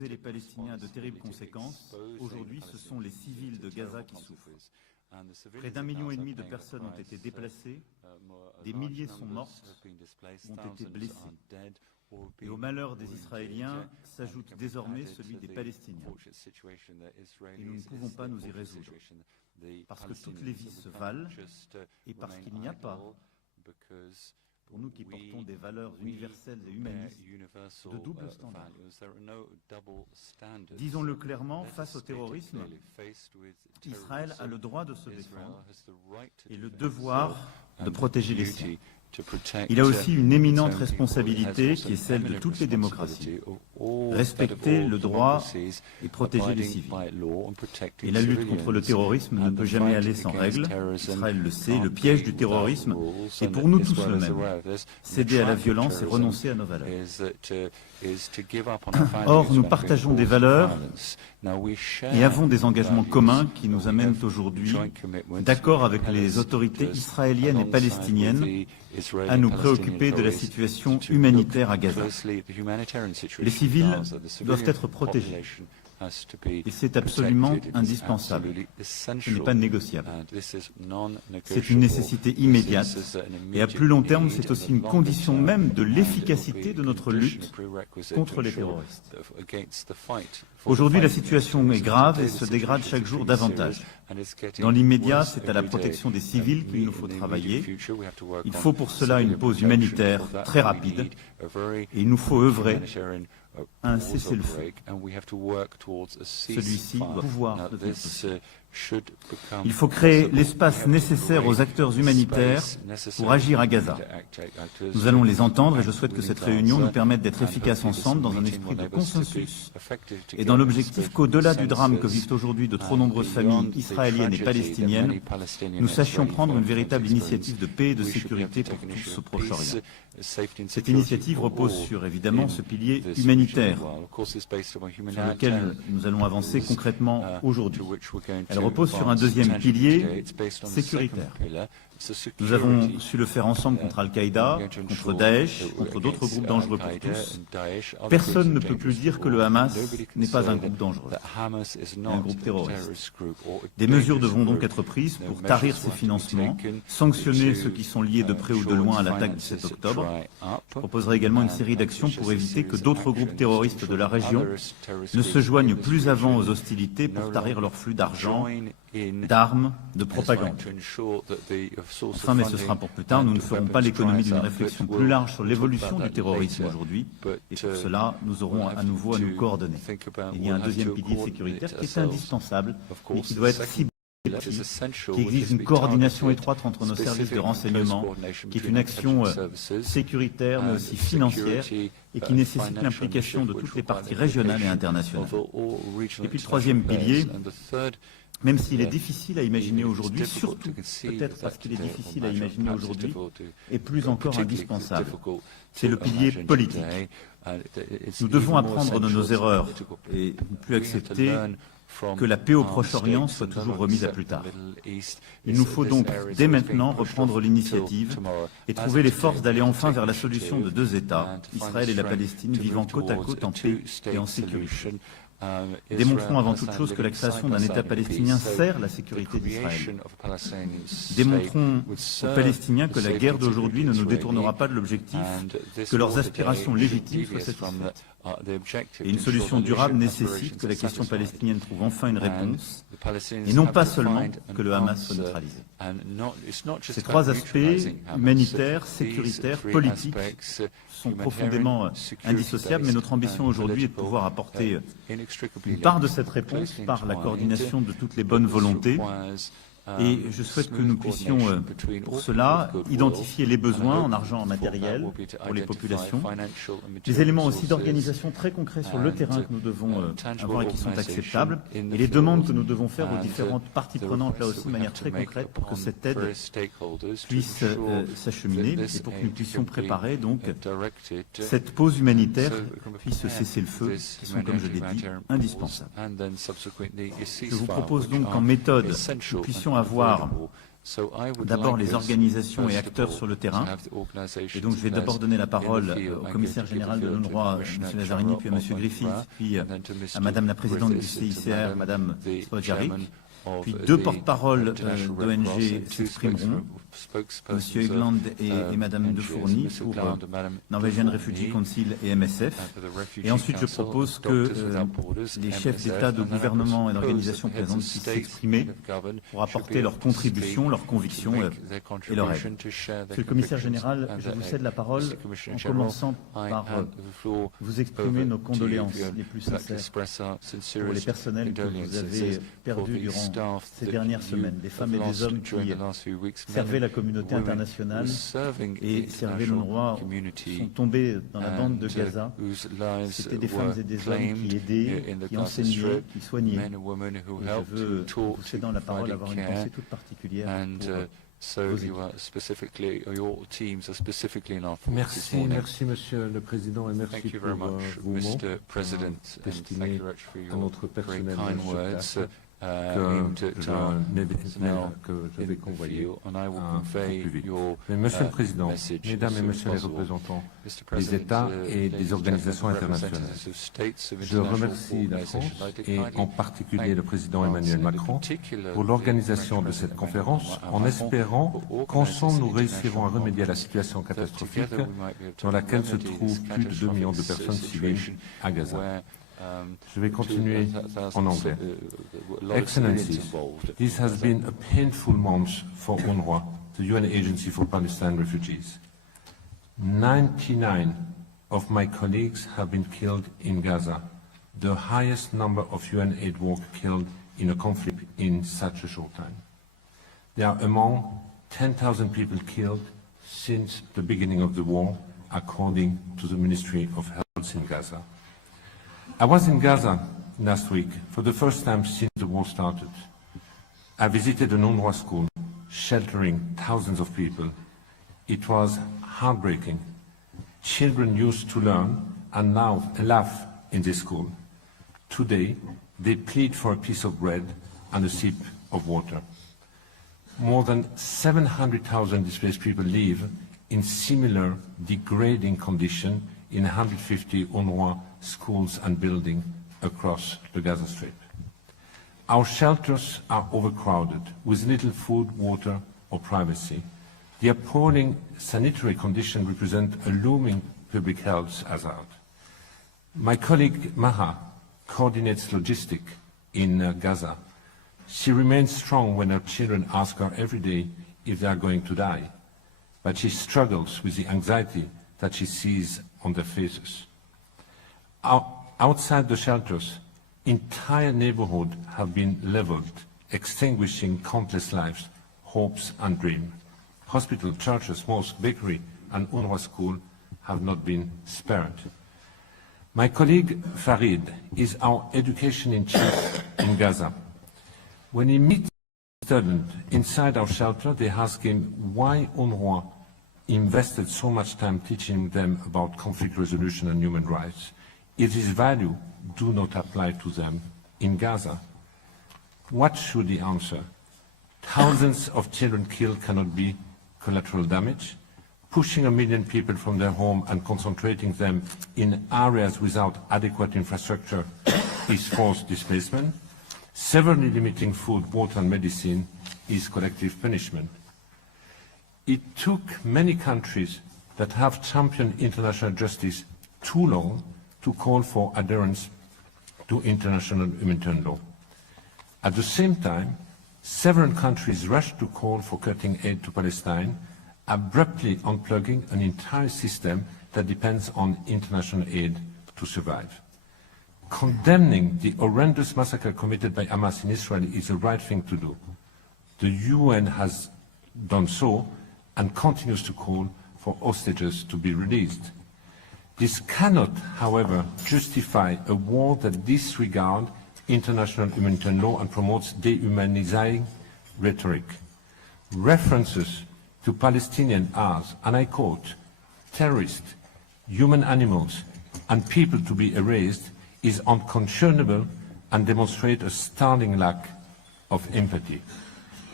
Les Palestiniens a de terribles conséquences. Aujourd'hui, ce sont les civils de Gaza qui souffrent. Près d'1,5 million de personnes ont été déplacées, des milliers sont mortes, ont été blessées. Et au malheur des Israéliens s'ajoute désormais celui des Palestiniens. Et nous ne pouvons pas nous y résoudre, parce que toutes les vies se valent et parce qu'il n'y a pas, pour nous qui portons des valeurs universelles et humanistes, de double standard. Disons-le clairement, face au terrorisme, Israël a le droit de se défendre et le devoir de protéger les siens. Il a aussi une éminente responsabilité qui est celle de toutes les démocraties. Respecter le droit et protéger les civils. Et la lutte contre le terrorisme ne peut jamais aller sans règles. Israël le sait, le piège du terrorisme est pour nous tous le même. Céder à la violence et renoncer à nos valeurs. Or, nous partageons des valeurs et avons des engagements communs qui nous amènent aujourd'hui, d'accord avec les autorités israéliennes et palestiniennes, à nous préoccuper de la situation humanitaire à Gaza. Les civils doivent être protégés. Et c'est absolument indispensable. Ce n'est pas négociable. C'est une nécessité immédiate. Et à plus long terme, c'est aussi une condition même de l'efficacité de notre lutte contre les terroristes. Aujourd'hui, la situation est grave et se dégrade chaque jour davantage. Dans l'immédiat, c'est à la protection des civils qu'il nous faut travailler. Il faut pour cela une pause humanitaire très rapide. Et il nous faut œuvrer à un cessez-le-feu. Celui-ci doit pouvoir devenir possible. Il faut créer l'espace nécessaire aux acteurs humanitaires pour agir à Gaza. Nous allons les entendre et je souhaite que cette réunion nous permette d'être efficaces ensemble dans un esprit de consensus et dans l'objectif qu'au-delà du drame que vivent aujourd'hui de trop nombreuses familles israéliennes et palestiniennes, nous sachions prendre une véritable initiative de paix et de sécurité pour tous au Proche-Orient. Cette initiative repose sur, évidemment, ce pilier humanitaire sur lequel nous allons avancer concrètement aujourd'hui. Elle repose sur un deuxième pilier sécuritaire. Nous avons su le faire ensemble contre Al-Qaïda, contre Daesh, contre d'autres groupes dangereux pour tous. Personne ne peut plus dire que le Hamas n'est pas un groupe dangereux, un groupe terroriste. Des mesures devront donc être prises pour tarir ces financements, sanctionner ceux qui sont liés de près ou de loin à l'attaque du 7 octobre. Je proposerai également une série d'actions pour éviter que d'autres groupes terroristes de la région ne se joignent plus avant aux hostilités pour tarir leur flux d'argent, d'armes, de propagande. Enfin, mais ce sera pour plus tard, nous ne ferons pas l'économie d'une réflexion plus large sur l'évolution du terrorisme aujourd'hui, et pour cela, nous aurons à nouveau à nous coordonner. Il y a un deuxième pilier sécuritaire qui est indispensable, mais qui doit être ciblé, qui exige une coordination étroite entre nos services de renseignement, qui est une action sécuritaire, mais aussi financière, et qui nécessite l'implication de toutes les parties régionales et internationales. Et puis le troisième pilier, même s'il est difficile à imaginer aujourd'hui, surtout peut-être parce qu'il est difficile à imaginer aujourd'hui, et plus encore indispensable, c'est le pilier politique. Nous devons apprendre de nos erreurs et ne plus accepter que la paix au Proche-Orient soit toujours remise à plus tard. Il nous faut donc, dès maintenant, reprendre l'initiative et trouver les forces d'aller enfin vers la solution de deux États, Israël et la Palestine, vivant côte à côte en paix et en sécurité. Démontrons avant toute chose que la création d'un État palestinien sert la sécurité d'Israël. Démontrons aux Palestiniens que la guerre d'aujourd'hui ne nous détournera pas de l'objectif que leurs aspirations légitimes soient satisfaites. Et une solution durable nécessite que la question palestinienne trouve enfin une réponse, et non pas seulement que le Hamas soit neutralisé. Ces trois aspects, humanitaires, sécuritaires, politiques, sont profondément indissociables, mais notre ambition aujourd'hui est de pouvoir apporter une part de cette réponse par la coordination de toutes les bonnes volontés. Et je souhaite que nous puissions, pour cela, identifier les besoins en argent, en matériel, pour les populations, des éléments aussi d'organisation très concrets sur le terrain que nous devons avoir et qui sont acceptables, et les demandes que nous devons faire aux différentes parties prenantes, là aussi de manière très concrète, pour que cette aide puisse s'acheminer et pour que nous puissions préparer donc cette pause humanitaire, puis ce cessez-le-feu, qui sont, comme je l'ai dit, indispensables. Je vous propose donc qu'en méthode, nous puissions avoir D'abord les organisations et acteurs sur le terrain. Et donc je vais d'abord donner la parole au commissaire général de l'UNRWA, M. Lazzarini, puis à M. Griffith, puis à Madame la présidente du CICR, Madame Spojari. Puis deux porte-paroles d'ONG s'exprimeront, M. Egland et Mme De Fourny pour Norwegian Refugee Council et MSF. Et ensuite, je propose que les chefs d'État, de gouvernement et d'organisations présentes puissent s'exprimer pour apporter leur contribution, leurs convictions et leur aide. Monsieur le commissaire général, je vous cède la parole en commençant par vous exprimer nos condoléances les plus sincères pour les personnels que vous avez perdus durant ces dernières semaines, des femmes et des hommes qui servaient la communauté internationale et servaient l'UNRWA sont tombés dans la bande de Gaza. C'était des femmes et des hommes qui aidaient, qui enseignaient, qui soignaient. Et je veux, en vous cédant la parole, avoir une pensée toute particulière pour Merci Monsieur le Président et merci pour vos mots destinés à notre personnel que je vais convoyer plus vite. Mais Monsieur le Président, Mesdames et Messieurs les représentants des États et des organisations internationales, je remercie la France et en particulier le Président Emmanuel Macron pour l'organisation de cette conférence en espérant qu'ensemble nous réussirons à remédier à la situation catastrophique dans laquelle se trouvent plus de 2 millions de personnes civiles à Gaza. Je vais continuer en anglais. Excellencies, this has been a painful month for UNRWA, the UN Agency for Palestine Refugees. 99 of my colleagues have been killed in Gaza, the highest number of UN aid work killed in a conflict in such a short time. They are among 10,000 people killed since the beginning of the war, according to the Ministry of Health in Gaza. I was in Gaza last week for the first time since the war started. I visited an UNRWA school, sheltering thousands of people. It was heartbreaking. Children used to learn and now laugh in this school. Today, they plead for a piece of bread and a sip of water. More than 700,000 displaced people live in similar degrading conditions in 150 UNRWA schools and buildings across the Gaza Strip. Our shelters are overcrowded with little food, water or privacy. The appalling sanitary conditions represent a looming public health hazard. My colleague Maha coordinates logistics in Gaza. She remains strong when her children ask her every day if they are going to die, but she struggles with the anxiety that she sees on their faces. Outside the shelters, entire neighborhoods have been leveled, extinguishing countless lives, hopes and dreams. Hospitals, churches, mosques, bakery and UNRWA school have not been spared. My colleague Farid is our education in chief in Gaza. When he meets students inside our shelter, they ask him why UNRWA invested so much time teaching them about conflict resolution and human rights, if these values do not apply to them in Gaza. What should he answer? Thousands of children killed cannot be collateral damage. Pushing 1 million people from their home and concentrating them in areas without adequate infrastructure is forced displacement. Severely limiting food, water and medicine is collective punishment. It took many countries that have championed international justice too long to call for adherence to international humanitarian law. At the same time, several countries rushed to call for cutting aid to Palestine, abruptly unplugging an entire system that depends on international aid to survive. Condemning the horrendous massacre committed by Hamas in Israel is the right thing to do. The UN has done so and continues to call for hostages to be released. This cannot, however, justify a war that disregards international humanitarian law and promotes dehumanizing rhetoric. References to Palestinians as, and I quote, terrorists, human animals, and people to be erased is unconscionable and demonstrates a startling lack of empathy.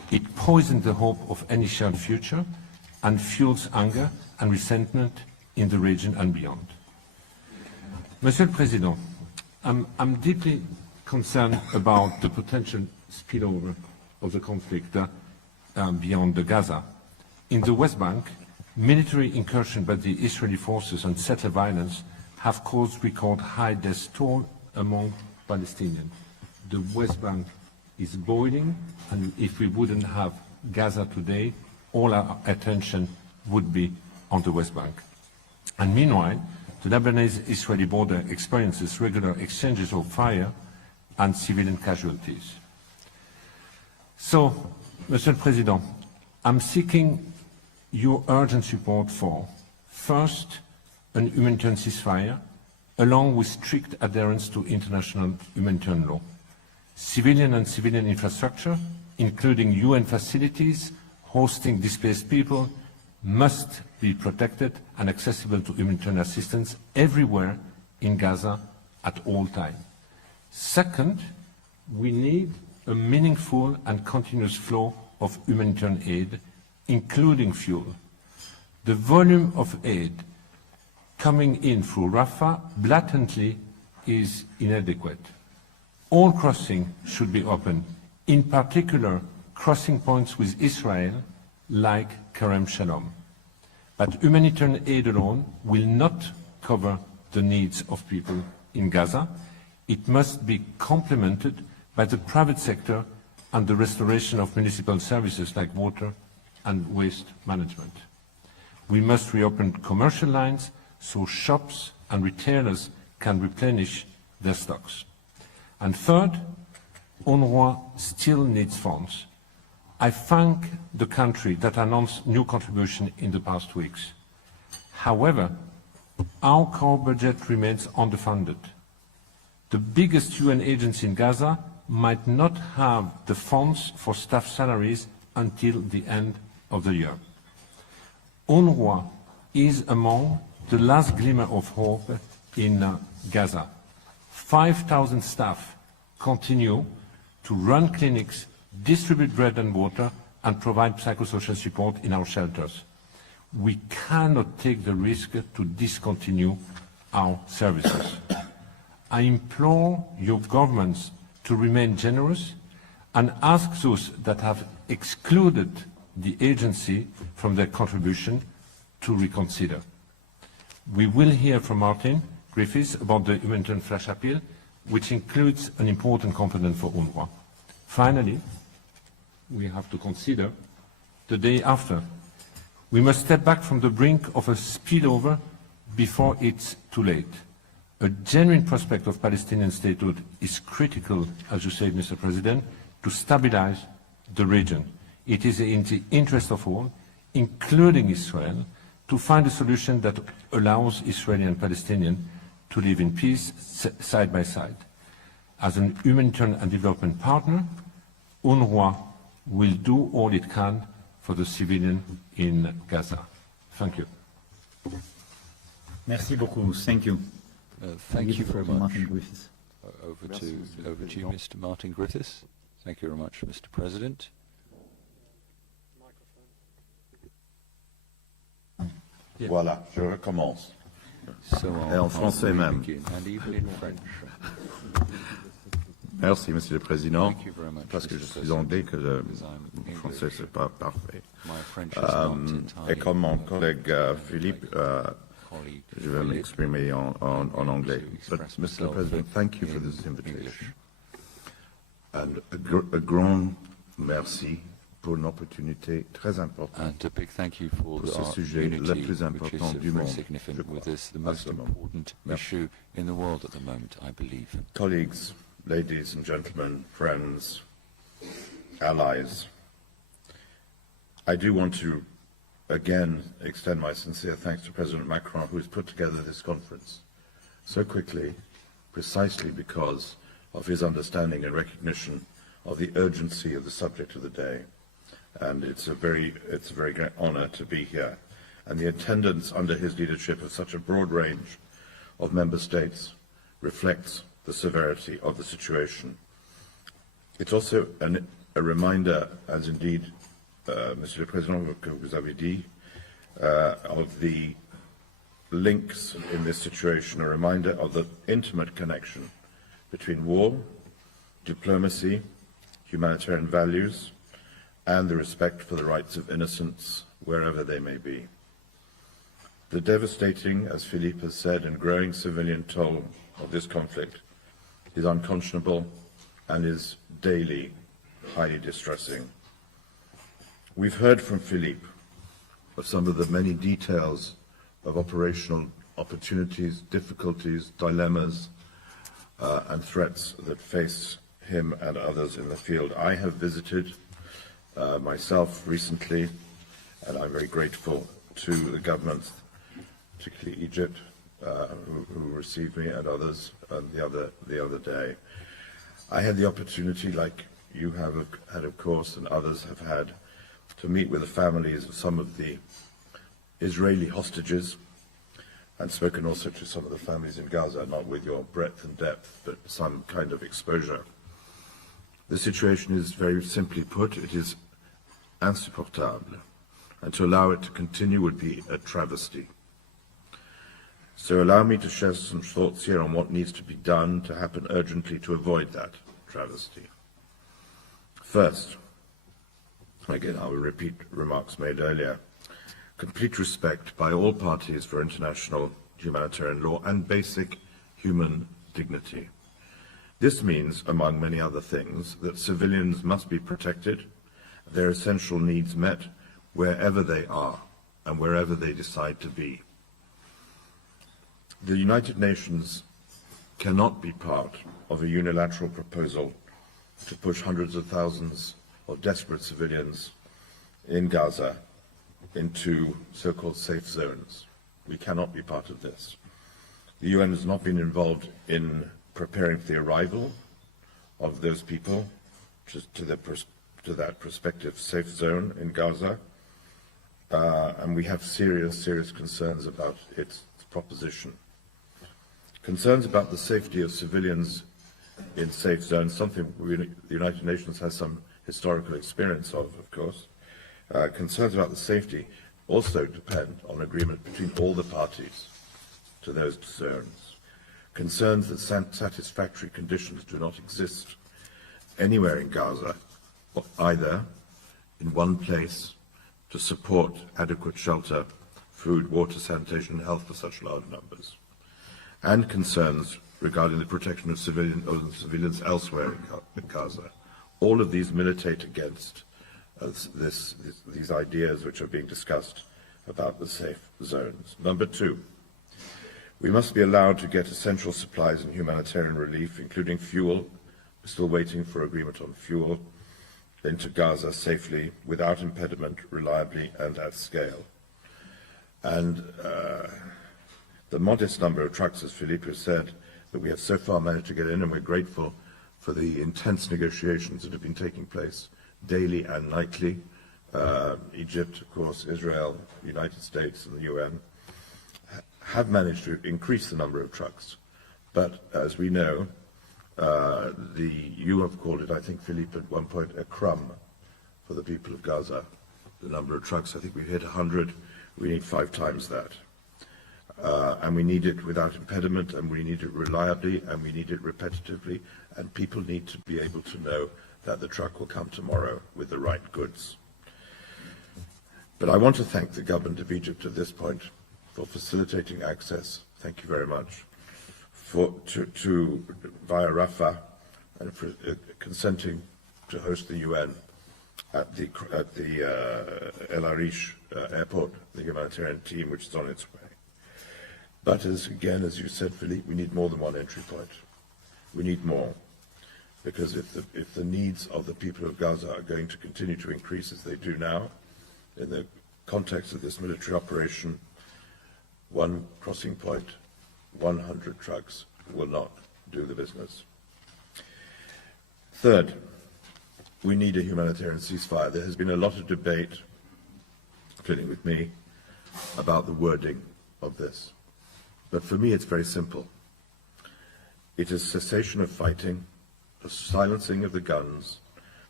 It poisons the hope of any shared future and fuels anger and resentment in the region and beyond. Monsieur le Président, I'm deeply concerned about the potential spillover of the conflict beyond the Gaza. In the West Bank, military incursion by the Israeli forces and settler violence have caused record high death toll among Palestinians. The West Bank is boiling, and if we wouldn't have Gaza today, all our attention would be on the West Bank. And meanwhile, the Lebanese-Israeli border experiences regular exchanges of fire and civilian casualties. So, Monsieur le Président, I'm seeking your urgent support for, first, an humanitarian ceasefire, along with strict adherence to international humanitarian law. Civilian and civilian infrastructure, including UN facilities hosting displaced people, must be protected and accessible to humanitarian assistance everywhere in Gaza at all times. Second, we need a meaningful and continuous flow of humanitarian aid, including fuel. The volume of aid coming in through Rafah blatantly is inadequate. All crossings should be open, in particular crossing points with Israel like Kerem Shalom. But humanitarian aid alone will not cover the needs of people in Gaza. It must be complemented by the private sector and the restoration of municipal services like water and waste management. We must reopen commercial lines so shops and retailers can replenish their stocks. And third, UNRWA still needs funds. I thank the country that announced new contribution in the past weeks. However, our core budget remains underfunded. The biggest UN agency in Gaza might not have the funds for staff salaries until the end of the year. UNRWA is among the last glimmer of hope in Gaza. 5,000 staff continue to run clinics, distribute bread and water, and provide psychosocial support in our shelters. We cannot take the risk to discontinue our services. I implore your governments to remain generous and ask those that have excluded the agency from their contribution to reconsider. We will hear from Martin Griffiths about the humanitarian flash appeal, which includes an important component for UNRWA. Finally, we have to consider the day after. We must step back from the brink of a spillover before it's too late. A genuine prospect of Palestinian statehood is critical, as you said, Mr. President, to stabilize the region. It is in the interest of all, including Israel, to find a solution that allows Israeli and Palestinians to live in peace side by side. As a humanitarian and development partner, UNRWA will do all it can for the civilian in Gaza. Thank you. Merci beaucoup. Thank you. Thank you very much. Martin Griffiths. Over to you, Mr. Martin Griffiths. Thank you very much, Mr. President. Voilà, je recommence. So Et en français même. And even in French. Merci, Monsieur le Président. Thank you very much, Parce que Mr. je suis President, anglais que le because I'm français English. c'est pas parfait. My French is not entirely Et comme mon collègue Philippe, colleague je vais Philip, m'exprimer en anglais. to But, express Mr. myself President, thank you for in this invitation. English. And a grand merci pour une opportunité très importante. And a big thank you for Pour ce our sujet le unity, plus which important is du very monde, significant je with crois, this, the à most ce moment. important issue in the world at the moment, I believe. Colleagues, ladies and gentlemen, friends, allies, I do want to again extend my sincere thanks to President Macron, who has put together this conference so quickly, precisely because of his understanding and recognition of the urgency of the subject of the day. And it's a very great honor to be here. And the attendance under his leadership of such a broad range of member states reflects the severity of the situation. It's also a reminder, as indeed, Monsieur le Président, que vous avez dit, of the links in this situation, a reminder of the intimate connection between war, diplomacy, humanitarian values, and the respect for the rights of innocents, wherever they may be. The devastating, as Philippe has said, and growing civilian toll of this conflict is unconscionable and is daily highly distressing. We've heard from Philippe of some of the many details of operational opportunities, difficulties, dilemmas, and threats that face him and others in the field. I have visited myself recently, and I'm very grateful to the governments, particularly Egypt, who received me, and others the other day. I had the opportunity, like you have had, of course, and others have had, to meet with the families of some of the Israeli hostages, and spoken also to some of the families in Gaza, not with your breadth and depth, but some kind of exposure. The situation is very simply put, it is insupportable, and to allow it to continue would be a travesty. So allow me to share some thoughts here on what needs to be done to happen urgently to avoid that travesty. First, again, I will repeat remarks made earlier, complete respect by all parties for international humanitarian law and basic human dignity. This means, among many other things, that civilians must be protected, their essential needs met wherever they are and wherever they decide to be. The United Nations cannot be part of a unilateral proposal to push hundreds of thousands of desperate civilians in Gaza into so-called safe zones. We cannot be part of this. The UN has not been involved in preparing for the arrival of those people to that prospective safe zone in Gaza, and we have serious concerns about its proposition. Concerns about the safety of civilians in safe zones, something the United Nations has some historical experience of course. Concerns about the safety also depend on agreement between all the parties to those zones. Concerns that satisfactory conditions do not exist anywhere in Gaza, or either in one place to support adequate shelter, food, water, sanitation, and health for such large numbers, and concerns regarding the protection of civilians elsewhere in Gaza. All of these militate against these ideas which are being discussed about the safe zones. Number two, we must be allowed to get essential supplies and humanitarian relief, including fuel. We're still waiting for agreement on fuel into Gaza safely, without impediment, reliably, and at scale. And the modest number of trucks, as Philippe has said, that we have so far managed to get in, and we're grateful for the intense negotiations that have been taking place daily and nightly. Egypt, of course, Israel, the United States, and the UN have managed to increase the number of trucks. But as we know, you have called it, I think, Philippe, at one point, a crumb for the people of Gaza. The number of trucks, I think we've hit 100. We need 5 times that. And we need it without impediment, and we need it reliably, and we need it repetitively, and people need to be able to know that the truck will come tomorrow with the right goods. But I want to thank the government of Egypt at this point for facilitating access. Thank you very much. To via Rafah, and for consenting to host the UN at the El Arish airport, the humanitarian team which is on its way. But as you said, Philippe, we need more than one entry point. We need more, because if the needs of the people of Gaza are going to continue to increase as they do now, in the context of this military operation, one crossing point, 100 trucks will not do the business. Third, we need a humanitarian ceasefire. There has been a lot of debate, including with me, about the wording of this. But for me, it's very simple. It is cessation of fighting, the silencing of the guns,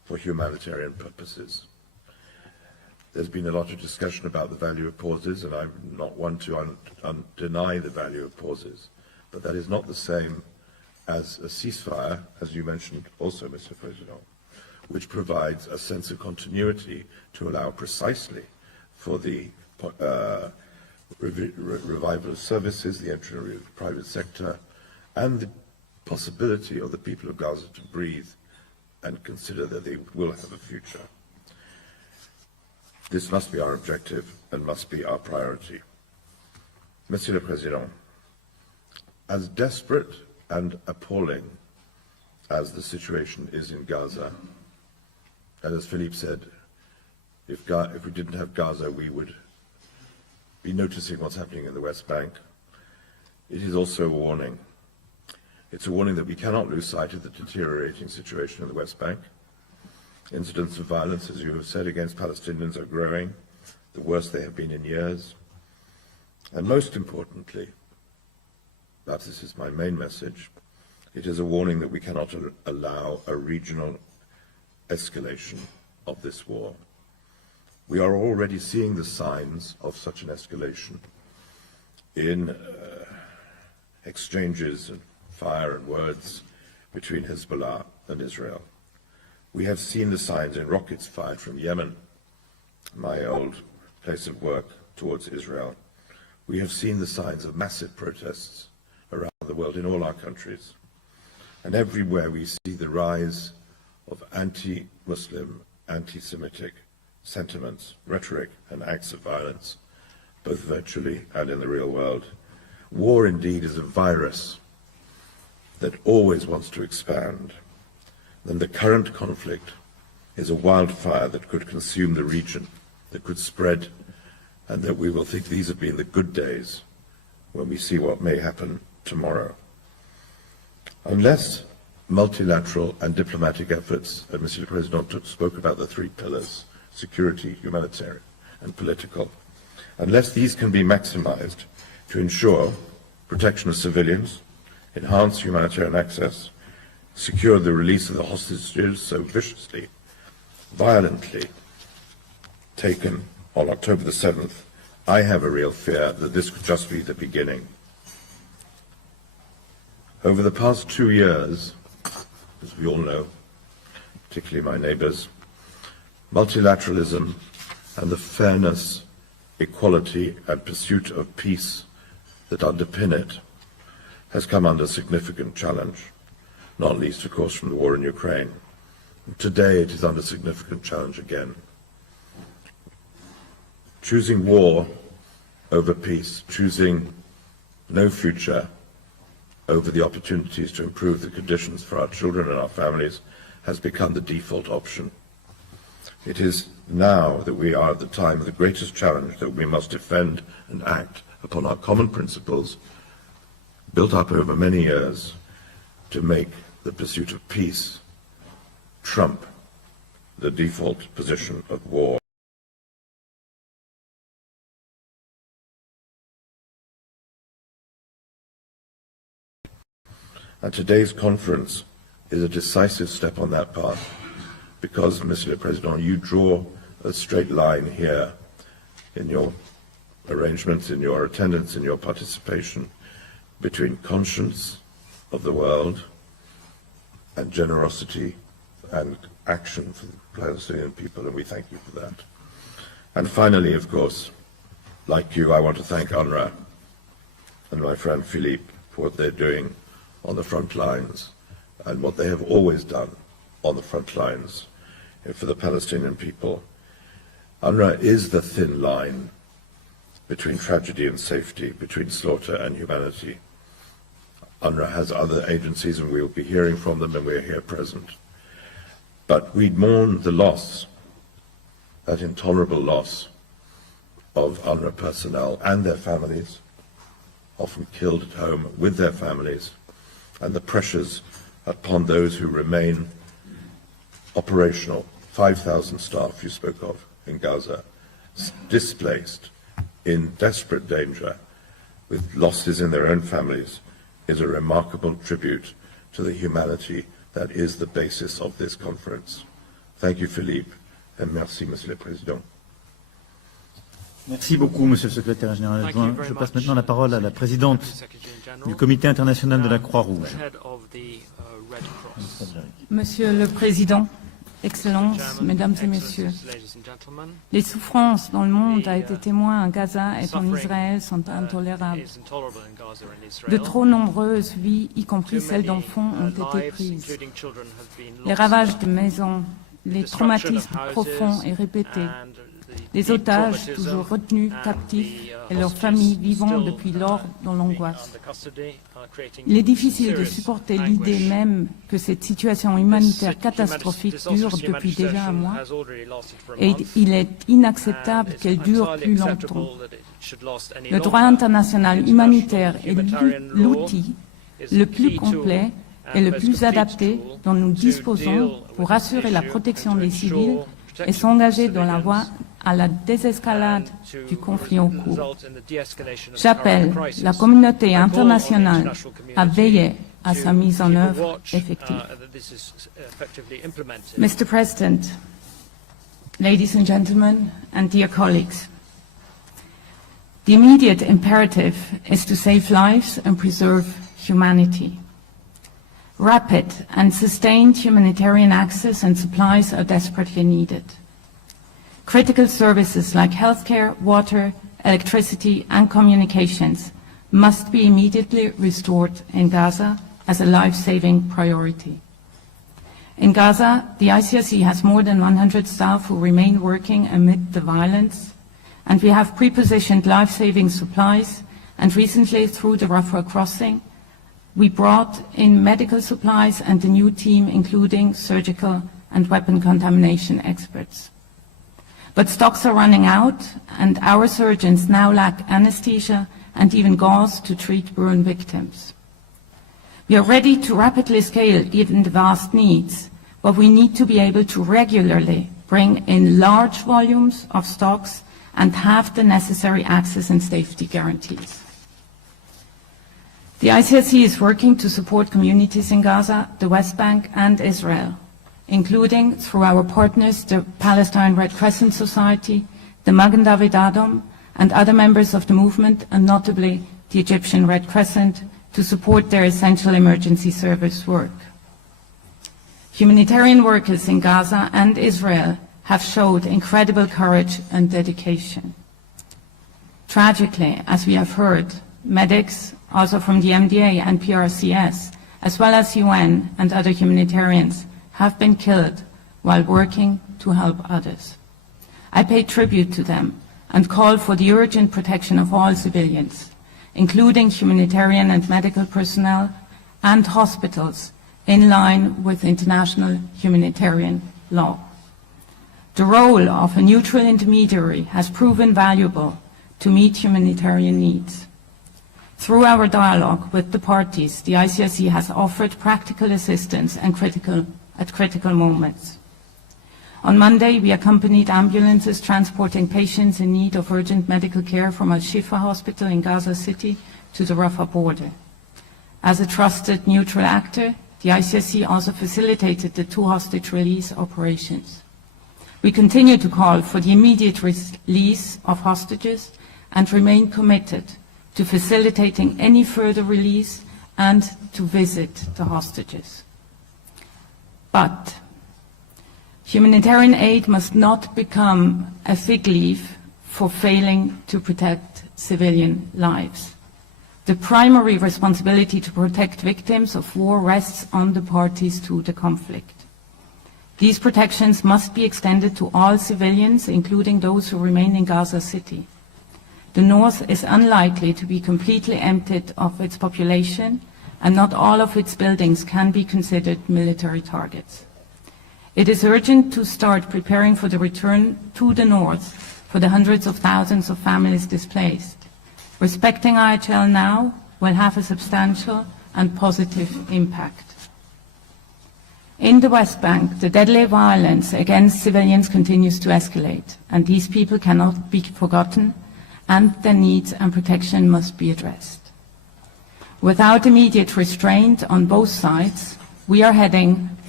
for humanitarian purposes. There's been a lot of discussion about the value of pauses, and I'm not one to deny the value of pauses, but that is not the same as a ceasefire, as you mentioned also, Mr. President, which provides a sense of continuity to allow precisely for the revival of services, the entry of the private sector, and the possibility of the people of Gaza to breathe and consider that they will have a future. This must be our objective and must be our priority. Monsieur le Président, as desperate and appalling as the situation is in Gaza, and as Philippe said, if we didn't have Gaza, we would be noticing what's happening in the West Bank. It is also a warning. It's a warning that we cannot lose sight of the deteriorating situation in the West Bank. Incidents of violence, as you have said, against Palestinians are growing, the worst they have been in years. And most importantly, perhaps this is my main message, it is a warning that we cannot allow a regional escalation of this war. We are already seeing the signs of such an escalation in exchanges and fire and words between Hezbollah and Israel. We have seen the signs in rockets fired from Yemen, my old place of work, towards Israel. We have seen the signs of massive protests around the world in all our countries. And everywhere we see the rise of anti-Muslim, anti-Semitic sentiments, rhetoric, and acts of violence, both virtually and in the real world. War indeed is a virus that always wants to expand. Then the current conflict is a wildfire that could consume the region, that could spread, and that we will think these have been the good days when we see what may happen tomorrow. Unless multilateral and diplomatic efforts, and Monsieur le Président spoke about the three pillars, security, humanitarian, and political, unless these can be maximized to ensure protection of civilians, enhance humanitarian access, secure the release of the hostages so viciously, violently taken on October the 7th, I have a real fear that this could just be the beginning. Over the past 2 years, as we all know, particularly my neighbors, multilateralism and the fairness, equality, and pursuit of peace that underpin it has come under significant challenge, not least, of course, from the war in Ukraine. Today it is under significant challenge again. Choosing war over peace, choosing no future over the opportunities to improve the conditions for our children and our families has become the default option. It is now that we are at the time of the greatest challenge that we must defend and act upon our common principles built up over many years to make the pursuit of peace trump the default position of war. And today's conference is a decisive step on that path because, Monsieur le Président, you draw a straight line here in your arrangements, in your attendance, in your participation between conscience of the world and generosity and action for the Palestinian people, and we thank you for that. And finally, of course, like you, I want to thank UNRWA and my friend Philippe for what they're doing on the front lines and what they have always done on the front lines for the Palestinian people. UNRWA is the thin line between tragedy and safety, between slaughter and humanity. UNRWA has other agencies, and we will be hearing from them, and we are here present. But we mourn the loss, that intolerable loss of UNRWA personnel and their families, often killed at home with their families, and the pressures upon those who remain operational. 5,000 staff you spoke of in Gaza, displaced, in desperate danger, with losses in their own families, is a remarkable tribute to the humanity that is the basis of this conference. Thank you, Philippe, and merci, Monsieur le Président. Merci beaucoup, Monsieur le Secrétaire général adjoint. Je passe maintenant la parole à la présidente du Comité international de la Croix-Rouge. Monsieur le Président, Excellences, Mesdames et Messieurs, les souffrances dont le monde a été témoin à Gaza et en Israël sont intolérables. De trop nombreuses vies, y compris celles d'enfants, ont été prises. Les ravages de maisons, les traumatismes profonds et répétés, les otages toujours retenus captifs et leurs familles vivant depuis lors dans l'angoisse. Il est difficile de supporter l'idée même que cette situation humanitaire catastrophique dure depuis déjà un mois et il est inacceptable qu'elle dure plus longtemps. Le droit international humanitaire est l'outil le plus complet et le plus adapté dont nous disposons pour assurer la protection des civils et s'engager dans la voie à la désescalade du conflit en cours. J'appelle la communauté internationale à veiller à sa mise en œuvre effective. Mr. President, ladies and gentlemen, and dear colleagues, the immediate imperative is to save lives and preserve humanity. Rapid and sustained humanitarian access and supplies are desperately needed. Critical services like healthcare, water, electricity and communications must be immediately restored in Gaza as a life-saving priority. In Gaza, the ICRC has more than 100 staff who remain working amid the violence, and we have pre-positioned life-saving supplies, and recently through the Rafah crossing, we brought in medical supplies and a new team including surgical and weapon contamination experts. But stocks are running out, and our surgeons now lack anesthesia and even gauze to treat burn victims. We are ready to rapidly scale given the vast needs, but we need to be able to regularly bring in large volumes of stocks and have the necessary access and safety guarantees. The ICRC is working to support communities in Gaza, the West Bank and Israel, including through our partners, the Palestine Red Crescent Society, the Magen David Adom, and other members of the movement, and notably the Egyptian Red Crescent, to support their essential emergency service work. Humanitarian workers in Gaza and Israel have showed incredible courage and dedication. Tragically, as we have heard, medics, also from the MDA and PRCS, as well as UN and other humanitarians, have been killed while working to help others. I pay tribute to them and call for the urgent protection of all civilians, including humanitarian and medical personnel and hospitals, in line with international humanitarian law. The role of a neutral intermediary has proven valuable to meet humanitarian needs. Through our dialogue with the parties, the ICRC has offered practical assistance and at critical moments. On Monday, we accompanied ambulances transporting patients in need of urgent medical care from Al-Shifa Hospital in Gaza City to the Rafah border. As a trusted neutral actor, the ICRC also facilitated the 2 hostage release operations. We continue to call for the immediate release of hostages and remain committed to facilitating any further release and to visit the hostages. But humanitarian aid must not become a fig leaf for failing to protect civilian lives. The primary responsibility to protect victims of war rests on the parties to the conflict. These protections must be extended to all civilians, including those who remain in Gaza City. The north is unlikely to be completely emptied of its population, and not all of its buildings can be considered military targets. It is urgent to start preparing for the return to the north for the hundreds of thousands of families displaced. Respecting IHL now will have a substantial and positive impact. In the West Bank, the deadly violence against civilians continues to escalate, and these people cannot be forgotten, and their needs and protection must be addressed. Without immediate restraint on both sides, we are heading for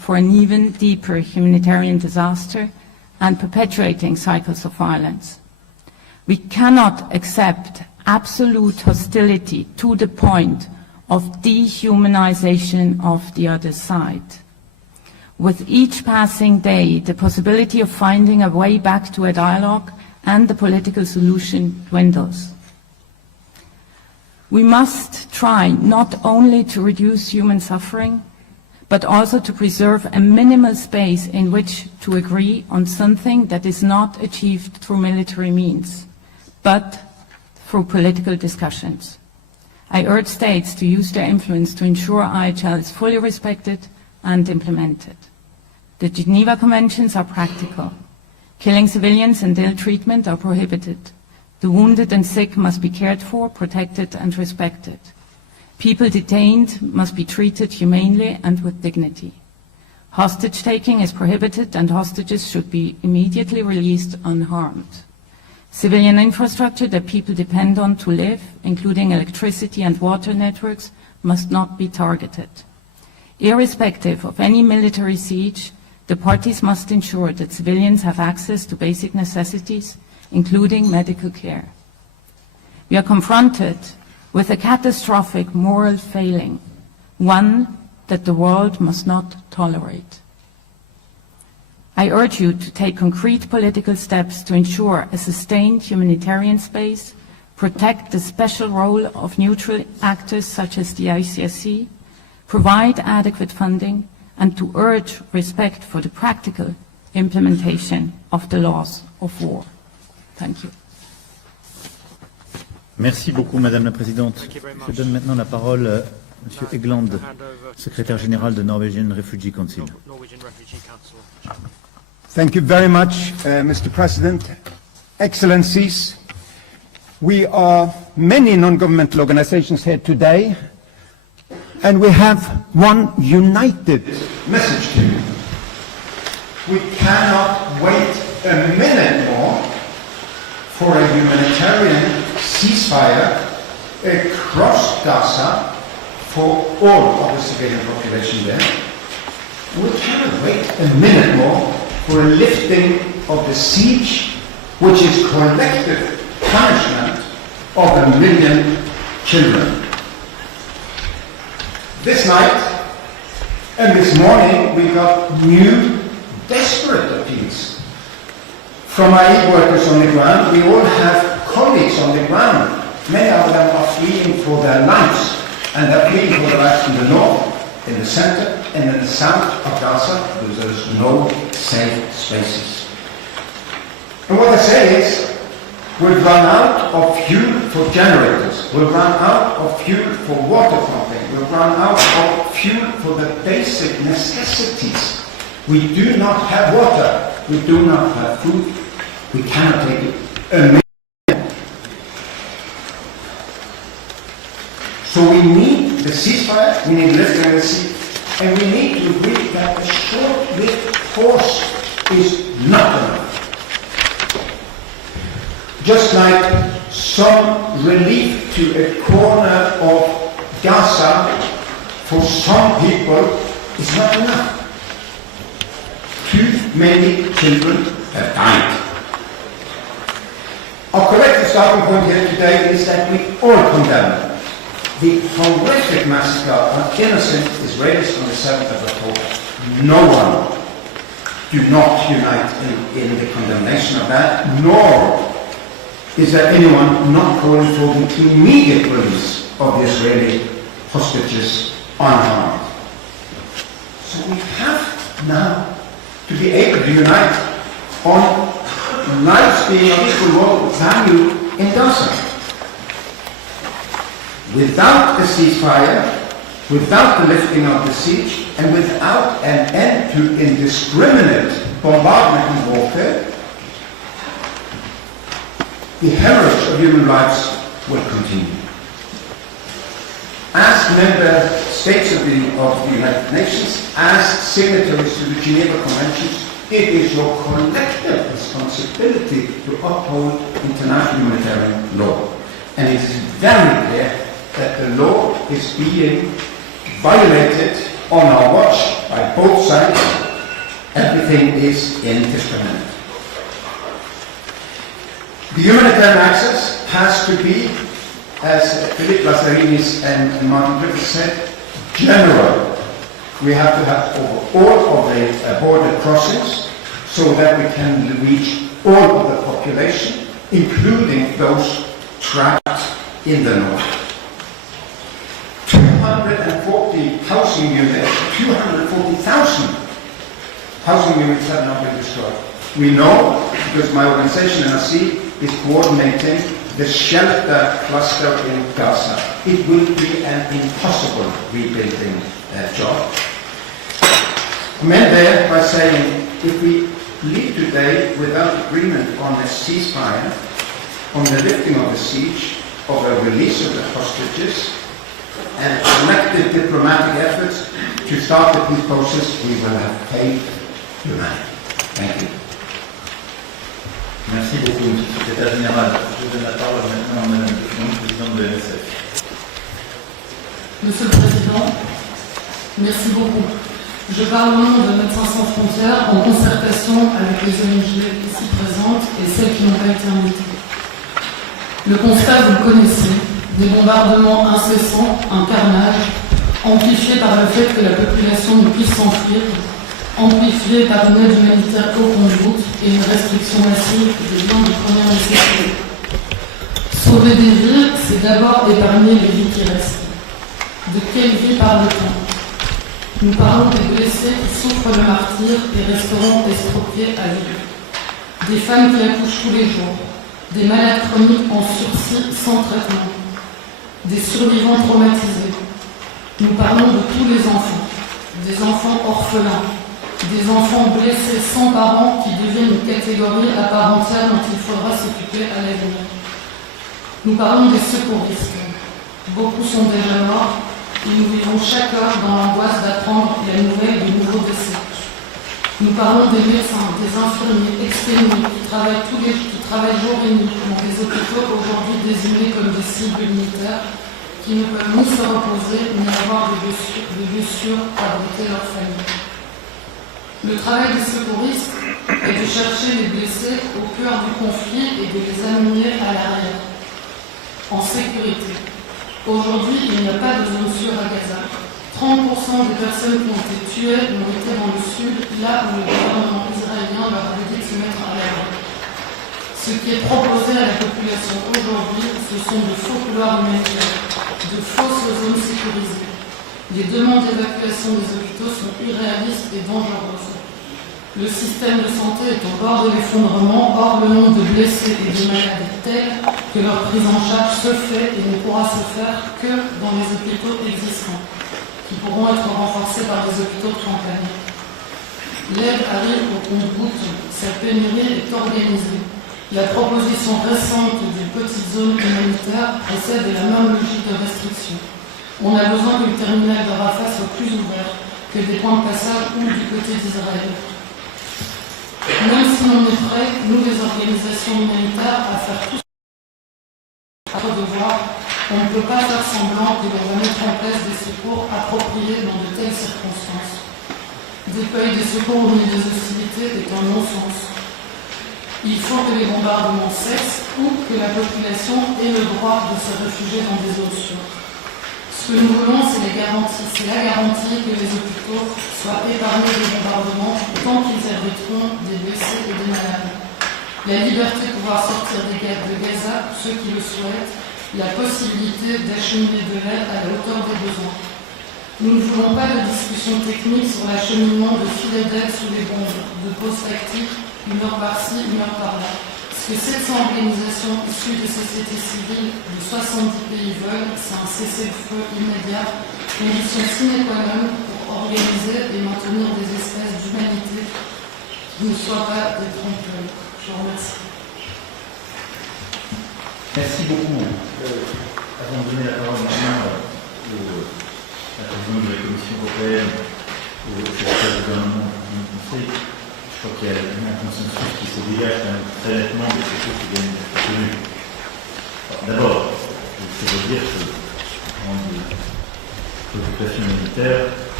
for an even deeper humanitarian disaster and perpetuating cycles of violence. We cannot accept absolute hostility to the point of dehumanization of the other side. With each passing day, the possibility of finding a way back to a dialogue and the political solution dwindles. We must try not only to reduce human suffering, but also to preserve a minimal space in which to agree on something that is not achieved through military means, but through political discussions. I urge states to use their influence to ensure IHL is fully respected and implemented. The Geneva Conventions are practical. Killing civilians and ill treatment are prohibited. The wounded and sick must be cared for, protected and respected. People detained must be treated humanely and with dignity. Hostage-taking is prohibited and hostages should be immediately released unharmed. Civilian infrastructure that people depend on to live, including electricity and water networks, must not be targeted. Irrespective of any military siege, the parties must ensure that civilians have access to basic necessities, including medical care. We are confronted with a catastrophic moral failing, one that the world must not tolerate. I urge you to take concrete political steps to ensure a sustained humanitarian space, protect the special role of neutral actors such as the ICSC, provide adequate funding, and to urge respect for the practical implementation of the laws of war. Thank you. Merci beaucoup, Madame la Présidente. Je donne maintenant la parole à Monsieur Egland, secrétaire général de Norwegian Refugee Council. Thank you very much, Mr. President. Excellencies, we are many non-governmental organizations here today, and we have one united message to you. We cannot wait a minute more for a humanitarian ceasefire across Gaza for all of the civilian population there. We cannot wait a minute more for a lifting of the siege, which is collective punishment of 1 million children. This night and this morning we got new desperate appeals from our aid workers on the ground. We all have colleagues on the ground. Many of them are fleeing for their lives, and they're fleeing for their lives in the north, in the center, and in the south of Gaza, because there's no safe spaces. And what they say is, we've run out of fuel for generators, we've run out of fuel for water pumping, we've run out of fuel for the basic necessities. We do not have water, we do not have food, we cannot take it a minute. So we need the ceasefire, we need lifting the siege, and we need to agree that a short-lived force is not enough. Just like some relief to a corner of Gaza for some people is not enough. Too many children have died. Our collective starting point here today is that we all condemn the horrific massacre of innocent Israelis on the 7th of October. No one do not unite in the condemnation of that, nor is there anyone not calling for the immediate release of the Israeli hostages unharmed. So we have now to be able to unite on lives being of equal value in Gaza. Without a ceasefire, without the lifting of the siege, and without an end to indiscriminate bombardment and warfare, the hemorrhage of human lives will continue. As member states of the United Nations, as signatories to the Geneva Conventions, it is your collective responsibility to uphold international humanitarian law. And it is very clear that the law is being violated on our watch by both sides, everything is indiscriminate. The humanitarian access has to be, as Philippe Lazzarinis and Martin Griffiths said, general. We have to have over all of the border crossings so that we can reach all of the population, including those trapped in the north. 240 housing units, 240,000 housing units have now been destroyed. We know, because my organization, NRC, is coordinating the shelter cluster in Gaza. It will be an impossible rebuilding job. I'm end there by saying, if we leave today without agreement on a ceasefire, on the lifting of the siege, of a release of the hostages, and collective diplomatic efforts to start the peace process, we will have failed humanity. Thank you. Merci beaucoup, M. le Secrétaire Général. Je donne la parole maintenant à Mme Dufon, présidente de l'MSF. Monsieur le Président, merci beaucoup. Je parle au nom de Médecins sans frontières en concertation avec les ONG ici présentes et celles qui n'ont pas été invitées. Le constat, vous le connaissez, des bombardements incessants, un carnage, amplifié par le fait que la population ne puisse s'enfuir, amplifié par une aide humanitaire au compte-gouttes et une restriction massive des biens de première nécessité. Sauver des vies, c'est d'abord épargner les vies qui restent. De quelle vie parle-t-on? Nous parlons des blessés qui souffrent le martyre et resteront estropiés à vie. Des femmes qui accouchent tous les jours, des malades chroniques en sursis sans traitement, des survivants traumatisés. Nous parlons de tous les enfants, des enfants orphelins, des enfants blessés sans parents qui deviennent une catégorie à part entière dont il faudra s'occuper à l'avenir. Nous parlons des secouristes. Beaucoup sont déjà morts et nous vivons chaque heure dans l'angoisse d'apprendre la nouvelle de nouveaux décès. Nous parlons des médecins, des infirmiers exténués qui travaillent jour et nuit dans des hôpitaux aujourd'hui désignés comme des cibles militaires qui ne peuvent ni se reposer ni avoir de lieux sûrs pour abriter leur famille. Le travail des secouristes est de chercher les blessés au cœur du conflit et de les amener à l'arrière, en sécurité. Aujourd'hui, il n'y a pas de zone sûre à Gaza. 30% des personnes qui ont été tuées ont été dans le sud, là où le gouvernement israélien leur avait dit de se mettre à l'abri. Ce qui est proposé à la population aujourd'hui, ce sont de faux couloirs humanitaires, de fausses zones sécurisées. Les demandes d'évacuation des hôpitaux sont irréalistes et dangereuses. Le système de santé est au bord de l'effondrement, or le nombre de blessés et de malades est tel que leur prise en charge se fait et ne pourra se faire que dans les hôpitaux existants, qui pourront être renforcés par des hôpitaux de campagne. L'aide arrive au compte-gouttes, sa pénurie est organisée. La proposition récente d'une petite zone humanitaire précède la même logique de restriction. On a besoin que le terminal de Rafah soit plus ouvert, que des points de passage ou du côté d'Israël. Même si l'on est prêt, nous les organisations humanitaires, à faire tout notre devoir, on ne peut pas faire semblant que l'on va mettre en place des secours appropriés dans de telles circonstances. Déployer des secours au milieu des hostilités est un non-sens. Il faut que les bombardements cessent ou que la population ait le droit de se réfugier dans des zones sûres. Ce que nous voulons, c'est la garantie que les hôpitaux soient épargnés des bombardements tant qu'ils abriteront des blessés et des malades. La liberté de pouvoir sortir de Gaza, ceux qui le souhaitent, la possibilité d'acheminer de l'aide à la hauteur des besoins. Nous ne voulons pas de discussion technique sur l'acheminement de filets d'aide sous les bombes, de pauses tactiques, une heure par-ci, une heure par-là. Ce que 700 organisations issues de sociétés civiles de 70 pays veulent, c'est un cessez-le-feu immédiat, condition sine qua non pour organiser et maintenir des espèces d'humanité qui ne soient pas des trompe-l'œil. Je vous remercie. Merci beaucoup. Avant de donner la parole maintenant à la présidente de la Commission européenne, au secrétaire du gouvernement du Conseil, je crois qu'il y a un consensus qui se dégage quand même très nettement de ce qui viennent d'être tenus. D'abord, je veux dire que dans les préoccupations humanitaires,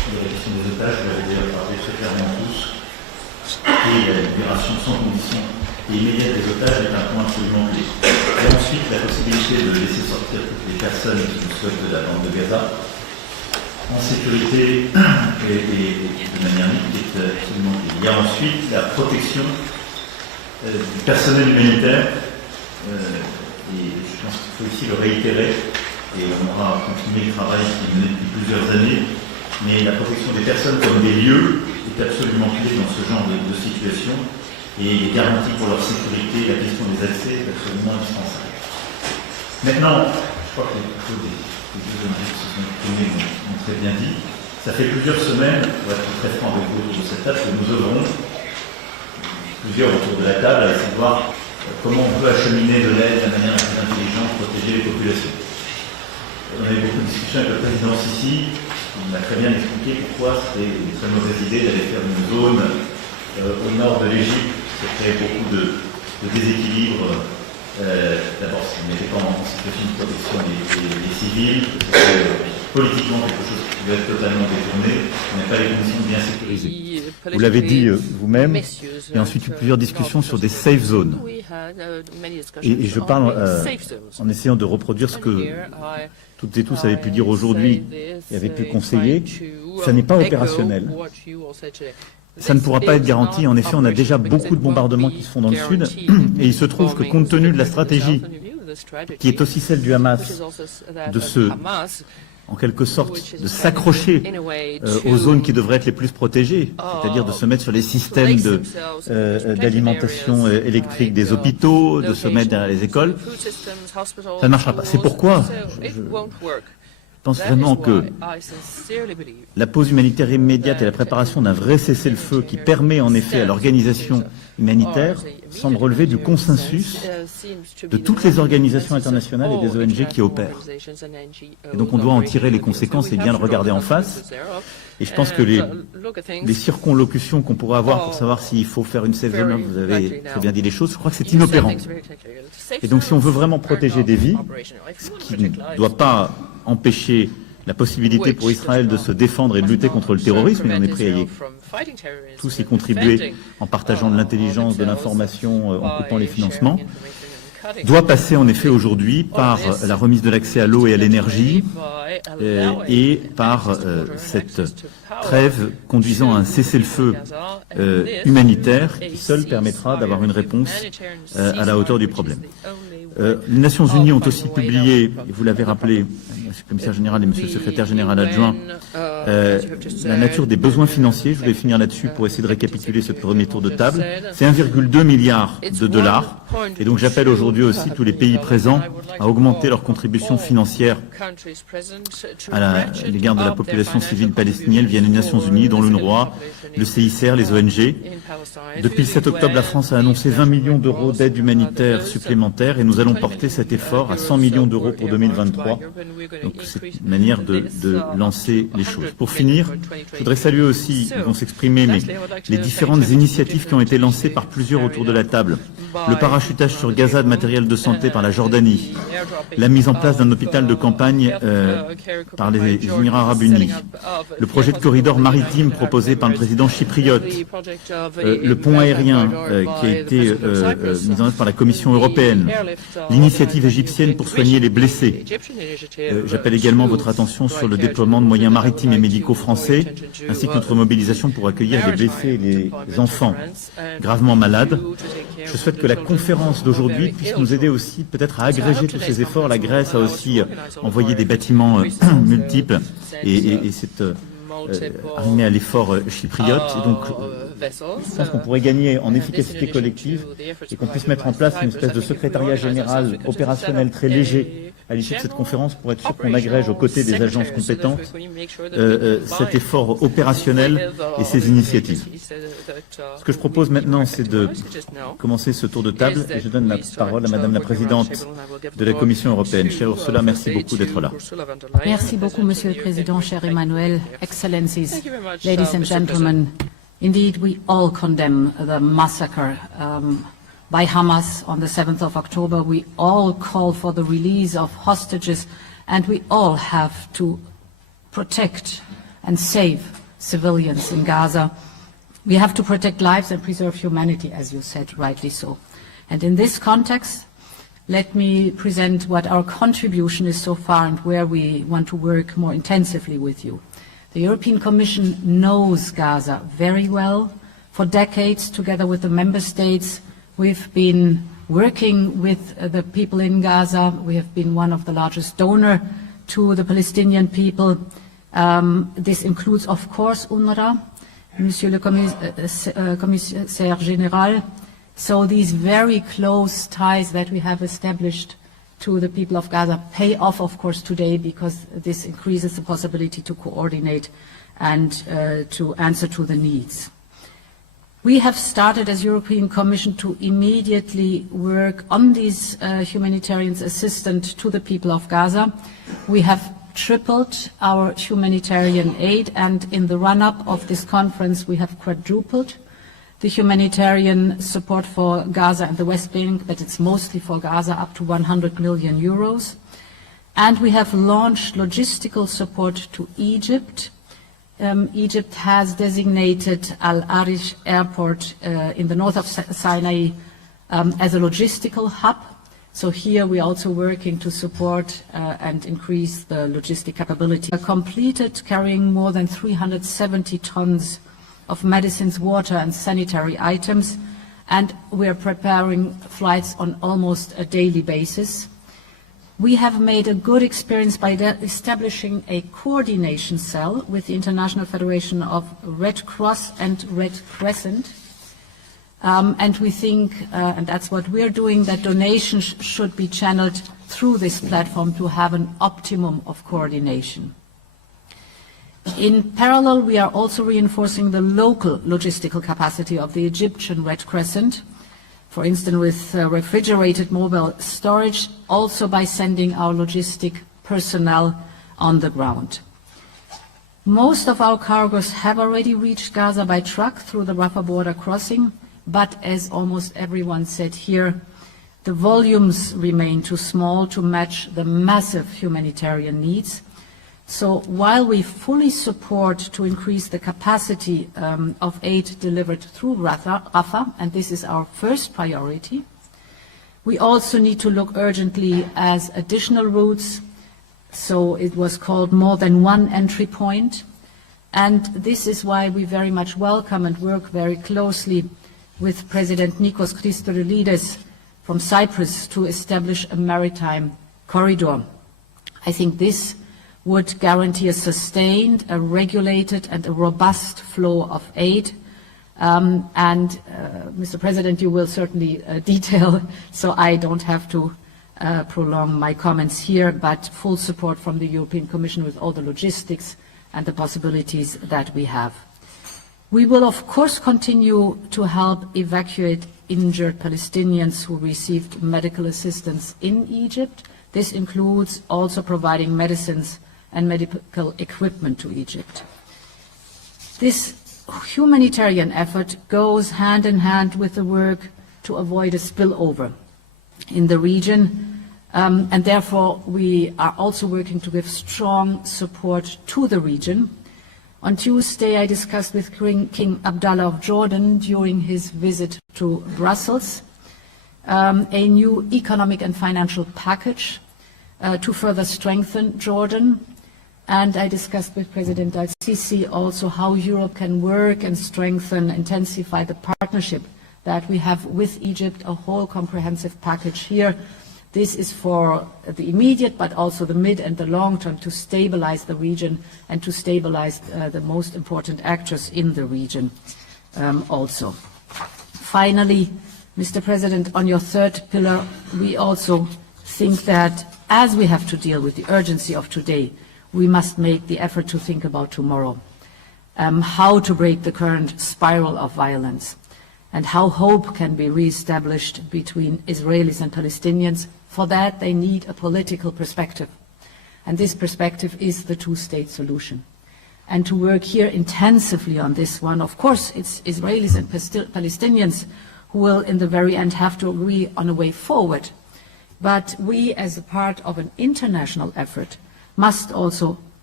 sur la question des otages, vous l'avez déjà parlé très clairement tous, et la libération sans condition et immédiate des otages est un point absolument clé. Et ensuite, la possibilité de laisser sortir toutes les personnes qui le souhaitent de la bande de Gaza en sécurité et de manière libre est absolument clé. Il y a ensuite la protection du personnel humanitaire, et je pense qu'il faut ici le réitérer, et on aura continué le travail qui est mené depuis plusieurs années, mais la protection des personnes comme des lieux est absolument clé dans ce genre de situation, et les garanties pour leur sécurité, la question des accès est absolument indispensable. Maintenant, je crois que les deux ONG qui se sont exprimés l'ont très bien dit, ça fait plusieurs semaines, pour être très franc avec vous autour de cette table, que nous œuvrons plusieurs autour de la table à essayer de voir comment on peut acheminer de l'aide de la manière la plus intelligente, protéger les populations. On a eu beaucoup de discussions avec le président Sisi, il m'a très bien expliqué pourquoi c'était une très mauvaise idée d'aller faire une zone au nord de l'Égypte, ça crée beaucoup de déséquilibre. D'abord, si on n'était pas en situation de protection des civils, c'était politiquement quelque chose qui pouvait être totalement détourné, on n'a pas les conditions bien sécurisées. Vous l'avez dit vous-même, il y a ensuite eu plusieurs discussions sur des safe zones. Et je parle en essayant de reproduire ce que toutes et tous avaient pu dire aujourd'hui et avaient pu conseiller. Ça n'est pas opérationnel. Ça ne pourra pas être garanti. En effet, on a déjà beaucoup de bombardements qui se font dans le sud. Et il se trouve que compte tenu de la stratégie qui est aussi celle du Hamas, en quelque sorte, de s'accrocher aux zones qui devraient être les plus protégées, c'est-à-dire de se mettre sur les systèmes d'alimentation électrique des hôpitaux, de se mettre derrière les écoles, ça ne marchera pas. C'est pourquoi je pense vraiment que la pause humanitaire immédiate et la préparation d'un vrai cessez-le-feu qui permet en effet à l'organisation humanitaire semble relever du consensus de toutes les organisations internationales et des ONG qui opèrent. Et donc on doit en tirer les conséquences et bien le regarder en face. Et je pense que les circonlocutions qu'on pourrait avoir pour savoir s'il faut faire une safe zone, vous avez très bien dit les choses, je crois que c'est inopérant. Et donc si on veut vraiment protéger des vies, ce qui ne doit pas empêcher la possibilité pour Israël de se défendre et de lutter contre le terrorisme, et on est prêt à tous y contribuer en partageant de l'intelligence, de l'information, en coupant les financements, doit passer en effet aujourd'hui par la remise de l'accès à l'eau et à l'énergie et par cette trêve conduisant à un cessez-le-feu humanitaire qui seul permettra d'avoir une réponse à la hauteur du problème. Les Nations Unies ont aussi publié, et vous l'avez rappelé, Monsieur le Commissaire général et Monsieur le Secrétaire général adjoint, la nature des besoins financiers. Je voulais finir là-dessus pour essayer de récapituler ce premier tour de table. C'est 1,2 milliard de dollars. Et donc j'appelle aujourd'hui aussi tous les pays présents à augmenter leur contribution financière à l'égard de la population civile palestinienne via les Nations Unies, dont l'UNRWA, le CICR, les ONG. Depuis le 7 octobre, la France a annoncé 20 millions d'euros d'aide humanitaire supplémentaire et nous allons porter cet effort à 100 millions d'euros pour 2023. Donc c'est une manière de lancer les choses. Pour finir, je voudrais saluer aussi, ils vont s'exprimer, mais les différentes initiatives qui ont été lancées par plusieurs autour de la table. Le parachutage sur Gaza de matériel de santé par la Jordanie, la mise en place d'un hôpital de campagne par les Émirats arabes unis, le projet de corridor maritime proposé par le président chypriote, le pont aérien qui a été mis en œuvre par la Commission européenne, l'initiative égyptienne pour soigner les blessés. J'appelle également votre attention sur le déploiement de moyens maritimes et médicaux français, ainsi que notre mobilisation pour accueillir les blessés et les enfants gravement malades. Je souhaite que la conférence d'aujourd'hui puisse nous aider aussi peut-être à agréger tous ces efforts. La Grèce a aussi envoyé des bâtiments multiples et c'est arrimé à l'effort chypriote. Et donc, je pense qu'on pourrait gagner en efficacité collective et qu'on puisse mettre en place une espèce de secrétariat général opérationnel très léger à l'issue de cette conférence pour être sûr qu'on agrège aux côtés des agences compétentes cet effort opérationnel et ces initiatives. Ce que je propose maintenant, c'est de commencer ce tour de table et je donne la parole à Madame la Présidente de la Commission européenne. Chère Ursula, merci beaucoup d'être là. Merci beaucoup, Monsieur le Président, cher Emmanuel, Excellencies, ladies and gentlemen. Indeed, we all condemn the massacre by Hamas on the 7th of October. We all call for the release of hostages, and we all have to protect and save civilians in Gaza. We have to protect lives and preserve humanity, as you said, rightly so. And in this context, let me present what our contribution is so far and where we want to work more intensively with you. The European Commission knows Gaza very well. For decades, together with the member states, we've been working with the people in Gaza. We have been one of the largest donors to the Palestinian people. This includes, of course, UNRWA, Monsieur le Commissaire Général. So these very close ties that we have established to the people of Gaza pay off, of course, today, because this increases the possibility to coordinate and to answer to the needs. We have started as European Commission to immediately work on these humanitarian assistance to the people of Gaza. We have tripled our humanitarian aid, and in the run-up of this conference we have quadrupled the humanitarian support for Gaza and the West Bank, but it's mostly for Gaza, up to 100 million euros. And we have launched logistical support to Egypt. Egypt has designated Al-Arish Airport in the north of Sinai as a logistical hub. So here we are also working to support and increase the logistic capability. Completed carrying more than 370 tons of medicines, water and sanitary items, and we are preparing flights on almost a daily basis. We have made a good experience by establishing a coordination cell with the International Federation of Red Cross and Red Crescent. And we think, and that's what we're doing, that donations should be channeled through this platform to have an optimum of coordination. In parallel, we are also reinforcing the local logistical capacity of the Egyptian Red Crescent, for instance with refrigerated mobile storage, also by sending our logistic personnel on the ground. Most of our cargoes have already reached Gaza by truck through the Rafah border crossing, but as almost everyone said here, the volumes remain too small to match the massive humanitarian needs. So while we fully support to increase the capacity of aid delivered through Rafah, and this is our first priority, we also need to look urgently at additional routes. So it was called more than one entry point. And this is why we very much welcome and work very closely with President Nikos Christodoulidis from Cyprus to establish a maritime corridor. I think this would guarantee a sustained, a regulated and a robust flow of aid. Mr. President, you will certainly detail, so I don't have to prolong my comments here, but full support from the European Commission with all the logistics and the possibilities that we have. We will, of course, continue to help evacuate injured Palestinians who received medical assistance in Egypt. This includes also providing medicines and medical equipment to Egypt. This humanitarian effort goes hand in hand with the work to avoid a spillover in the region, and therefore we are also working to give strong support to the region. On Tuesday, I discussed with King Abdullah of Jordan during his visit to Brussels a new economic and financial package to further strengthen Jordan. And I discussed with President al-Sisi also how Europe can work and strengthen, intensify the partnership that we have with Egypt, a whole comprehensive package here. This is for the immediate, but also the mid and the long term, to stabilize the region and to stabilize the most important actors in the region also. Finally, Mr. President, on your third pillar, we also think that as we have to deal with the urgency of today, we must make the effort to think about tomorrow, how to break the current spiral of violence, and how hope can be re-established between Israelis and Palestinians. For that, they need a political perspective. And this perspective is the two-state solution. And to work here intensively on this one, of course, it's Israelis and Palestinians who will, in the very end, have to agree on a way forward. But we, as a part of an international effort, must also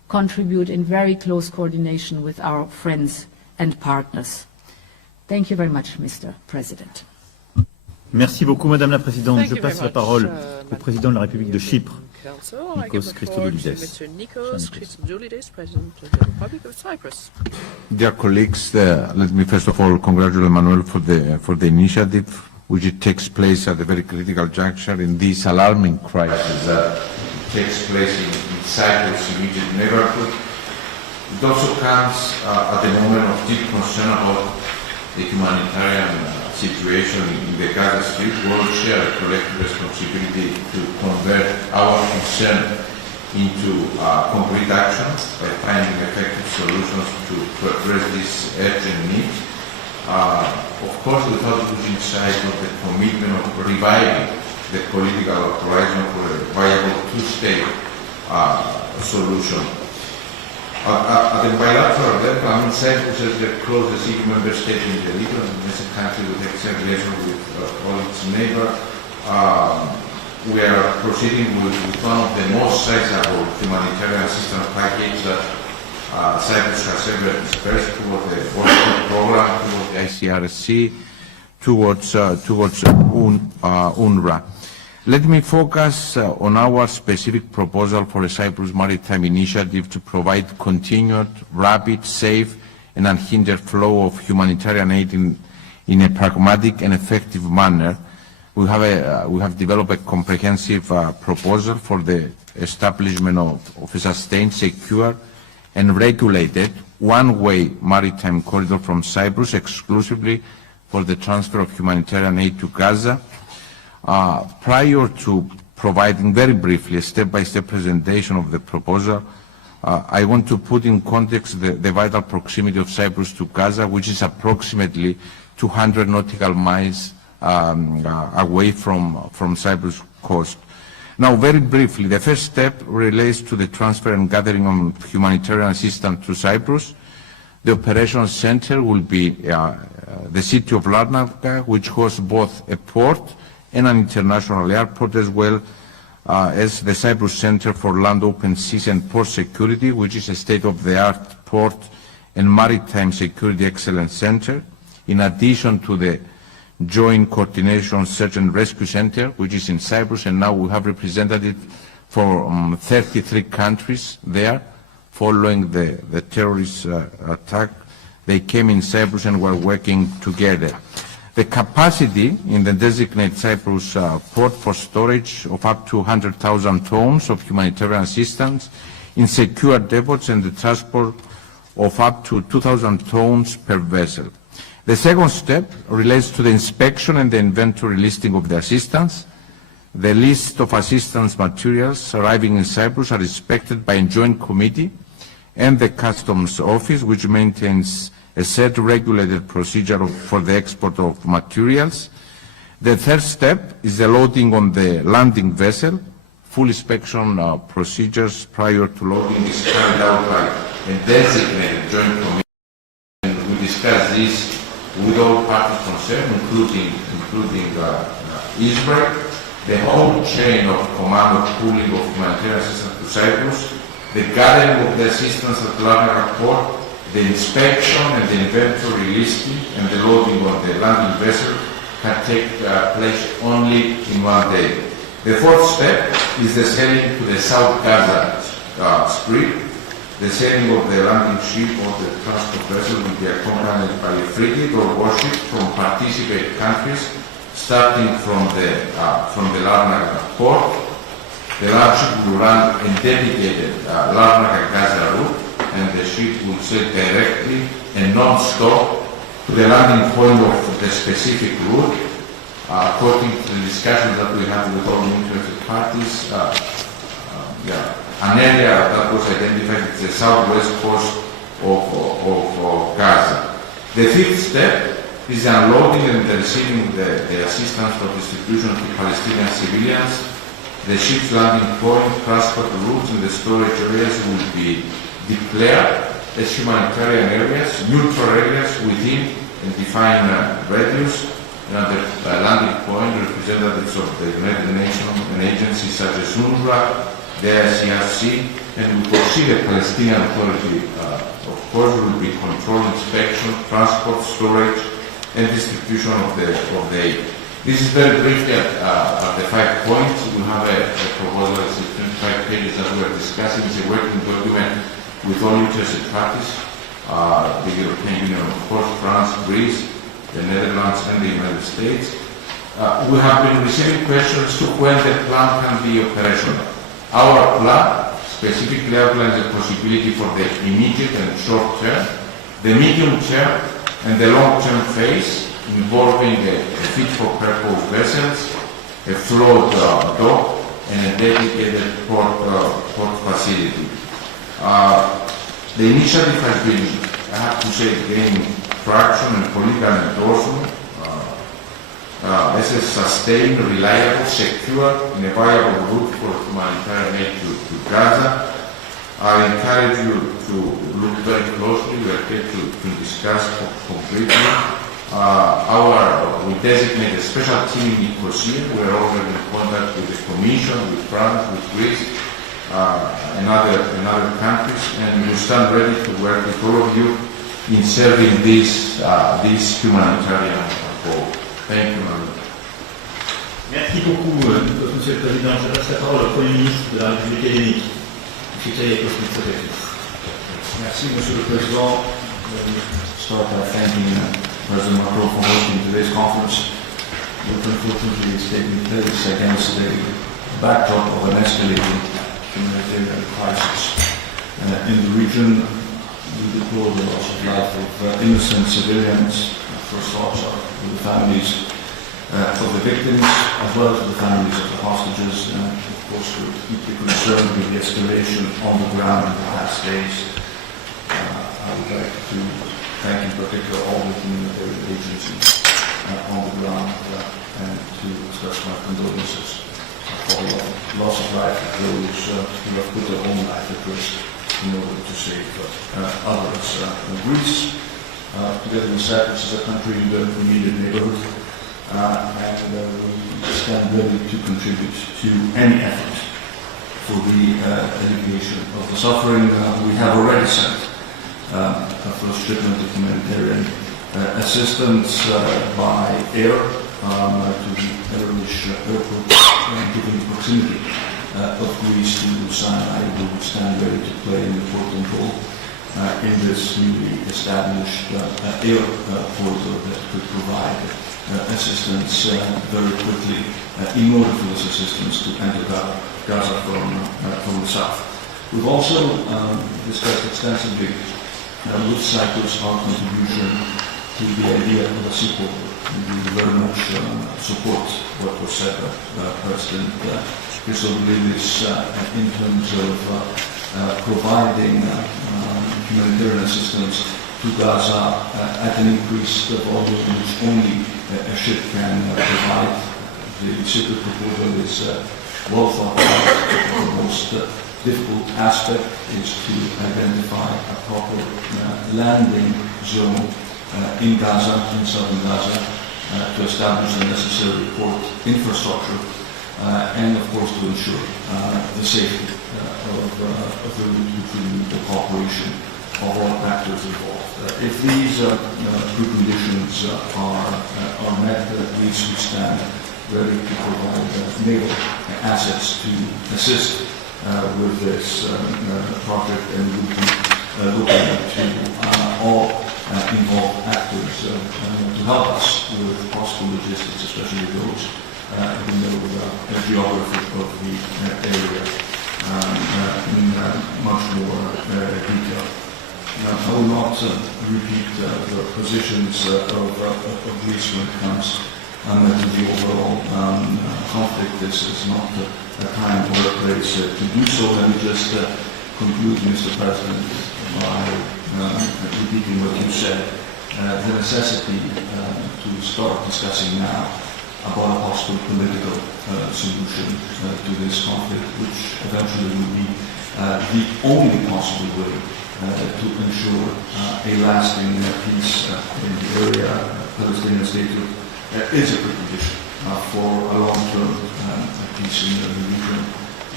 contribute in very close coordination with our friends and partners. Thank you very much, Mr. President. Merci beaucoup, Madame la Présidente. Je passe la parole au Président de la République de Chypre, Nikos Christodoulides. President of the Republic of Cyprus. Dear colleagues, let me first of all congratulate Emmanuel for the initiative, which takes place at a very critical juncture in this alarming crisis that takes place in Cyprus' immediate neighborhood. It also comes at a moment of deep concern about the humanitarian situation in the Gaza Strip. We all share a collective responsibility to convert our concern into concrete action by finding effective solutions to address this urgent need. Of course, without losing sight of the commitment of reviving the political horizon for a viable two-state solution. At the bilateral level, Cyprus is the closest EU member state in the region, and as a country with excellent relations with all its neighbors. We are proceeding with one of the most sizable humanitarian assistance packages that Cyprus has ever dispersed toward the World Program, towards the ICRC, towards UNRWA. Let me focus on our specific proposal for a Cyprus maritime initiative to provide continued, rapid, safe, and unhindered flow of humanitarian aid in a pragmatic and effective manner. We have developed a comprehensive proposal for the establishment of a sustained, secure, and regulated one-way maritime corridor from Cyprus exclusively for the transfer of humanitarian aid to Gaza. Prior to providing very briefly a step-by-step presentation of the proposal, I want to put in context the vital proximity of Cyprus to Gaza, which is approximately 200 nautical miles away from Cyprus coast. Now, very briefly, the first step relates to the transfer and gathering of humanitarian assistance to Cyprus. The operational center will be the city of Larnaca, which hosts both a port and an international airport, as well as the Cyprus Center for Land, Open Seas and Port Security, which is a state-of-the-art port and maritime security excellence center, in addition to the Joint Coordination Search and Rescue Center, which is in Cyprus, and now we have representatives for 33 countries there. Following the terrorist attack, they came in Cyprus and were working together. The capacity in the designated Cyprus port for storage of up to 100,000 tons of humanitarian assistance in secure depots and the transport of up to 2,000 tons per vessel. The second step relates to the inspection and the inventory listing of the assistance. The list of assistance materials arriving in Cyprus are inspected by a joint committee and the Customs Office, which maintains a set regulated procedure for the export of materials. The third step is the loading on the landing vessel. Full inspection procedures prior to loading is carried out by a designated joint committee. And we discuss this with all parties concerned, including Israel. The whole chain of command of pooling of humanitarian assistance to Cyprus, the gathering of the assistance at Larnaca port, the inspection and the inventory listing and the loading of the landing vessel can take place only in one day. The fourth step is the sailing to the South Gaza Strip. The sailing of the landing ship or the transport vessel will be accompanied by a frigate or warship from participating countries, starting from the Larnaca port. The large ship will run a dedicated Larnaca Gaza route, and the ship will sail directly and non-stop to the landing point of the specific route. According to the discussions that we have with all interested parties, an area that was identified as the southwest coast of Gaza. The fifth step is the unloading and the receiving the assistance for distribution to Palestinian civilians. The ship's landing point, transport routes, and the storage areas will be declared as humanitarian areas, neutral areas within and defined radius. And at the landing point, representatives of the United Nations and agencies such as UNRWA, the CRC, and we foresee the Palestinian Authority, of course, will be control, inspection, transport, storage, and distribution of the aid. This is very briefly at the 5 points. We have a proposal that's 25 pages that we are discussing. It's a working document with all interested parties, the European Union, of course, France, Greece, the Netherlands, and the United States. We have been receiving questions to when the plan can be operational. Our plan specifically outlines the possibility for the immediate and short term, the medium term, and the long-term phase, involving a fit-for-purpose vessels, a float dock, and a dedicated port facility. The initiative has been, I have to say, gaining traction and political endorsement. This is sustained, reliable, secure, and a viable route for humanitarian aid to Gaza. I encourage you to look very closely. We are here to discuss concretely. We designate a special team in Nicosia. We are already in contact with the Commission, with France, with Greece, and other countries, and we stand ready to work with all of you in serving this humanitarian goal. Thank you, Madam. Merci beaucoup, Monsieur le Président. Je passe la parole au Premier ministre de la République hellénique, M. Kyriakos Mitsotakis. Merci, Monsieur le Président. Let me start by thanking President Macron for hosting today's conference, which unfortunately is taking place against the backdrop of an escalating humanitarian crisis. In the region, we deplore the loss of life of innocent civilians. First thoughts are with the families of the victims, as well as the families of the hostages, and of course we're deeply concerned with the escalation on the ground in the past days. I would like to thank in particular all the humanitarian agencies on the ground and to express my condolences for the loss of life of those who have put their own life at risk in order to save others. Greece, together with Cyprus, is a country in the immediate neighborhood, and we stand ready to contribute to any effort for the alleviation of the suffering. We have already sent a first shipment of humanitarian assistance by air to the Polish airport, given the proximity of Greece to Sinai. We will stand ready to play an important role in this newly established air corridor that could provide assistance very quickly, in order for this assistance to enter Gaza from the south. We've also discussed extensively with Cyprus our contribution to the idea of a sequel. We very much support what was said by President Christopoulos in terms of providing humanitarian assistance to Gaza at an increased volume which only a ship can provide. The Cyprus proposal is well thought out. The most difficult aspect is to identify a proper landing zone in Gaza, in southern Gaza, to establish the necessary port infrastructure, and of course to ensure the safety of the route, which will need the cooperation of all actors involved. If these preconditions are met, at least we stand ready to provide naval assets to assist with this project, and we'll be looking to all involved actors to help us with possible logistics, especially those who know the geography of the area in much more detail. I will not repeat the positions of Greece when it comes to the overall conflict. This is not a time or a place to do so. Let me just conclude, Mr. President, by repeating what you said, the necessity to start discussing now about a possible political solution to this conflict, which eventually will be the only possible way to ensure a lasting peace in the area. Palestinian statehood is a precondition for a long-term peace in the region,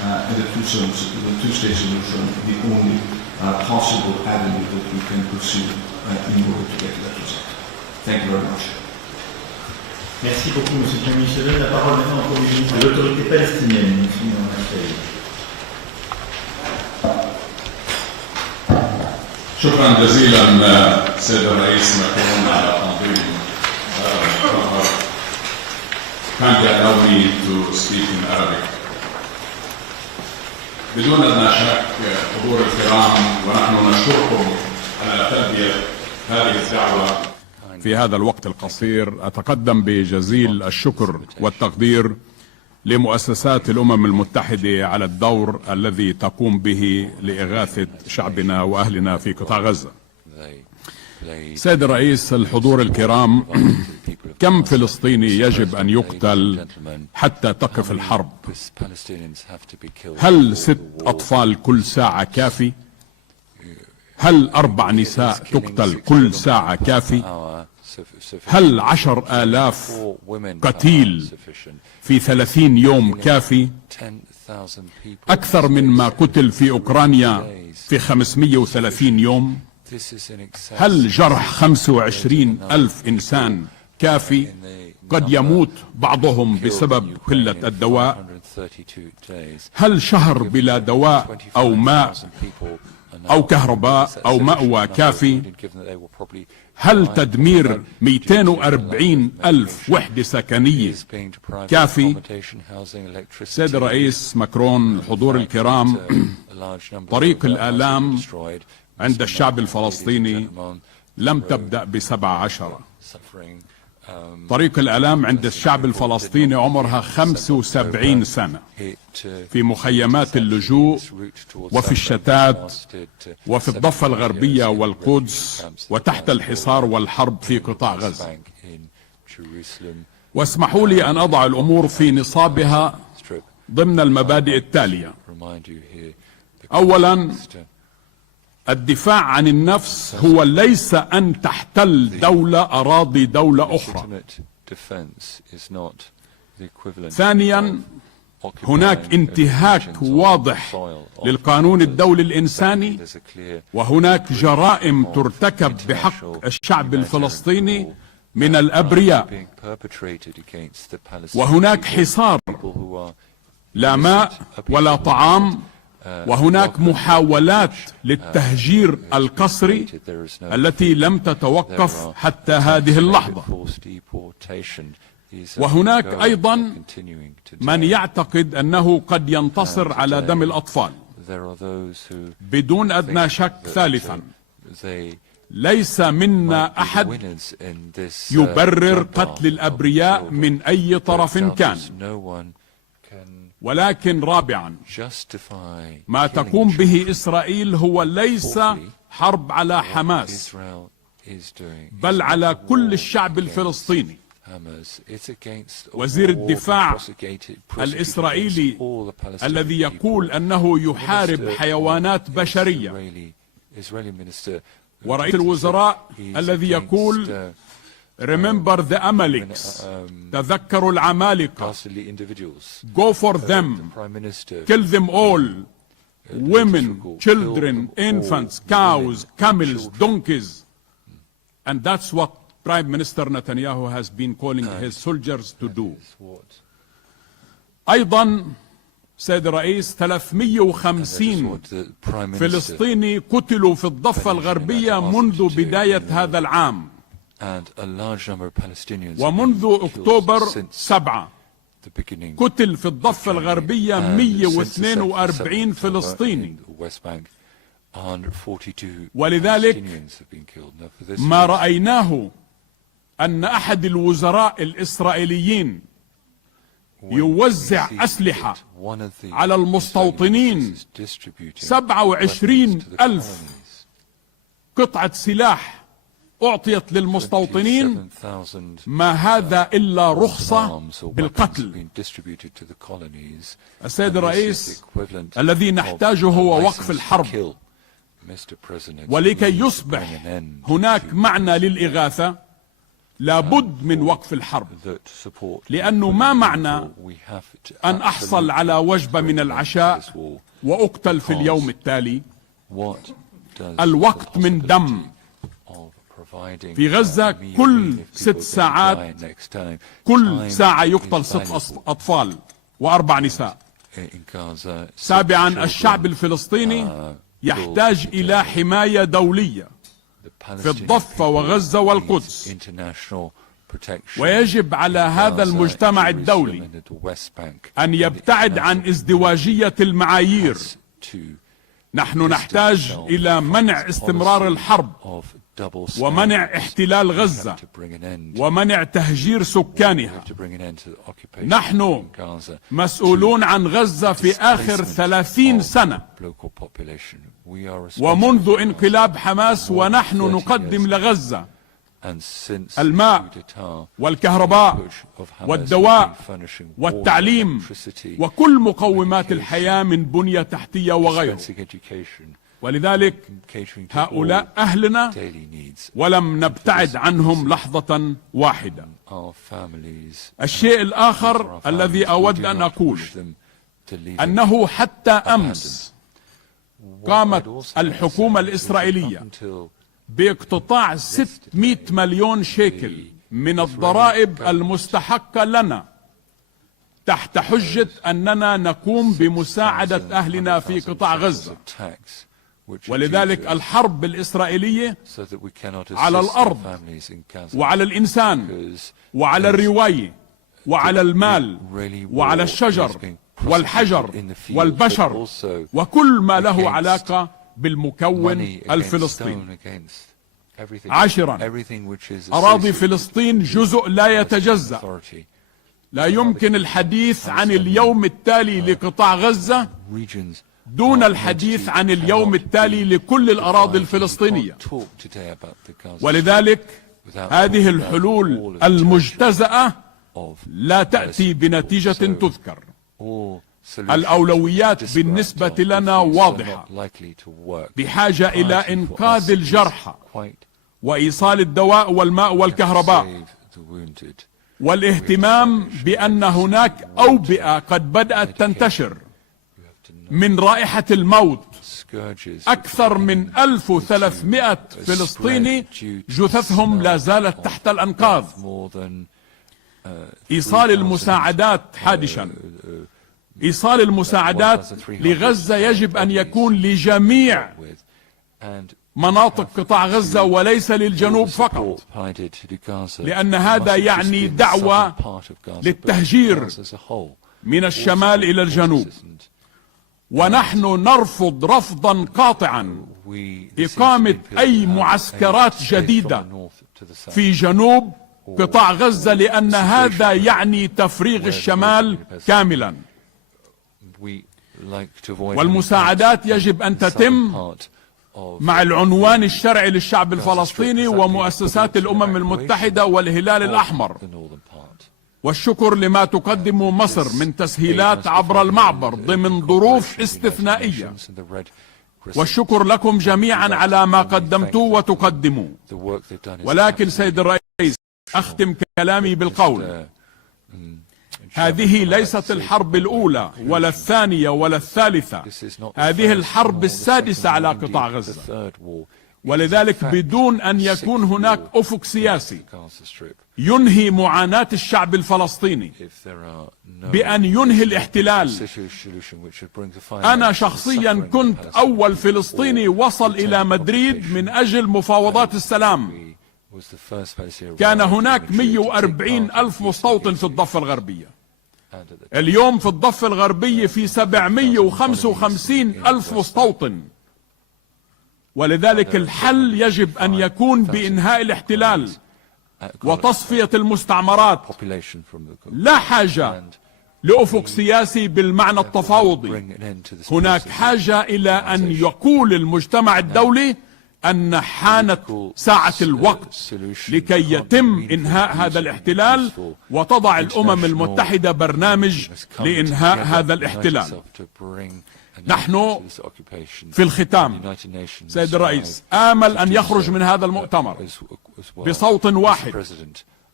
and the two-state solution the only possible avenue that we can pursue in order to get that result. Thank you very much. Merci beaucoup, Monsieur le Premier ministre. Je donne la parole maintenant au Premier ministre de l'autorité palestinienne. شكرا جزيلا سيد الرئيس ماكرون على تنظيم الحوار. Kindly allow me to speak in Arabic. بدون أدنى شك حضور الكرام ونحن نشكركم على تلبية هذه الدعوة. في هذا الوقت القصير أتقدم بجزيل الشكر والتقدير لمؤسسات الأمم المتحدة على الدور الذي تقوم به لإغاثة شعبنا وأهلنا في قطاع غزة. سيد الرئيس، الحضور الكرام، كم فلسطيني يجب أن يقتل حتى تقف الحرب؟ هل 6 أطفال كل ساعة كافي؟ هل 4 نساء تقتل كل ساعة كافي؟ هل 10,000 قتيل في 30 يوم كافي؟ أكثر من ما قتل في أوكرانيا في 530 يوم؟ هل جرح 25,000 إنسان كافي؟ قد يموت بعضهم بسبب قلة الدواء. هل شهر بلا دواء أو ماء أو كهرباء أو مأوى كافي؟ هل تدمير 240,000 وحدة سكنية كافي؟ سيد الرئيس ماكرون، الحضور الكرام، طريق الآلام عند الشعب الفلسطيني لم تبدأ ب17. طريق الآلام عند الشعب الفلسطيني عمرها 75 سنة، في مخيمات اللجوء وفي الشتات وفي الضفة الغربية والقدس وتحت الحصار والحرب في قطاع غزة. واسمحوا لي أن أضع الأمور في نصابها ضمن المبادئ التالية. أولا، الدفاع عن النفس هو ليس أن تحتل دولة أراضي دولة أخرى. ثانيا، هناك انتهاك واضح للقانون الدولي الإنساني، وهناك جرائم ترتكب بحق الشعب الفلسطيني من الأبرياء، وهناك حصار، لا ماء ولا طعام، وهناك محاولات للتهجير القسري التي لم تتوقف حتى هذه اللحظة. وهناك أيضا من يعتقد أنه قد ينتصر على دم الأطفال. بدون أدنى شك، ثالثا، ليس منا أحد يبرر قتل الأبرياء من أي طرف كان. ولكن رابعا، ما تقوم به إسرائيل هو ليس حرب على حماس، بل على كل الشعب الفلسطيني. وزير الدفاع الإسرائيلي الذي يقول أنه يحارب حيوانات بشرية، ورئيس الوزراء الذي يقول Remember the Amaleks, تذكروا العمالقة, go for them, kill them all, women, children, infants, cows, camels, donkeys. And that's what Prime Minister Netanyahu has been calling his soldiers to do. أيضا سيد الرئيس، 350 فلسطيني قتلوا في الضفة الغربية منذ بداية هذا العام، ومنذ أكتوبر 7 قتل في الضفة الغربية 142 فلسطيني. ولذلك ما رأيناه أن أحد الوزراء الإسرائيليين يوزع أسلحة على المستوطنين، 27,000 قطعة سلاح أعطيت للمستوطنين، ما هذا إلا رخصة بالقتل. السيد الرئيس، الذي نحتاجه هو وقف الحرب، ولكي يصبح هناك معنى للإغاثة لابد من وقف الحرب، لأنه ما معنى أن أحصل على وجبة من العشاء وأقتل في اليوم التالي. الوقت من دم. في غزة كل 6 ساعات كل ساعة يقتل 6 أطفال و4 نساء. 7. الشعب الفلسطيني يحتاج إلى حماية دولية في الضفة وغزة والقدس، ويجب على هذا المجتمع الدولي أن يبتعد عن ازدواجية المعايير. نحن نحتاج إلى منع استمرار الحرب، ومنع احتلال غزة، ومنع تهجير سكانها. نحن مسؤولون عن غزة في آخر 30 سنة، ومنذ انقلاب حماس ونحن نقدم لغزة الماء والكهرباء والدواء والتعليم وكل مقومات الحياة من بنية تحتية وغيره. ولذلك هؤلاء أهلنا ولم نبتعد عنهم لحظة واحدة. الشيء الآخر الذي أود أن أقوله أنه حتى أمس قامت الحكومة الإسرائيلية باقتطاع 600 مليون شيكل من الضرائب المستحقة لنا تحت حجة أننا نقوم بمساعدة أهلنا في قطاع غزة. ولذلك الحرب الإسرائيلية على الأرض وعلى الإنسان وعلى الرواية وعلى المال وعلى الشجر والحجر والبشر وكل ما له علاقة بالمكون الفلسطيني. 10. أراضي فلسطين جزء لا يتجزأ. لا يمكن الحديث عن اليوم التالي لقطاع غزة دون الحديث عن اليوم التالي لكل الأراضي الفلسطينية. ولذلك هذه الحلول المجتزأة لا تأتي بنتيجة تذكر. الأولويات بالنسبة لنا واضحة، بحاجة إلى إنقاذ الجرحى وإيصال الدواء والماء والكهرباء، والاهتمام بأن هناك أوبئة قد بدأت تنتشر من رائحة الموت. أكثر من 1300 فلسطيني جثثهم لا زالت تحت الأنقاض. إيصال المساعدات حادشا. إيصال المساعدات لغزة يجب أن يكون لجميع مناطق قطاع غزة وليس للجنوب فقط، لأن هذا يعني دعوة للتهجير من الشمال إلى الجنوب. ونحن نرفض رفضا قاطعا إقامة أي معسكرات جديدة في جنوب قطاع غزة، لأن هذا يعني تفريغ الشمال كاملا. والمساعدات يجب أن تتم مع العنوان الشرعي للشعب الفلسطيني ومؤسسات الأمم المتحدة والهلال الأحمر. والشكر لما تقدم مصر من تسهيلات عبر المعبر ضمن ظروف استثنائية. والشكر لكم جميعا على ما قدمتوا وتقدموا. ولكن سيد الرئيس، أختم كلامي بالقول: هذه ليست الحرب الأولى ولا الثانية ولا الثالثة، هذه الحرب السادسة على قطاع غزة. ولذلك بدون أن يكون هناك أفق سياسي ينهي معاناة الشعب الفلسطيني بأن ينهي الاحتلال. أنا شخصيا كنت أول فلسطيني وصل إلى مدريد من أجل مفاوضات السلام. كان هناك 140 ألف مستوطن في الضفة الغربية. اليوم في الضفة الغربية في 755 ألف مستوطن. ولذلك الحل يجب أن يكون بإنهاء الاحتلال وتصفية المستعمرات. لا حاجة لأفق سياسي بالمعنى التفاوضي. هناك حاجة إلى أن يقول المجتمع الدولي أن حانت ساعة الوقت لكي يتم إنهاء هذا الاحتلال، وتضع الأمم المتحدة برنامج لإنهاء هذا الاحتلال. نحن في الختام سيد الرئيس، آمل أن يخرج من هذا المؤتمر بصوت واحد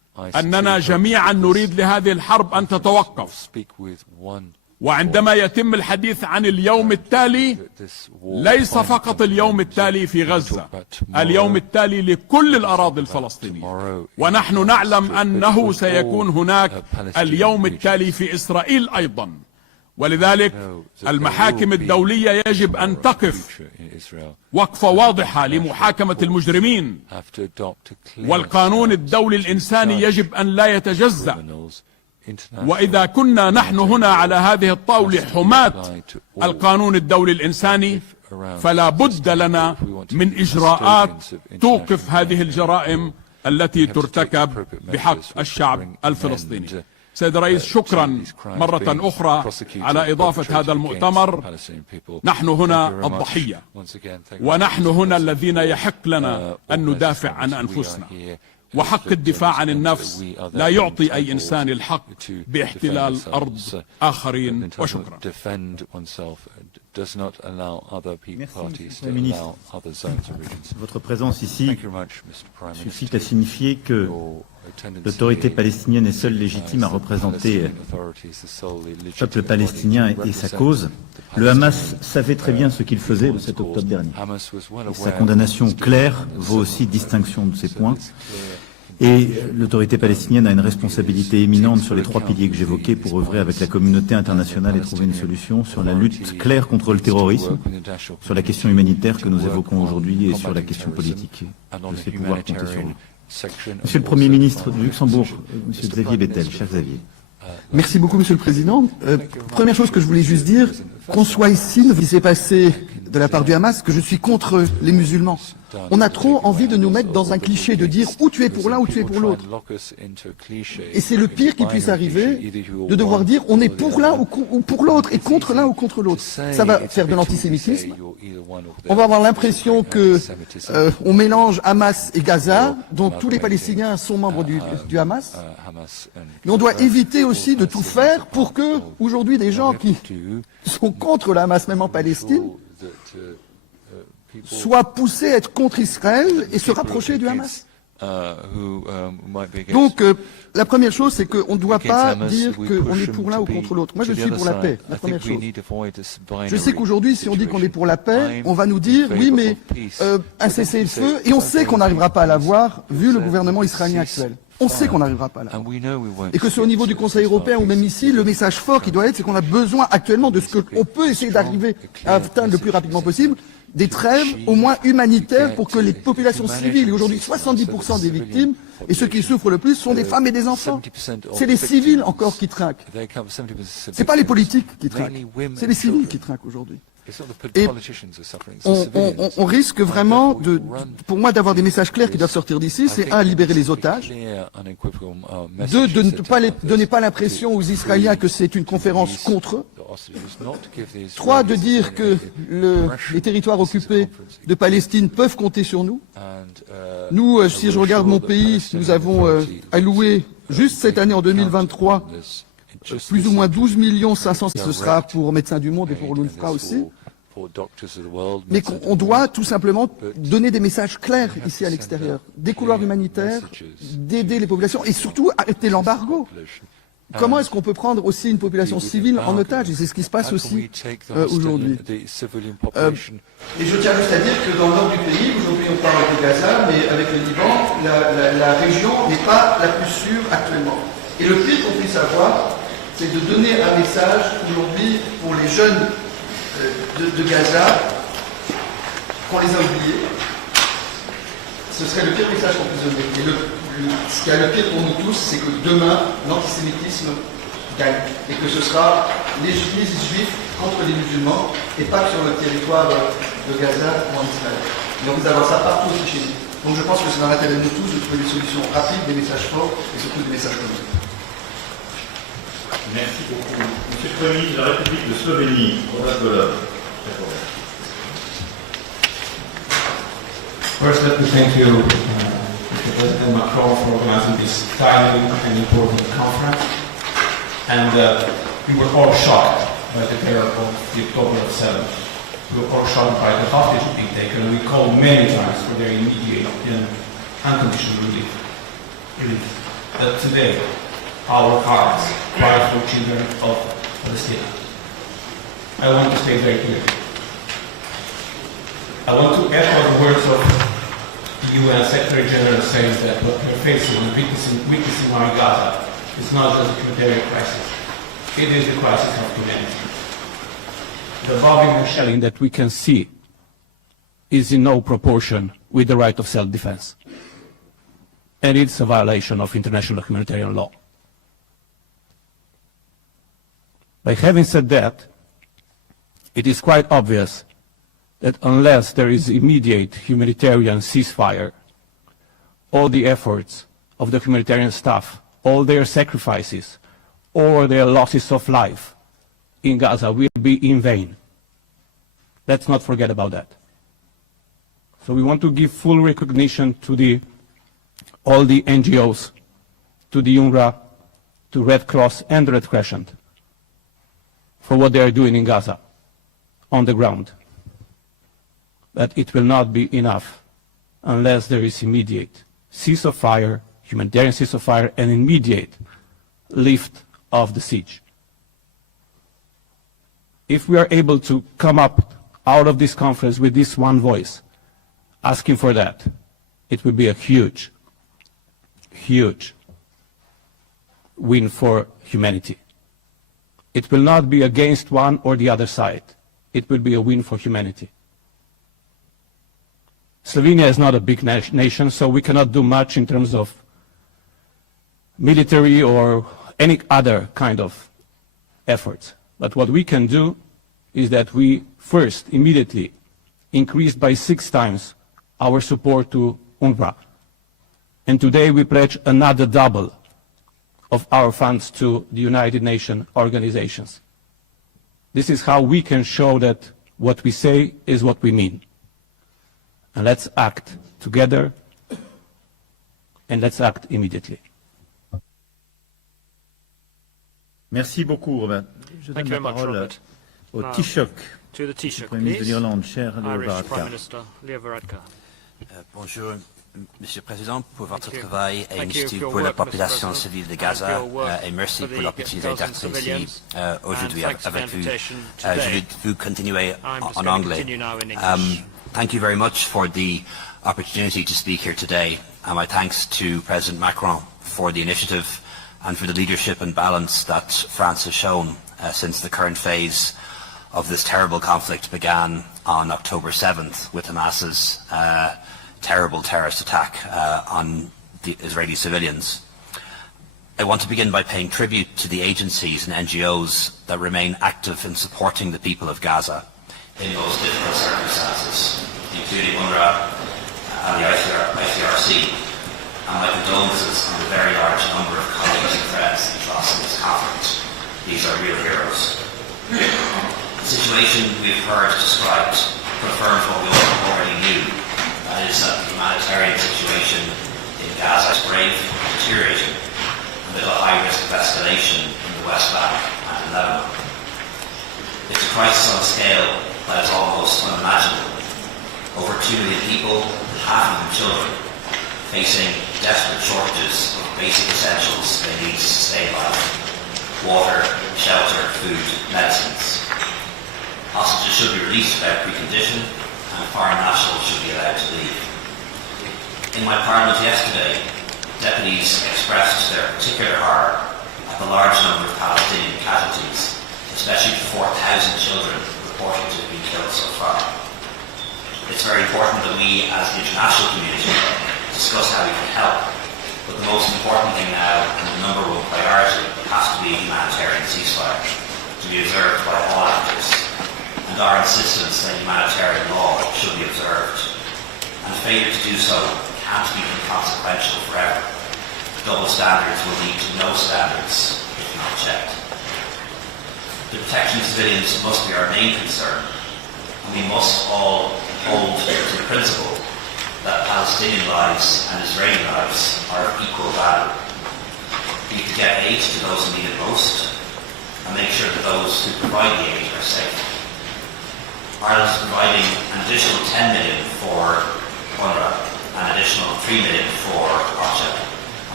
أننا جميعا نريد لهذه الحرب أن تتوقف. وعندما يتم الحديث عن اليوم التالي، ليس فقط اليوم التالي في غزة، اليوم التالي لكل الأراضي الفلسطينية. ونحن نعلم أنه سيكون هناك اليوم التالي في إسرائيل أيضا. ولذلك المحاكم الدولية يجب أن تقف وقفة واضحة لمحاكمة المجرمين، والقانون الدولي الإنساني يجب أن لا يتجزأ. وإذا كنا نحن هنا على هذه الطاولة حماة القانون الدولي الإنساني، فلا بد لنا من إجراءات توقف هذه الجرائم التي ترتكب بحق الشعب الفلسطيني. سيد الرئيس، شكرا مرة أخرى على إضافة هذا المؤتمر. نحن هنا الضحية، ونحن هنا الذين يحق لنا أن ندافع عن أنفسنا. وحق الدفاع عن النفس لا يعطي أي إنسان الحق باحتلال أرض آخرين. وشكرا. Votre présence ici suffit à signifier que l'autorité palestinienne est seule légitime à représenter le peuple palestinien et sa cause. Le Hamas savait très bien ce qu'il faisait le 7 octobre dernier. Et sa condamnation claire vaut aussi distinction de ces points. Et l'autorité palestinienne a une responsabilité éminente sur les trois piliers que j'évoquais pour œuvrer avec la communauté internationale et trouver une solution sur la lutte claire contre le terrorisme, sur la question humanitaire que nous évoquons aujourd'hui et sur la question politique. Je sais pouvoir compter sur vous. Monsieur le Premier ministre du Luxembourg, Monsieur Xavier Bettel, cher Xavier. Merci beaucoup, Monsieur le Président. Première chose que je voulais juste dire, qu'on soit ici, ce qui s'est passé de la part du Hamas, que je suis contre les musulmans. On a trop envie de nous mettre dans un cliché, de dire ou tu es pour l'un ou tu es pour l'autre. Et c'est le pire qui puisse arriver, de devoir dire on est pour l'un ou pour l'autre, et contre l'un ou contre l'autre. Ça va faire de l'antisémitisme. On va avoir l'impression que on mélange Hamas et Gaza, dont tous les Palestiniens sont membres du Hamas. Mais on doit éviter aussi de tout faire pour que, aujourd'hui, des gens qui sont contre le Hamas, même en Palestine, soient poussés à être contre Israël et se rapprocher du Hamas. Donc, la première chose, c'est qu'on ne doit pas dire qu'on est pour l'un ou contre l'autre. Moi, je suis pour la paix, la première chose. Je sais qu'aujourd'hui, si on dit qu'on est pour la paix, on va nous dire, oui, mais un cessez-le-feu, et on sait qu'on n'arrivera pas à l'avoir, vu le gouvernement israélien actuel. On sait qu'on n'arrivera pas là. Et que c'est au niveau du Conseil européen ou même ici, le message fort qui doit être, c'est qu'on a besoin actuellement de ce qu'on peut essayer d'arriver à atteindre le plus rapidement possible, des trêves au moins humanitaires pour que les populations civiles, et aujourd'hui 70% des victimes, et ceux qui souffrent le plus sont des femmes et des enfants. C'est les civils encore qui trinquent. C'est pas les politiques qui trinquent, c'est les civils qui trinquent aujourd'hui. Et on risque vraiment, pour moi, d'avoir des messages clairs qui doivent sortir d'ici. C'est un, libérer les otages. Deux, de ne pas donner pas l'impression aux Israéliens que c'est une conférence contre eux. Trois, de dire que les territoires occupés de Palestine peuvent compter sur nous. Nous, si je regarde mon pays, nous avons alloué, juste cette année en 2023, plus ou moins 12 500 000, ce sera pour Médecins du Monde et pour l'UNFRA aussi. Mais on doit tout simplement donner des messages clairs ici à l'extérieur, des couloirs humanitaires, d'aider les populations et surtout arrêter l'embargo. Comment est-ce qu'on peut prendre aussi une population civile en otage? Et c'est ce qui se passe aussi aujourd'hui. Et je tiens juste à dire que dans le nord du pays, aujourd'hui on parle de Gaza, mais avec le Liban, la région n'est pas la plus sûre actuellement. Et le pire qu'on puisse avoir, c'est de donner un message aujourd'hui pour les jeunes de Gaza qu'on les a oubliés. Ce serait le pire message qu'on puisse donner. Et ce qui est le pire pour nous tous, c'est que demain, l'antisémitisme gagne. Et que ce sera les juifs contre les musulmans, et pas sur le territoire de Gaza ou en Israël. Mais on va avoir ça partout aussi chez nous. Donc je pense que c'est dans l'intérêt de nous tous de trouver des solutions rapides, des messages forts, et surtout des messages communs. Merci beaucoup. Monsieur le Premier ministre de la République de Slovénie, Robert Golob. First, let me thank you, Mr. President Macron, for organizing this timely and important conference. And we were all shocked by the terror of the October 7th. We were all shocked by the hostages being taken, and we called many times for their immediate and unconditional relief. that today our hearts cry for children of Palestine. I want to stay very clear. I want to echo the words of the UN Secretary General saying that what we're facing and witnessing our Gaza is not just a humanitarian crisis. It is the crisis of humanity. The bombing and shelling that we can see is in no proportion with the right of self-defense. And it's a violation of international humanitarian law. By having said that, it is quite obvious that unless there is immediate humanitarian ceasefire, all the efforts of the humanitarian staff, all their sacrifices, or their losses of life in Gaza will be in vain. Let's not forget about that. So we want to give full recognition to all the NGOs, to the UNRWA, to Red Cross and Red Crescent for what they are doing in Gaza on the ground. But it will not be enough unless there is immediate ceasefire, humanitarian ceasefire, and immediate lift of the siege. If we are able to come up out of this conference with this one voice, asking for that, it will be a huge, huge win for humanity. It will not be against one or the other side. It will be a win for humanity. Slovenia is not a big nation, so we cannot do much in terms of military or any other kind of efforts. But what we can do is that we first immediately increased by 6 times our support to UNRWA. And today we pledge another double of our funds to the United Nations organizations. This is how we can show that what we say is what we mean. And let's act together, and let's act immediately. Merci beaucoup, Robert. Je donne la parole au Taoiseach, Premier ministre de l'Irlande, cher Leo Varadkar. Bonjour, Monsieur le Président, pour votre travail et initiative pour la population civile de Gaza, et merci pour l'opportunité d'être ici aujourd'hui avec vous. Je vais vous continuer en anglais. Thank you very much for the opportunity to speak here today, and my thanks to President Macron for the initiative and for the leadership and balance that France has shown since the current phase of this terrible conflict began on October 7th with Hamas's terrible terrorist attack on the Israeli civilians. I want to begin by paying tribute to the agencies and NGOs that remain active in supporting the people of Gaza in those difficult circumstances, including UNRWA and the ICRC, and my condolences on the very large number of colleagues and friends that we've lost in this conflict. These are real heroes. The situation we've heard described confirms what we already knew, that is that the humanitarian situation in Gaza is grave and deteriorating, with a high risk of escalation in the West Bank and in Lebanon. It's a crisis on a scale that is almost unimaginable. Over 2 million people, half of them children, facing desperate shortages of basic essentials they need to sustain life: water, shelter, food, medicines. Hostages should be released without precondition, and foreign nationals should be allowed to leave. In my parliament yesterday, deputies expressed their particular horror at the large number of Palestinian casualties, especially the 4,000 children reported to have been killed so far. It's very important that we, as the international community, discuss how we can help, but the most important thing now, and the number one priority, has to be a humanitarian ceasefire, to be observed by all actors, and our insistence that humanitarian law should be observed, and failure to do so can't be inconsequential forever. Double standards will lead to no standards if not checked. The protection of civilians must be our main concern, and we must all hold to the principle that Palestinian lives and Israeli lives are of equal value. We need to get aid to those who need it most, and make sure that those who provide the aid are safe. Ireland is providing an additional 10 million for UNRWA, an additional 3 million for OCHA, and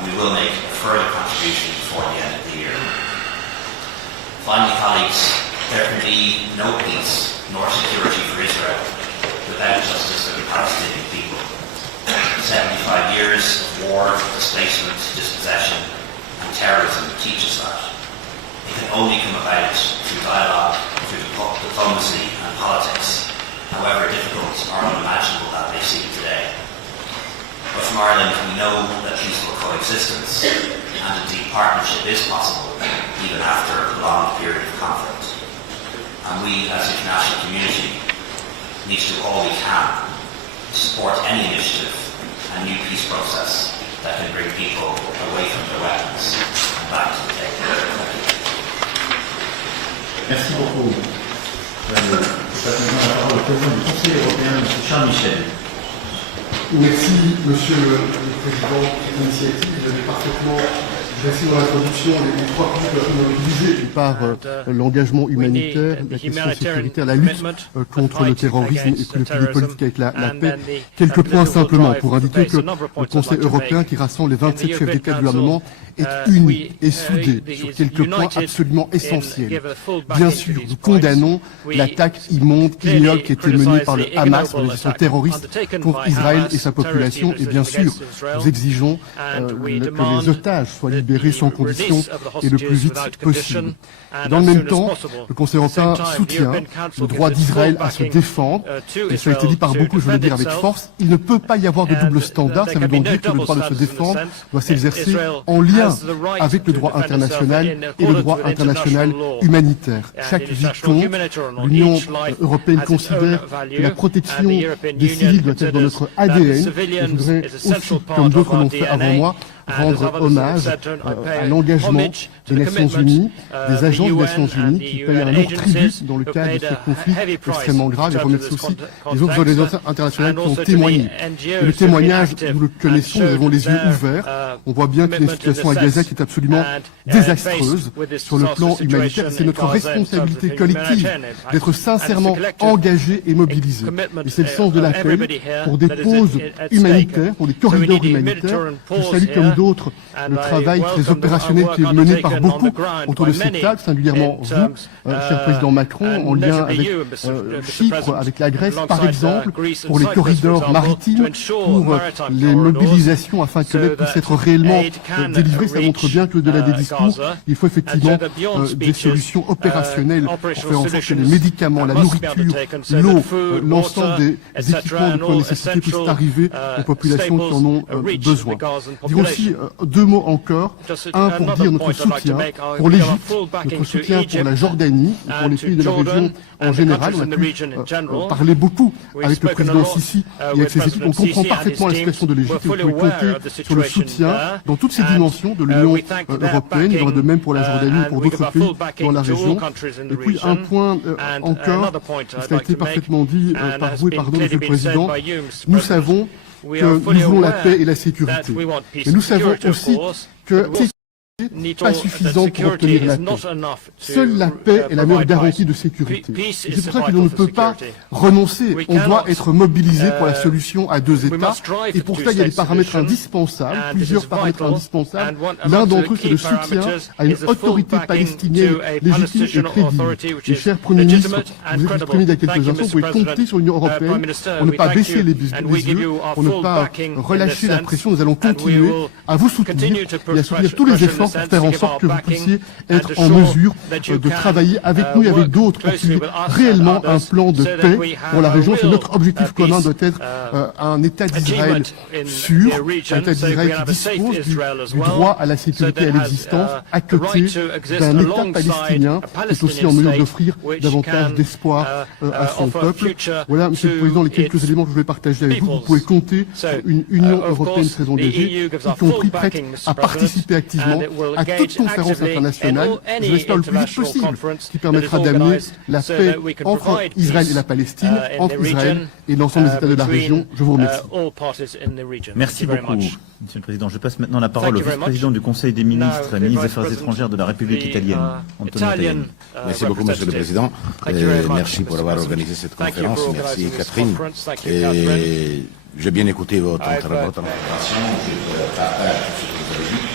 and we will make a further contribution before the end of the year. Finally, colleagues, there can be no peace nor security for Israel without justice for the Palestinian people. 75 years of war, displacement, dispossession, and terrorism teach us that. It can only come about through dialogue, through diplomacy and politics, however difficult or unimaginable that may seem today. But from Ireland, we know that peaceful coexistence and indeed partnership is possible, even after a prolonged period of conflict. And we, as the international community, need to do all we can to support any initiative and new peace process that can bring people away from their weapons and back to the table. Merci beaucoup. Je passe maintenant la parole au président du Conseil européen, M. Charles Michel. Merci, Monsieur le Président, de cette initiative. Vous avez parfaitement dressé dans l'introduction les trois points que nous avons utilisés. Par l'engagement humanitaire, la question sécuritaire, la lutte contre le terrorisme et puis les politiques avec la paix. Quelques points simplement pour indiquer que le Conseil européen, qui rassemble les 27 chefs d'État et de gouvernement, est uni et soudé sur quelques points absolument essentiels. Bien sûr, nous condamnons l'attaque immonde, ignoble qui a été menée par le Hamas, l'organisation terroriste, contre Israël et sa population. Et bien sûr, nous exigeons que les otages soient libérés sans condition et le plus vite possible. Dans le même temps, le Conseil européen soutient le droit d'Israël à se défendre. Et ça a été dit par beaucoup, je veux le dire avec force, il ne peut pas y avoir de double standard. Ça veut donc dire que le droit de se défendre doit s'exercer en lien avec le droit international et le droit international humanitaire. Chaque vie compte. L'Union européenne considère que la protection des civils doit être dans notre ADN. Je voudrais aussi, comme d'autres l'ont fait avant moi, rendre hommage à l'engagement des Nations Unies, des agents des Nations Unies qui payent un lourd tribut dans le cadre de ce conflit extrêmement grave, et remercie aussi les autres organisations internationales qui ont témoigné. Et le témoignage, nous le connaissons, nous avons les yeux ouverts. On voit bien qu'il y a une situation à Gaza qui est absolument désastreuse sur le plan humanitaire. C'est notre responsabilité collective d'être sincèrement engagés et mobilisés. Et c'est le sens de l'appel pour des pauses humanitaires, pour des corridors humanitaires. Je salue comme d'autres le travail très opérationnel qui est mené par beaucoup autour de cette table, singulièrement vous, cher président Macron, en lien avec Chypre, avec la Grèce, par exemple, pour les corridors maritimes, pour les mobilisations afin que l'aide puisse être réellement délivrée. Ça montre bien que au-delà des discours, il faut effectivement des solutions opérationnelles pour faire en sorte que les médicaments, la nourriture, l'eau, l'ensemble des équipements de première nécessité puissent arriver aux populations qui en ont besoin. Dire aussi deux mots encore. Un, pour dire notre soutien pour l'Égypte, notre soutien pour la Jordanie, pour les pays de la région en général. On a pu parler beaucoup avec le président Sisi et avec ses équipes. On comprend parfaitement la situation de l'Égypte et vous pouvez compter sur le soutien dans toutes ces dimensions de l'Union européenne. Il y aura de même pour la Jordanie ou pour d'autres pays dans la région. Et puis un point encore, ça a été parfaitement dit par vous et par nous, Monsieur le Président. Nous savons que nous voulons la paix et la sécurité. Mais nous savons aussi que n'est pas suffisante pour obtenir la paix. Seule la paix est la meilleure garantie de sécurité. Et c'est pour ça que l'on ne peut pas renoncer. On doit être mobilisé pour la solution à deux États. Et pour ça, il y a des paramètres indispensables, plusieurs paramètres indispensables. L'un d'entre eux, c'est le soutien à une autorité palestinienne légitime et crédible. Et cher Premier ministre, vous êtes exprimé il y a quelques instants, vous pouvez compter sur l'Union européenne pour ne pas baisser les yeux, pour ne pas relâcher la pression. Nous allons continuer à vous soutenir et à soutenir tous les efforts pour faire en sorte que vous puissiez être en mesure de travailler avec nous et avec d'autres pour qu'il y ait réellement un plan de paix pour la région. C'est notre objectif commun, doit être un État d'Israël sûr, un État d'Israël qui dispose du droit à la sécurité et à l'existence, à côté d'un État palestinien qui est aussi en mesure d'offrir davantage d'espoir à son peuple. Voilà, Monsieur le Président, les quelques éléments que je voulais partager avec vous. Vous pouvez compter sur une Union européenne très engagée, y compris prête à participer activement à toute conférence internationale, je l'espère le plus vite possible, qui permettra d'amener la paix entre Israël et la Palestine, entre Israël et l'ensemble des États de la région. Je vous remercie. Merci beaucoup, Monsieur le Président. Je passe maintenant la parole au vice-président du Conseil des ministres, ministre des Affaires étrangères de la République italienne, Antonio Tajani. Merci beaucoup, Monsieur le Président. Merci pour avoir organisé cette conférence. Merci, Catherine. Et j'ai bien écouté votre intervention. Je partage tout ce que vous avez dit.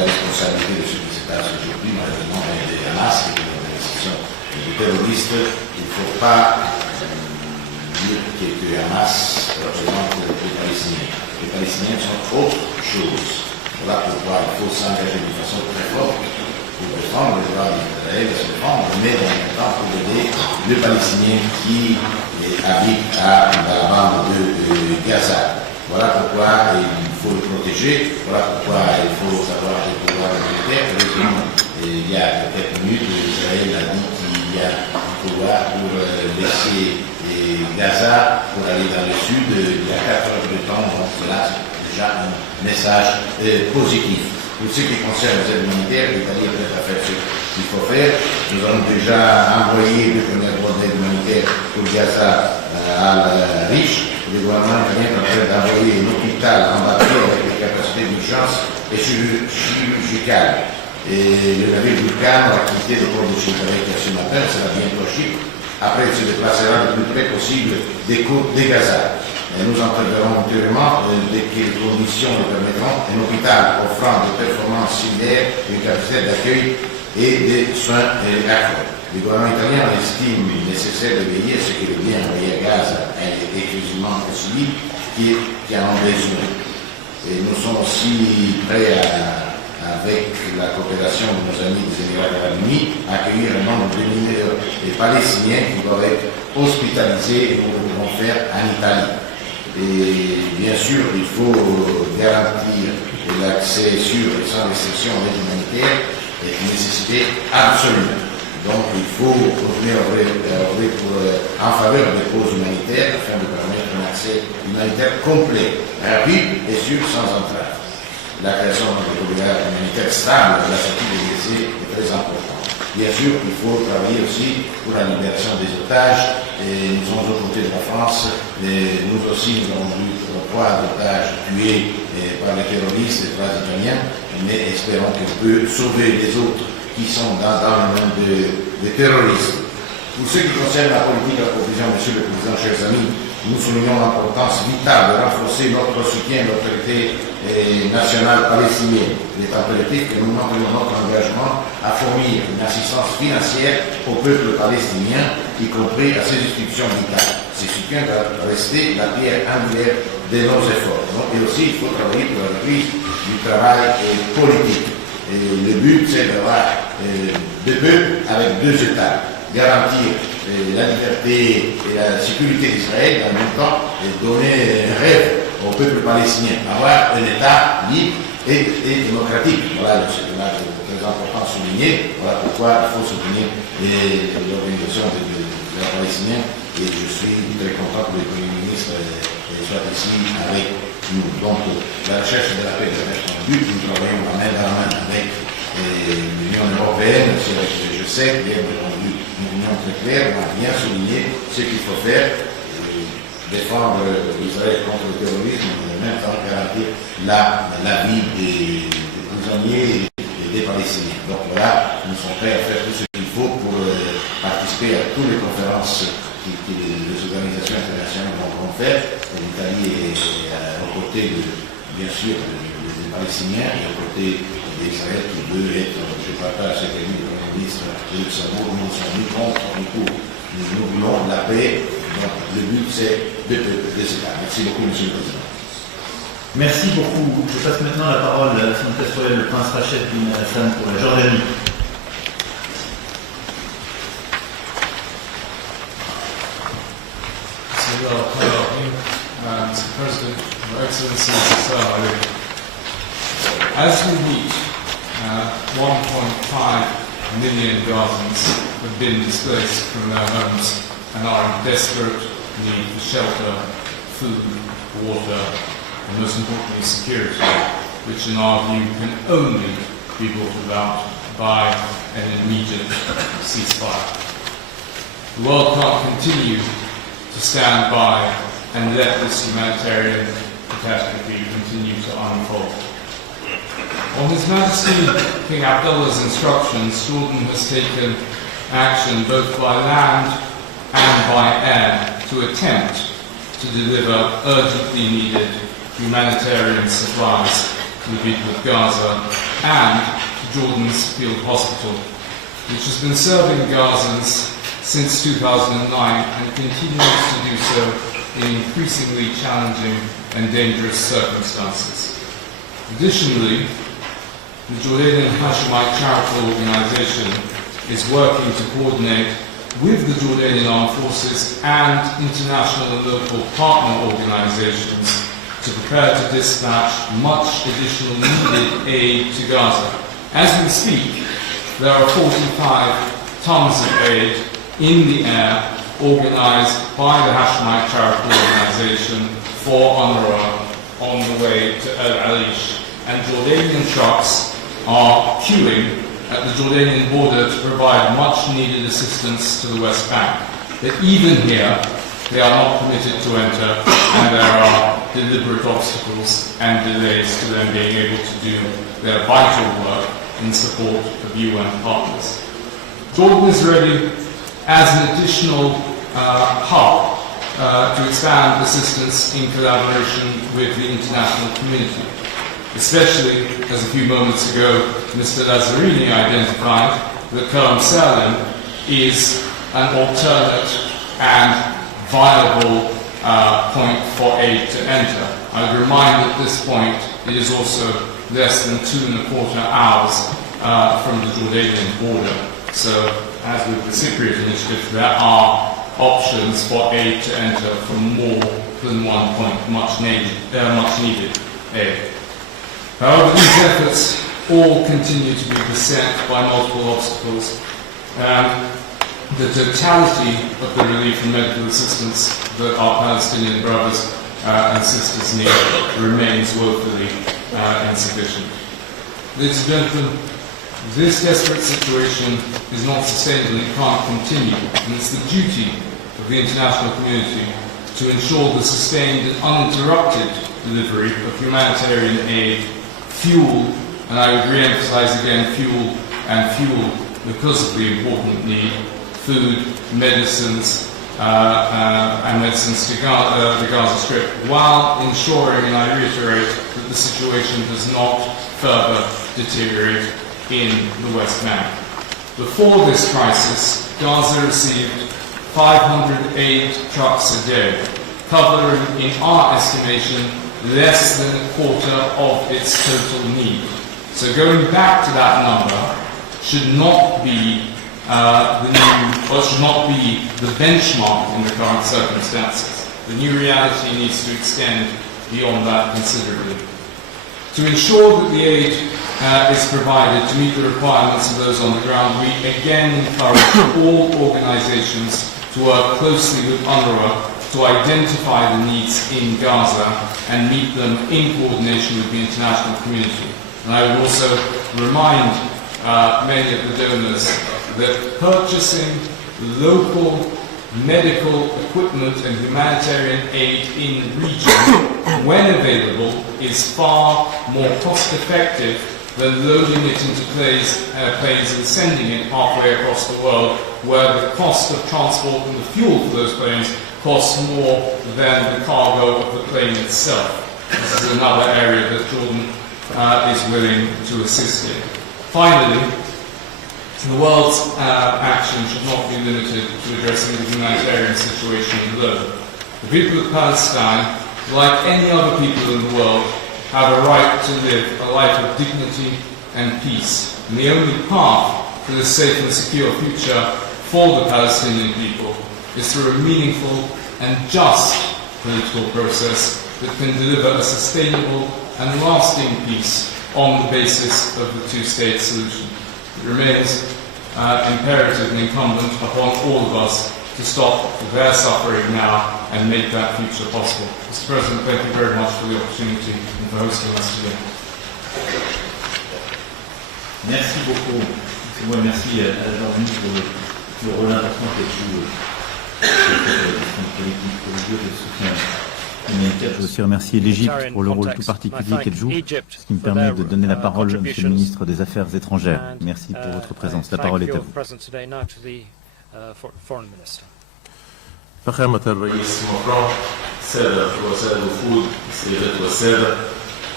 la responsabilité de ce qui se passe aujourd'hui, malheureusement, avec le Hamas, qui est une organisation terroriste. Il ne faut pas dire que le Hamas représente les Palestiniens. Les Palestiniens sont autre chose. Voilà pourquoi il faut s'engager de façon très forte pour défendre les droits d'Israël, se défendre, mais en même temps pour aider les Palestiniens qui habitent dans la bande de Gaza. Voilà pourquoi il faut le protéger, voilà pourquoi il faut savoir des pouvoirs militaires. Il y a quelques minutes, Israël a dit qu'il y a un pouvoir pour laisser Gaza pour aller dans le sud. Il y a 4 heures de temps, donc là c'est déjà un message positif. Pour ce qui concerne les aides humanitaires, l'Italie est prête à faire ce qu'il faut faire. Nous avons déjà envoyé le premier droit d'aide humanitaire pour Gaza à Riche. Le gouvernement italien est en train d'envoyer un hôpital en bateau avec des capacités d'urgence et chirurgicales. Et le navire Vulcan a quitté le port de Civitavecchia ce matin, ça va bientôt Chypre. Après, il se déplacera le plus près possible des côtes de Gaza. Et nous interviendrons ultérieurement, dès que les conditions le permettront, un hôpital offrant des performances similaires, une capacité d'accueil et des soins accrus. Le gouvernement italien estime nécessaire de veiller à ce que le bien envoyé à Gaza est exclusivement aux civils qui en ont besoin. Et nous sommes aussi prêts avec la coopération de nos amis des Émirats arabes unis, à accueillir un nombre de mineurs et palestiniens qui doivent être hospitalisés et nous le devons faire en Italie. Et bien sûr, il faut garantir l'accès sûr et sans restriction à l'aide humanitaire est une nécessité absolue. Donc il faut continuer à œuvrer en faveur des causes humanitaires afin de permettre un accès humanitaire complet, rapide et sûr sans entrave. La création d'un corridor humanitaire stable de la sortie des blessés est très importante. Bien sûr, il faut travailler aussi pour la libération des otages. Et nous sommes aux côtés de la France. Et nous aussi, nous avons eu 3 otages tués par les terroristes, les 3 Italiens. Mais espérons qu'on peut sauver les autres qui sont dans le monde des terroristes. Pour ce qui concerne la politique de la cohésion, Monsieur le Président, chers amis, nous soulignons l'importance vitale de renforcer notre soutien à l'autorité nationale palestinienne. Il est impératif que nous montrions notre engagement à fournir une assistance financière au peuple palestinien, y compris à ses institutions vitales. Ce soutien doit rester la pierre angulaire de nos efforts. Et aussi, il faut travailler pour la reprise du travail politique. Et le but, c'est d'avoir deux peuples avec 2 États. Garantir la liberté et la sécurité d'Israël, en même temps, et donner un rêve au peuple palestinien, avoir un État libre et démocratique. Voilà, c'est très important à souligner. Voilà pourquoi il faut soutenir l'organisation de la Palestinienne. Et je suis très content que le Premier ministre soit ici avec nous. Donc, la recherche de la paix est un but. Nous travaillons main dans la main avec l'Union européenne. Je sais qu'il y a une union très claire, on a bien souligné ce qu'il faut faire, défendre Israël contre le terrorisme, mais en même temps garantir la vie des prisonniers et des Palestiniens. Donc voilà, nous sommes prêts à faire tout ce qu'il faut pour participer à toutes les conférences que les organisations internationales vont faire. L'Italie est aux côtés, bien sûr, des Palestiniens et aux côtés d'Israël qui veut être, je partage ce qu'a dit le Premier ministre de Luxembourg, nous sommes ni contre ni pour. Nous voulons la paix. Donc le but c'est de États. Merci beaucoup, Monsieur le Président. Merci beaucoup. Je passe maintenant la parole à son Altesse royale, le prince Rachid bin Hassan pour la Jordanie. Mr. President, Your Excellencies, as we meet 1.5 million Gazans have been displaced from their homes and are in desperate need for shelter, food, water, and most importantly security, which in our view can only be brought about by an immediate ceasefire. The world can't continue to stand by and let this humanitarian catastrophe continue to unfold. On His Majesty King Abdullah's instructions, Jordan has taken action both by land and by air to attempt to deliver urgently needed humanitarian supplies to the people of Gaza and Jordan's field hospital, which has been serving Gazans since 2009 and continues to do so in increasingly challenging and dangerous circumstances. Additionally, the Jordanian Hashemite Charitable Organization is working to coordinate with the Jordanian Armed Forces and international and local partner organizations to prepare to dispatch much additional needed aid to Gaza. As we speak, there are 45 tons of aid in the air organized by the Hashemite Charitable Organization for UNRWA on the way to El Arish, and Jordanian trucks are queuing at the Jordanian border to provide much needed assistance to the West Bank. But even here, they are not permitted to enter, and there are deliberate obstacles and delays to them being able to do their vital work in support of UN partners. Jordan is ready as an additional hub to expand assistance in collaboration with the international community, especially, as a few moments ago Mr. Lazzarini identified, that Kerem Salem is an alternate and viable point for aid to enter. I would remind at this point it is also less than 2.25 hours from the Jordanian border. So, as with the Cypriot initiative, there are options for aid to enter from more than one point, much needed aid. However, these efforts all continue to be beset by multiple obstacles. The totality of the relief and medical assistance that our Palestinian brothers and sisters need remains woefully insufficient. Ladies and gentlemen, this desperate situation is not sustainable and can't continue, and it's the duty of the international community to ensure the sustained and uninterrupted delivery of humanitarian aid, fuel, and I would re-emphasize again fuel because of the important need, food, medicines, and medicines to the Gaza Strip, while ensuring, and I reiterate, that the situation does not further deteriorate in the West Bank. Before this crisis, Gaza received 508 trucks a day, covering, in our estimation, less than a quarter of its total need. So going back to that number should not be should not be the benchmark in the current circumstances. The new reality needs to extend beyond that considerably. To ensure that the aid is provided to meet the requirements of those on the ground, we again encourage all organizations to work closely with UNRWA to identify the needs in Gaza and meet them in coordination with the international community. And I would also remind many of the donors that purchasing local medical equipment and humanitarian aid in the region, when available, is far more cost-effective than loading it into planes and sending it halfway across the world, where the cost of transport and the fuel for those planes costs more than the cargo of the plane itself. This is another area that Jordan is willing to assist in. Finally, the world's action should not be limited to addressing the humanitarian situation alone. The people of Palestine, like any other people in the world, have a right to live a life of dignity and peace. And the only path to this safe and secure future for the Palestinian people is through a meaningful and just political process that can deliver a sustainable and lasting peace on the basis of the two-state solution. It remains imperative and incumbent upon all of us to stop their suffering now and make that future possible. Mr. President, thank you very much for the opportunity and for hosting us today. Merci beaucoup. Merci à Jean-Denis pour le rôle important qu'elle joue dans politique religieuse et de soutien humanitaire. Je veux aussi remercier l'Égypte pour le rôle tout particulier qu'elle joue, ce qui me permet de donner la parole à Monsieur le ministre des Affaires étrangères. Merci pour votre présence. La parole est à vous. فخامة الرئيس ماكرون، السادة الرؤساء الوفود، السيدات والسادة،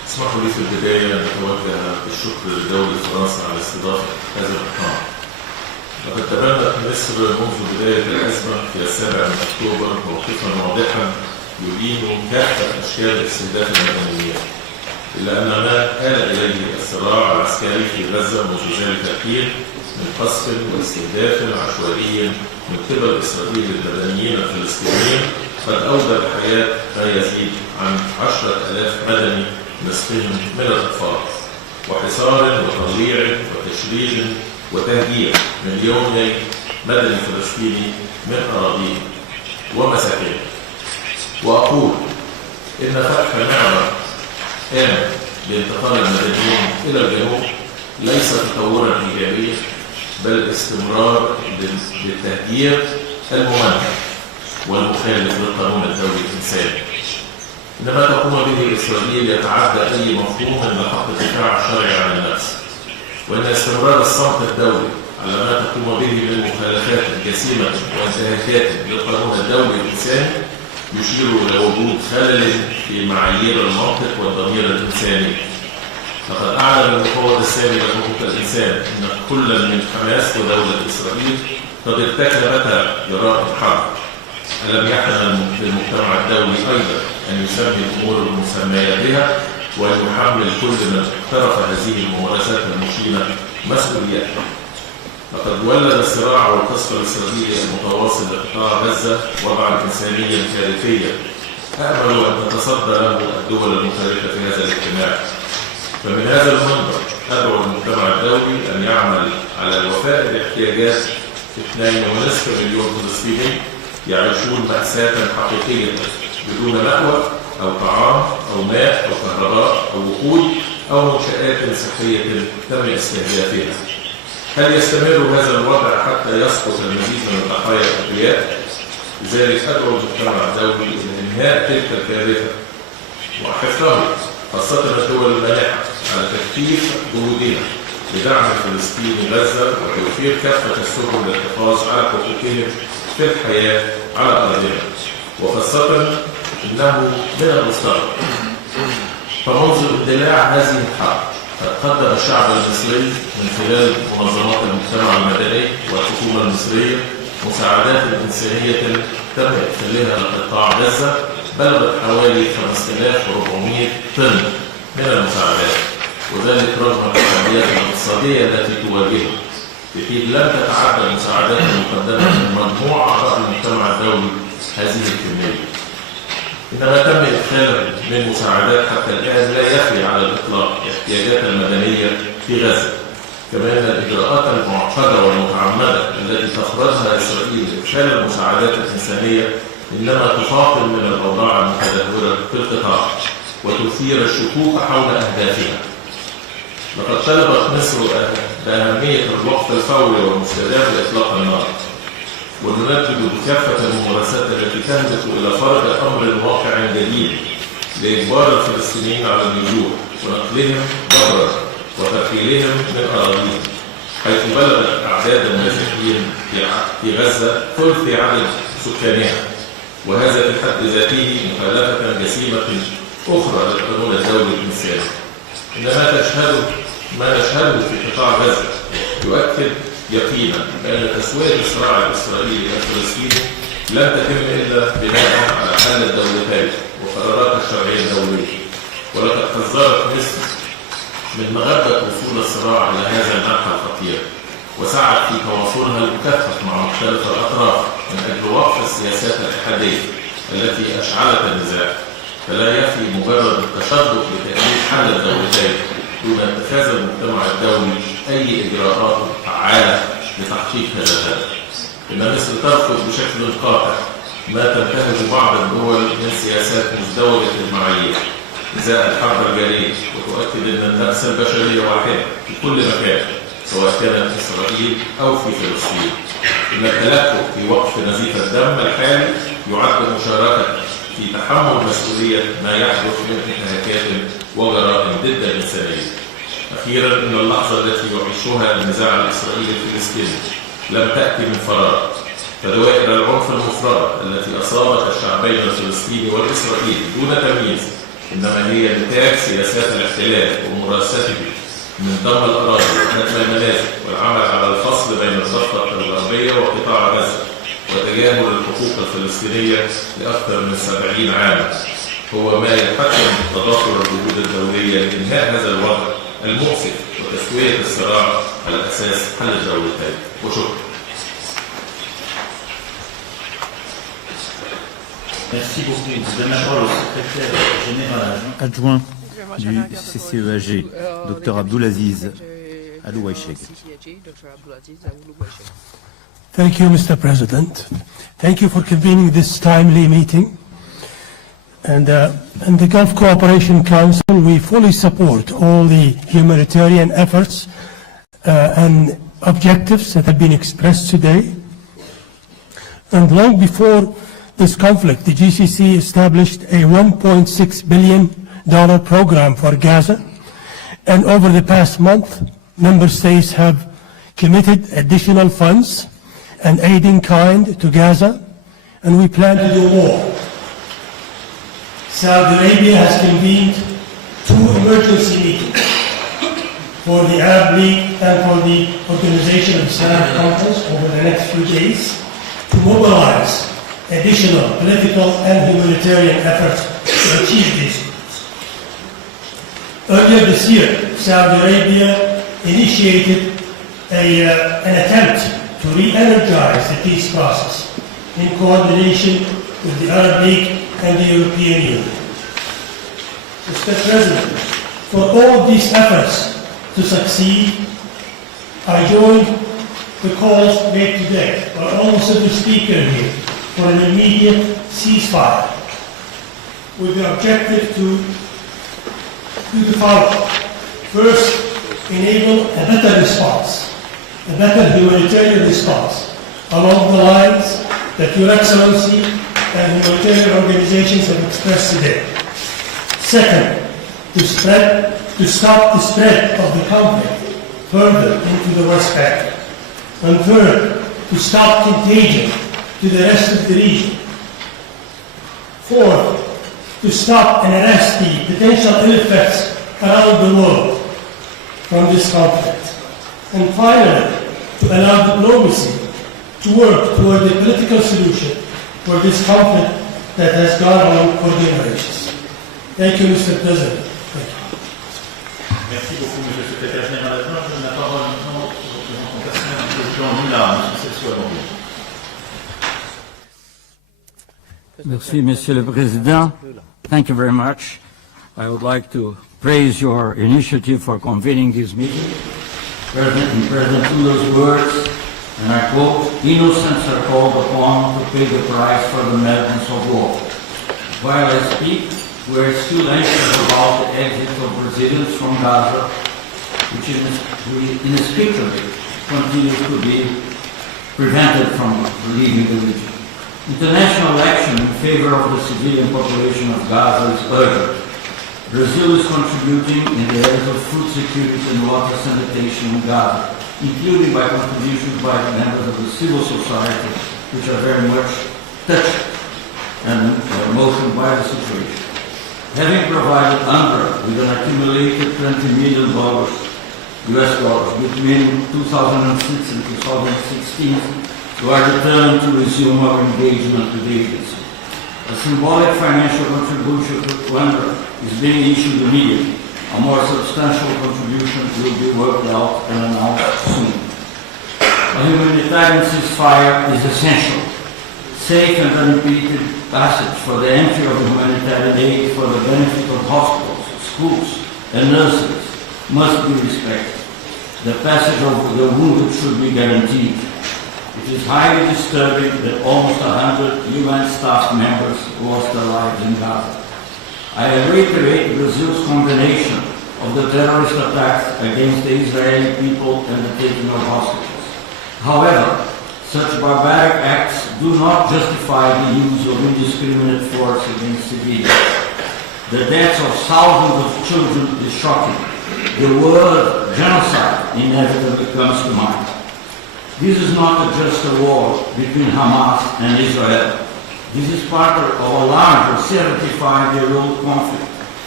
اسمحوا لي في البداية أن أتوجه بالشكر لدولة فرنسا على استضافة هذا المؤتمر. لقد تبنت مصر منذ بداية الأزمة في 7 أكتوبر موقفا واضحا يدين كافة أشكال استهداف المدنيين، إلا أن ما آل إليه الصراع العسكري في غزة منذ ذلك الحين من قصف واستهداف عشوائي من قبل إسرائيل للمدنيين الفلسطينيين قد أودى بحياة ما يزيد عن 10,000 مدني نصفهم من الأطفال، وحصار وتضييع وتشريد وتهجير مليوني مدني فلسطيني من أراضيه ومساكنه. وأقول إن فتح نعمة آمن لانتقال المدنيين إلى الجنوب ليس تطورا إيجابيا، بل استمرار للتهجير الممنهج والمخالف للقانون الدولي الإنساني. إن ما تقوم به إسرائيل يتعدى أي مفهوم من حق الدفاع الشرعي عن النفس، وإن استمرار الصمت الدولي على ما تقوم به من مخالفات جسيمة وانتهاكات للقانون الدولي الإنساني يشير إلى وجود خلل في معايير المنطق والضمير الإنساني. لقد أعلن المفوض السامي لحقوق الإنسان أن كل من حماس ودولة إسرائيل قد ارتكبتا جرائم حرب. ألم يحن للمجتمع الدولي أيضا أن يسمي الأمور المسمية بها ويحمل كل من اقترف هذه الممارسات المشينة مسؤوليته؟ لقد ولد الصراع والقصف الإسرائيلي المتواصل لقطاع غزة وضعا إنسانيا كارثيا أأمل أن تتصدى له الدول المشاركة في هذا الاجتماع. فمن هذا المنبر أدعو المجتمع الدولي أن يعمل على الوفاء باحتياجات 2.5 مليون فلسطيني يعيشون مأساة حقيقية بدون مأوى أو طعام أو ماء أو كهرباء أو وقود أو منشآت صحية تم استهدافها. هل يستمر هذا الوضع حتى يسقط المزيد من الضحايا الأبرياء؟ لذلك أدعو المجتمع الدولي إلى إنهاء تلك الكارثة وحفظها، خاصة الدول المانحة، على تكثيف جهودها لدعم فلسطين غزة وتوفير كافة السبل للحفاظ على حقوقهم في الحياة على أرضها، وخاصة إنه من المستقبل. فمنذ اندلاع هذه الحرب قد قدم الشعب المصري من خلال منظمات المجتمع المدني والحكومة المصرية مساعدات إنسانية تم إرسالها لقطاع غزة بلغت حوالي 5,400 طن من المساعدات، وذلك رغم التحديات الاقتصادية التي تواجهها، بحيث لم تتعدى المساعدات المقدمة من مجموع أعضاء المجتمع الدولي هذه الكمية. إنما تم إدخال من مساعدات حتى الآن لا يخفي على الإطلاق احتياجات المدنية في غزة، كما أن الإجراءات المعقدة والمتعمدة التي تفرضها إسرائيل لإدخال المساعدات الإنسانية إنما تفاقم من الأوضاع المتدهورة في القطاع وتثير الشكوك حول أهدافها. لقد طلبت مصر بأهمية الوقف الفوري والمستدام لإطلاق النار، وننفذ بكافة الممارسات التي تهدف إلى فرض أمر واقع جديد لإجبار الفلسطينيين على اللجوء ونقلهم برا وترحيلهم من أراضيهم، حيث بلغت أعداد النازحين في غزة ثلث عدد سكانها، وهذا في حد ذاته مخالفة جسيمة أخرى للقانون الدولي الإنساني. إن ما نشهده في قطاع غزة يؤكد يقينا بأن تسوية الصراع الإسرائيلي الفلسطيني لن تتم إلا بناء على حل الدولتين وقرارات الشرعية الدولية، ولقد حذرت مصر من مغبة وصول الصراع إلى هذا المنحى الخطير، وسعت في تواصلها المكثف مع مختلف الأطراف من أجل وقف السياسات الإحادية التي أشعلت النزاع. فلا يكفي مجرد التشدد لتأمين حل الدولتين دون اتخاذ المجتمع الدولي أي إجراءات فعالة لتحقيق هذا الهدف. إن مصر ترفض بشكل قاطع ما تنتهج بعض الدول من سياسات مزدوجة المعايير إزاء الحرب الجارية، وتؤكد أن النفس البشرية واحدة في كل مكان سواء كانت في إسرائيل أو في فلسطين. إن التلكؤ في وقف نزيف الدم الحالي يعد مشاركة في تحمل مسؤولية ما يحدث من انتهاكات وجرائم ضد الإنسانية. أخيرا، إن اللحظة التي يعيشها النزاع الإسرائيلي الفلسطيني لم تأتي من فراغ، فدوائر العنف المفرطة التي أصابت الشعبين الفلسطيني والإسرائيلي دون تمييز إنما هي نتاج سياسات الاحتلال ومراسته من ضم الأراضي ونقل المنازل والعمل على الفصل بين الضفة الغربية وقطاع غزة وتجاهل الحقوق الفلسطينية لأكثر من 70 عاما هو ما يحتم تضافر الجهود الدولية لإنهاء هذا الوضع المؤسف وتسوية الصراع على أساس حل الدولتين. وشكرا. Merci beaucoup. Je donne la parole au secrétaire général adjoint du CCEAG, Dr Abdulaziz Alouaïcheg. Thank you, Mr. President. Thank you for convening this timely meeting. And in the Gulf Cooperation Council, we fully support all the humanitarian efforts and objectives that have been expressed today. And long before this conflict, the GCC established a $1.6 billion program for Gaza. And over the past month, member states have committed additional funds and aid in kind to Gaza, and we plan to do more. Saudi Arabia has convened 2 emergency meetings for the Arab League and for the Organization of Islamic Conference over the next few days to mobilize additional political and humanitarian efforts to achieve these goals. Earlier this year, Saudi Arabia initiated an attempt to re-energize the peace process in coordination with the Arab League and the European Union. Mr. President, for all these efforts to succeed, I join the calls made today by almost every speaker here for an immediate ceasefire with the objective to do the following. First, enable a better response, a better humanitarian response along the lines that Your Excellency and humanitarian organizations have expressed today. Second, to stop the spread of the conflict further into the West Bank. And third, to stop contagion to the rest of the region. Fourth, to stop and arrest the potential ill effects around the world from this conflict. And finally, to allow diplomacy to work toward a political solution for this conflict that has gone on for generations. Thank you, Mr. President. Thank you. Merci beaucoup, Monsieur le Secrétaire Général adjoint. Je donne la parole maintenant au représentant personnel du président Moulard, M. Sessois-Lambert. Merci, Monsieur le Président. Thank you very much. I would like to praise your initiative for convening this meeting. President Lula's words, and I quote, "Innocents are called upon to pay the price for the madness of war." While I speak, we are still anxious about the exit of Brazilians from Gaza, which inexplicably continues to be prevented from leaving the region. International action in favor of the civilian population of Gaza is urgent. Brazil is contributing in the areas of food security and water sanitation in Gaza, including by contributions by members of the civil society, which are very much touched and emotioned by the situation. Having provided UNRWA with an accumulated $20 million US dollars between 2006 and 2016, we are determined to resume our engagement with the agency. A symbolic financial contribution to UNRWA is being issued immediately. A more substantial contribution will be worked out and announced soon. A humanitarian ceasefire is essential. Safe and unimpeded passage for the entry of humanitarian aid for the benefit of hospitals, schools, and nurseries must be respected. The passage of the wounded should be guaranteed. It is highly disturbing that almost 100 UN staff members lost their lives in Gaza. I reiterate Brazil's condemnation of the terrorist attacks against the Israeli people and the taking of hostages. However, such barbaric acts do not justify the use of indiscriminate force against civilians. The deaths of thousands of children is shocking. The word genocide inevitably comes to mind. This is not just a war between Hamas and Israel. This is part of a larger 75-year-old conflict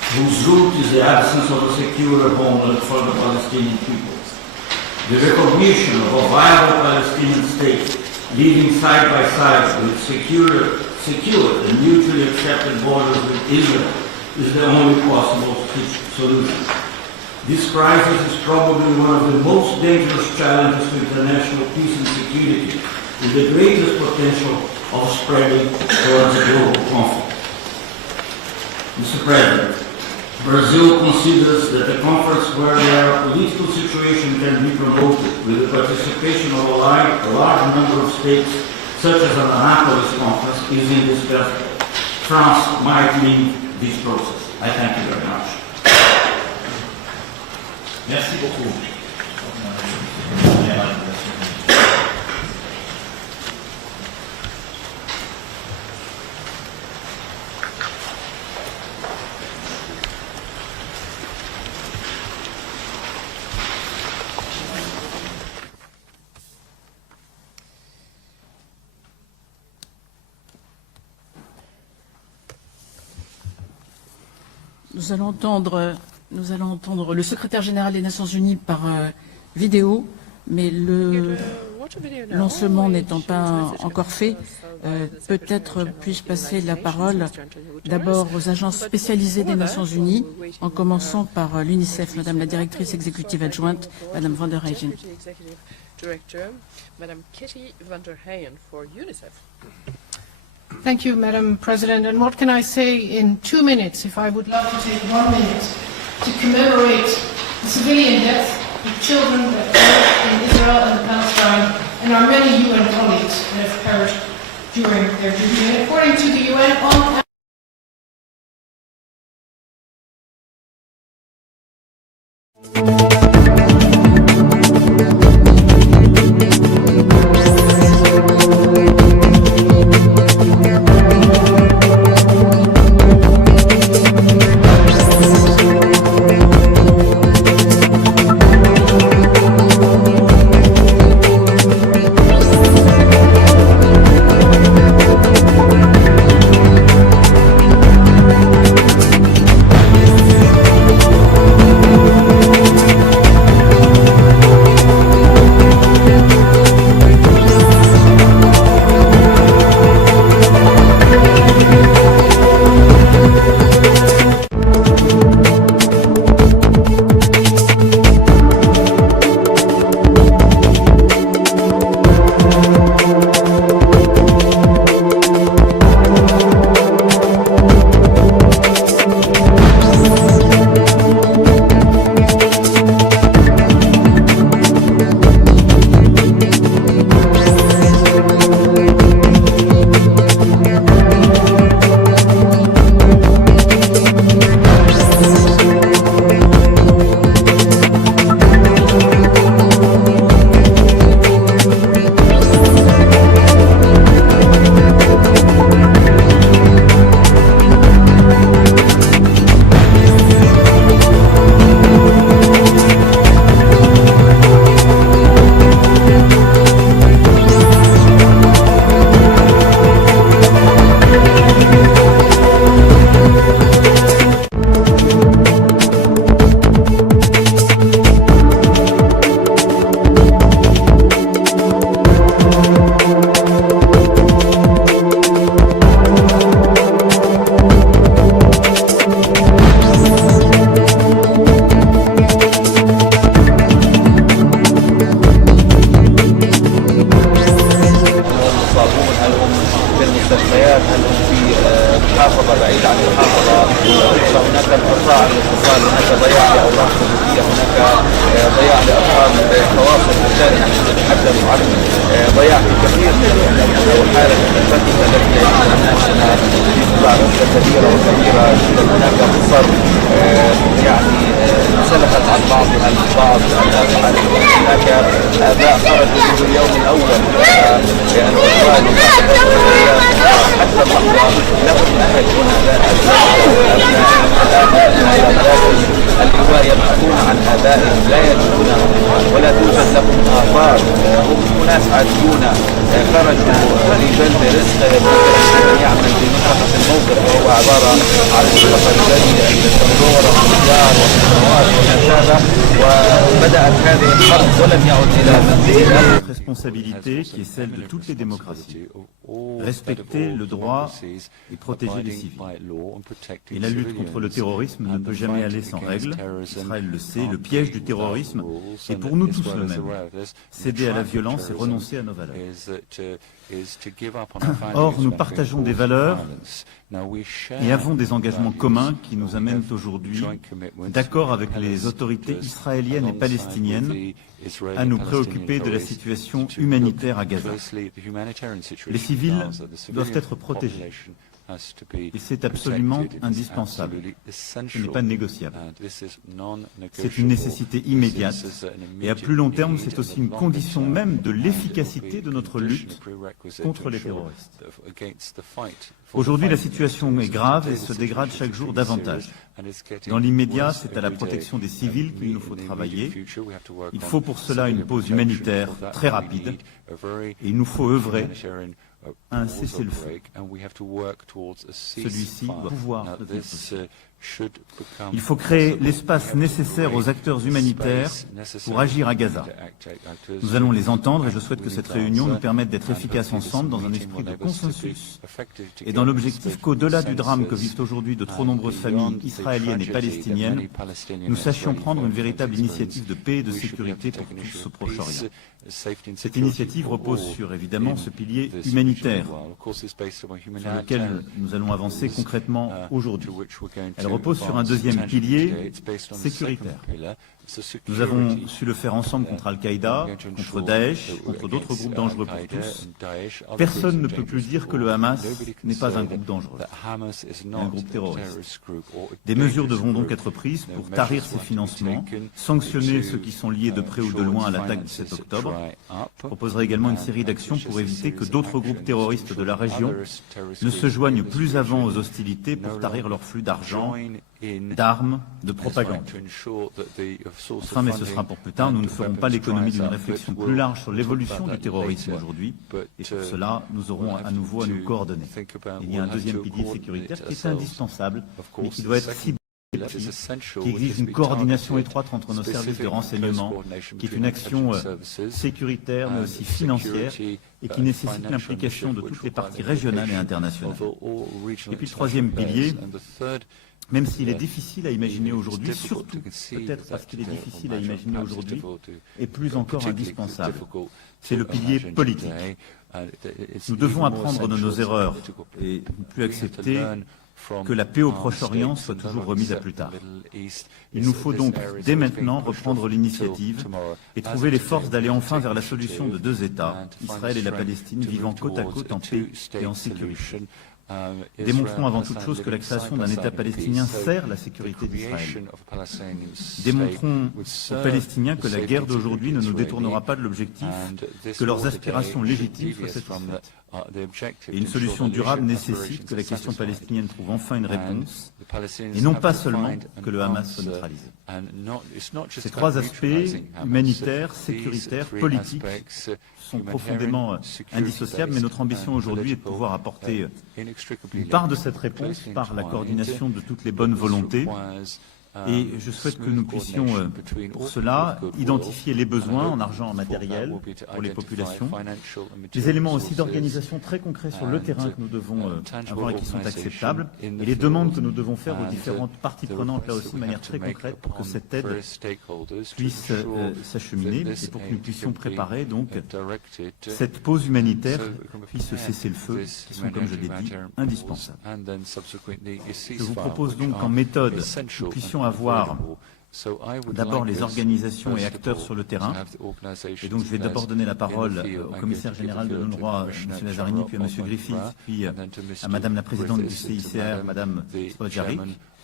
whose root is the absence of a secure homeland for the Palestinian people. The recognition of a viable Palestinian state living side by side with secure and mutually accepted borders with Israel is the only possible solution. This crisis is probably one of the most dangerous challenges to international peace and security, with the greatest potential of spreading towards a global conflict. Mr. President, Brazil considers that a conference where their political situation can be promoted with the participation of a large number of states, such as an Annapolis conference, is indispensable. France might lead this process. I thank you very much. Merci beaucoup. Nous allons entendre le secrétaire général des Nations Unies par vidéo, mais le lancement n'étant pas encore fait, peut-être puis-je passer la parole d'abord aux agences spécialisées des Nations Unies, en commençant par l'UNICEF, Madame la directrice exécutive adjointe, Madame van der Heyen. Thank you, Madam President. And what can I say in 2 minutes, if I would love to take 1 minute to commemorate the civilian death of children that perished in Israel and Palestine, and our many UN colleagues that have perished during their duty. And according to the UN, on اللواء يبحثون عن آبائهم لا يجدونهم ولا توجد لهم آثار هم أناس عاديون خرجوا لجلب رزق من يعمل في منطقة الموقف، وهو عبارة عن منطقة جلب التنظور والخيار والخضروات والنشابة، وبدأت هذه الحرب ولم يعد إلى Notre responsabilité qui est celle de toutes les démocraties. Respecter le droit et protéger les civils. Et la lutte contre le terrorisme ne peut jamais aller sans règles. Israël le sait, le piège du terrorisme est pour nous tous le même. Céder à la violence et renoncer à nos valeurs. Or, nous partageons des valeurs et avons des engagements communs qui nous amènent aujourd'hui, d'accord avec les autorités israéliennes et palestiniennes, à nous préoccuper de la situation humanitaire à Gaza. Les civils doivent être protégés. Et c'est absolument indispensable. Ce n'est pas négociable. C'est une nécessité immédiate. Et à plus long terme, c'est aussi une condition même de l'efficacité de notre lutte contre les terroristes. Aujourd'hui, la situation est grave et se dégrade chaque jour davantage. Dans l'immédiat, c'est à la protection des civils qu'il nous faut travailler. Il faut pour cela une pause humanitaire très rapide. Et il nous faut œuvrer à un cessez-le-feu. Celui-ci doit pouvoir devenir possible. Il faut créer l'espace nécessaire aux acteurs humanitaires pour agir à Gaza. Nous allons les entendre et je souhaite que cette réunion nous permette d'être efficaces ensemble dans un esprit de consensus et dans l'objectif qu'au-delà du drame que vivent aujourd'hui de trop nombreuses familles israéliennes et palestiniennes, nous sachions prendre une véritable initiative de paix et de sécurité pour tous au Proche-Orient. Cette initiative repose sur, évidemment, ce pilier humanitaire sur lequel nous allons avancer concrètement aujourd'hui. Elle repose sur un deuxième pilier sécuritaire. Nous avons su le faire ensemble contre Al-Qaïda, contre Daesh, contre d'autres groupes dangereux pour tous. Personne ne peut plus dire que le Hamas n'est pas un groupe dangereux, un groupe terroriste. Des mesures devront donc être prises pour tarir ces financements, sanctionner ceux qui sont liés de près ou de loin à l'attaque du 7 octobre. Je proposerai également une série d'actions pour éviter que d'autres groupes terroristes de la région ne se joignent plus avant aux hostilités pour tarir leur flux d'argent, d'armes, de propagande. Enfin, mais ce sera pour plus tard, nous ne ferons pas l'économie d'une réflexion plus large sur l'évolution du terrorisme aujourd'hui, et pour cela, nous aurons à nouveau à nous coordonner. Il y a un deuxième pilier sécuritaire qui est indispensable, mais qui doit être ciblé, qui exige une coordination étroite entre nos services de renseignement, qui est une action sécuritaire, mais aussi financière, et qui nécessite l'implication de toutes les parties régionales et internationales. Et puis le troisième pilier, même s'il est difficile à imaginer aujourd'hui, surtout peut-être parce qu'il est difficile à imaginer aujourd'hui, et plus encore indispensable, c'est le pilier politique. Nous devons apprendre de nos erreurs et ne plus accepter que la paix au Proche-Orient soit toujours remise à plus tard. Il nous faut donc dès maintenant reprendre l'initiative et trouver les forces d'aller enfin vers la solution de deux États, Israël et la Palestine, vivant côte à côte en paix et en sécurité. Démontrons avant toute chose que la création d'un État palestinien sert la sécurité d'Israël. Démontrons aux Palestiniens que la guerre d'aujourd'hui ne nous détournera pas de l'objectif, que leurs aspirations légitimes soient satisfaites. Et une solution durable nécessite que la question palestinienne trouve enfin une réponse, et non pas seulement que le Hamas soit neutralisé. Ces trois aspects, humanitaires, sécuritaires, politiques, sont profondément indissociables, mais notre ambition aujourd'hui est de pouvoir apporter une part de cette réponse par la coordination de toutes les bonnes volontés. Et je souhaite que nous puissions, pour cela, identifier les besoins en argent, en matériel, pour les populations, des éléments aussi d'organisation très concrets sur le terrain que nous devons avoir et qui sont acceptables, et les demandes que nous devons faire aux différentes parties prenantes, là aussi, de manière très concrète, pour que cette aide puisse s'acheminer, et pour que nous puissions préparer, donc, cette pause humanitaire, puis ce cessez-le-feu, qui sont, comme je l'ai dit, indispensables. Je vous propose donc qu'en méthode, nous puissions avoir d'abord les organisations et acteurs sur le terrain. Et donc je vais d'abord donner la parole au commissaire général de l'UNRWA, M. Lazzarini, puis à M. Griffith, puis à Madame la présidente du CICR, Madame Spojaric.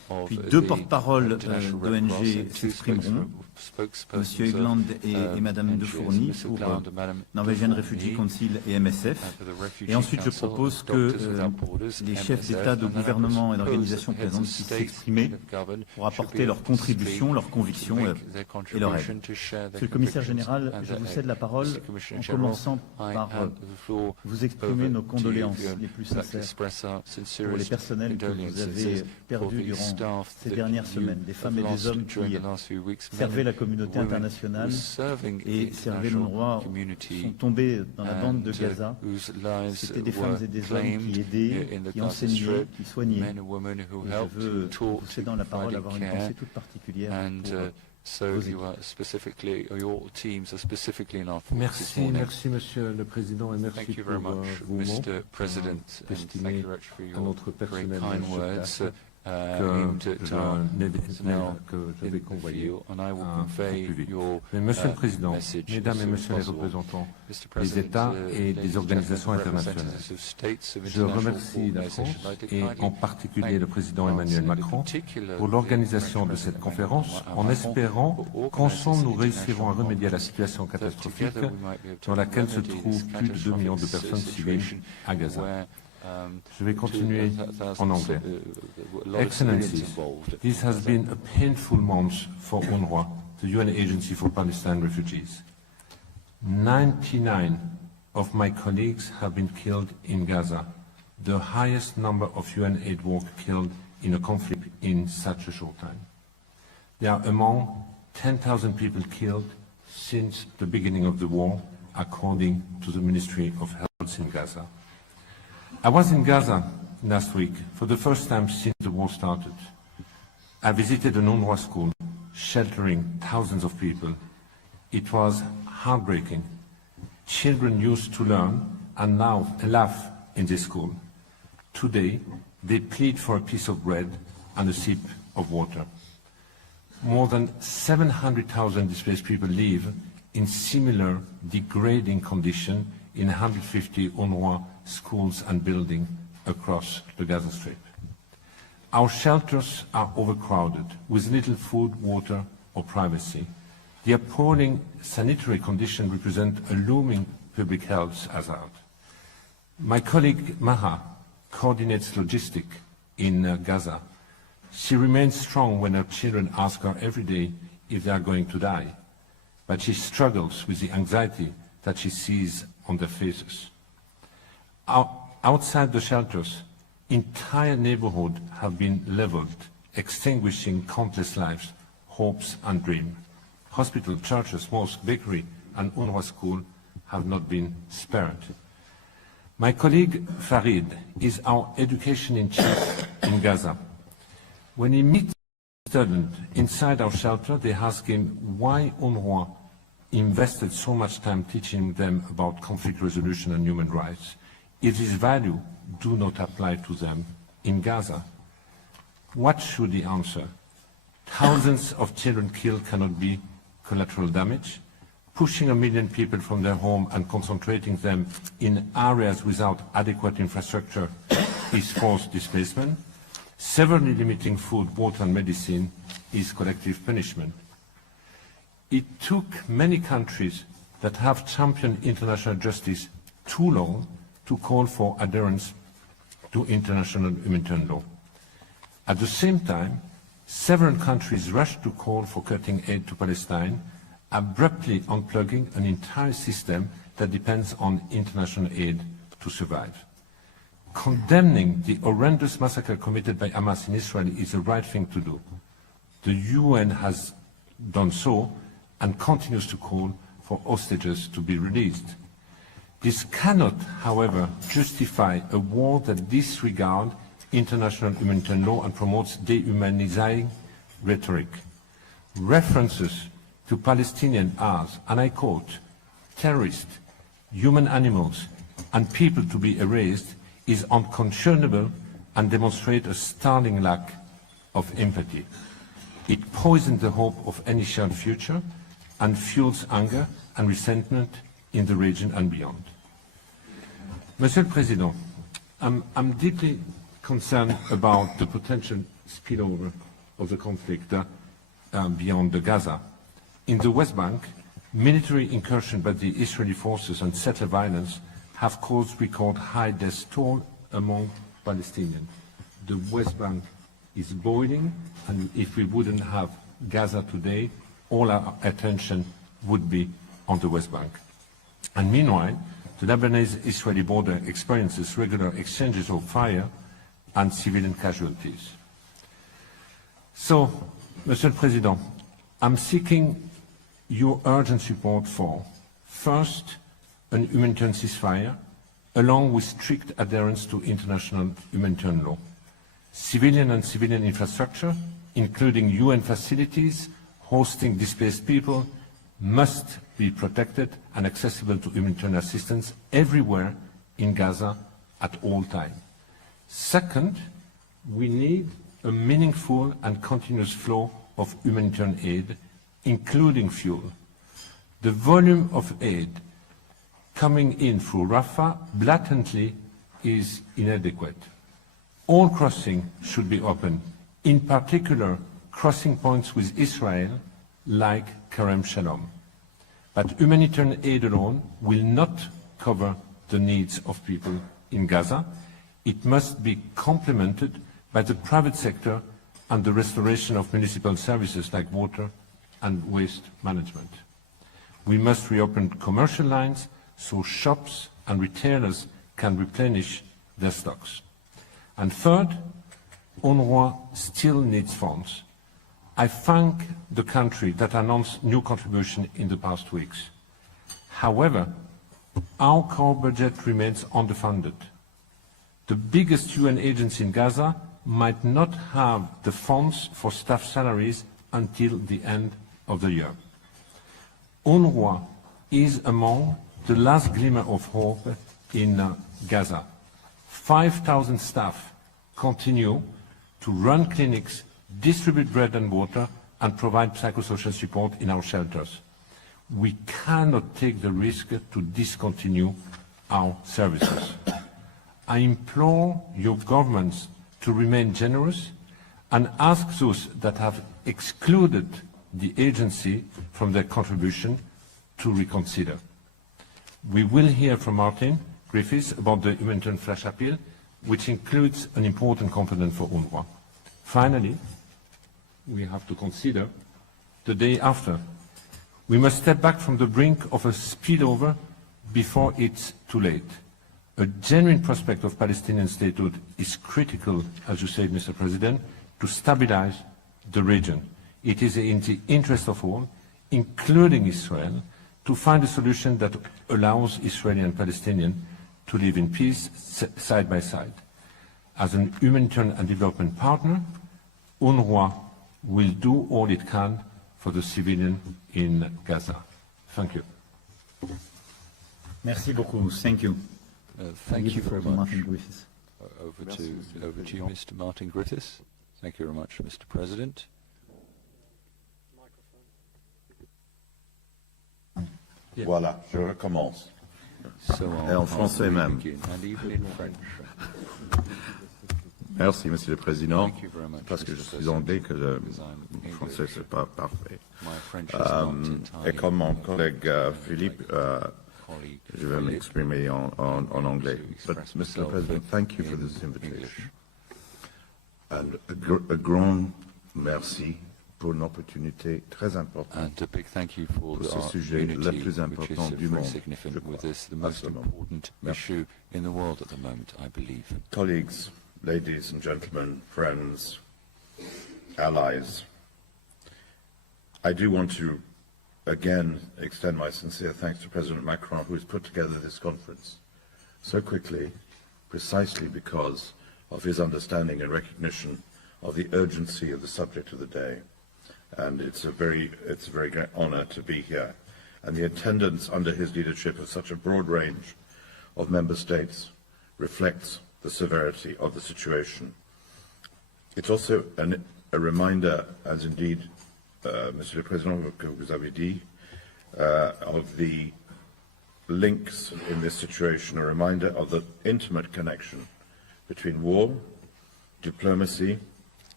Puis deux porte-paroles d'ONG s'exprimeront, M. Egland et Mme De Fourny pour Norwegian Refugee Council et MSF. Et ensuite, je propose que les chefs d'État, de gouvernement et d'organisations présentes puissent s'exprimer pour apporter leur contribution, leurs convictions et leur aide. Monsieur le Commissaire général, je vous cède la parole en commençant par vous exprimer nos condoléances les plus sincères pour les personnels que vous avez perdus durant ces dernières semaines, des femmes et des hommes qui servaient la communauté internationale et servaient l'UNRWA sont tombés dans la bande de Gaza. C'était des femmes et des hommes qui aidaient, qui enseignaient, qui soignaient. Et je veux, en vous cédant la parole, avoir une pensée toute particulière pour Merci Monsieur le Président et merci pour vos mots destinés à notre personnel que je vais convoyer plus vite. Mais Monsieur le Président, Mesdames et Messieurs les représentants des États et des organisations internationales, je remercie la France et en particulier le Président Emmanuel Macron pour l'organisation de cette conférence en espérant qu'ensemble nous réussirons à remédier à la situation catastrophique dans laquelle se trouvent plus de 2 millions de personnes civiles à Gaza. Je vais continuer en anglais. Excellencies, this has been a painful month for UNRWA, the UN Agency for Palestine Refugees. 99 of my colleagues have been killed in Gaza, the highest number of UN aid workers killed in a conflict in such a short time. They are among 10,000 people killed since the beginning of the war, according to the Ministry of Health in Gaza. I was in Gaza last week for the first time since the war started. I visited an UNRWA school, sheltering thousands of people. It was heartbreaking. Children used to learn and now laugh in this school. Today, they plead for a piece of bread and a sip of water. More than 700,000 displaced people live in similar degrading conditions in 150 UNRWA schools and buildings across the Gaza Strip. Our shelters are overcrowded with little food, water or privacy. The appalling sanitary conditions represent a looming public health hazard. My colleague Maha coordinates logistics in Gaza. She remains strong when her children ask her every day if they are going to die, but she struggles with the anxiety that she sees on their faces. Outside the shelters, entire neighborhoods have been leveled, extinguishing countless lives, hopes and dreams. Hospitals, churches, mosques, bakery and UNRWA school have not been spared. My colleague Farid is our education in chief in Gaza. When he meets students inside our shelter, they ask him why UNRWA invested so much time teaching them about conflict resolution and human rights if these values do not apply to them in Gaza. What should he answer? Thousands of children killed cannot be collateral damage. Pushing 1 million people from their home and concentrating them in areas without adequate infrastructure is forced displacement. Severely limiting food, water and medicine is collective punishment. It took many countries that have championed international justice too long to call for adherence to international humanitarian law. At the same time, several countries rushed to call for cutting aid to Palestine, abruptly unplugging an entire system that depends on international aid to survive. Condemning the horrendous massacre committed by Hamas in Israel is the right thing to do. The UN has done so and continues to call for hostages to be released. This cannot, however, justify a war that disregards international humanitarian law and promotes dehumanizing rhetoric. References to Palestinians as, and I quote, terrorists, human animals, and people to be erased is unconscionable and demonstrates a startling lack of empathy. It poisons the hope of any shared future and fuels anger and resentment in the region and beyond. Monsieur le Président, I'm deeply concerned about the potential spillover of the conflict beyond Gaza. In the West Bank, military incursion by the Israeli forces and settler violence have caused record high death toll among Palestinians. The West Bank is boiling, and if we wouldn't have Gaza today, all our attention would be on the West Bank. And meanwhile, the Lebanese-Israeli border experiences regular exchanges of fire and civilian casualties. So, Monsieur le Président, I'm seeking your urgent support for, first, an humanitarian ceasefire, along with strict adherence to international humanitarian law. Civilian and civilian infrastructure, including UN facilities hosting displaced people, must be protected and accessible to humanitarian assistance everywhere in Gaza at all times. Second, we need a meaningful and continuous flow of humanitarian aid, including fuel. The volume of aid coming in through Rafah blatantly is inadequate. All crossings should be open, in particular crossing points with Israel like Kerem Shalom. But humanitarian aid alone will not cover the needs of people in Gaza. It must be complemented by the private sector and the restoration of municipal services like water and waste management. We must reopen commercial lines so shops and retailers can replenish their stocks. And third, UNRWA still needs funds. I thank the country that announced new contribution in the past weeks. However, our core budget remains underfunded. The biggest UN agency in Gaza might not have the funds for staff salaries until the end of the year. UNRWA is among the last glimmer of hope in Gaza. 5,000 staff continue to run clinics, distribute bread and water, and provide psychosocial support in our shelters. We cannot take the risk to discontinue our services. I implore your governments to remain generous and ask those that have excluded the agency from their contribution to reconsider. We will hear from Martin Griffiths about the humanitarian flash appeal, which includes an important component for UNRWA. Finally, we have to consider the day after. We must step back from the brink of a spillover before it's too late. A genuine prospect of Palestinian statehood is critical, as you said, Mr. President, to stabilize the region. It is in the interest of all, including Israel, to find a solution that allows Israeli and Palestinians to live in peace side by side. As an humanitarian and development partner, UNRWA will do all it can for the civilian in Gaza. Thank you. Merci beaucoup. Thank you. Thank you very much. Over to you, Mr. Martin Griffiths. Thank you very much, Mr. President. Voilà, je recommence. Et en français même. And even in French. Merci, Monsieur le Président. Parce que je suis anglais que le français c'est pas parfait. Et comme mon collègue Philippe, je vais m'exprimer en anglais. But, Mr. President, thank you for this invitation. And a grand merci pour une opportunité très importante. And a big thank you for ce sujet le plus important du monde. With this, the most important issue in the world at the moment, I believe. Colleagues, ladies and gentlemen, friends, allies, I do want to again extend my sincere thanks to President Macron, who has put together this conference so quickly, precisely because of his understanding and recognition of the urgency of the subject of the day. And it's a very great honor to be here. And the attendance under his leadership of such a broad range of member states reflects the severity of the situation. It's also a reminder, as indeed, Monsieur le Président, que vous avez dit, of the links in this situation, a reminder of the intimate connection between war, diplomacy,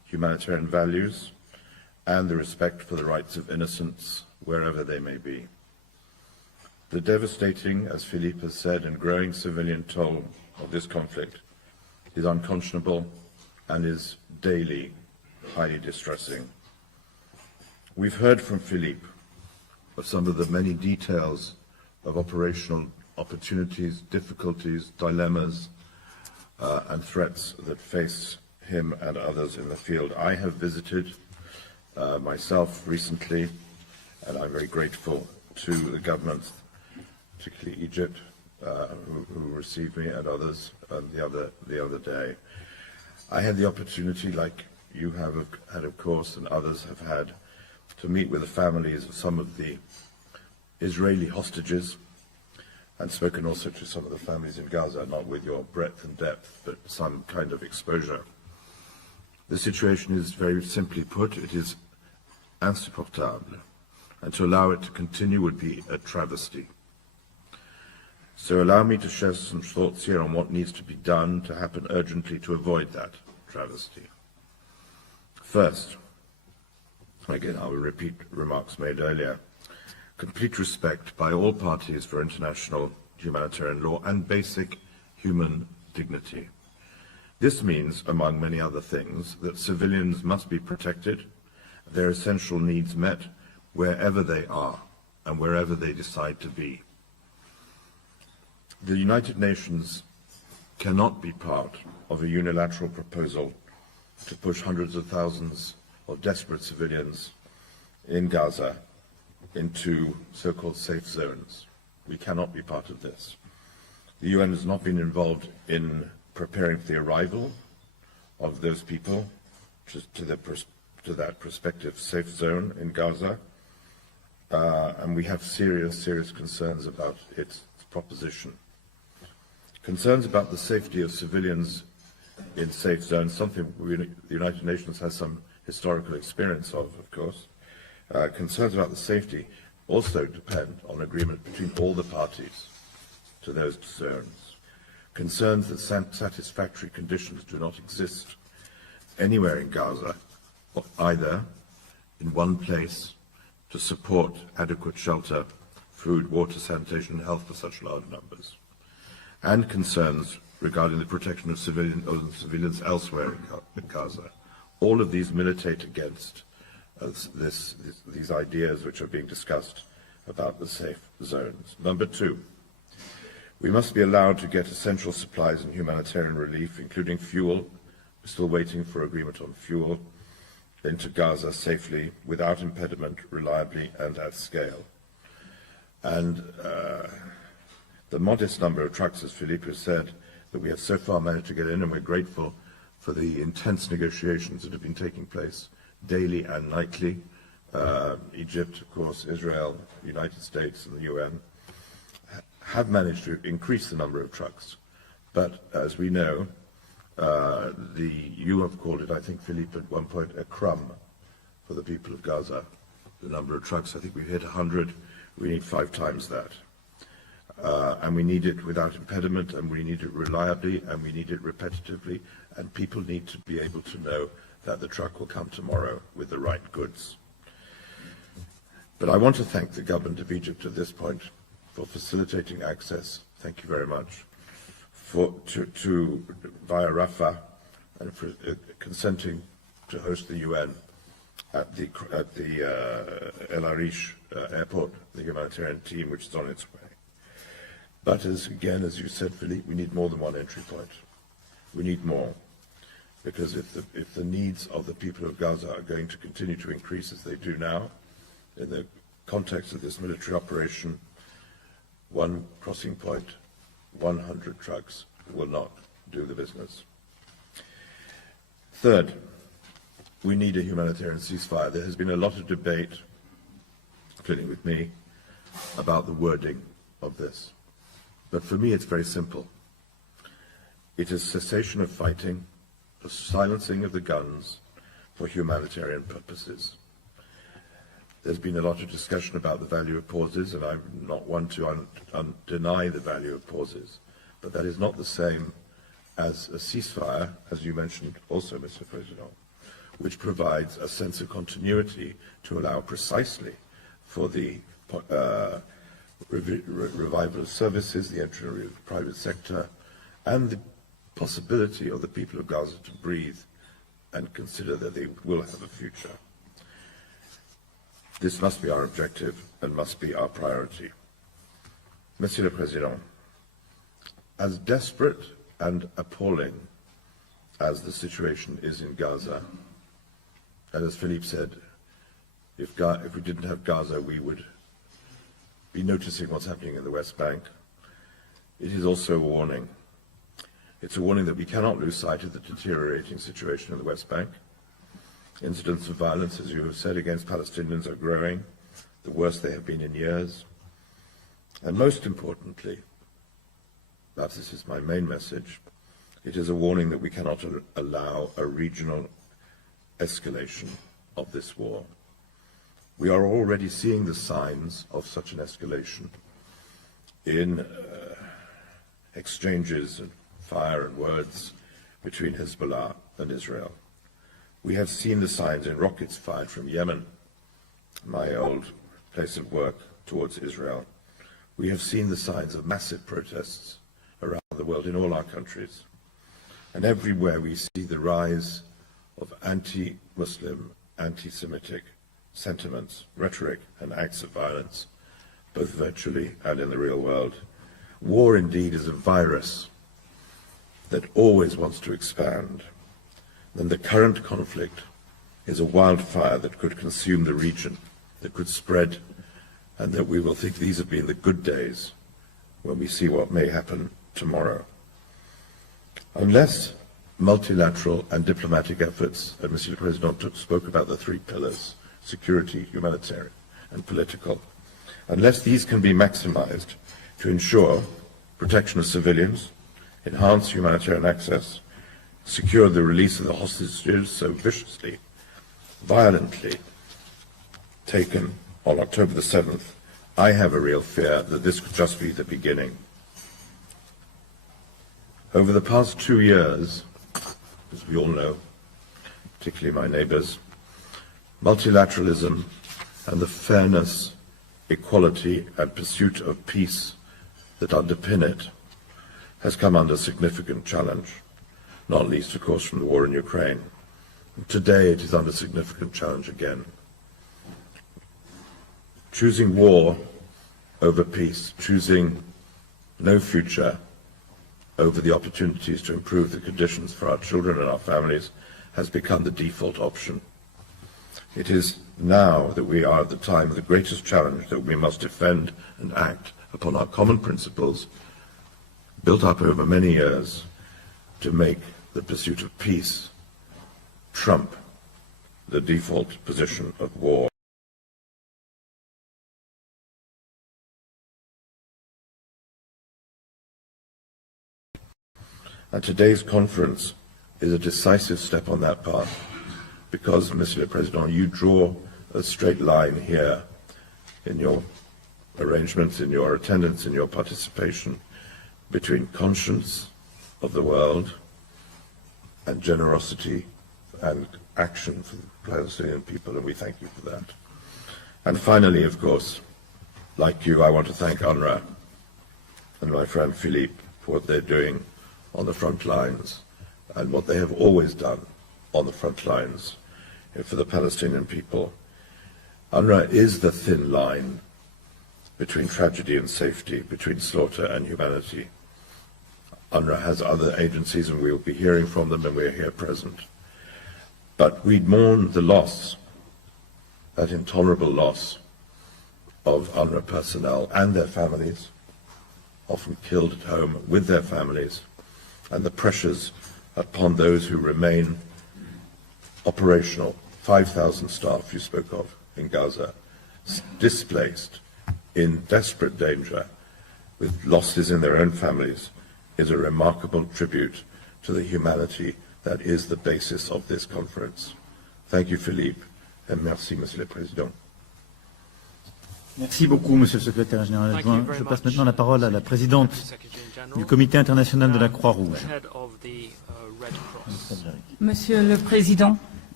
humanitarian values, and the respect for the rights of innocents wherever they may be. The devastating, as Philippe has said, and growing civilian toll of this conflict is unconscionable and is daily highly distressing. We've heard from Philippe of some of the many details of operational opportunities, difficulties, dilemmas, and threats that face him and others in the field. I have visited myself recently, and I'm very grateful to the governments, particularly Egypt, who received me, and others the other day. I had the opportunity, like you have had, of course, and others have had, to meet with the families of some of the Israeli hostages, and spoken also to some of the families in Gaza, not with your breadth and depth, but some kind of exposure. The situation is very simply put, it is insupportable, and to allow it to continue would be a travesty. So allow me to share some thoughts here on what needs to be done to happen urgently to avoid that travesty. First, again, I will repeat remarks made earlier, complete respect by all parties for international humanitarian law and basic human dignity. This means, among many other things, that civilians must be protected, their essential needs met wherever they are and wherever they decide to be. The United Nations cannot be part of a unilateral proposal to push hundreds of thousands of desperate civilians in Gaza into so-called safe zones. We cannot be part of this. The UN has not been involved in preparing for the arrival of those people to that prospective safe zone in Gaza, and we have serious concerns about its proposition. Concerns about the safety of civilians in safe zones, something the United Nations has some historical experience of course. Concerns about the safety also depend on agreement between all the parties to those zones. Concerns that satisfactory conditions do not exist anywhere in Gaza, or either in one place to support adequate shelter, food, water, sanitation, and health for such large numbers, and concerns regarding the protection of civilians elsewhere in Gaza. All of these militate against these ideas which are being discussed about the safe zones. Number two, we must be allowed to get essential supplies and humanitarian relief, including fuel. We're still waiting for agreement on fuel into Gaza safely, without impediment, reliably, and at scale. And the modest number of trucks, as Philippe has said, that we have so far managed to get in, and we're grateful for the intense negotiations that have been taking place daily and nightly. Egypt, of course, Israel, the United States, and the UN have managed to increase the number of trucks. But as we know, you have called it, I think, Philippe, at one point, a crumb for the people of Gaza. The number of trucks, I think we've hit 100. We need 5 times that. And we need it without impediment, and we need it reliably, and we need it repetitively, and people need to be able to know that the truck will come tomorrow with the right goods. But I want to thank the government of Egypt at this point for facilitating access. Thank you very much. Via Rafah, and for consenting to host the UN at the El Arish airport, the humanitarian team which is on its way. But as you said, Philippe, we need more than one entry point. We need more, because if the needs of the people of Gaza are going to continue to increase as they do now, in the context of this military operation, one crossing point, 100 trucks will not do the business. Third, we need a humanitarian ceasefire. There has been a lot of debate, including with me, about the wording of this. But for me, it's very simple. It is cessation of fighting, the silencing of the guns for humanitarian purposes. There's been a lot of discussion about the value of pauses, and I'm not one to deny the value of pauses. But that is not the same as a ceasefire, as you mentioned also, Mr. President, which provides a sense of continuity to allow precisely for the revival of services, the entry of the private sector, and the possibility of the people of Gaza to breathe and consider that they will have a future. This must be our objective and must be our priority. Monsieur le Président, as desperate and appalling as the situation is in Gaza, and as Philippe said, if we didn't have Gaza, we would be noticing what's happening in the West Bank. It is also a warning. It's a warning that we cannot lose sight of the deteriorating situation in the West Bank. Incidents of violence, as you have said, against Palestinians are growing, the worst they have been in years. And most importantly, perhaps this is my main message, it is a warning that we cannot allow a regional escalation of this war. We are already seeing the signs of such an escalation in exchanges of fire and words between Hezbollah and Israel. We have seen the signs in rockets fired from Yemen, my old place of work, towards Israel. We have seen the signs of massive protests around the world in all our countries. And everywhere we see the rise of anti-Muslim, anti-Semitic sentiments, rhetoric, and acts of violence, both virtually and in the real world. War indeed is a virus that always wants to expand. Then the current conflict is a wildfire that could consume the region, that could spread, and that we will think these have been the good days when we see what may happen tomorrow. Unless multilateral and diplomatic efforts, and Monsieur le Président spoke about the three pillars, security, humanitarian, and political, unless these can be maximized to ensure protection of civilians, enhance humanitarian access, secure the release of the hostages so viciously, violently taken on October the 7th, I have a real fear that this could just be the beginning. Over the past 2 years, as we all know, particularly my neighbors, multilateralism and the fairness, equality, and pursuit of peace that underpin it has come under significant challenge, not least, of course, from the war in Ukraine. Today it is under significant challenge again. Choosing war over peace, choosing no future over the opportunities to improve the conditions for our children and our families has become the default option. It is now that we are at the time of the greatest challenge that we must defend and act upon our common principles built up over many years to make the pursuit of peace trump the default position of war. And today's conference is a decisive step on that path because, Monsieur le Président, you draw a straight line here in your arrangements, in your attendance, in your participation between conscience of the world and generosity and action for the Palestinian people, and we thank you for that. And finally, of course, like you, I want to thank UNRWA and my friend Philippe for what they're doing on the front lines and what they have always done on the front lines for the Palestinian people. UNRWA is the thin line between tragedy and safety, between slaughter and humanity. UNRWA has other agencies, and we will be hearing from them, and we are here present. But we mourn the loss, that intolerable loss of UNRWA personnel and their families, often killed at home with their families, and the pressures upon those who remain operational. 5,000 staff you spoke of in Gaza, displaced, in desperate danger, with losses in their own families, is a remarkable tribute to the humanity that is the basis of this conference. Thank you, Philippe, and merci, Monsieur le Président. Merci beaucoup, Monsieur le Secrétaire général adjoint. Je passe maintenant la parole à la présidente du Comité international de la Croix-Rouge. Monsieur le Président,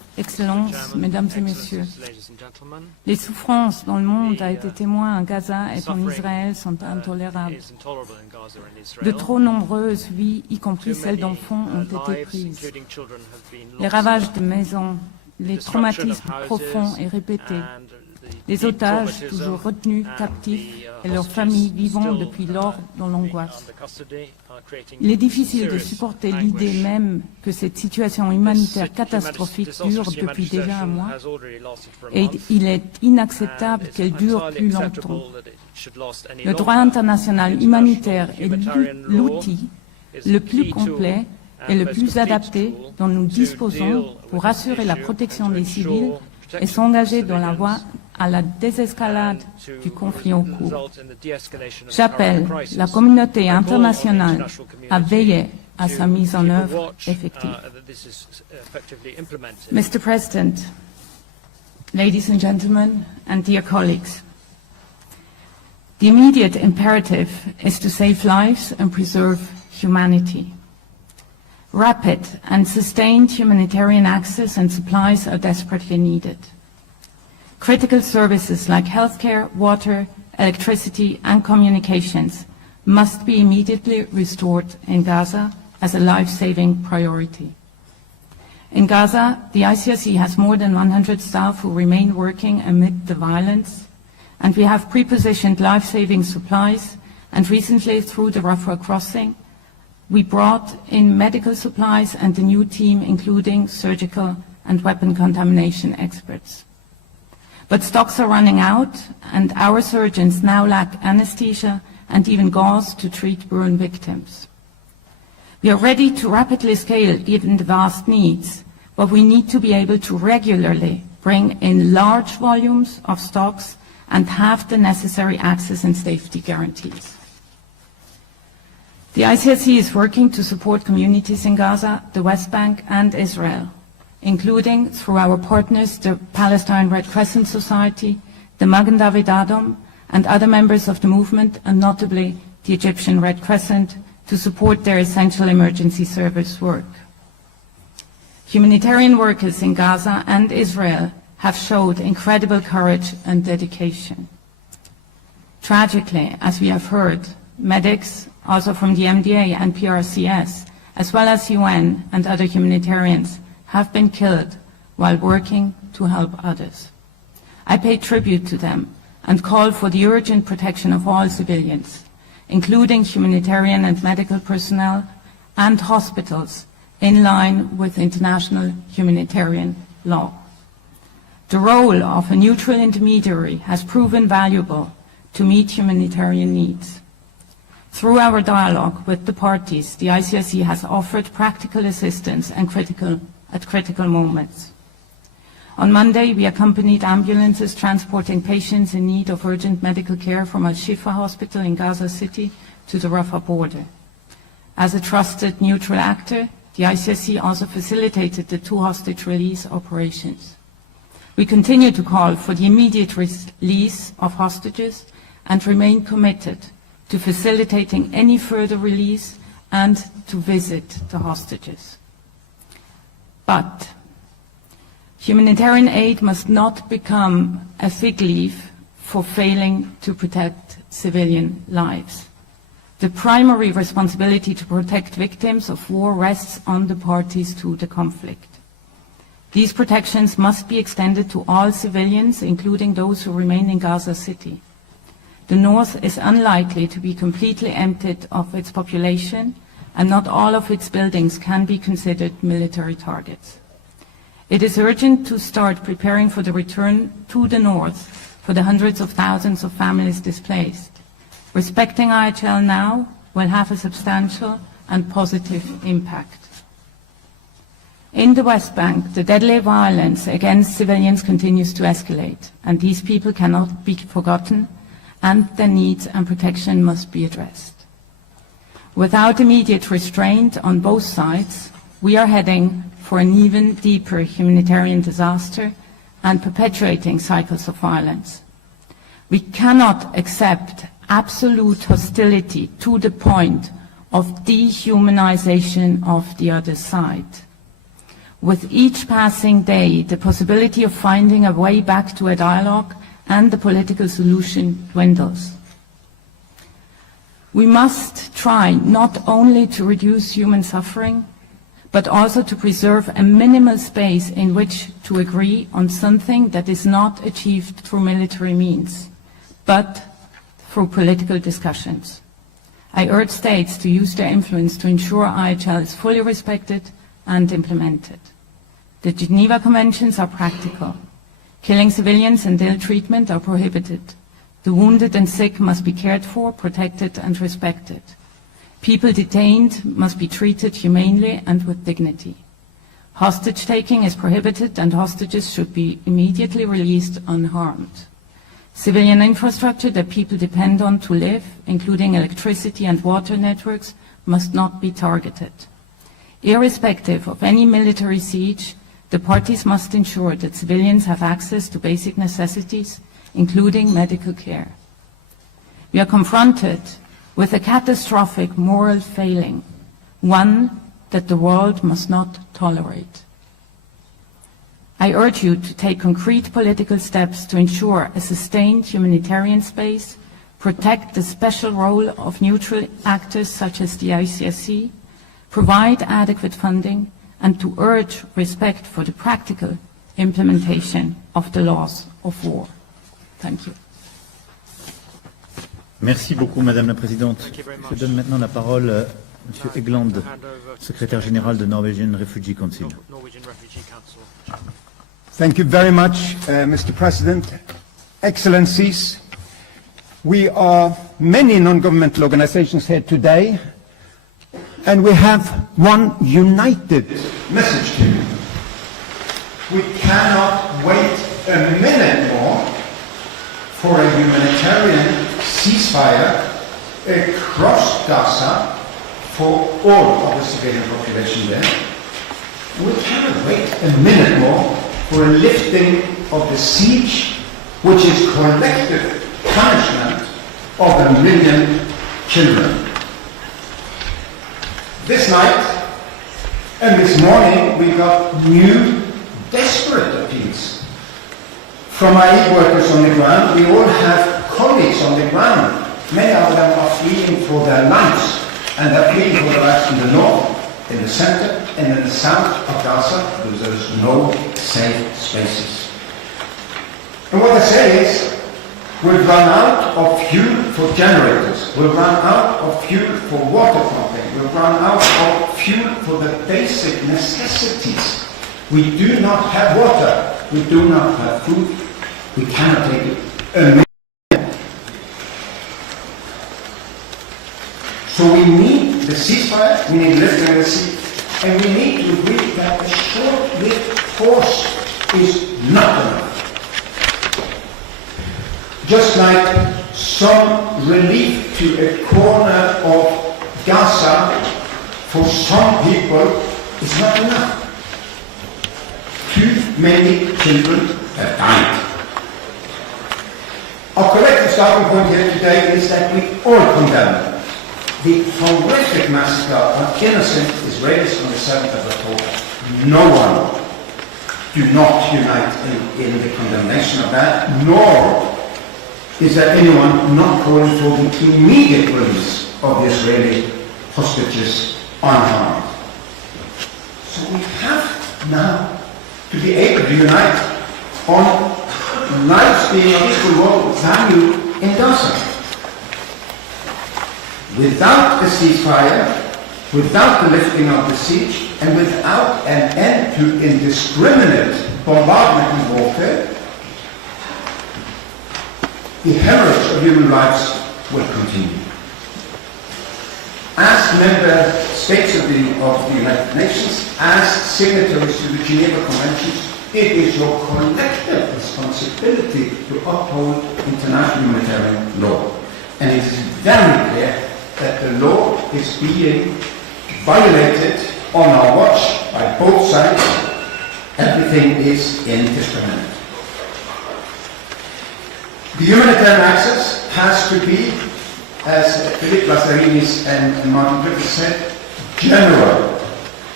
Excellences, Mesdames et Messieurs, les souffrances dont le monde a été témoin à Gaza et en Israël sont intolérables. De trop nombreuses vies, y compris celles d'enfants, ont été prises. Les ravages de maisons, les traumatismes profonds et répétés, les otages toujours retenus captifs et leurs familles vivant depuis lors dans l'angoisse. Il est difficile de supporter l'idée même que cette situation humanitaire catastrophique dure depuis déjà un mois et il est inacceptable qu'elle dure plus longtemps. Le droit international humanitaire est l'outil le plus complet et le plus adapté dont nous disposons pour assurer la protection des civils et s'engager dans la voie à la désescalade du conflit en cours. J'appelle la communauté internationale à veiller à sa mise en œuvre effective. Mr. President, ladies and gentlemen, and dear colleagues, the immediate imperative is to save lives and preserve humanity. Rapid and sustained humanitarian access and supplies are desperately needed. Critical services like healthcare, water, electricity and communications must be immediately restored in Gaza as a life-saving priority. In Gaza, the ICRC has more than 100 staff who remain working amid the violence, and we have pre-positioned life-saving supplies, and recently through the Rafah crossing, we brought in medical supplies and a new team including surgical and weapon contamination experts. But stocks are running out and our surgeons now lack anesthesia and even gauze to treat burn victims. We are ready to rapidly scale given the vast needs, but we need to be able to regularly bring in large volumes of stocks and have the necessary access and safety guarantees. The ICRC is working to support communities in Gaza, the West Bank and Israel, including through our partners, the Palestine Red Crescent Society, the Magen David Adom, and other members of the movement, and notably the Egyptian Red Crescent, to support their essential emergency service work. Humanitarian workers in Gaza and Israel have showed incredible courage and dedication. Tragically, as we have heard, medics, also from the MDA and PRCS, as well as UN and other humanitarians, have been killed while working to help others. I pay tribute to them and call for the urgent protection of all civilians, including humanitarian and medical personnel and hospitals, in line with international humanitarian law. The role of a neutral intermediary has proven valuable to meet humanitarian needs. Through our dialogue with the parties, the ICRC has offered practical assistance and at critical moments. On Monday, we accompanied ambulances transporting patients in need of urgent medical care from Al-Shifa Hospital in Gaza City to the Rafah border. As a trusted neutral actor, the ICRC also facilitated the 2 hostage release operations. We continue to call for the immediate release of hostages and remain committed to facilitating any further release and to visit the hostages. But humanitarian aid must not become a fig leaf for failing to protect civilian lives. The primary responsibility to protect victims of war rests on the parties to the conflict. These protections must be extended to all civilians, including those who remain in Gaza City. The north is unlikely to be completely emptied of its population, and not all of its buildings can be considered military targets. It is urgent to start preparing for the return to the north for the hundreds of thousands of families displaced. Respecting IHL now will have a substantial and positive impact. In the West Bank, the deadly violence against civilians continues to escalate, and these people cannot be forgotten, and their needs and protection must be addressed. Without immediate restraint on both sides, we are heading for an even deeper humanitarian disaster and perpetuating cycles of violence. We cannot accept absolute hostility to the point of dehumanization of the other side. With each passing day, the possibility of finding a way back to a dialogue and the political solution dwindles. We must try not only to reduce human suffering, but also to preserve a minimal space in which to agree on something that is not achieved through military means, but through political discussions. I urge states to use their influence to ensure IHL is fully respected and implemented. The Geneva Conventions are practical. Killing civilians and ill treatment are prohibited. The wounded and sick must be cared for, protected and respected. People detained must be treated humanely and with dignity. Hostage-taking is prohibited and hostages should be immediately released unharmed. Civilian infrastructure that people depend on to live, including electricity and water networks, must not be targeted. Irrespective of any military siege, the parties must ensure that civilians have access to basic necessities, including medical care. We are confronted with a catastrophic moral failing, one that the world must not tolerate. I urge you to take concrete political steps to ensure a sustained humanitarian space, protect the special role of neutral actors such as the ICSC, provide adequate funding, and to urge respect for the practical implementation of the laws of war. Thank you. Merci beaucoup, Madame la Présidente. Je donne maintenant la parole à M. Egland, secrétaire général de Norwegian Refugee Council. Thank you very much, Mr. President. Excellencies, we are many non-governmental organizations here today, and we have one united message to you. We cannot wait a minute more for a humanitarian ceasefire across Gaza for all of the civilian population there. We cannot wait a minute more for a lifting of the siege, which is collective punishment of 1 million children. This night and this morning we got new desperate appeals from our aid workers on the ground. We all have colleagues on the ground. Many of them are fleeing for their lives, and they're fleeing for their lives in the north, in the center, and in the south of Gaza, because there is no safe spaces. And what they say is, we've run out of fuel for generators, we've run out of fuel for water pumping, we've run out of fuel for the basic necessities. We do not have water, we do not have food, we cannot take it a minute. So we need the ceasefire, we need lifting the siege, and we need to agree that a short-lived force is not enough. Just like some relief to a corner of Gaza for some people is not enough. Too many children have died. Our collective starting point here today is that we all condemn the horrific massacre of innocent Israelis on the 7th of October. No one do not unite in the condemnation of that, nor is there anyone not calling for the immediate release of the Israeli hostages unharmed. So we have now to be able to unite on lives being of equal value in Gaza. Without a ceasefire, without the lifting of the siege, and without an end to indiscriminate bombardment and warfare, the hemorrhage of human rights will continue. As member states of the United Nations, as signatories to the Geneva Conventions, it is your collective responsibility to uphold international humanitarian law. And it is very clear that the law is being violated on our watch by both sides. Everything is indiscriminate. The humanitarian access has to be, as Philippe Lazarini and Martin Griffiths said, general,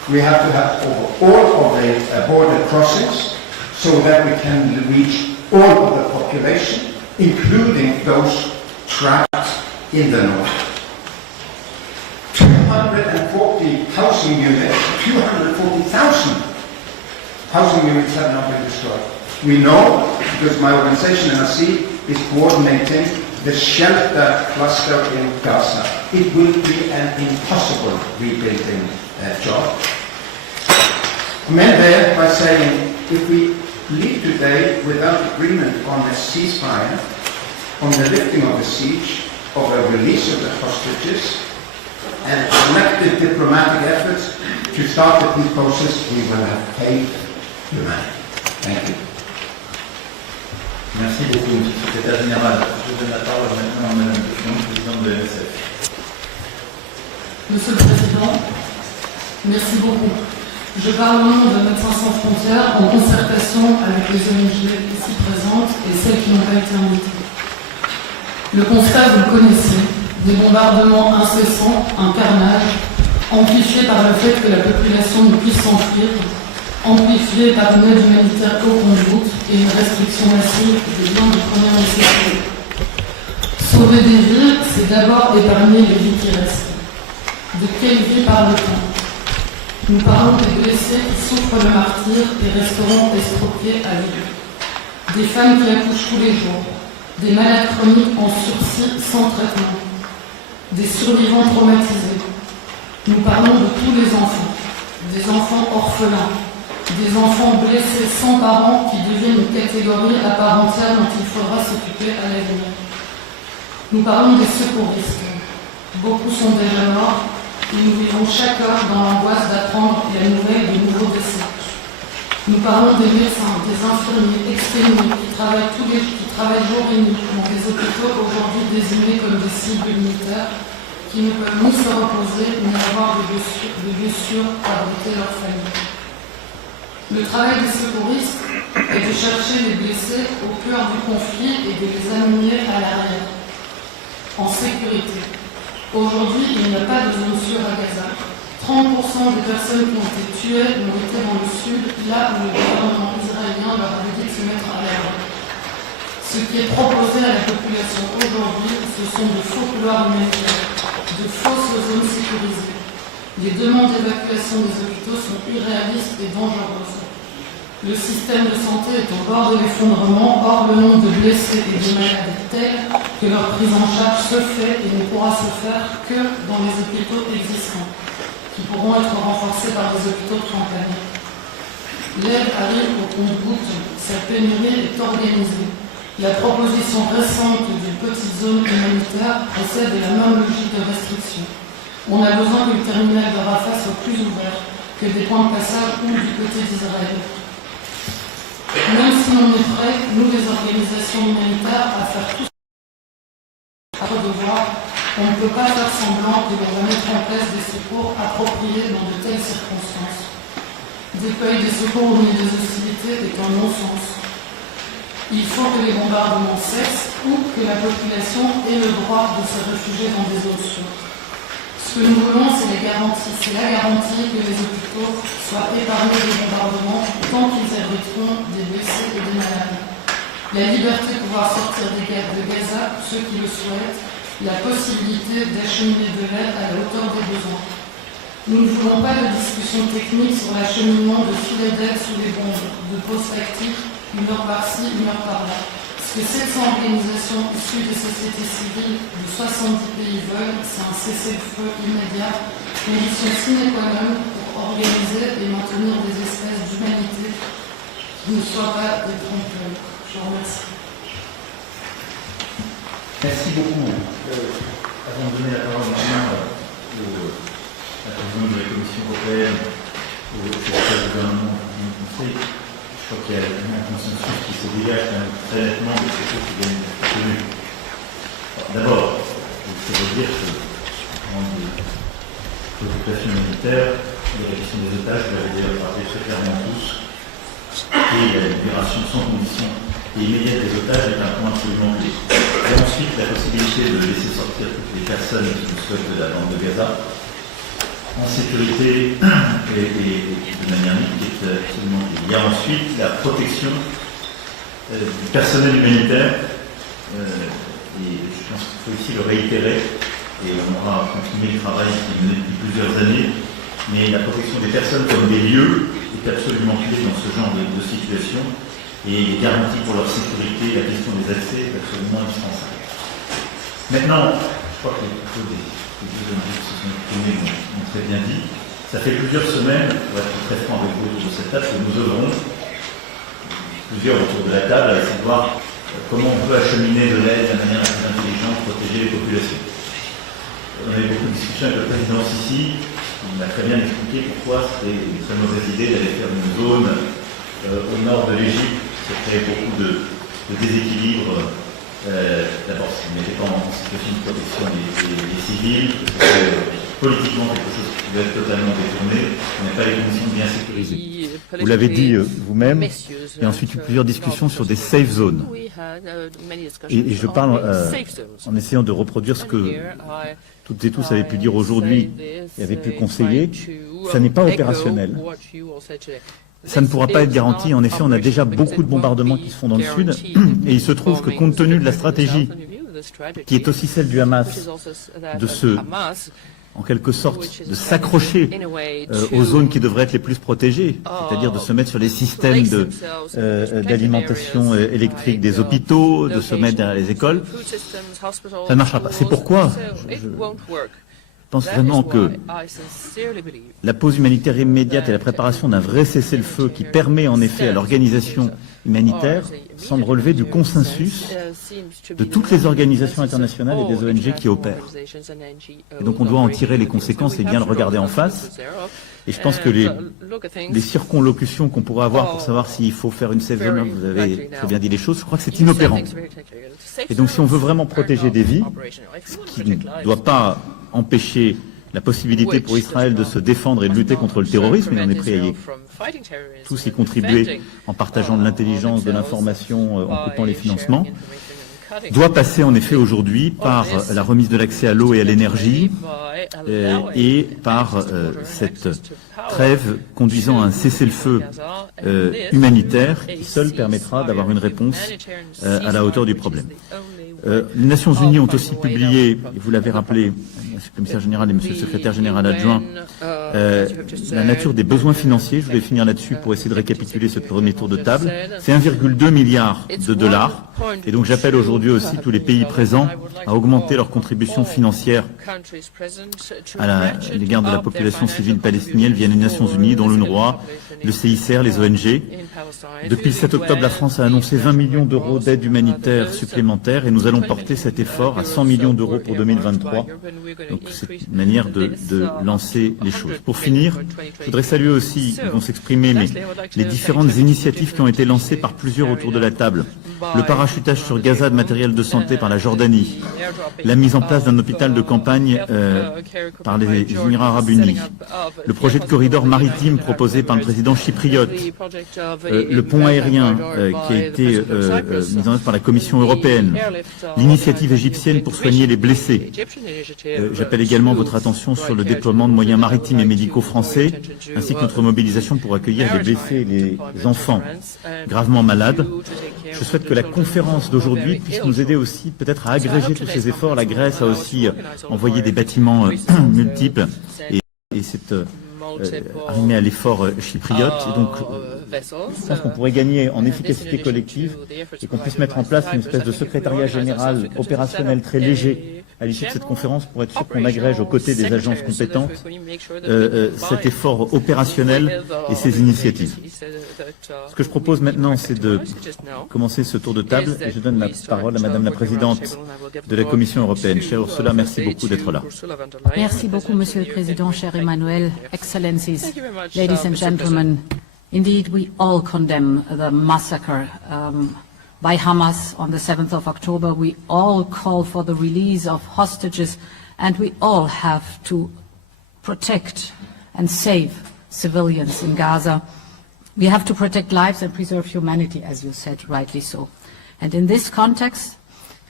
We have to have over all of the border crossings so that we can reach all of the population, including those trapped in the north. 240 housing units, 240,000 housing units have not been destroyed. We know, because my organization, NRC, is coordinating the shelter cluster in Gaza. It will be an impossible rebuilding job. I'm in there by saying, if we leave today without agreement on a ceasefire, on the lifting of the siege, of a release of the hostages, and collective diplomatic efforts to start the peace process, we will have paid humanity. Thank you. Merci beaucoup, Monsieur le Secrétaire Général. Je donne la parole maintenant à Madame Dufon, présidente de l'MSF. Monsieur le Président, merci beaucoup. Je parle au nom de Médecins sans frontières en concertation avec les ONG ici présentes et celles qui n'ont pas été invitées. Le constat, vous le connaissez, des bombardements incessants, un carnage, amplifié par le fait que la population ne puisse s'enfuir, amplifié par une aide humanitaire au compte-gouttes et une restriction massive des biens de première nécessité. Sauver des vies, c'est d'abord épargner les vies qui restent. De quelle vie parle-t-on? Nous parlons des blessés qui souffrent le martyre et resteront estropiés à vie. Des femmes qui accouchent tous les jours, des malades chroniques en sursis sans traitement, des survivants traumatisés. Nous parlons de tous les enfants, des enfants orphelins, des enfants blessés sans parents qui deviennent une catégorie à part entière dont il faudra s'occuper à l'avenir. Nous parlons des secouristes. Beaucoup sont déjà morts et nous vivons chaque heure dans l'angoisse d'apprendre la nouvelle de nouveaux décès. Nous parlons des médecins, des infirmiers exténués qui travaillent jour et nuit dans des hôpitaux aujourd'hui désignés comme des cibles militaires qui ne peuvent ni se reposer ni avoir de lieu sûr pour abriter leur famille. Le travail des secouristes est de chercher les blessés au cœur du conflit et de les amener à l'arrière, en sécurité. Aujourd'hui, il n'y a pas de zone sûre à Gaza. 30% des personnes qui ont été tuées ont été dans le sud, là où le gouvernement israélien leur avait dit de se mettre à l'abri. Ce qui est proposé à la population aujourd'hui, ce sont de faux couloirs humanitaires, de fausses zones sécurisées. Les demandes d'évacuation des hôpitaux sont irréalistes et dangereuses. Le système de santé est au bord de l'effondrement, or le nombre de blessés et de malades est tel que leur prise en charge se fait et ne pourra se faire que dans les hôpitaux existants, qui pourront être renforcés par des hôpitaux de campagne. L'aide arrive au compte-gouttes, cette pénurie est organisée. La proposition récente d'une petite zone humanitaire procède de la même logique de restriction. On a besoin que le terminal de Rafah soit plus ouvert, que des points de passage ou du côté d'Israël. Même si on est prêt, nous les organisations humanitaires, à faire tout ce qu'on a devoir, on ne peut pas faire semblant que l'on va mettre en place des secours appropriés dans de telles circonstances. Déployer des secours au milieu des hostilités est un non-sens. Il faut que les bombardements cessent ou que la population ait le droit de se réfugier dans des zones sûres. Ce que nous voulons, c'est la garantie que les hôpitaux soient épargnés des bombardements tant qu'ils abriteront des blessés et des malades. La liberté de pouvoir sortir de Gaza, ceux qui le souhaitent, la possibilité d'acheminer de l'aide à la hauteur des besoins. Nous ne voulons pas de discussion technique sur l'acheminement de filets d'aide sous les bombes, de postes tactiques, une heure par-ci, une heure par-là. Ce que 700 organisations issues des sociétés civiles de 70 pays veulent, c'est un cessez-le-feu immédiat, condition sine qua non pour organiser et maintenir des espèces d'humanité qui ne soient pas des trompeurs. Je vous remercie. Merci beaucoup. Avant de donner la parole maintenant à la présidente de la Commission européenne, au secrétaire du gouvernement du Conseil, je crois qu'il y a un consensus qui se dégage quand même très nettement de ce qui viennent d'être tenus. D'abord, il faut dire que en préoccupation humanitaire, il y a la question des otages, vous l'avez déjà parlé très clairement tous, et il y a une libération sans condition et immédiate des otages est un point absolument clé. Et ensuite, la possibilité de laisser sortir toutes les personnes qui souhaitent de la bande de Gaza. en sécurité et de manière qui est absolument clé. Il y a ensuite la protection du personnel humanitaire, et je pense qu'il faut ici le réitérer, et on aura continué le travail qui est mené depuis plusieurs années, mais la protection des personnes comme des lieux est absolument clé dans ce genre de situation, et les garanties pour leur sécurité, la question des accès est absolument indispensable. Maintenant, je crois que les deux hommes qui se sont exprimés l'ont très bien dit, ça fait plusieurs semaines, pour être très franc avec vous autour de cette table, que nous œuvrons plusieurs autour de la table à essayer de voir comment on peut acheminer de l'aide de manière la plus intelligente, protéger les populations. On a eu beaucoup de discussions avec le président Sissi, il m'a très bien expliqué pourquoi c'était une très mauvaise idée d'aller faire une zone au nord de l'Égypte, ça crée beaucoup de déséquilibre. D'abord, ça ne mettait pas en situation de protection des civils, c'était politiquement quelque chose qui devait être totalement détourné, on n'a pas les conditions bien sécurisées. Vous l'avez dit vous-même, il y a ensuite eu plusieurs discussions sur des safe zones. Et je parle en essayant de reproduire ce que toutes et tous avaient pu dire aujourd'hui et avaient pu conseiller. Ça n'est pas opérationnel. Ça ne pourra pas être garanti. En effet, on a déjà beaucoup de bombardements qui se font dans le sud. Et il se trouve que compte tenu de la stratégie, qui est aussi celle du Hamas, de se, en quelque sorte, de s'accrocher aux zones qui devraient être les plus protégées, c'est-à-dire de se mettre sur les systèmes d'alimentation électrique des hôpitaux, de se mettre derrière les écoles, ça ne marchera pas. C'est pourquoi je pense vraiment que la pause humanitaire immédiate et la préparation d'un vrai cessez-le-feu qui permet en effet à l'organisation humanitaire semble relever du consensus de toutes les organisations internationales et des ONG qui opèrent. Et donc on doit en tirer les conséquences et bien le regarder en face. Et je pense que les circonlocutions qu'on pourrait avoir pour savoir s'il faut faire une safe zone, vous avez très bien dit les choses, je crois que c'est inopérant. Et donc si on veut vraiment protéger des vies, ce qui ne doit pas empêcher la possibilité pour Israël de se défendre et de lutter contre le terrorisme, et on est prêt à tous y contribuer en partageant de l'intelligence, de l'information, en coupant les financements, doit passer en effet aujourd'hui par la remise de l'accès à l'eau et à l'énergie et par cette trêve conduisant à un cessez-le-feu humanitaire qui seul permettra d'avoir une réponse à la hauteur du problème. Les Nations Unies ont aussi publié, et vous l'avez rappelé, M. le commissaire général et M. le secrétaire général adjoint, la nature des besoins financiers. Je voulais finir là-dessus pour essayer de récapituler ce premier tour de table. C'est 1,2 milliard de dollars. Et donc j'appelle aujourd'hui aussi tous les pays présents à augmenter leur contribution financière à l'égard de la population civile palestinienne via les Nations Unies, dont l'UNRWA, le CICR, les ONG. Depuis le 7 octobre, la France a annoncé 20 millions d'euros d'aide humanitaire supplémentaire et nous allons porter cet effort à 100 millions d'euros pour 2023. Donc c'est une manière de lancer les choses. Pour finir, je voudrais saluer aussi, ils vont s'exprimer, mais les différentes initiatives qui ont été lancées par plusieurs autour de la table. Le parachutage sur Gaza de matériel de santé par la Jordanie, la mise en place d'un hôpital de campagne par les Émirats arabes unis, le projet de corridor maritime proposé par le président chypriote, le pont aérien qui a été mis en œuvre par la Commission européenne, l'initiative égyptienne pour soigner les blessés. J'appelle également votre attention sur le déploiement de moyens maritimes et médicaux français, ainsi que notre mobilisation pour accueillir les blessés et les enfants gravement malades. Je souhaite que la conférence d'aujourd'hui puisse nous aider aussi peut-être à agréger tous ces efforts. La Grèce a aussi envoyé des bâtiments multiples et s'est arrimé à l'effort chypriote. Et donc, je pense qu'on pourrait gagner en efficacité collective et qu'on puisse mettre en place une espèce de secrétariat général opérationnel très léger à l'issue de cette conférence pour être sûr qu'on agrège aux côtés des agences compétentes cet effort opérationnel et ces initiatives. Ce que je propose maintenant, c'est de commencer ce tour de table et je donne la parole à Madame la Présidente de la Commission européenne. Chère Ursula, merci beaucoup d'être là. Merci beaucoup, Monsieur le Président, cher Emmanuel, Excellencies, ladies and gentlemen. Indeed, we all condemn the massacre by Hamas on the 7th of October. We all call for the release of hostages, and we all have to protect and save civilians in Gaza. We have to protect lives and preserve humanity, as you said, rightly so. And in this context,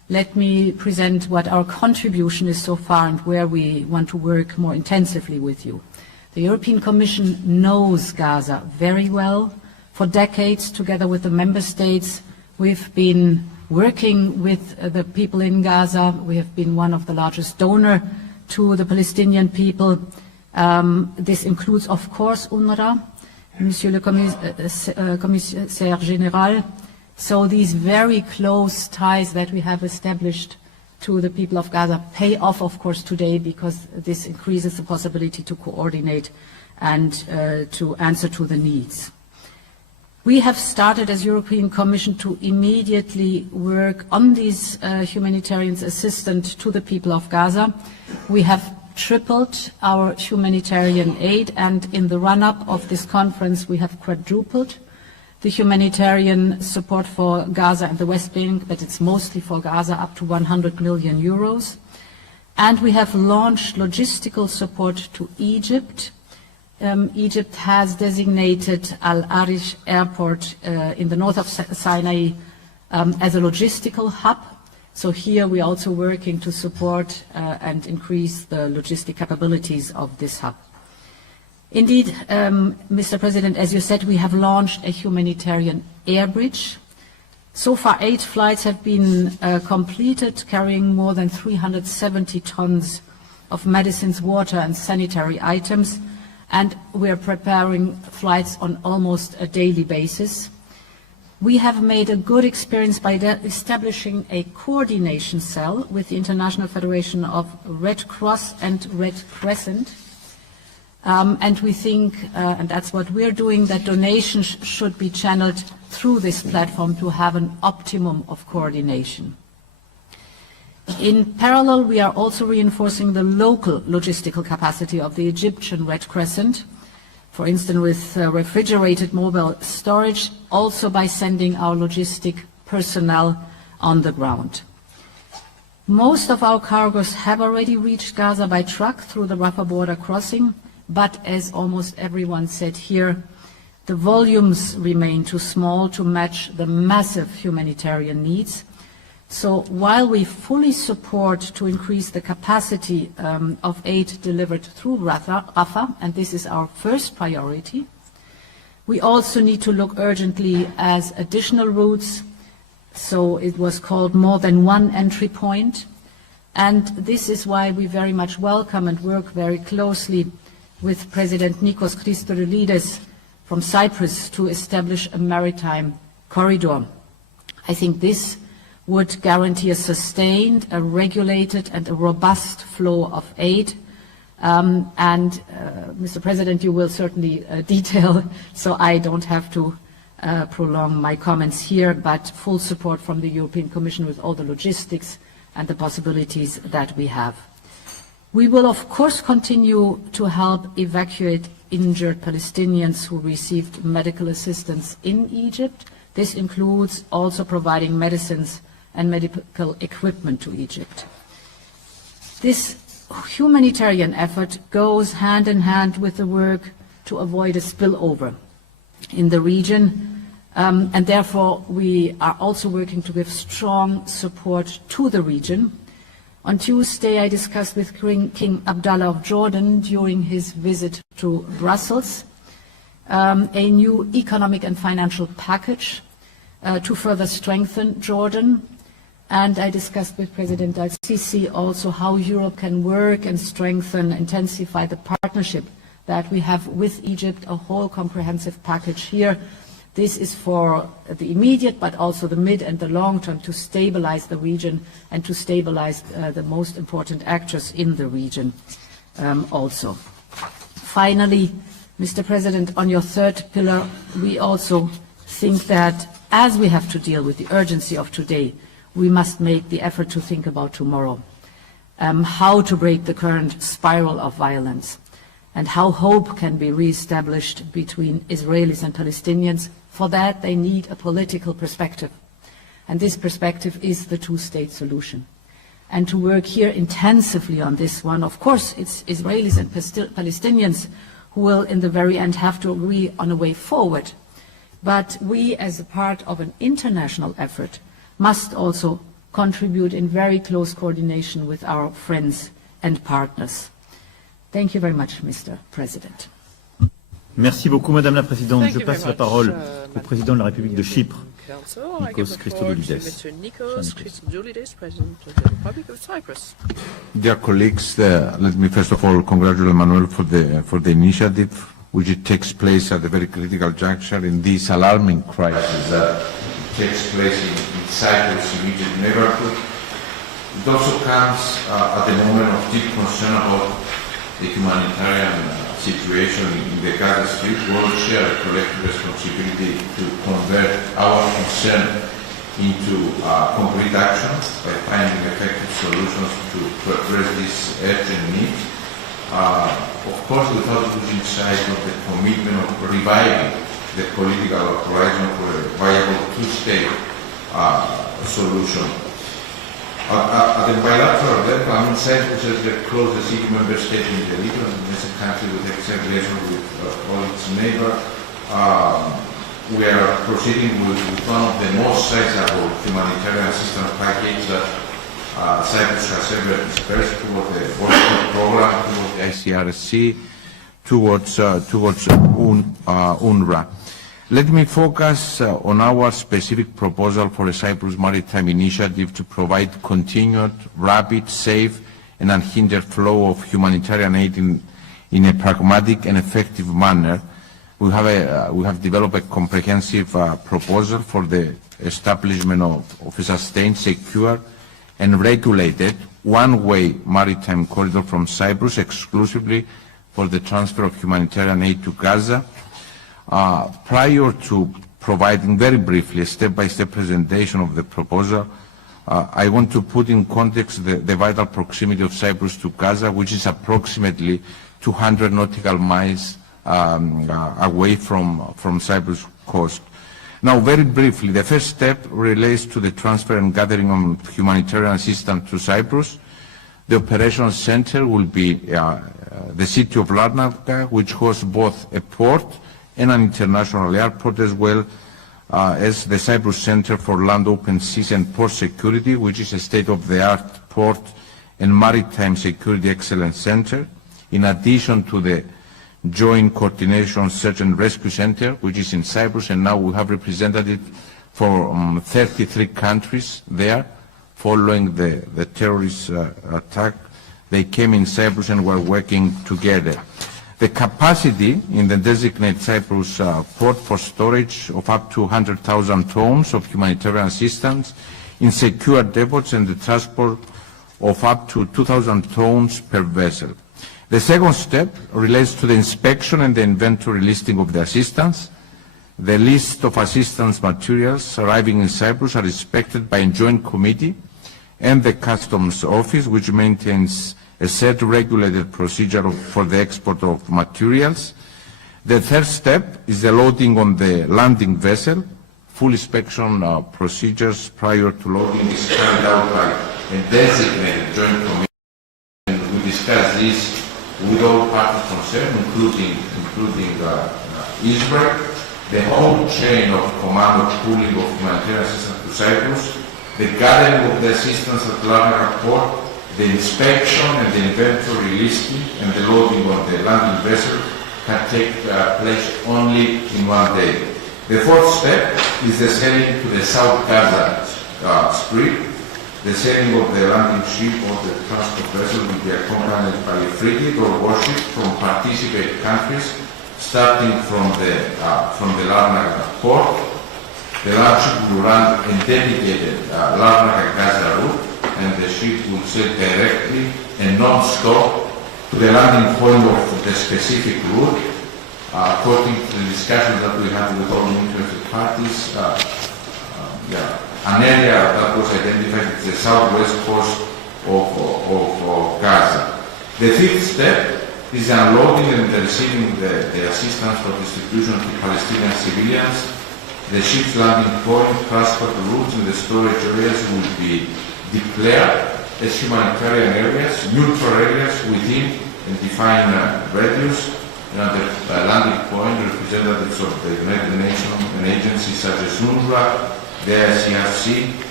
let me present what our contribution is so far and where we want to work more intensively with you. The European Commission knows Gaza very well. For decades, together with the member states, we've been working with the people in Gaza. We have been one of the largest donors to the Palestinian people. This includes, of course, UNRWA, Monsieur le Commissaire Général. So these very close ties that we have established to the people of Gaza pay off, of course, today, because this increases the possibility to coordinate and to answer to the needs. We have started as European Commission to immediately work on these humanitarian assistance to the people of Gaza. We have tripled our humanitarian aid, and in the run-up of this conference we have quadrupled the humanitarian support for Gaza and the West Bank, but it's mostly for Gaza, up to 100 million euros. And we have launched logistical support to Egypt. Egypt has designated Al-Arish Airport in the north of Sinai as a logistical hub. So here we are also working to support and increase the logistic capabilities of this hub. Indeed, Mr. President, as you said, we have launched a humanitarian air bridge. So far, 8 flights have been completed, carrying more than 370 tons of medicines, water and sanitary items, and we are preparing flights on almost a daily basis. We have made a good experience by establishing a coordination cell with the International Federation of Red Cross and Red Crescent. And we think, and that's what we're doing, that donations should be channeled through this platform to have an optimum of coordination. In parallel, we are also reinforcing the local logistical capacity of the Egyptian Red Crescent, for instance with refrigerated mobile storage, also by sending our logistic personnel on the ground. Most of our cargoes have already reached Gaza by truck through the Rafah border crossing, but as almost everyone said here, the volumes remain too small to match the massive humanitarian needs. So while we fully support to increase the capacity of aid delivered through Rafah, and this is our first priority, we also need to look urgently as additional routes. So it was called more than one entry point. And this is why we very much welcome and work very closely with President Nikos Christodoulidis from Cyprus to establish a maritime corridor. I think this would guarantee a sustained, a regulated and a robust flow of aid. Mr. President, you will certainly detail, so I don't have to prolong my comments here, but full support from the European Commission with all the logistics and the possibilities that we have. We will, of course, continue to help evacuate injured Palestinians who received medical assistance in Egypt. This includes also providing medicines and medical equipment to Egypt. This humanitarian effort goes hand in hand with the work to avoid a spillover in the region, and therefore we are also working to give strong support to the region. On Tuesday, I discussed with King Abdullah of Jordan during his visit to Brussels a new economic and financial package to further strengthen Jordan. And I discussed with President al-Sisi also how Europe can work and strengthen, intensify the partnership that we have with Egypt, a whole comprehensive package here. This is for the immediate, but also the mid and the long term, to stabilize the region and to stabilize the most important actors in the region also. Finally, Mr. President, on your third pillar, we also think that as we have to deal with the urgency of today, we must make the effort to think about tomorrow, how to break the current spiral of violence, and how hope can be reestablished between Israelis and Palestinians. For that, they need a political perspective, and this perspective is the two-state solution. And to work here intensively on this one, of course, it's Israelis and Palestinians who will, in the very end, have to agree on a way forward. But we, as a part of an international effort, must also contribute in very close coordination with our friends and partners. Thank you very much, Mr. President. Merci beaucoup, Madame la Présidente. Je passe la parole au Président de la République de Chypre, Nikos Christodoulides. Dear colleagues, let me first of all congratulate Emmanuel for the initiative, which takes place at a very critical juncture in this alarming crisis that takes place in Cyprus' immediate neighborhood. It also comes at a moment of deep concern about the humanitarian situation in the Gaza Strip. We all share a collective responsibility to convert our concern into concrete action by finding effective solutions to address this urgent need. Of course, without losing sight of the commitment of reviving the political horizon for a viable two-state solution. At the bilateral level, Cyprus is the closest EU member state in the region, and it's a country with excellent relations with all its neighbors. We are proceeding with one of the most sizable humanitarian assistance packages that Cyprus has ever dispersed toward the World Food Programme, towards the ICRC, towards UNRWA. Let me focus on our specific proposal for a Cyprus maritime initiative to provide continued, rapid, safe and unhindered flow of humanitarian aid in a pragmatic and effective manner. We have developed a comprehensive proposal for the establishment of a sustained, secure and regulated one-way maritime corridor from Cyprus exclusively for the transfer of humanitarian aid to Gaza. Prior to providing very briefly a step-by-step presentation of the proposal, I want to put in context the vital proximity of Cyprus to Gaza, which is approximately 200 nautical miles away from Cyprus coast. Now, very briefly, the first step relates to the transfer and gathering of humanitarian assistance to Cyprus. The operational center will be the city of Larnaca, which hosts both a port and an international airport, as well as the Cyprus Center for Land, Open Seas and Port Security, which is a state-of-the-art port and maritime security excellence center, in addition to the Joint Coordination Search and Rescue Center, which is in Cyprus, and now we have representatives for 33 countries there. Following the terrorist attack, they came in Cyprus and were working together. The capacity in the designated Cyprus port for storage of up to 100,000 tons of humanitarian assistance in secure depots and the transport of up to 2,000 tons per vessel. The second step relates to the inspection and the inventory listing of the assistance. The list of assistance materials arriving in Cyprus are inspected by a joint committee and the Customs Office, which maintains a set regulated procedure for the export of materials. The third step is the loading on the landing vessel. Full inspection procedures prior to loading is carried out by a designated joint committee, and we discuss this with all parties concerned, including Israel. The whole chain of command of pooling of humanitarian assistance to Cyprus, the gathering of the assistance at Larnaca port, the inspection and the inventory listing and the loading of the landing vessel can take place only in one day. The fourth step is the sailing to the South Gaza Strip. The sailing of the landing ship or the transport vessel will be accompanied by a frigate or warship from participating countries, starting from the Larnaca port. The large ship will run a dedicated Larnaca Gaza route, and the ship will sail directly and non-stop to the landing point of the specific route. According to the discussions that we had with all interested parties, an area that was identified as the southwest coast of Gaza. The fifth step is the unloading and the receiving the assistance for distribution to Palestinian civilians. The ship's landing point, transport routes and the storage areas will be declared as humanitarian areas, neutral areas within and define radius. At the landing point, representatives of the United Nations and agencies such as UNRWA, the ICRC,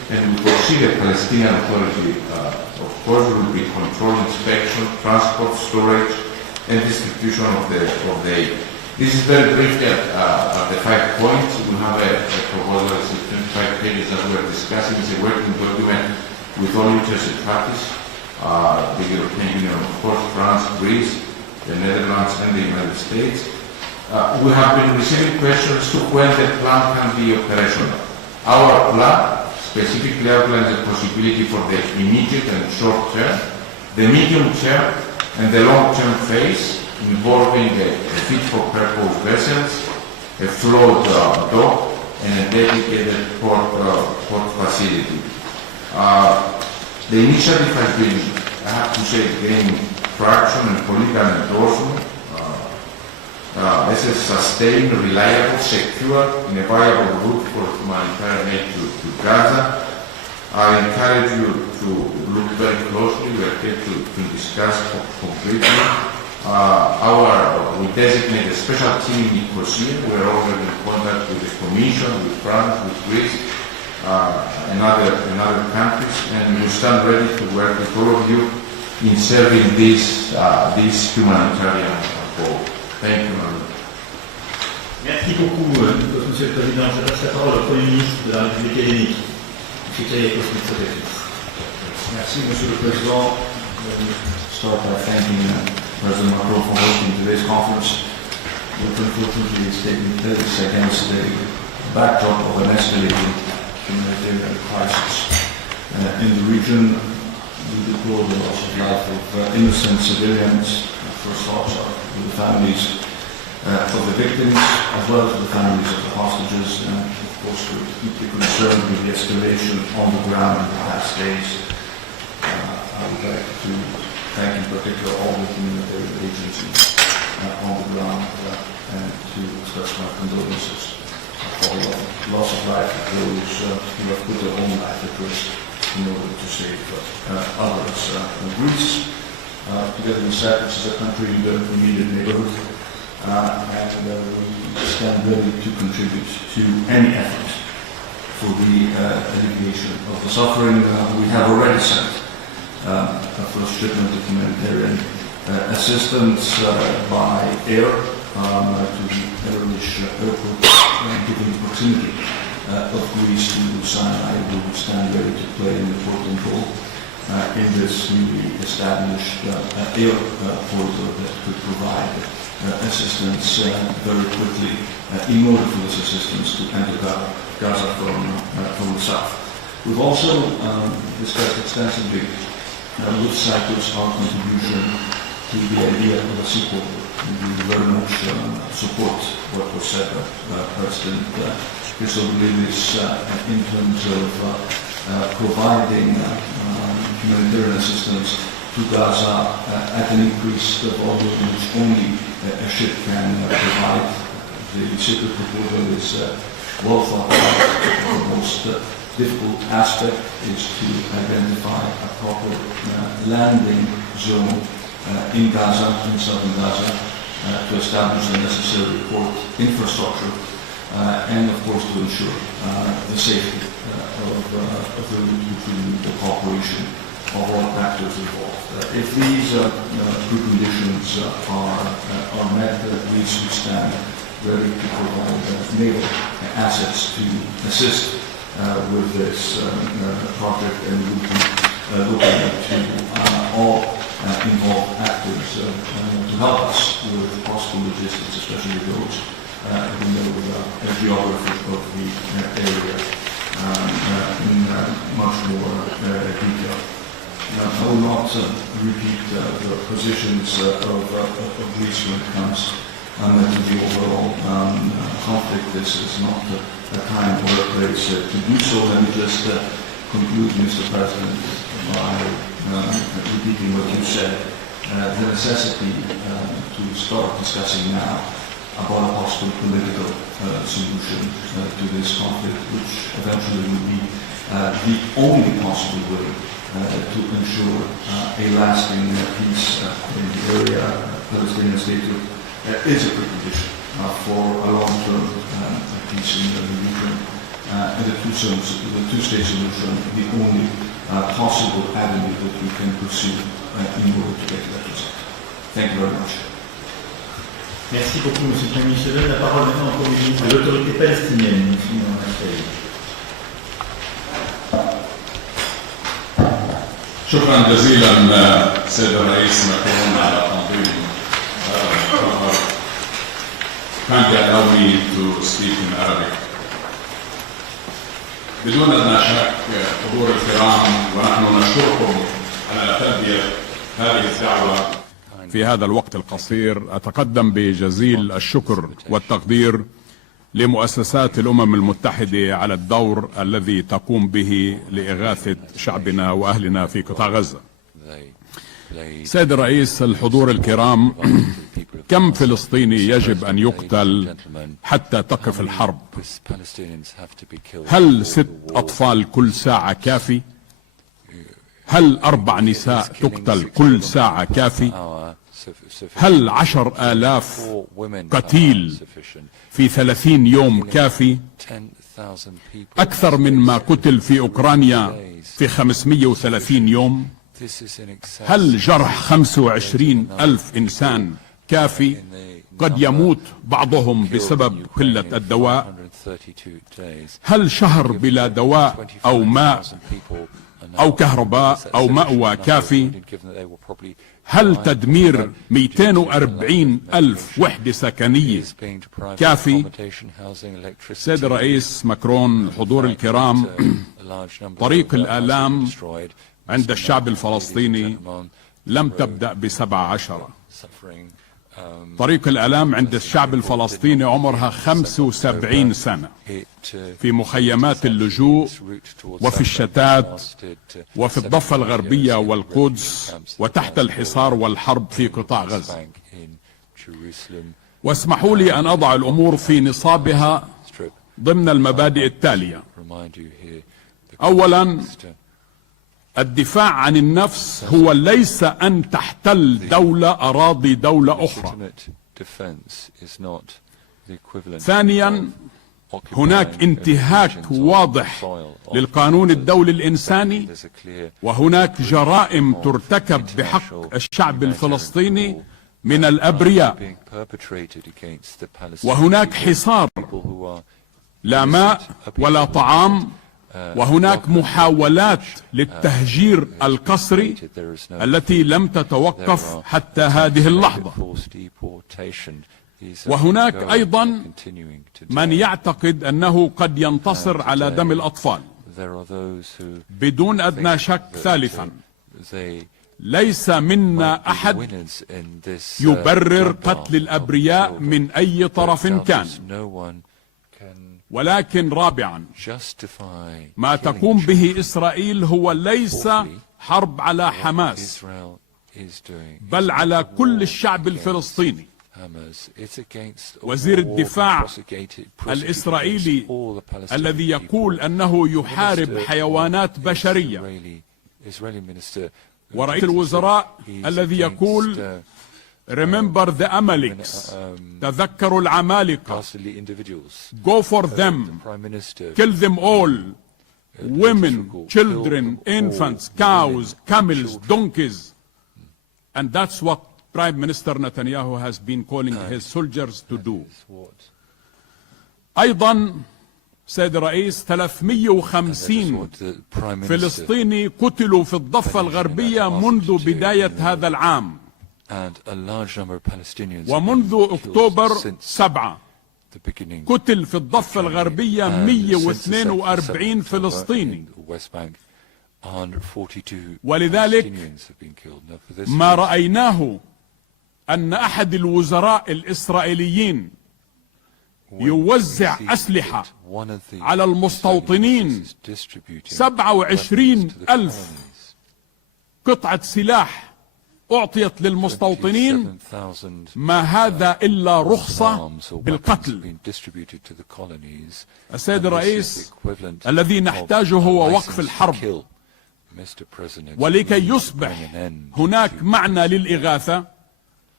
and we foresee the Palestinian Authority, of course, will be control, inspection, transport, storage, and distribution of the aid. This is very briefly at the 5 points. We have a proposal of 25 pages that we are discussing. It's a working document with all interested parties, the European Union, of course, France, Greece, the Netherlands, and the United States. We have been receiving questions to when the plan can be operational. Our plan specifically outlines the possibility for the immediate and short term, the medium term, and the long-term phase, involving a fit-for-purpose vessels, a float dock, and a dedicated port facility. The initiative has been, I have to say, gaining traction and political endorsement. This is sustained, reliable, secure, and a viable route for humanitarian aid to Gaza. I encourage you to look very closely. We are here to discuss completely. We designate a special team in Nicosia. We are already in contact with the Commission, with France, with Greece, and other countries, and we stand ready to work with all of you in serving this humanitarian goal. Thank you, Madam. Merci beaucoup, Monsieur le Président. Je passe la parole au Premier ministre de la République hellénique, M. Kyriakos Mitsotakis. Merci, Monsieur le Président. Let me start by thanking President Macron for hosting today's conference, which unfortunately is taking place against a backdrop of an escalating humanitarian crisis. In the region, we deplore the loss of life of innocent civilians. First thoughts are with the families of the victims, as well as the families of the hostages, and of course we're deeply concerned with the escalation on the ground in the past days. I would like to thank in particular all the humanitarian agencies on the ground and to express my condolences for the loss of life of those who have put their own life at risk in order to save others. Greece, together with Cyprus, is a country in the immediate neighborhood, and we stand ready to contribute to any effort for the alleviation of the suffering. We have already sent a first shipment of humanitarian assistance by air to the Eronish airport, given the proximity of Greece to Sinai. We will stand ready to play an important role in this newly established air corridor that could provide assistance very quickly in order for this assistance to enter Gaza from the south. We've also discussed extensively with Cyprus our contribution to the idea of a sea corridor. We very much support what was said by President Christopoulos in terms of providing humanitarian assistance to Gaza at an increased volume which only a ship can provide. The Cyprus proposal is well thought out. The most difficult aspect is to identify a proper landing zone in Gaza, in southern Gaza, to establish the necessary port infrastructure, and of course to ensure the safety of the route, between the cooperation of all actors involved. If these preconditions are met, Greece would stand ready to provide naval assets to assist with this project, and we will be looking to all involved actors to help us with possible logistics, especially those who know the geography of the area in much more detail. I will not repeat the positions of Greece when it comes to the overall conflict. This is not a time or a place to do so. Let me just conclude, Mr. President, by repeating what you said, the necessity to start discussing now about a possible political solution to this conflict, which eventually will be the only possible way to ensure a lasting peace in the area. Palestinian statehood is a precondition for a long-term peace in the region. and the two-state solution the only possible avenue that we can pursue in order to get to that result. Thank you very much. Merci beaucoup, Monsieur le Premier ministre. La parole maintenant au Premier ministre de l'autorité palestinienne. شكرا جزيلا سيد الرئيس ماكرون على تنظيم الحوار. Kindly allow me to speak in Arabic. بدون أدنى شك حضور الكرام ونحن نشكركم على تلبية هذه الدعوة. في هذا الوقت القصير أتقدم بجزيل الشكر والتقدير لمؤسسات الأمم المتحدة على الدور الذي تقوم به لإغاثة شعبنا وأهلنا في قطاع غزة. سيد الرئيس، الحضور الكرام، كم فلسطيني يجب أن يقتل حتى تقف الحرب؟ هل 6 أطفال كل ساعة كافي؟ هل 4 نساء تقتل كل ساعة كافي؟ هل 10,000 قتيل في 30 يوم كافي؟ أكثر من ما قتل في أوكرانيا في 530 يوم؟ هل جرح 25,000 إنسان كافي؟ قد يموت بعضهم بسبب قلة الدواء. هل شهر بلا دواء أو ماء أو كهرباء أو مأوى كافي؟ هل تدمير 240,000 وحدة سكنية كافي؟ سيد الرئيس ماكرون، الحضور الكرام، طريق الآلام عند الشعب الفلسطيني لم تبدأ ب17. طريق الآلام عند الشعب الفلسطيني عمرها 75 سنة، في مخيمات اللجوء وفي الشتات وفي الضفة الغربية والقدس وتحت الحصار والحرب في قطاع غزة. واسمحوا لي أن أضع الأمور في نصابها ضمن المبادئ التالية. أولا، الدفاع عن النفس هو ليس أن تحتل دولة أراضي دولة أخرى. ثانيا، هناك انتهاك واضح للقانون الدولي الإنساني، وهناك جرائم ترتكب بحق الشعب الفلسطيني من الأبرياء، وهناك حصار، لا ماء ولا طعام، وهناك محاولات للتهجير القسري التي لم تتوقف حتى هذه اللحظة. وهناك أيضا من يعتقد أنه قد ينتصر على دم الأطفال. بدون أدنى شك، ثالثا، ليس منا أحد يبرر قتل الأبرياء من أي طرف كان. ولكن رابعا، ما تقوم به إسرائيل هو ليس حرب على حماس، بل على كل الشعب الفلسطيني. وزير الدفاع الإسرائيلي الذي يقول أنه يحارب حيوانات بشرية، ورئيس الوزراء الذي يقول Remember the Amaleks, تذكروا العمالقة, go for them, kill them all, women, children, infants, cows, camels, donkeys. And that's what Prime Minister Netanyahu has been calling his soldiers to do. أيضا سيد الرئيس، 350 فلسطيني قتلوا في الضفة الغربية منذ بداية هذا العام، ومنذ أكتوبر 7 قتل في الضفة الغربية 142 فلسطيني. ولذلك ما رأيناه أن أحد الوزراء الإسرائيليين يوزع أسلحة على المستوطنين، 27,000 قطعة سلاح أعطيت للمستوطنين، ما هذا إلا رخصة بالقتل. السيد الرئيس، الذي نحتاجه هو وقف الحرب، ولكي يصبح هناك معنى للإغاثة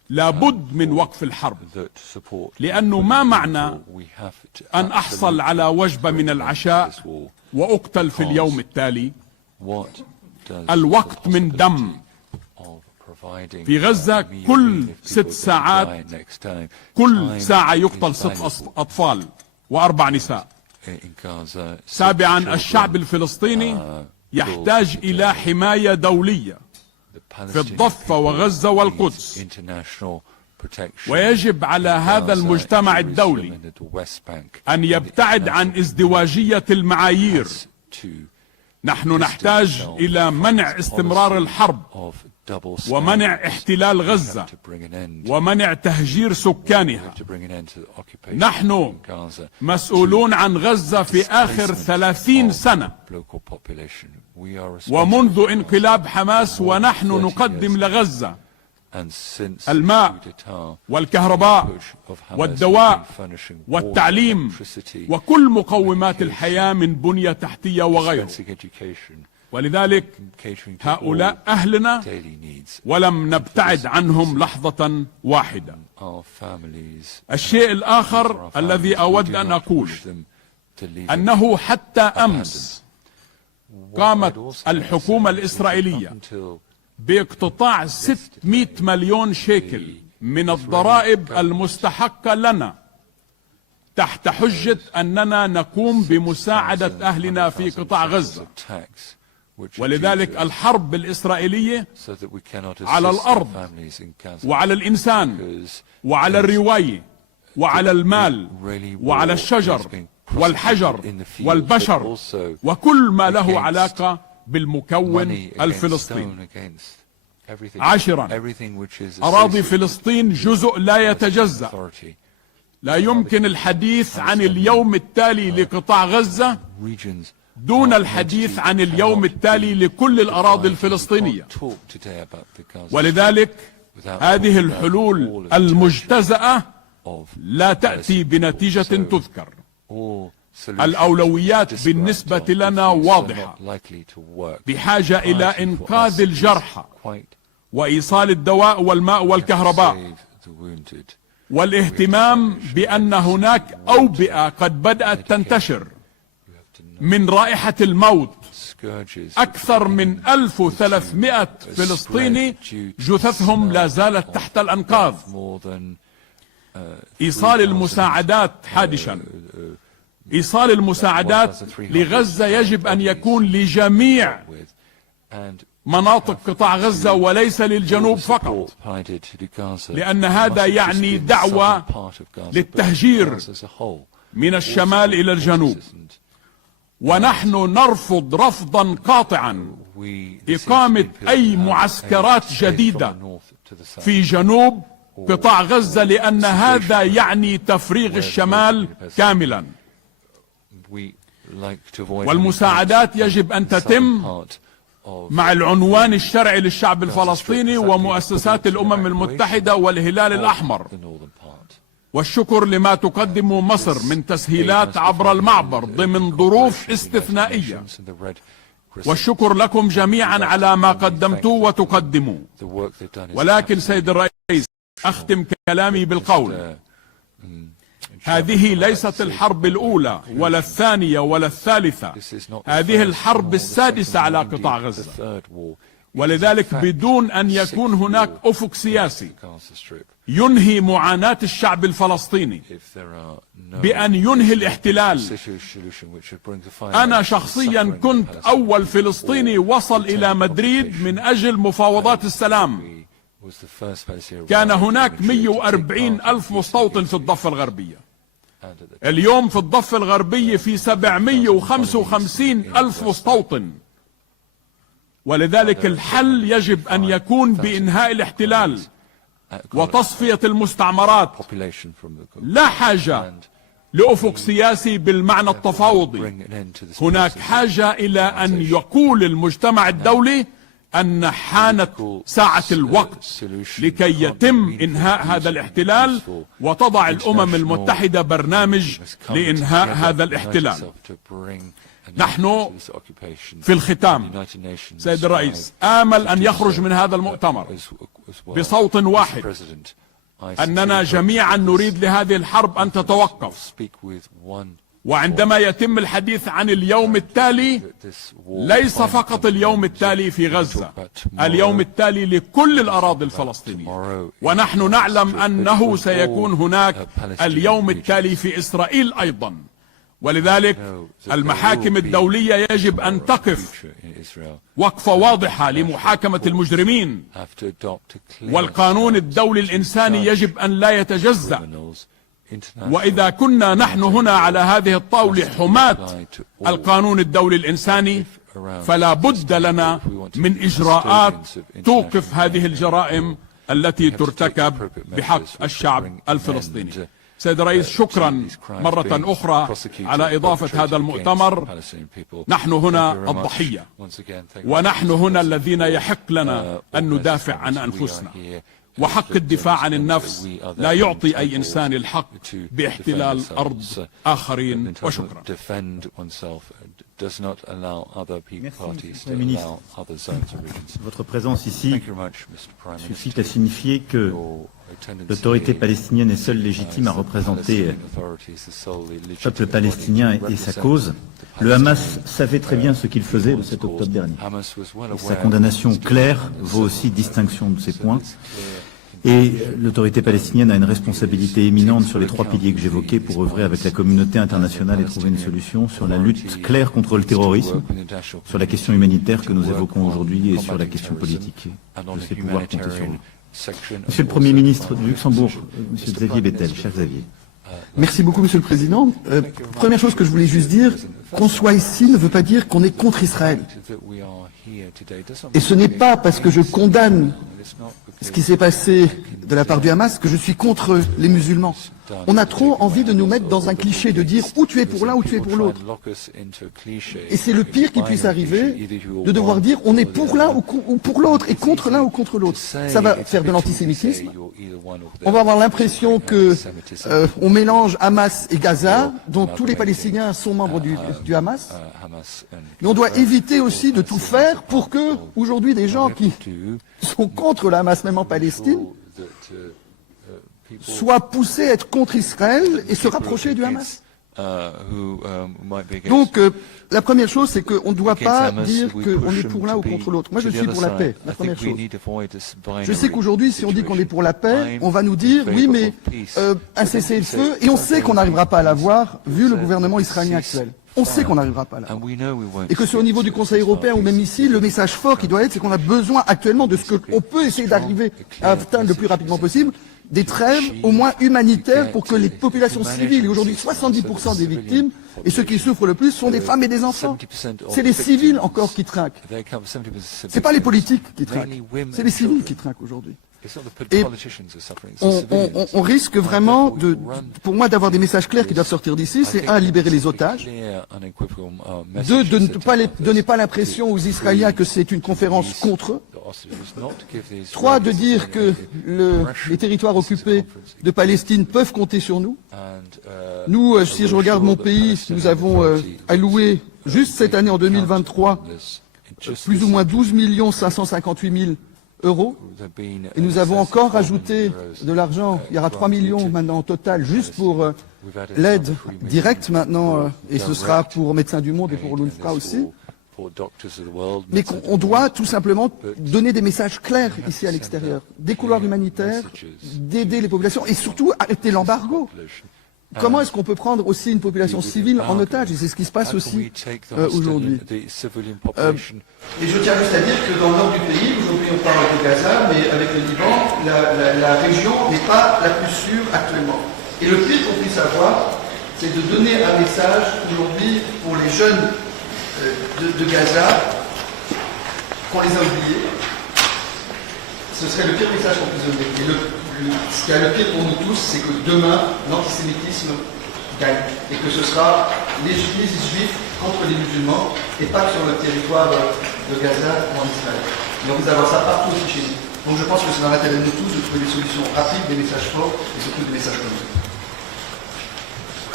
لابد من وقف الحرب، لأنه ما معنى أن أحصل على وجبة من العشاء وأقتل في اليوم التالي. الوقت من دم. في غزة كل 6 ساعات كل ساعة يقتل 6 أطفال و4 نساء. 7. الشعب الفلسطيني يحتاج إلى حماية دولية في الضفة وغزة والقدس، ويجب على هذا المجتمع الدولي أن يبتعد عن ازدواجية المعايير. نحن نحتاج إلى منع استمرار الحرب ومنع احتلال غزة ومنع تهجير سكانها. نحن مسؤولون عن غزة في آخر 30 سنة، ومنذ انقلاب حماس ونحن نقدم لغزة الماء والكهرباء والدواء والتعليم وكل مقومات الحياة من بنية تحتية وغيره. ولذلك هؤلاء أهلنا ولم نبتعد عنهم لحظة واحدة. الشيء الآخر الذي أود أن أقول أنه حتى أمس قامت الحكومة الإسرائيلية باقتطاع 600 مليون شيكل من الضرائب المستحقة لنا تحت حجة أننا نقوم بمساعدة أهلنا في قطاع غزة. ولذلك الحرب الإسرائيلية على الأرض وعلى الإنسان وعلى الرواية وعلى المال وعلى الشجر والحجر والبشر وكل ما له علاقة بالمكون الفلسطيني. 10. أراضي فلسطين جزء لا يتجزأ. لا يمكن الحديث عن اليوم التالي لقطاع غزة دون الحديث عن اليوم التالي لكل الأراضي الفلسطينية. ولذلك هذه الحلول المجتزأة لا تأتي بنتيجة تذكر. الأولويات بالنسبة لنا واضحة، بحاجة إلى إنقاذ الجرحى وإيصال الدواء والماء والكهرباء، والاهتمام بأن هناك أوبئة قد بدأت تنتشر من رائحة الموت. أكثر من 1300 فلسطيني جثثهم لا زالت تحت الأنقاض. إيصال المساعدات حادشا. إيصال المساعدات لغزة يجب أن يكون لجميع مناطق قطاع غزة وليس للجنوب فقط، لأن هذا يعني دعوة للتهجير من الشمال إلى الجنوب. ونحن نرفض رفضا قاطعا إقامة أي معسكرات جديدة في جنوب قطاع غزة، لأن هذا يعني تفريغ الشمال كاملا. والمساعدات يجب أن تتم مع العنوان الشرعي للشعب الفلسطيني ومؤسسات الأمم المتحدة والهلال الأحمر. والشكر لما تقدم مصر من تسهيلات عبر المعبر ضمن ظروف استثنائية. والشكر لكم جميعا على ما قدمتوا وتقدموا. ولكن سيد الرئيس، أختم كلامي بالقول: هذه ليست الحرب الأولى ولا الثانية ولا الثالثة، هذه الحرب السادسة على قطاع غزة. ولذلك بدون أن يكون هناك أفق سياسي ينهي معاناة الشعب الفلسطيني بأن ينهي الاحتلال. أنا شخصيا كنت أول فلسطيني وصل إلى مدريد من أجل مفاوضات السلام. كان هناك 140 ألف مستوطن في الضفة الغربية. اليوم في الضفة الغربية في 755 ألف مستوطن. ولذلك الحل يجب أن يكون بإنهاء الاحتلال وتصفية المستعمرات. لا حاجة لأفق سياسي بالمعنى التفاوضي. هناك حاجة إلى أن يقول المجتمع الدولي أن حانت ساعة الوقت لكي يتم إنهاء هذا الاحتلال، وتضع الأمم المتحدة برنامج لإنهاء هذا الاحتلال. نحن في الختام سيد الرئيس آمل أن يخرج من هذا المؤتمر بصوت واحد أننا جميعا نريد لهذه الحرب أن تتوقف، وعندما يتم الحديث عن اليوم التالي ليس فقط اليوم التالي في غزة، اليوم التالي لكل الأراضي الفلسطينية، ونحن نعلم أنه سيكون هناك اليوم التالي في إسرائيل أيضا. ولذلك المحاكم الدولية يجب أن تقف وقفة واضحة لمحاكمة المجرمين، والقانون الدولي الإنساني يجب أن لا يتجزأ. وإذا كنا نحن هنا على هذه الطاولة حماة القانون الدولي الإنساني فلا بد لنا من إجراءات توقف هذه الجرائم التي ترتكب بحق الشعب الفلسطيني. سيد الرئيس شكرا مرة أخرى على إضافة هذا المؤتمر. نحن هنا الضحية، ونحن هنا الذين يحق لنا أن ندافع عن أنفسنا، وحق الدفاع عن النفس لا يعطي أي إنسان الحق باحتلال أرض آخرين. وشكرا. Votre présence ici suffit à signifier que l'autorité palestinienne est seule légitime à représenter le peuple palestinien et sa cause. Le Hamas savait très bien ce qu'il faisait le 7 octobre dernier. Et sa condamnation claire vaut aussi distinction de ces points. Et l'autorité palestinienne a une responsabilité éminente sur les trois piliers que j'évoquais pour œuvrer avec la communauté internationale et trouver une solution sur la lutte claire contre le terrorisme, sur la question humanitaire que nous évoquons aujourd'hui et sur la question politique. Je sais pouvoir compter sur vous. Monsieur le Premier ministre du Luxembourg, Monsieur Xavier Bettel, cher Xavier. Merci beaucoup, Monsieur le Président. Première chose que je voulais juste dire, qu'on soit ici ne veut pas dire qu'on est contre Israël. Et ce n'est pas parce que je condamne ce qui s'est passé de la part du Hamas que je suis contre les musulmans. On a trop envie de nous mettre dans un cliché, de dire ou tu es pour l'un ou tu es pour l'autre. Et c'est le pire qui puisse arriver, de devoir dire on est pour l'un ou pour l'autre, et contre l'un ou contre l'autre. Ça va faire de l'antisémitisme. On va avoir l'impression que on mélange Hamas et Gaza, dont tous les Palestiniens sont membres du Hamas. Mais on doit éviter aussi de tout faire pour que, aujourd'hui, des gens qui sont contre le Hamas, même en Palestine, soient poussés à être contre Israël et se rapprocher du Hamas. Donc, la première chose, c'est qu'on ne doit pas dire qu'on est pour l'un ou contre l'autre. Moi, je suis pour la paix, la première chose. Je sais qu'aujourd'hui, si on dit qu'on est pour la paix, on va nous dire, oui, mais un cessez-le-feu, et on sait qu'on n'arrivera pas à l'avoir, vu le gouvernement israélien actuel. On sait qu'on n'arrivera pas là. Et que c'est au niveau du Conseil européen ou même ici, le message fort qui doit être, c'est qu'on a besoin actuellement de ce qu'on peut essayer d'arriver à atteindre le plus rapidement possible, des trêves au moins humanitaires pour que les populations civiles, et aujourd'hui 70% des victimes, et ceux qui souffrent le plus sont des femmes et des enfants. C'est les civils encore qui trinquent. C'est pas les politiques qui trinquent, c'est les civils qui trinquent aujourd'hui. Et on risque vraiment, pour moi, d'avoir des messages clairs qui doivent sortir d'ici. C'est un, libérer les otages. Deux, de ne pas donner pas l'impression aux Israéliens que c'est une conférence contre eux. Trois, de dire que les territoires occupés de Palestine peuvent compter sur nous. Nous, si je regarde mon pays, nous avons alloué, juste cette année en 2023, plus ou moins 12 558 000 euros. Et nous avons encore rajouté de l'argent. Il y aura 3 millions maintenant au total, juste pour l'aide directe maintenant, et ce sera pour Médecins du Monde et pour l'UNFRA aussi. Mais on doit tout simplement donner des messages clairs ici à l'extérieur, des couloirs humanitaires, d'aider les populations et surtout arrêter l'embargo. Comment est-ce qu'on peut prendre aussi une population civile en otage? Et c'est ce qui se passe aussi aujourd'hui. Et je tiens juste à dire que dans le nord du pays, aujourd'hui on parle de Gaza, mais avec le Liban, la région n'est pas la plus sûre actuellement. Et le pire qu'on puisse avoir, c'est de donner un message aujourd'hui pour les jeunes de Gaza qu'on les a oubliés. Ce serait le pire message qu'on puisse donner. Ce qui est le pire pour nous tous, c'est que demain, l'antisémitisme gagne. Et que ce sera les juifs contre les musulmans, et pas que sur le territoire de Gaza ou en Israël. Mais on va avoir ça partout aussi chez nous. Donc je pense que c'est dans l'intérêt de nous tous de trouver des solutions rapides, des messages forts, et surtout des messages communs.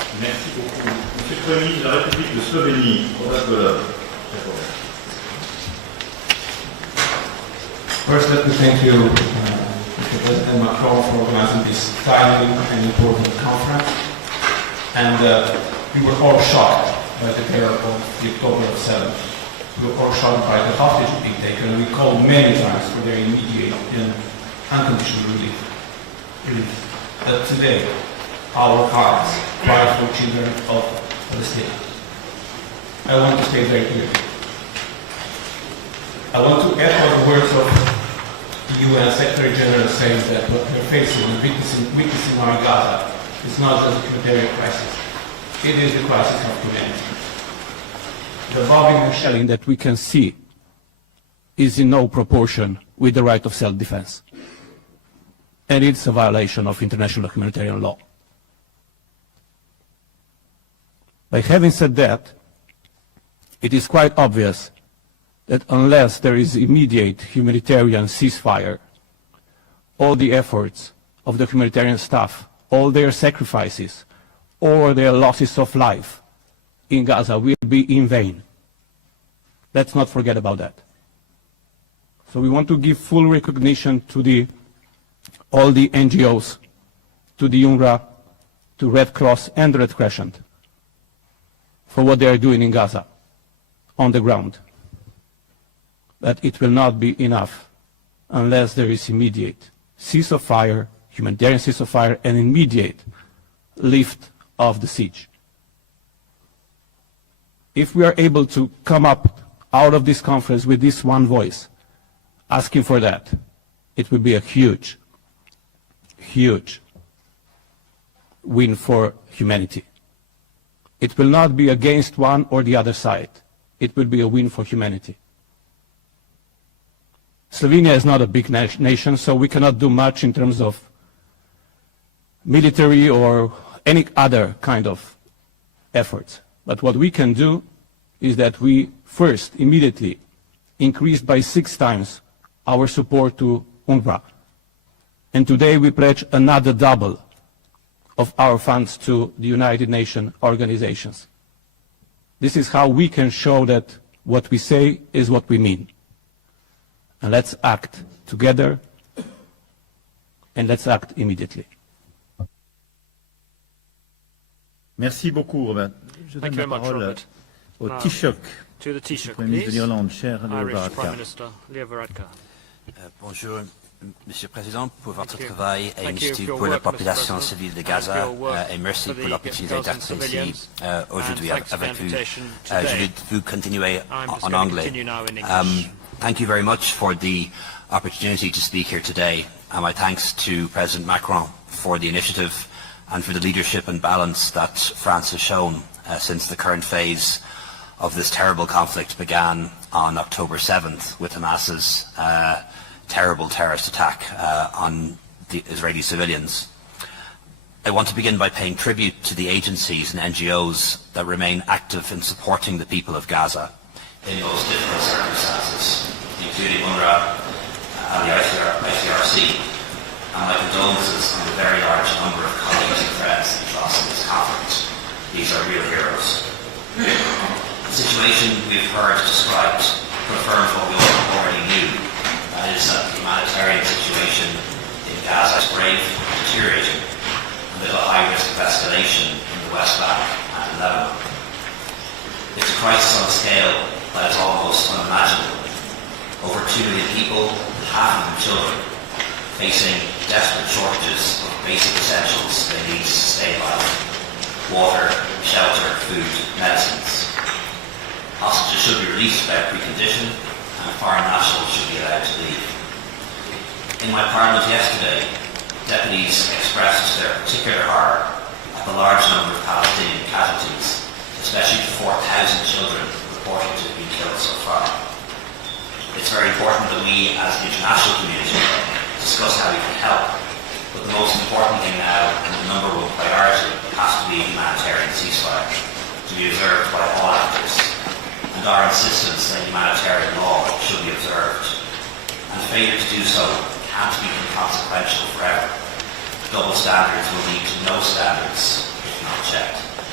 Merci beaucoup. Monsieur le Premier ministre de la République de Slovénie, First, let me thank you, Mr. President Macron, for organizing this timely and important conference. And we were all shocked by the terror of the October 7th. We were all shocked by the hostage being taken, and we called many times for their immediate and unconditional relief. But today, our hearts cry for children of Palestine. I want to stay very clear. I want to echo the words of the UN Secretary General saying that what we're facing and witnessing now in Gaza is not just a humanitarian crisis. It is the crisis of humanity. The bombing and shelling that we can see is in no proportion with the right of self-defense. And it's a violation of international humanitarian law. By having said that, it is quite obvious that unless there is immediate humanitarian ceasefire, all the efforts of the humanitarian staff, all their sacrifices, or their losses of life in Gaza will be in vain. Let's not forget about that. So we want to give full recognition to all the NGOs, to the UNRWA, to Red Cross and Red Crescent for what they are doing in Gaza, on the ground. But it will not be enough unless there is immediate cease of fire, humanitarian cease of fire, and immediate lift of the siege. If we are able to come up out of this conference with this one voice, asking for that, it will be a huge, huge win for humanity. It will not be against one or the other side. It will be a win for humanity. Slovenia is not a big nation, so we cannot do much in terms of military or any other kind of efforts. But what we can do is that we first immediately increased by 6 times our support to UNRWA. And today we pledge another double of our funds to the United Nations organizations. This is how we can show that what we say is what we mean. And let's act together, and let's act immediately. Merci beaucoup, Robert. Je donne la parole au Taoiseach, Premier ministre de l'Irlande, cher Leo Varadkar. Bonjour, Monsieur le Président, pour votre travail et initiative pour la population civile de Gaza, et merci pour l'opportunité d'être ici aujourd'hui avec vous. Je vais vous continuer en anglais. Thank you very much for the opportunity to speak here today, and my thanks to President Macron for the initiative and for the leadership and balance that France has shown since the current phase of this terrible conflict began on October 7th with Hamas's terrible terrorist attack on the Israeli civilians. I want to begin by paying tribute to the agencies and NGOs that remain active in supporting the people of Gaza in most different circumstances, including UNRWA and the ICRC, and my condolences on the very large number of colleagues and friends that we've lost in this conflict. These are real heroes. The situation we've heard described confirms what we already knew, that is that the humanitarian situation in Gaza is grave, deteriorating, and there's a high risk of escalation in the West Bank and in Lebanon. It's a crisis on a scale that is almost unimaginable. Over 2 million people, half of them children, facing desperate shortages of basic essentials they need to sustain life: water, shelter, food, medicines. Hostages should be released without precondition, and foreign nationals should be allowed to leave. In my parliament yesterday, deputies expressed their particular horror at the large number of Palestinian casualties, especially the 4,000 children reported to have been killed so far. It's very important that we, as the international community, discuss how we can help, but the most important thing now, and the number one priority, has to be humanitarian ceasefire, to be observed by all actors, and our insistence that humanitarian law should be observed. And failure to do so can't be inconsequential forever. Double standards will lead to no standards if not checked.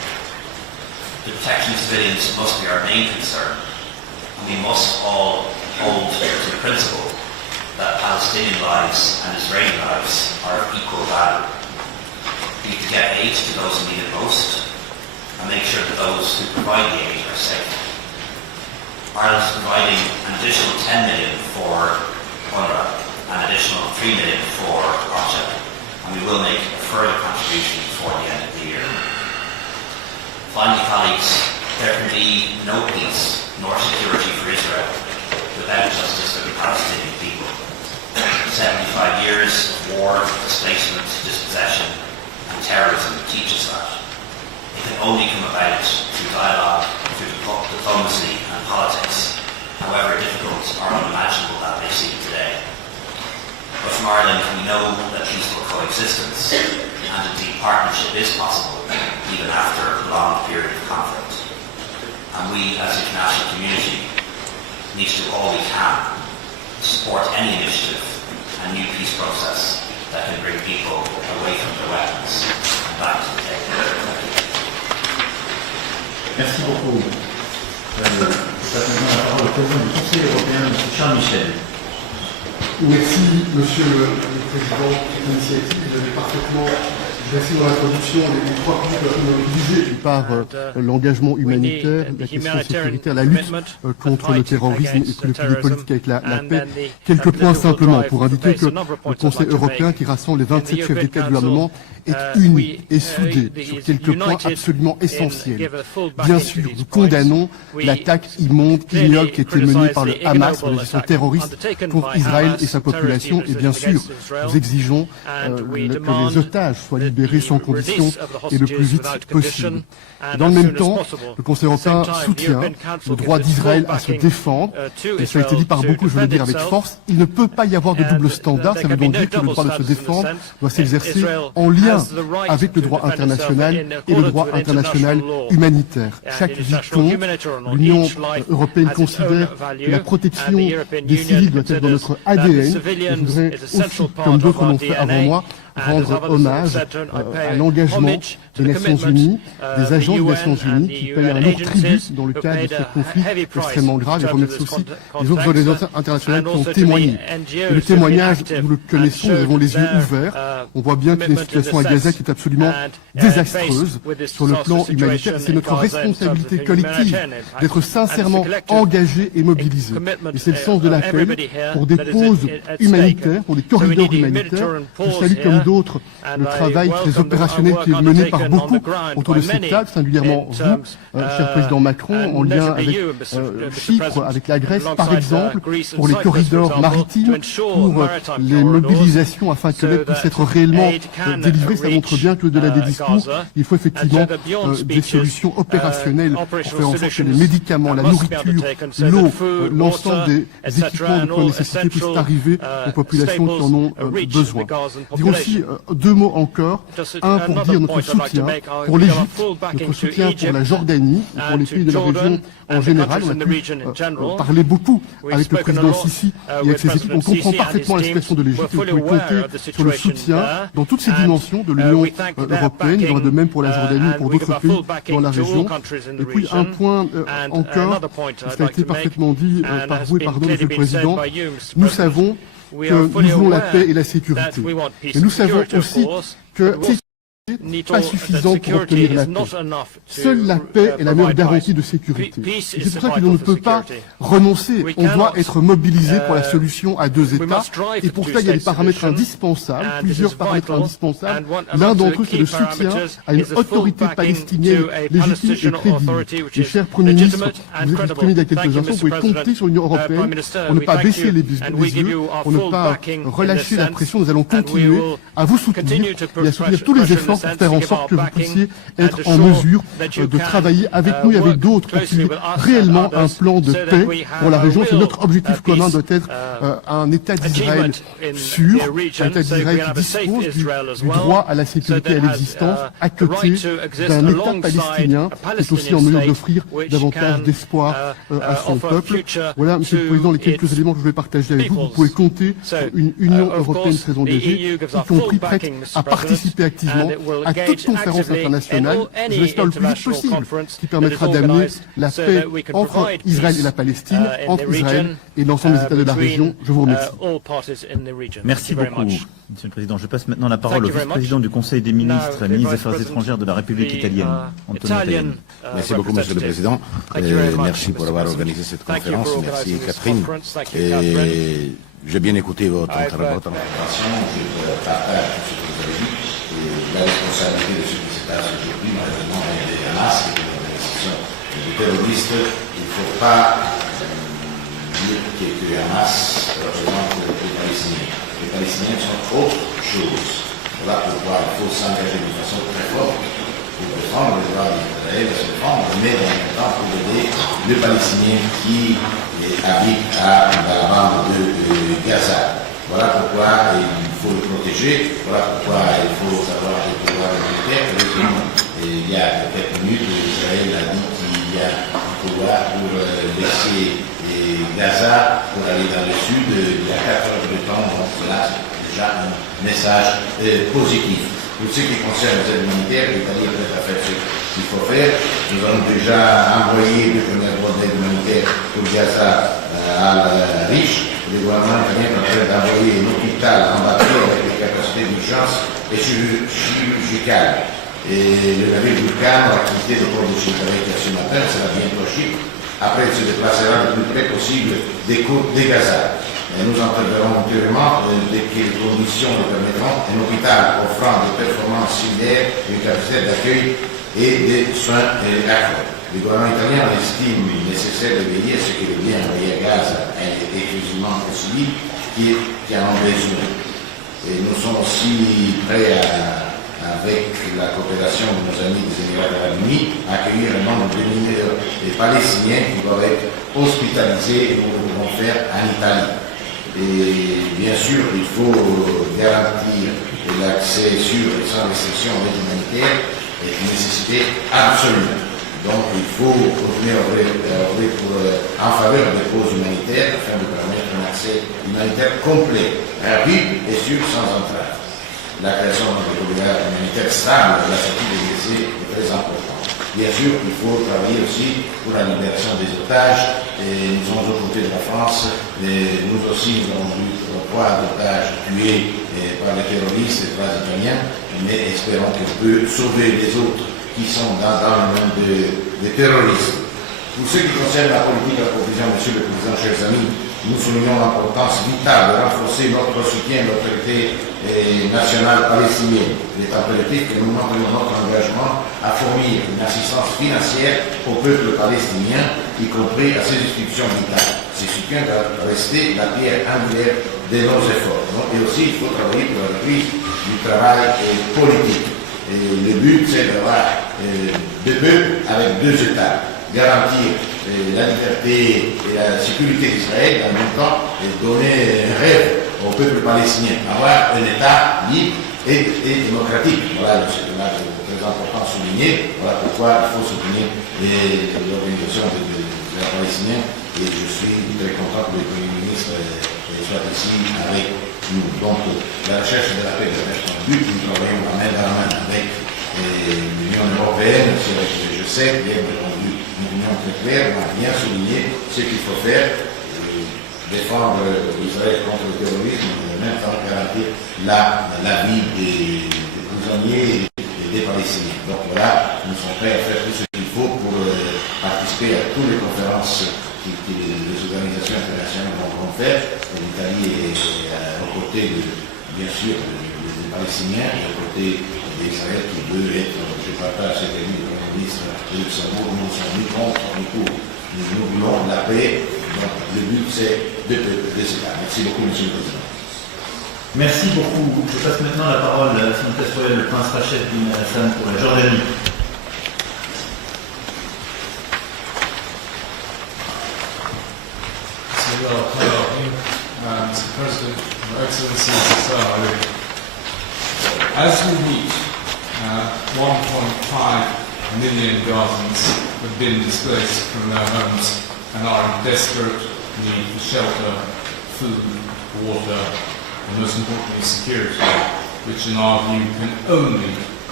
The protection of civilians must be our main concern, and we must all hold to the principle that Palestinian lives and Israeli lives are of equal value. We need to get aid to those who need it most, and make sure that those who provide the aid are safe. Ireland is providing an additional 10 million for UNRWA, an additional 3 million for OCHA, and we will make a further contribution before the end of the year. Finally, colleagues, there can be no peace nor security for Israel without justice for the Palestinian people. 75 years of war, displacement, dispossession, and terrorism teach us that. It can only come about through dialogue, through diplomacy and politics, however difficult or unimaginable that may seem today. But from Ireland, we know that peaceful coexistence and indeed partnership is possible, even after a prolonged period of conflict. And we, as the international community, need to do all we can to support any initiative and new peace process that can bring people away from their weapons and back to the table. Merci beaucoup. Ça maintenant la parole au président du Conseil européen, M. Charles Michel. Merci, Monsieur le Président, de cette initiative. Vous avez parfaitement dressé dans l'introduction les trois points mobilisés par l'engagement humanitaire, la question sécuritaire, la lutte contre le terrorisme et puis les politiques avec la paix. Quelques points simplement pour indiquer que le Conseil européen, qui rassemble les 27 chefs d'État et de gouvernement, est uni et soudé sur quelques points absolument essentiels. Bien sûr, nous condamnons l'attaque immonde, ignoble qui a été menée par le Hamas, l'organisation terroriste, contre Israël et sa population. Et bien sûr, nous exigeons que les otages soient libérés sans condition et le plus vite possible. Dans le même temps, le Conseil européen soutient le droit d'Israël à se défendre. Et ça a été dit par beaucoup, je veux le dire avec force, il ne peut pas y avoir de double standard. Ça veut donc dire que le droit de se défendre doit s'exercer en lien avec le droit international et le droit international humanitaire. Chaque vie compte. L'Union européenne considère que la protection des civils doit être dans notre ADN. Je voudrais aussi, comme d'autres l'ont fait avant moi, rendre hommage à l'engagement des Nations Unies, des agents des Nations Unies qui payent un lourd tribut dans le cadre de ce conflit extrêmement grave. Et remercie aussi les autres organisations internationales qui ont témoigné. Et le témoignage, nous le connaissons, nous avons les yeux ouverts. On voit bien qu'il y a une situation à Gaza qui est absolument désastreuse sur le plan humanitaire. C'est notre responsabilité collective d'être sincèrement engagés et mobilisés. Et c'est le sens de l'appel pour des pauses humanitaires, pour des corridors humanitaires. Je salue comme d'autres le travail très opérationnel qui est mené par beaucoup autour de cette table, singulièrement vous, cher président Macron, en lien avec Chypre, avec la Grèce, par exemple, pour les corridors maritimes, pour les mobilisations afin que l'aide puisse être réellement délivrée. Ça montre bien que au-delà des discours, il faut effectivement des solutions opérationnelles pour faire en sorte que les médicaments, la nourriture, l'eau, l'ensemble des équipements de première nécessité puissent arriver aux populations qui en ont besoin. Dire aussi deux mots encore. Un, pour dire notre soutien pour l'Égypte, notre soutien pour la Jordanie, pour les pays de la région en général. On a pu parler beaucoup avec le président Sisi et avec ses équipes. On comprend parfaitement la situation de l'Égypte. Vous pouvez compter sur le soutien dans toutes ces dimensions de l'Union européenne. Il y aura de même pour la Jordanie et pour d'autres pays dans la région. Et puis un point encore, ça a été parfaitement dit par vous et par nous, Monsieur le Président. Nous savons que nous voulons la paix et la sécurité. Mais nous savons aussi que n'est pas suffisant pour obtenir la paix. Seule la paix est la meilleure garantie de sécurité. C'est pour ça que l'on ne peut pas renoncer. On doit être mobilisé pour la solution à deux États. Et pour ça, il y a des paramètres indispensables, plusieurs paramètres indispensables. L'un d'entre eux, c'est le soutien à une autorité palestinienne légitime et crédible. Et cher Premier ministre, vous êtes exprimé il y a quelques instants, vous pouvez compter sur l'Union européenne pour ne pas baisser les yeux, pour ne pas relâcher la pression. Nous allons continuer à vous soutenir et à soutenir tous les efforts pour faire en sorte que vous puissiez être en mesure de travailler avec nous et avec d'autres pour qu'il y ait réellement un plan de paix pour la région. C'est notre objectif commun doit être un État d'Israël sûr, un État d'Israël qui dispose du droit à la sécurité et à l'existence, à côté d'un État palestinien qui est aussi en mesure d'offrir davantage d'espoir à son peuple. Voilà, Monsieur le Président, les quelques éléments que je vais partager avec vous. Vous pouvez compter sur une Union européenne très engagée, y compris prête à participer activement à toute conférence internationale, je l'espère le plus vite possible, qui permettra d'amener la paix entre Israël et la Palestine, entre Israël et l'ensemble des États de la région. Je vous remercie. Merci beaucoup, Monsieur le Président. Je passe maintenant la parole au vice-président du Conseil des ministres, ministre des Affaires étrangères de la République italienne, Antonio Tajani. Merci beaucoup, Monsieur le Président. Merci pour avoir organisé cette conférence. Merci, Catherine. J'ai bien écouté votre intervention. Je partage tout ce que vous avez dit. La responsabilité de ce qui se passe aujourd'hui, malheureusement, il y a des Hamas, qui est une organisation terroriste. Il ne faut pas dire que Hamas représente les Palestiniens. Les Palestiniens sont autre chose. Voilà pourquoi il faut s'engager d'une façon très forte pour défendre les droits d'Israël, se défendre, mais en même temps pour aider les Palestiniens qui habitent à la bande de Gaza. Voilà pourquoi il faut le protéger, voilà pourquoi il faut savoir les pouvoirs militaires. Il y a quelques minutes, Israël a dit qu'il y a un pouvoir pour laisser Gaza pour aller dans le sud il y a 4 heures de temps, donc cela c'est déjà un message positif. Pour ce qui concerne les aides humanitaires, l'Italie est prête à faire ce qu'il faut faire. Nous avons déjà envoyé 2 premières boîtes d'aide humanitaire pour Gaza à la riche. Le gouvernement italien est prêt d'envoyer un hôpital en bateau avec des capacités d'urgence et chirurgicales. Et le navire Vulcano a quitté le port de Civitavecchia ce matin, ça va bientôt à Chypre. Après, il se déplacera le plus près possible des côtes de Gaza. Et nous interviendrons ultérieurement dès que les conditions le permettront, un hôpital offrant des performances similaires, une capacité d'accueil et des soins accrus. Le gouvernement italien estime nécessaire de veiller à ce que le bien envoyé à Gaza est exclusivement aux civils qui en ont besoin. Et nous sommes aussi prêts avec la coopération de nos amis des Émirats arabes unis, à accueillir un nombre de milliers de Palestiniens qui doivent être hospitalisés et nous le devons faire en Italie. Et bien sûr, il faut garantir l'accès sûr et sans restriction aux aides humanitaires est une nécessité absolue. Donc il faut continuer à œuvrer en faveur des causes humanitaires afin de permettre un accès humanitaire complet, rapide et sûr sans entrave. La création d'un corridor humanitaire stable et la sortie des blessés est très importante. Bien sûr, il faut travailler aussi pour la libération des otages. Et nous sommes aux côtés de la France. Et nous aussi, nous avons vu 3 otages tués par les terroristes, les 3 Italiens. Mais espérons qu'on peut sauver les autres qui sont dans le monde des terroristes. Pour ce qui concerne la politique de la cohésion, Monsieur le Président, chers amis, nous soulignons l'importance vitale de renforcer notre soutien à l'autorité nationale palestinienne. Il est impératif que nous montrions notre engagement à fournir une assistance financière au peuple palestinien, y compris à ses institutions vitales. Ce soutien doit rester la pierre angulaire de nos efforts. Et aussi, il faut travailler pour la reprise du travail politique. Et le but, c'est d'avoir 2 peuples avec 2 États. Garantir la liberté et la sécurité d'Israël, en même temps, et donner un rêve au peuple palestinien, avoir un État libre et démocratique. Voilà, c'est très important à souligner. Voilà pourquoi il faut soutenir l'organisation de la Palestinienne. Et je suis très content que le Premier ministre soit ici avec nous. Donc, la recherche de la paix doit être un but. Nous travaillons main dans la main avec l'Union européenne. Je sais qu'il y a une union très claire, on a bien souligné ce qu'il faut faire, défendre Israël contre le terrorisme, mais en même temps garantir la vie des prisonniers et des Palestiniens. Donc voilà, nous sommes prêts à faire tout ce qu'il faut pour participer à toutes les conférences que les organisations internationales vont faire. L'Italie est aux côtés, bien sûr, des Palestiniens, et aux côtés d'Israël qui veut être, je partage cette année, le Premier ministre de Luxembourg, nous sommes ni contre ni pour. Nous voulons la paix. Donc, le but, c'est de États. Merci beaucoup, Monsieur le Président. Merci beaucoup. Je passe maintenant la parole à son Altesse royale, le Prince Rachid bin Hassan pour la Jordanie. Mr. President, Your Excellencies, as we meet 1.5 million Gazans have been displaced from their homes and are in desperate need for shelter, food, water, and most importantly security, which in our view can only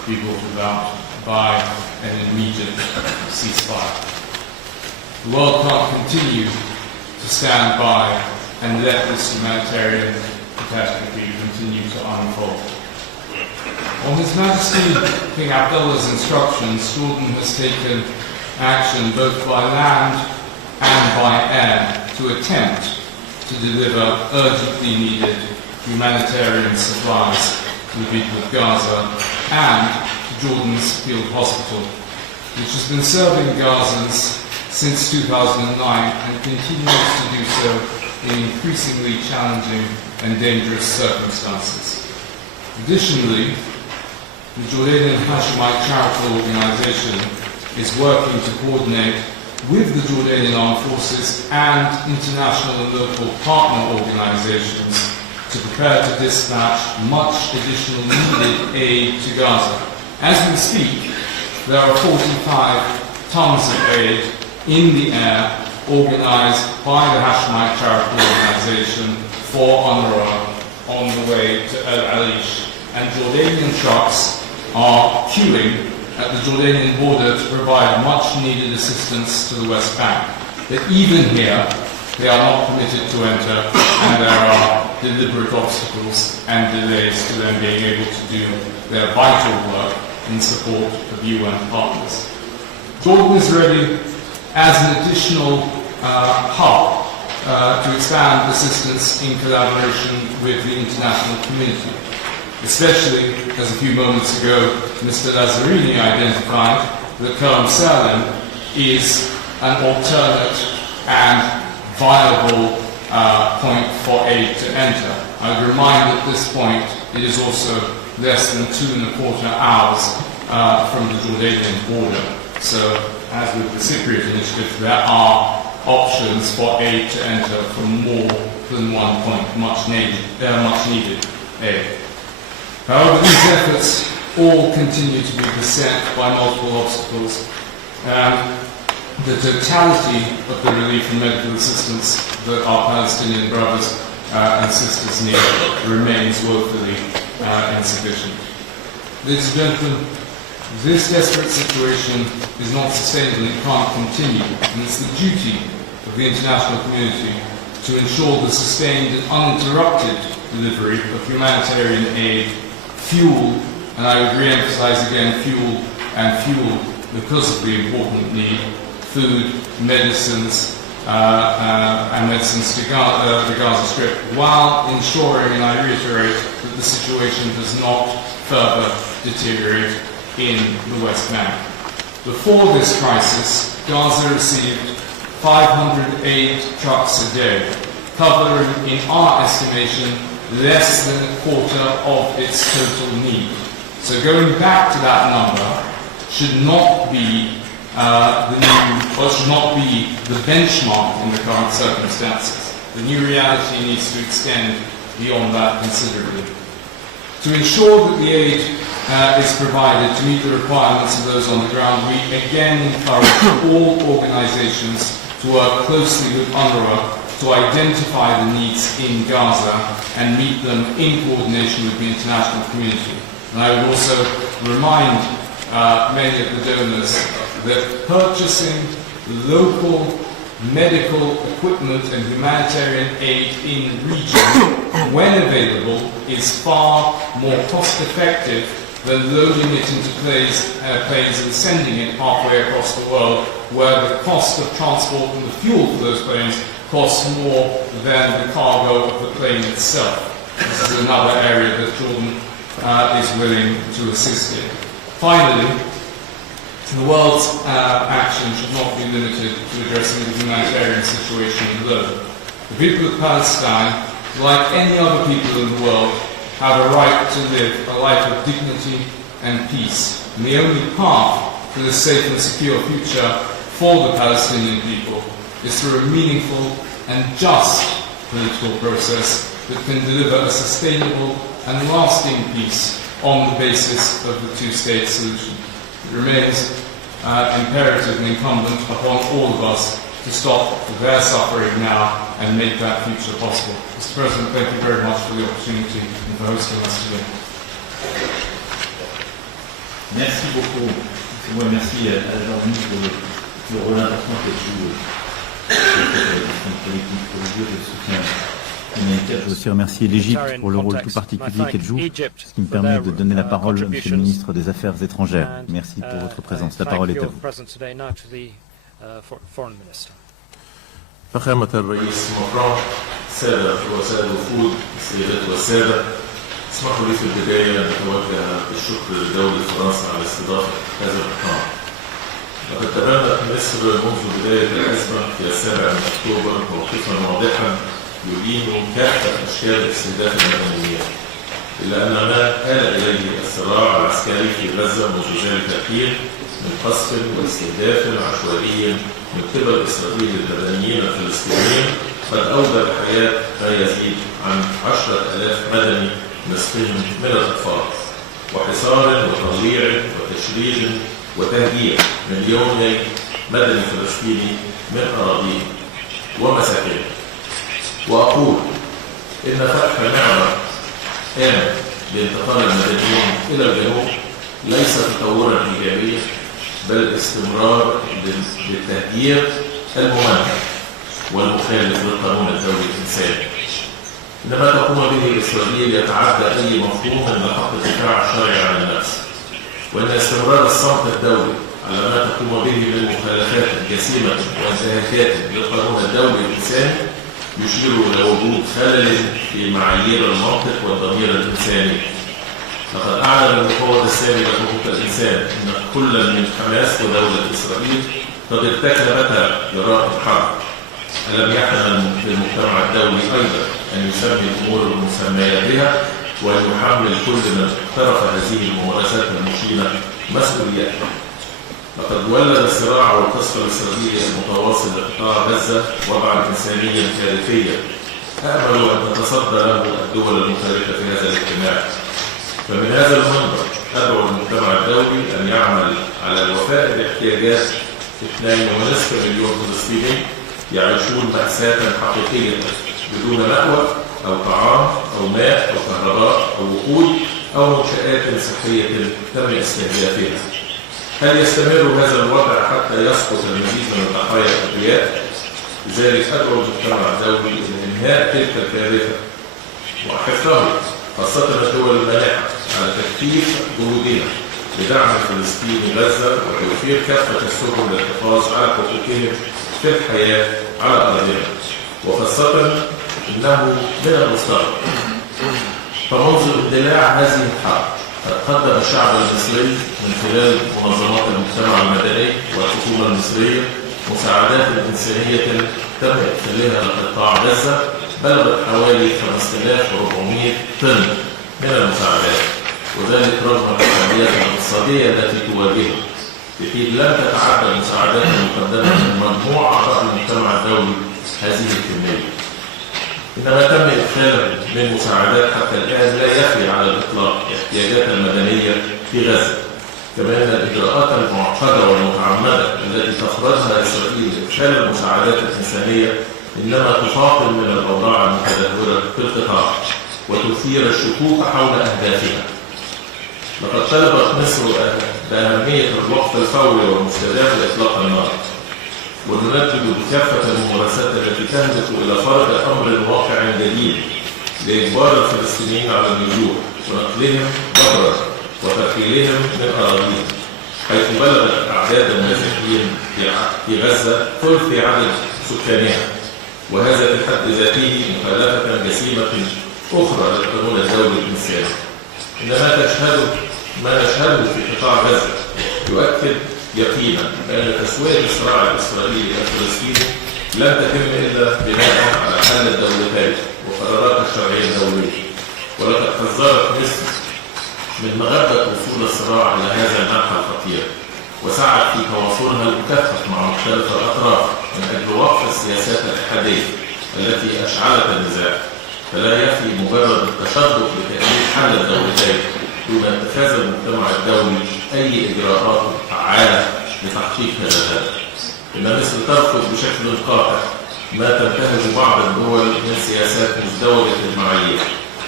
be brought about by an immediate ceasefire. The world can't continue to stand by and let this humanitarian catastrophe continue to unfold. On His Majesty King Abdullah's instructions, Jordan has taken action both by land and by air to attempt to deliver urgently needed humanitarian supplies to the people of Gaza and to Jordan's field hospital, which has been serving Gazans since 2009 and continues to do so in increasingly challenging and dangerous circumstances. Additionally, the Jordanian Hashemite Charitable Organization is working to coordinate with the Jordanian Armed Forces and international and local partner organizations to prepare to dispatch much additional needed aid to Gaza. As we speak, there are 45 tons of aid in the air organized by the Hashemite Charitable Organization for UNRWA on the way to El Arish, and Jordanian trucks are queuing at the Jordanian border to provide much needed assistance to the West Bank. But even here, they are not permitted to enter, and there are deliberate obstacles and delays to them being able to do their vital work in support of UN partners. Jordan is ready as an additional hub to expand assistance in collaboration with the international community, especially, as a few moments ago Mr. Lazzarini identified, that Kerem Salem is an alternate and viable point for aid to enter. I would remind at this point it is also less than 2.25 hours from the Jordanian border. So, as with the Cypriot initiative, there are options for aid to enter from more than one point, much needed aid. However, these efforts all continue to be beset by multiple obstacles. The totality of the relief and medical assistance that our Palestinian brothers and sisters need remains woefully insufficient. Ladies and gentlemen, this desperate situation is not sustainable and it can't continue, and it's the duty of the international community to ensure the sustained and uninterrupted delivery of humanitarian aid, fuel, and I would re-emphasize again fuel because of the important need, food, medicines, and medicines to the Gaza Strip, while ensuring, and I reiterate, that the situation does not further deteriorate in the West Bank. Before this crisis, Gaza received 508 trucks a day, covering, in our estimation, less than a quarter of its total need. So going back to that number should not be should not be the benchmark in the current circumstances. The new reality needs to extend beyond that considerably. To ensure that the aid is provided to meet the requirements of those on the ground, we again encourage all organizations to work closely with UNRWA to identify the needs in Gaza and meet them in coordination with the international community. And I would also remind many of the donors that purchasing local medical equipment and humanitarian aid in region, when available, is far more cost effective than loading it into planes and sending it halfway across the world, where the cost of transport and the fuel for those planes costs more than the cargo of the plane itself. This is another area that Jordan is willing to assist in. Finally, the world's action should not be limited to addressing the humanitarian situation alone. The people of Palestine, like any other people in the world, have a right to live a life of dignity and peace. And the only path to this safe and secure future for the Palestinian people is through a meaningful and just political process that can deliver a sustainable and lasting peace on the basis of the two-state solution. It remains imperative and incumbent upon all of us to stop their suffering now and make that future possible. Mr. President, thank you very much for the opportunity and for hosting us today. Merci beaucoup. Moi, merci à la journaliste pour le rôle important qu'elle joue politique religieuse et de soutien humanitaire. Je veux aussi remercier l'Égypte pour le rôle tout particulier qu'elle joue, ce qui me permet de donner la parole à Monsieur le ministre des Affaires étrangères. Merci pour votre présence. La parole est à vous. فخامة الرئيس ماكرون، سادة وسادة الوفود، السيدات والسادة، اسمحوا لي في البداية أن أتوجه بالشكر لدولة فرنسا على استضافة هذا اللقاء. لقد تبنت مصر منذ بداية الأزمة في 7 أكتوبر موقفا واضحا يدين كافة أشكال استهداف المدنيين، إلا أن ما آل إليه الصراع العسكري في غزة منذ ذلك الحين من قصف واستهداف عشوائي من قبل إسرائيل المدنيين الفلسطينيين قد أودى بحياة ما يزيد عن 10,000 مدني نصفهم من الأطفال، وحصار وتضييع وتشريد وتهجير مليوني مدني فلسطيني من أراضيهم ومساكنهم. وأقول إن فتح نعمة آمن لانتقال المدنيين إلى الجنوب ليس تطورا إيجابيا، بل استمرار للتهجير الممنهج والمخالف للقانون الدولي الإنساني. إن ما تقوم به إسرائيل يتعدى أي مفهوم من حق الدفاع الشرعي عن النفس، وأن استمرار الصمت الدولي على ما تقوم به من مخالفات جسيمة وانتهاكات للقانون الدولي الإنساني يشير إلى وجود خلل في معايير المنطق والضمير الإنساني. لقد أعلن المفوض السامي لحقوق الإنسان أن كل من حماس ودولة إسرائيل قد ارتكبتا جرائم حرب. ألم يحن للمجتمع الدولي أيضا أن يسمي الأمور المسمية بها وأن يحمل كل من اقترف هذه الممارسات المشينة مسؤوليته. لقد ولد الصراع والقصف الإسرائيلي المتواصل لقطاع غزة وضعا إنسانيا كارثيا أأمل أن تتصدى له الدول المشاركة في هذا الاجتماع. فمن هذا المنبر أدعو المجتمع الدولي أن يعمل على الوفاء باحتياجات 2.5 مليون فلسطيني يعيشون مأساة حقيقية بدون مأوى أو طعام أو ماء أو كهرباء أو وقود أو منشآت صحية تم استهدافها. هل يستمر هذا الوضع حتى يسقط المزيد من الضحايا الأبرياء؟ لذلك أدعو المجتمع الدولي إلى إنهاء تلك الكارثة وحفظها، خاصة الدول المانحة، على تكثيف جهودها لدعم فلسطين غزة وتوفير كافة السبل للحفاظ على حقوقهم في الحياة على أرضها، وخاصة إنه من المستقبل فمنذ اندلاع هذه الحرب قد قدم الشعب المصري من خلال منظمات المجتمع المدني والحكومة المصرية مساعدات إنسانية تم إرسالها لقطاع غزة بلغت حوالي 5400 طن من المساعدات، وذلك رغم التحديات الاقتصادية التي تواجهها، في حين لم تتعدى المساعدات المقدمة من مجموع أعضاء المجتمع الدولي هذه الكمية. إنما تم إدخال من مساعدات حتى الآن لا يخفي على الإطلاق احتياجات المدنية في غزة، كما أن الإجراءات المعقدة والمتعمدة التي تفرضها إسرائيل لإدخال المساعدات الإنسانية إنما تفاقم من الأوضاع المتدهورة في القطاع وتثير الشكوك حول أهدافها. لقد طلبت مصر بأهمية الوقف الفوري والمستدام لإطلاق النار، ونندد بكافة الممارسات التي تهدف إلى فرض أمر واقع جديد لإجبار الفلسطينيين على اللجوء ونقلهم ضررا وترحيلهم من أراضيهم، حيث بلغت أعداد النازحين في غزة ثلث عدد سكانها، وهذا في حد ذاته مخالفة جسيمة أخرى للقانون الدولي الإنساني. إن ما نشهده في قطاع غزة يؤكد يقينا بأن تسوية الصراع الإسرائيلي الفلسطيني لن تتم إلا بناء على حل الدولتين وقرارات الشرعية الدولية، ولقد حذرت مصر من مغبة وصول الصراع إلى هذا المنحى الخطير، وسعت في تواصلها المكثف مع مختلف الأطراف من أجل وقف السياسات الإحادية التي أشعلت النزاع. فلا يكفي مجرد التشدق لتأمين حل الدولتين دون اتخاذ المجتمع الدولي أي إجراءات فعالة لتحقيق هذا الهدف. إن مصر ترفض بشكل قاطع ما تنتهج بعض الدول من سياسات مزدوجة المعايير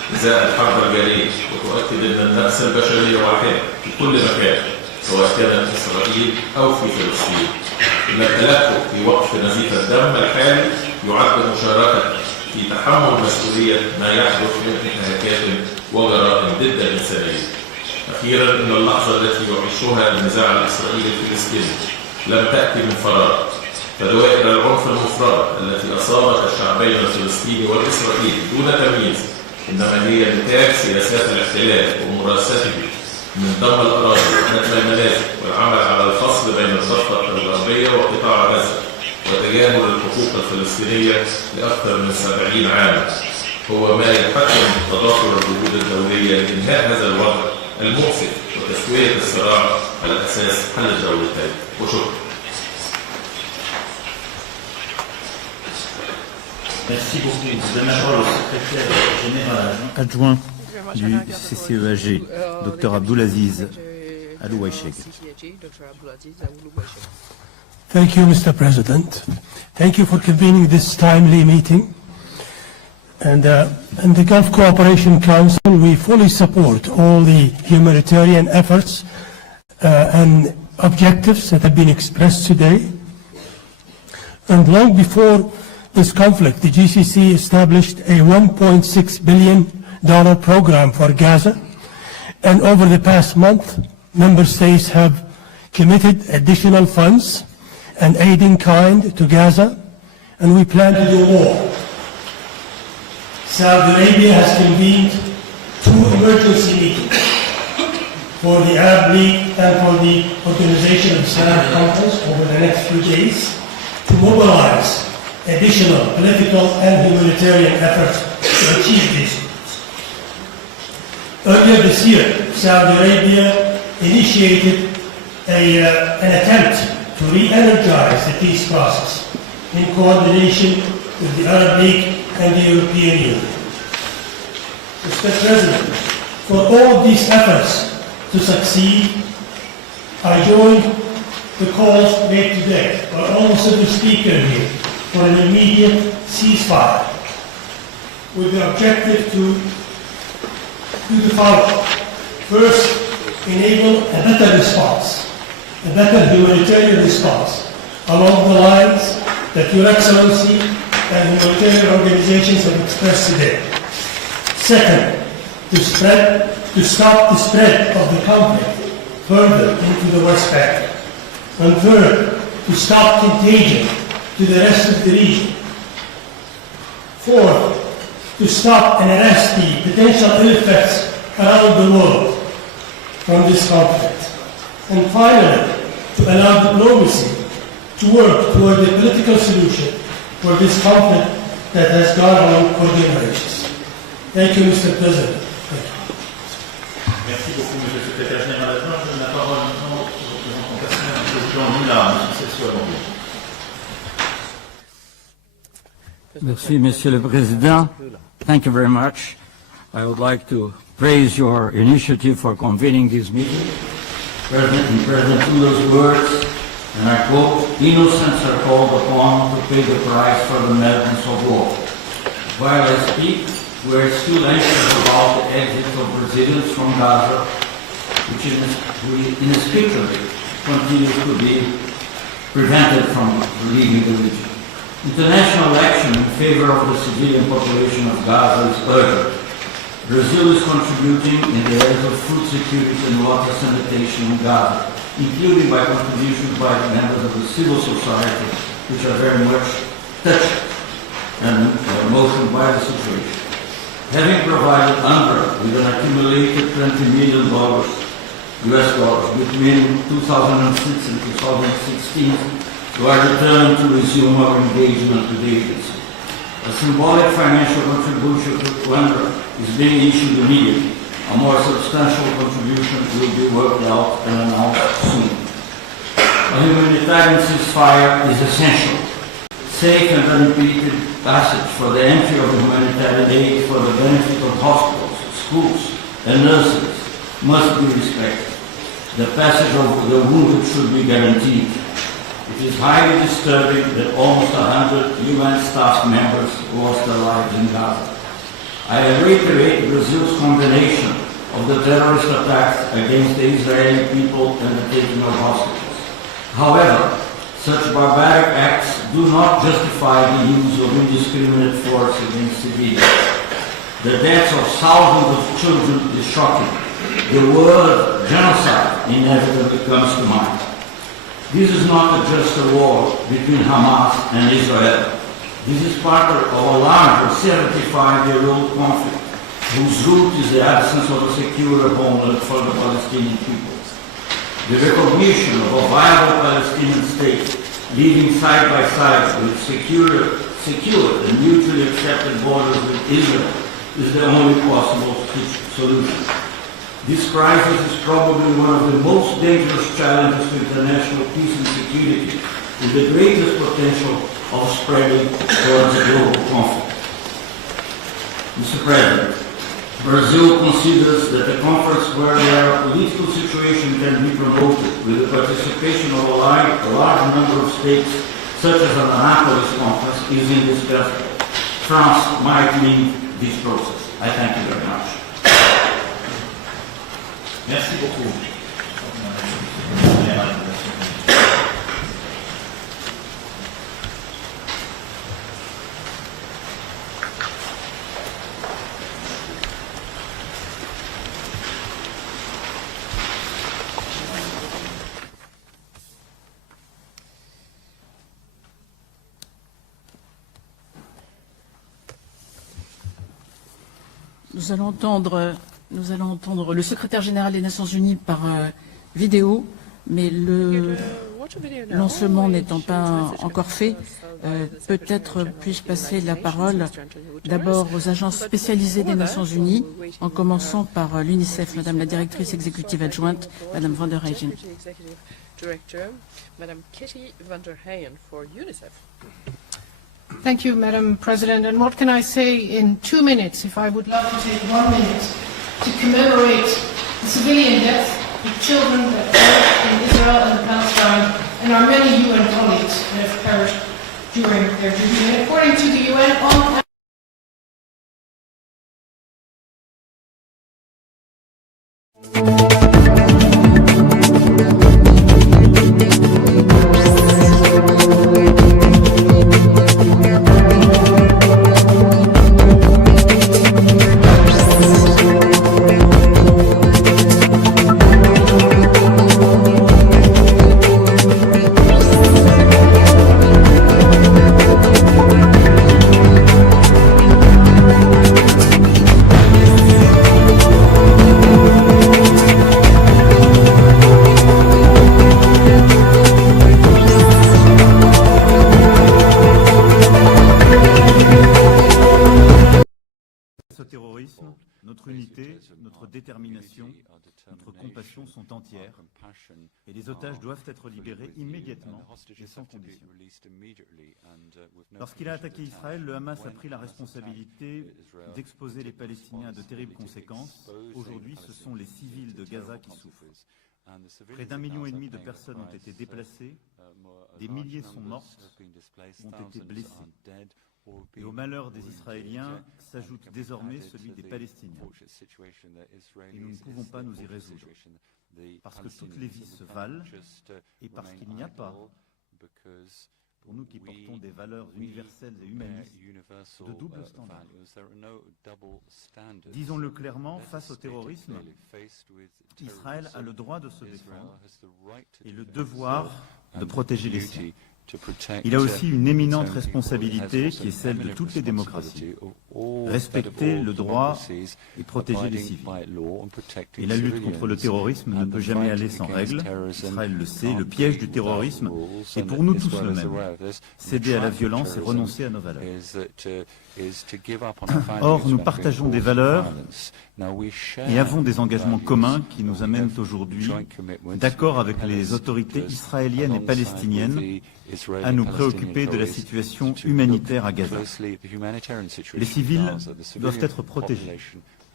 إزاء الحرب الجارية وتؤكد أن النفس البشرية واحدة في كل مكان سواء كانت في إسرائيل أو في فلسطين. إن التلكؤ في وقف نزيف الدم الحالي يعد مشاركة في تحمل مسؤولية ما يحدث من انتهاكات وجرائم ضد الإنسانية. أخيرا، إن اللحظة التي يعيشها النزاع الإسرائيلي الفلسطيني لم تأتي من فراغ، فدوائر العنف المفرطة التي أصابت الشعبين الفلسطيني والإسرائيلي دون تمييز إنما هي نتاج سياسات الاحتلال ومراسته من دم الأراضي ونتم المنازل والعمل على الفصل بين الضفة الغربية وقطاع غزة وتجاهل الحقوق الفلسطينية لأكثر من 70 عاما هو ما يحتم تضافر الجهود الدولية لإنهاء هذا الوضع المؤسف وتسوية الصراع على أساس حل الدولتين. وشكرا. Merci beaucoup. Je donne la parole au secrétaire général adjoint du CCEAG, Dr Abdulaziz Alouaïcheg. Thank you, Mr. President. Thank you for convening this timely meeting. And the Gulf Cooperation Council, we fully support all the humanitarian efforts and objectives that have been expressed today. And long before this conflict, the GCC established a $1.6 billion program for Gaza. And over the past month, member states have committed additional funds and aid in kind to Gaza, and we plan to do more. Saudi Arabia has convened 2 emergency meetings for the Arab League and for the Organization of Islamic Conference over the next few days to mobilize additional political and humanitarian efforts to achieve these goals. Earlier this year, Saudi Arabia initiated an attempt to re-energize the peace process in coordination with the Arab League and the European Union. Mr. President, for all these efforts to succeed, I join the calls made today by almost every speaker here for an immediate ceasefire with the objective to do the following. First, enable a better response, a better humanitarian response along the lines that Your Excellency and humanitarian organizations have expressed today. Second, to stop the spread of the conflict further into the West Bank. And third, to stop contagion to the rest of the region. Fourth, to stop and arrest the potential ill effects around the world from this conflict. And finally, to allow diplomacy to work toward a political solution for this conflict that has gone on for generations. Thank you, Mr. President. Merci beaucoup, Monsieur le Secrétaire Général adjoint. Je donne la parole maintenant au représentant personnel du président Lula, M. Sessois-Lambert. Merci, Monsieur le Président. Thank you very much. I would like to praise your initiative for convening this meeting. President Lula's words, and I quote, "Innocents are called upon to pay the price for the madness of war." While I speak, we are still anxious about the exit of Brazilians from Gaza, which inexplicably continues to be prevented from leaving the region. International action in favor of the civilian population of Gaza is urgent. Brazil is contributing in the areas of food security and water sanitation in Gaza, including by contributions by members of the civil society, which are very much touched and emotioned by the situation. Having provided UNRWA with an accumulated $20 million US dollars between 2006 and 2016, we are determined to resume our engagement with the agency. A symbolic financial contribution to UNRWA is being issued immediately. A more substantial contribution will be worked out and announced soon. A humanitarian ceasefire is essential. Safe and unimpeded passage for the entry of humanitarian aid for the benefit of hospitals, schools, and nurses must be respected. The passage of the wounded should be guaranteed. It is highly disturbing that almost 100 UN staff members lost their lives in Gaza. I reiterate Brazil's condemnation of the terrorist attacks against the Israeli people and the taking of hostages. However, such barbaric acts do not justify the use of indiscriminate force against civilians. The deaths of thousands of children is shocking. The word genocide inevitably comes to mind. This is not just a war between Hamas and Israel. This is part of a larger 75-year-old conflict whose root is the absence of a secure homeland for the Palestinian people. The recognition of a viable Palestinian state living side by side with secure and mutually accepted borders with Israel is the only possible solution. This crisis is probably one of the most dangerous challenges to international peace and security, with the greatest potential of spreading towards a global conflict. Mr. President, Brazil considers that a conference where a political situation can be promoted with the participation of a large number of states, such as an Annapolis conference, is indispensable. France might lead this process. I thank you very much. Merci beaucoup. Nous allons entendre le secrétaire général des Nations Unies par vidéo, mais le lancement n'étant pas encore fait, peut-être puis-je passer la parole d'abord aux agences spécialisées des Nations Unies, en commençant par l'UNICEF, Madame la directrice exécutive adjointe, Madame van der Heyen. Thank you, Madam President. And what can I say in 2 minutes, if I would love to take 1 minute to commemorate the civilian deaths of children that perished in Israel and Palestine, and our many UN colleagues that have perished during their duty. And according to the UN, on notre unité, notre détermination, notre compassion sont entières et les otages doivent être libérés immédiatement et sans condition. Lorsqu'il a attaqué Israël, le Hamas a pris la responsabilité d'exposer les Palestiniens à de terribles conséquences. Aujourd'hui, ce sont les civils de Gaza qui souffrent. Près d'1,5 million de personnes ont été déplacées, des milliers sont mortes, ont été blessées. Et au malheur des Israéliens s'ajoute désormais celui des Palestiniens. Et nous ne pouvons pas nous y résoudre, parce que toutes les vies se valent et parce qu'il n'y a pas, pour nous qui portons des valeurs universelles et humanistes, de double standard. Disons-le clairement, face au terrorisme, Israël a le droit de se défendre et le devoir de protéger les siens. Il a aussi une éminente responsabilité qui est celle de toutes les démocraties. Respecter le droit et protéger les civils. Et la lutte contre le terrorisme ne peut jamais aller sans règles. Israël le sait, le piège du terrorisme est pour nous tous le même. Céder à la violence et renoncer à nos valeurs. Or, nous partageons des valeurs et avons des engagements communs qui nous amènent aujourd'hui, d'accord avec les autorités israéliennes et palestiniennes, à nous préoccuper de la situation humanitaire à Gaza. Les civils doivent être protégés.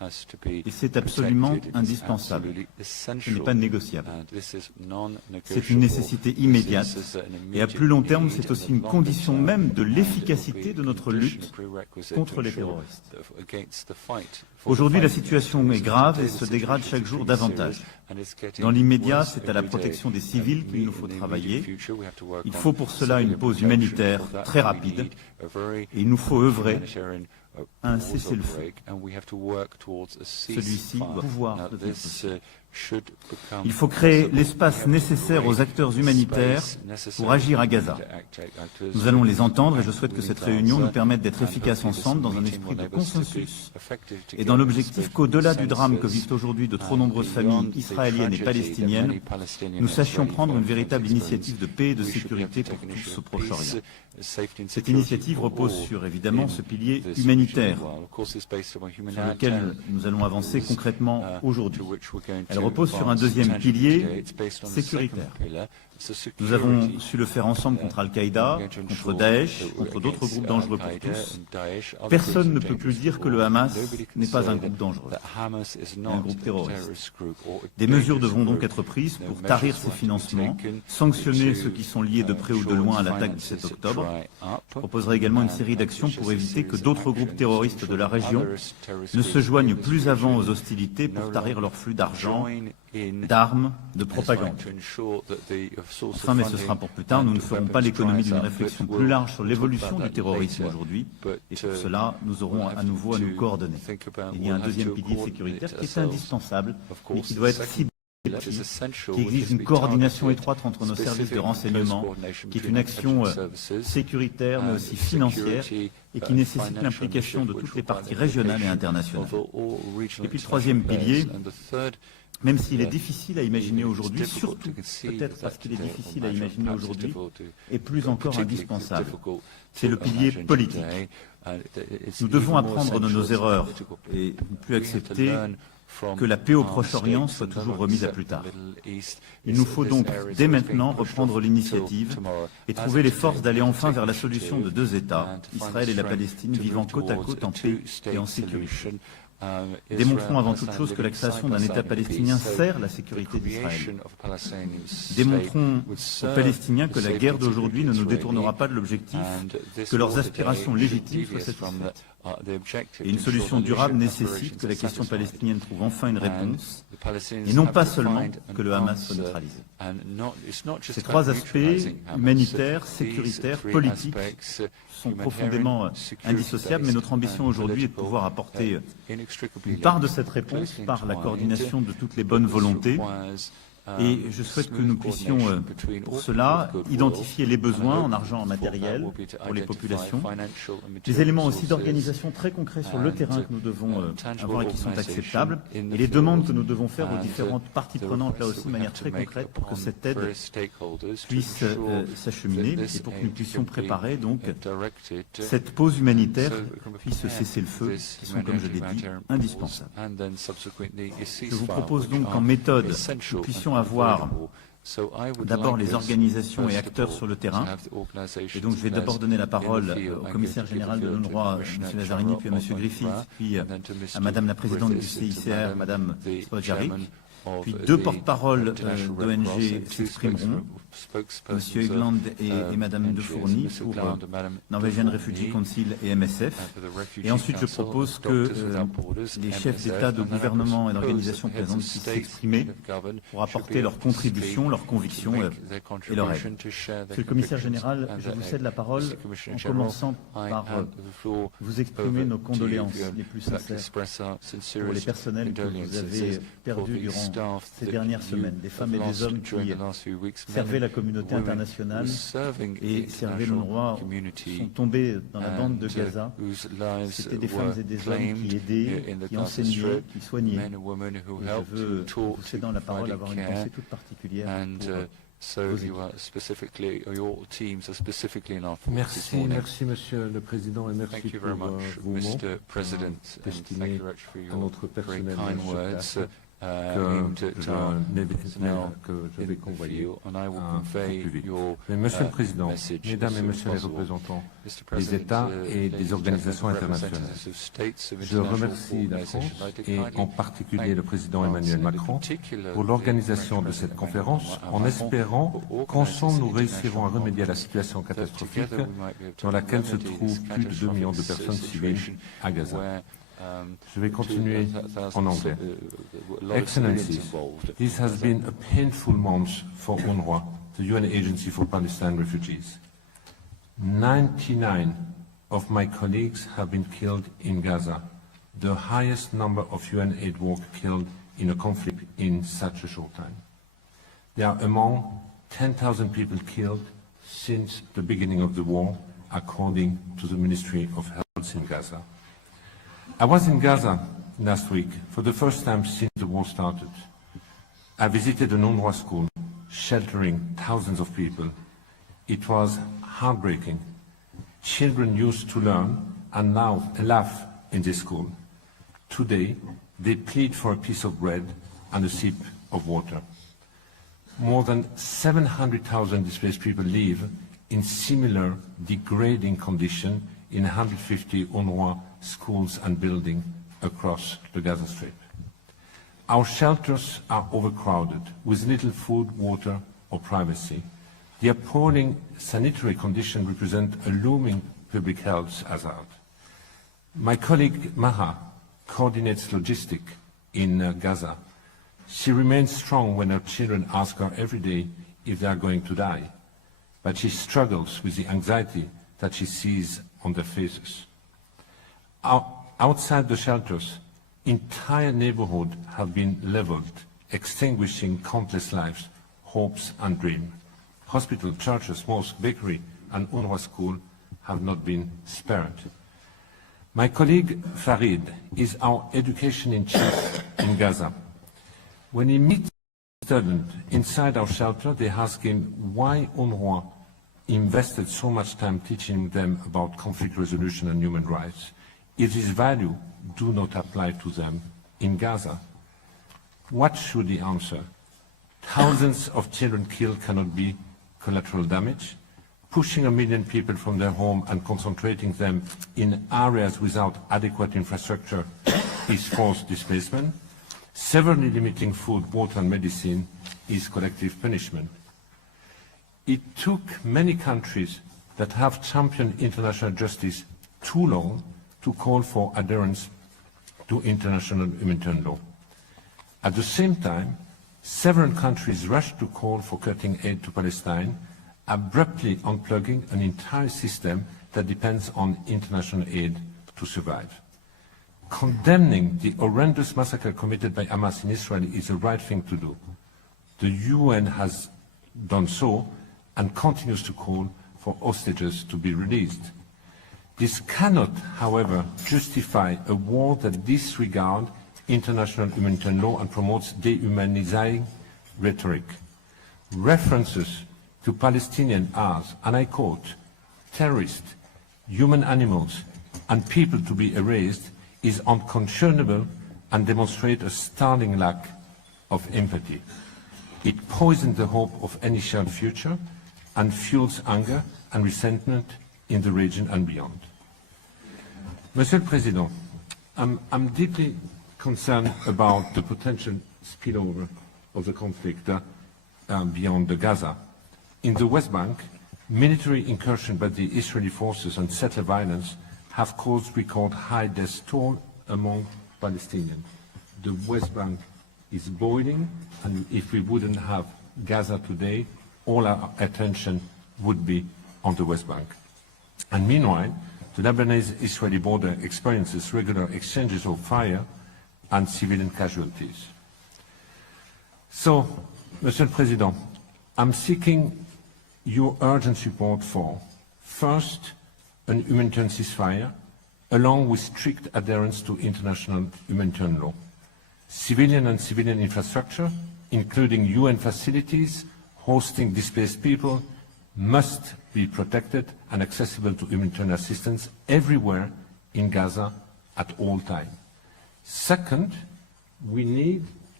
Et c'est absolument indispensable. Ce n'est pas négociable. C'est une nécessité immédiate. Et à plus long terme, c'est aussi une condition même de l'efficacité de notre lutte contre les terroristes. Aujourd'hui, la situation est grave et se dégrade chaque jour davantage. Dans l'immédiat, c'est à la protection des civils qu'il nous faut travailler. Il faut pour cela une pause humanitaire très rapide et il nous faut œuvrer à un cessez-le-feu. Celui-ci doit pouvoir devenir possible. Il faut créer l'espace nécessaire aux acteurs humanitaires pour agir à Gaza. Nous allons les entendre et je souhaite que cette réunion nous permette d'être efficaces ensemble dans un esprit de consensus et dans l'objectif qu'au-delà du drame que vivent aujourd'hui de trop nombreuses familles israéliennes et palestiniennes, nous sachions prendre une véritable initiative de paix et de sécurité pour tous au Proche-Orient. Cette initiative repose sur, évidemment, ce pilier humanitaire sur lequel nous allons avancer concrètement aujourd'hui. Elle repose sur un deuxième pilier sécuritaire. Nous avons su le faire ensemble contre Al-Qaïda, contre Daesh, contre d'autres groupes dangereux pour tous. Personne ne peut plus dire que le Hamas n'est pas un groupe dangereux, mais un groupe terroriste. Des mesures devront donc être prises pour tarir ces financements, sanctionner ceux qui sont liés de près ou de loin à l'attaque du 7 octobre. Je proposerai également une série d'actions pour éviter que d'autres groupes terroristes de la région ne se joignent plus avant aux hostilités pour tarir leur flux d'argent, d'armes, de propagande. Enfin, mais ce sera pour plus tard, nous ne ferons pas l'économie d'une réflexion plus large sur l'évolution du terrorisme aujourd'hui, et pour cela, nous aurons à nouveau à nous coordonner. Il y a un deuxième pilier sécuritaire qui est indispensable, mais qui doit être ciblé, qui exige une coordination étroite entre nos services de renseignement, qui est une action sécuritaire, mais aussi financière, et qui nécessite l'implication de toutes les parties régionales et internationales. Et puis le troisième pilier, même s'il est difficile à imaginer aujourd'hui, surtout peut-être parce qu'il est difficile à imaginer aujourd'hui, et plus encore indispensable, c'est le pilier politique. Nous devons apprendre de nos erreurs et ne plus accepter que la paix au Proche-Orient soit toujours remise à plus tard. Il nous faut donc, dès maintenant, reprendre l'initiative et trouver les forces d'aller enfin vers la solution de deux États, Israël et la Palestine, vivant côte à côte en paix et en sécurité. Démontrons avant toute chose que la création d'un État palestinien sert la sécurité d'Israël. Démontrons aux Palestiniens que la guerre d'aujourd'hui ne nous détournera pas de l'objectif que leurs aspirations légitimes soient satisfaites. Et une solution durable nécessite que la question palestinienne trouve enfin une réponse, et non pas seulement que le Hamas soit neutralisé. Ces trois aspects, humanitaires, sécuritaires, politiques, sont profondément indissociables, mais notre ambition aujourd'hui est de pouvoir apporter une part de cette réponse par la coordination de toutes les bonnes volontés. Et je souhaite que nous puissions, pour cela, identifier les besoins en argent, en matériel, pour les populations, des éléments aussi d'organisation très concrets sur le terrain que nous devons avoir et qui sont acceptables, et les demandes que nous devons faire aux différentes parties prenantes, là aussi de manière très concrète, pour que cette aide puisse s'acheminer et pour que nous puissions préparer donc cette pause humanitaire puis ce cessez-le-feu qui sont, comme je l'ai dit, indispensables. Je vous propose donc qu'en méthode, nous puissions avoir d'abord les organisations et acteurs sur le terrain. Et donc je vais d'abord donner la parole au commissaire général de l'UNRWA, M. Lazzarini, puis à M. Griffith, puis à Madame la présidente du CICR, Madame Spojaric. Puis deux porte-paroles d'ONG s'exprimeront, M. Egland et Mme De Fourny pour Norwegian Refugee Council et MSF. Et ensuite, je propose que les chefs d'État, de gouvernement et d'organisations présentes puissent s'exprimer pour apporter leur contribution, leurs convictions et leur aide. Monsieur le commissaire général, je vous cède la parole en commençant par vous exprimer nos condoléances les plus sincères pour les personnels que vous avez perdus durant ces dernières semaines, des femmes et des hommes qui servaient la communauté internationale et servaient l'UNRWA sont tombés dans la bande de Gaza. C'était des femmes et des hommes qui aidaient, qui enseignaient, qui soignaient. Et je veux, en vous cédant la parole, avoir une pensée toute particulière Merci Monsieur le Président et merci pour vos mots destinés à notre personnel. que je vais convoyer plus vite. Mais Monsieur le Président, Mesdames et Messieurs les représentants des États et des organisations internationales, je remercie la France et en particulier le Président Emmanuel Macron pour l'organisation de cette conférence en espérant qu'ensemble nous réussirons à remédier à la situation catastrophique dans laquelle se trouvent plus de 2 millions de personnes civiles à Gaza. Je vais continuer en anglais. Excellencies, this has been a painful month for UNRWA, the UN Agency for Palestine Refugees. 99 of my colleagues have been killed in Gaza, the highest number of UN aid work killed in a conflict in such a short time. They are among 10,000 people killed since the beginning of the war, according to the Ministry of Health in Gaza. I was in Gaza last week for the first time since the war started. I visited an UNRWA school, sheltering thousands of people. It was heartbreaking. Children used to learn and now laugh in this school. Today, they plead for a piece of bread and a sip of water. More than 700,000 displaced people live in similar degrading conditions in 150 UNRWA schools and buildings across the Gaza Strip. Our shelters are overcrowded with little food, water or privacy. The appalling sanitary conditions represent a looming public health hazard. My colleague Maha coordinates logistics in Gaza. She remains strong when her children ask her every day if they are going to die, but she struggles with the anxiety that she sees on their faces. Outside the shelters, entire neighborhoods have been leveled, extinguishing countless lives, hopes and dreams. Hospitals, churches, mosques, bakery and UNRWA school have not been spared. My colleague Farid is our education in chief in Gaza. When he meets students inside our shelter, they ask him why UNRWA invested so much time teaching them about conflict resolution and human rights if these values do not apply to them in Gaza. What should he answer? Thousands of children killed cannot be collateral damage. Pushing 1 million people from their home and concentrating them in areas without adequate infrastructure is forced displacement. Severely limiting food, water and medicine is collective punishment. It took many countries that have championed international justice too long to call for adherence to international humanitarian law. At the same time, several countries rushed to call for cutting aid to Palestine, abruptly unplugging an entire system that depends on international aid to survive. Condemning the horrendous massacre committed by Hamas in Israel is the right thing to do. The UN has done so and continues to call for hostages to be released. This cannot, however, justify a war that disregards international humanitarian law and promotes dehumanizing rhetoric. References to Palestinians as, and I quote, terrorists, human animals, and people to be erased is unconscionable and demonstrates a startling lack of empathy. It poisons the hope of any shared future and fuels anger and resentment in the region and beyond. Monsieur le Président, I'm deeply concerned about the potential spillover of the conflict beyond the Gaza. In the West Bank, military incursion by the Israeli forces and settler violence have caused record high death toll among Palestinians. The West Bank is boiling, and if we wouldn't have Gaza today, all our attention would be on the West Bank. And meanwhile, the Lebanese-Israeli border experiences regular exchanges of fire and civilian casualties. So, Monsieur le Président, I'm seeking your urgent support for, first, an humanitarian ceasefire, along with strict adherence to international humanitarian law. Civilian and civilian infrastructure, including UN facilities hosting displaced people, must be protected and accessible to humanitarian assistance everywhere in Gaza at all times. Second, we need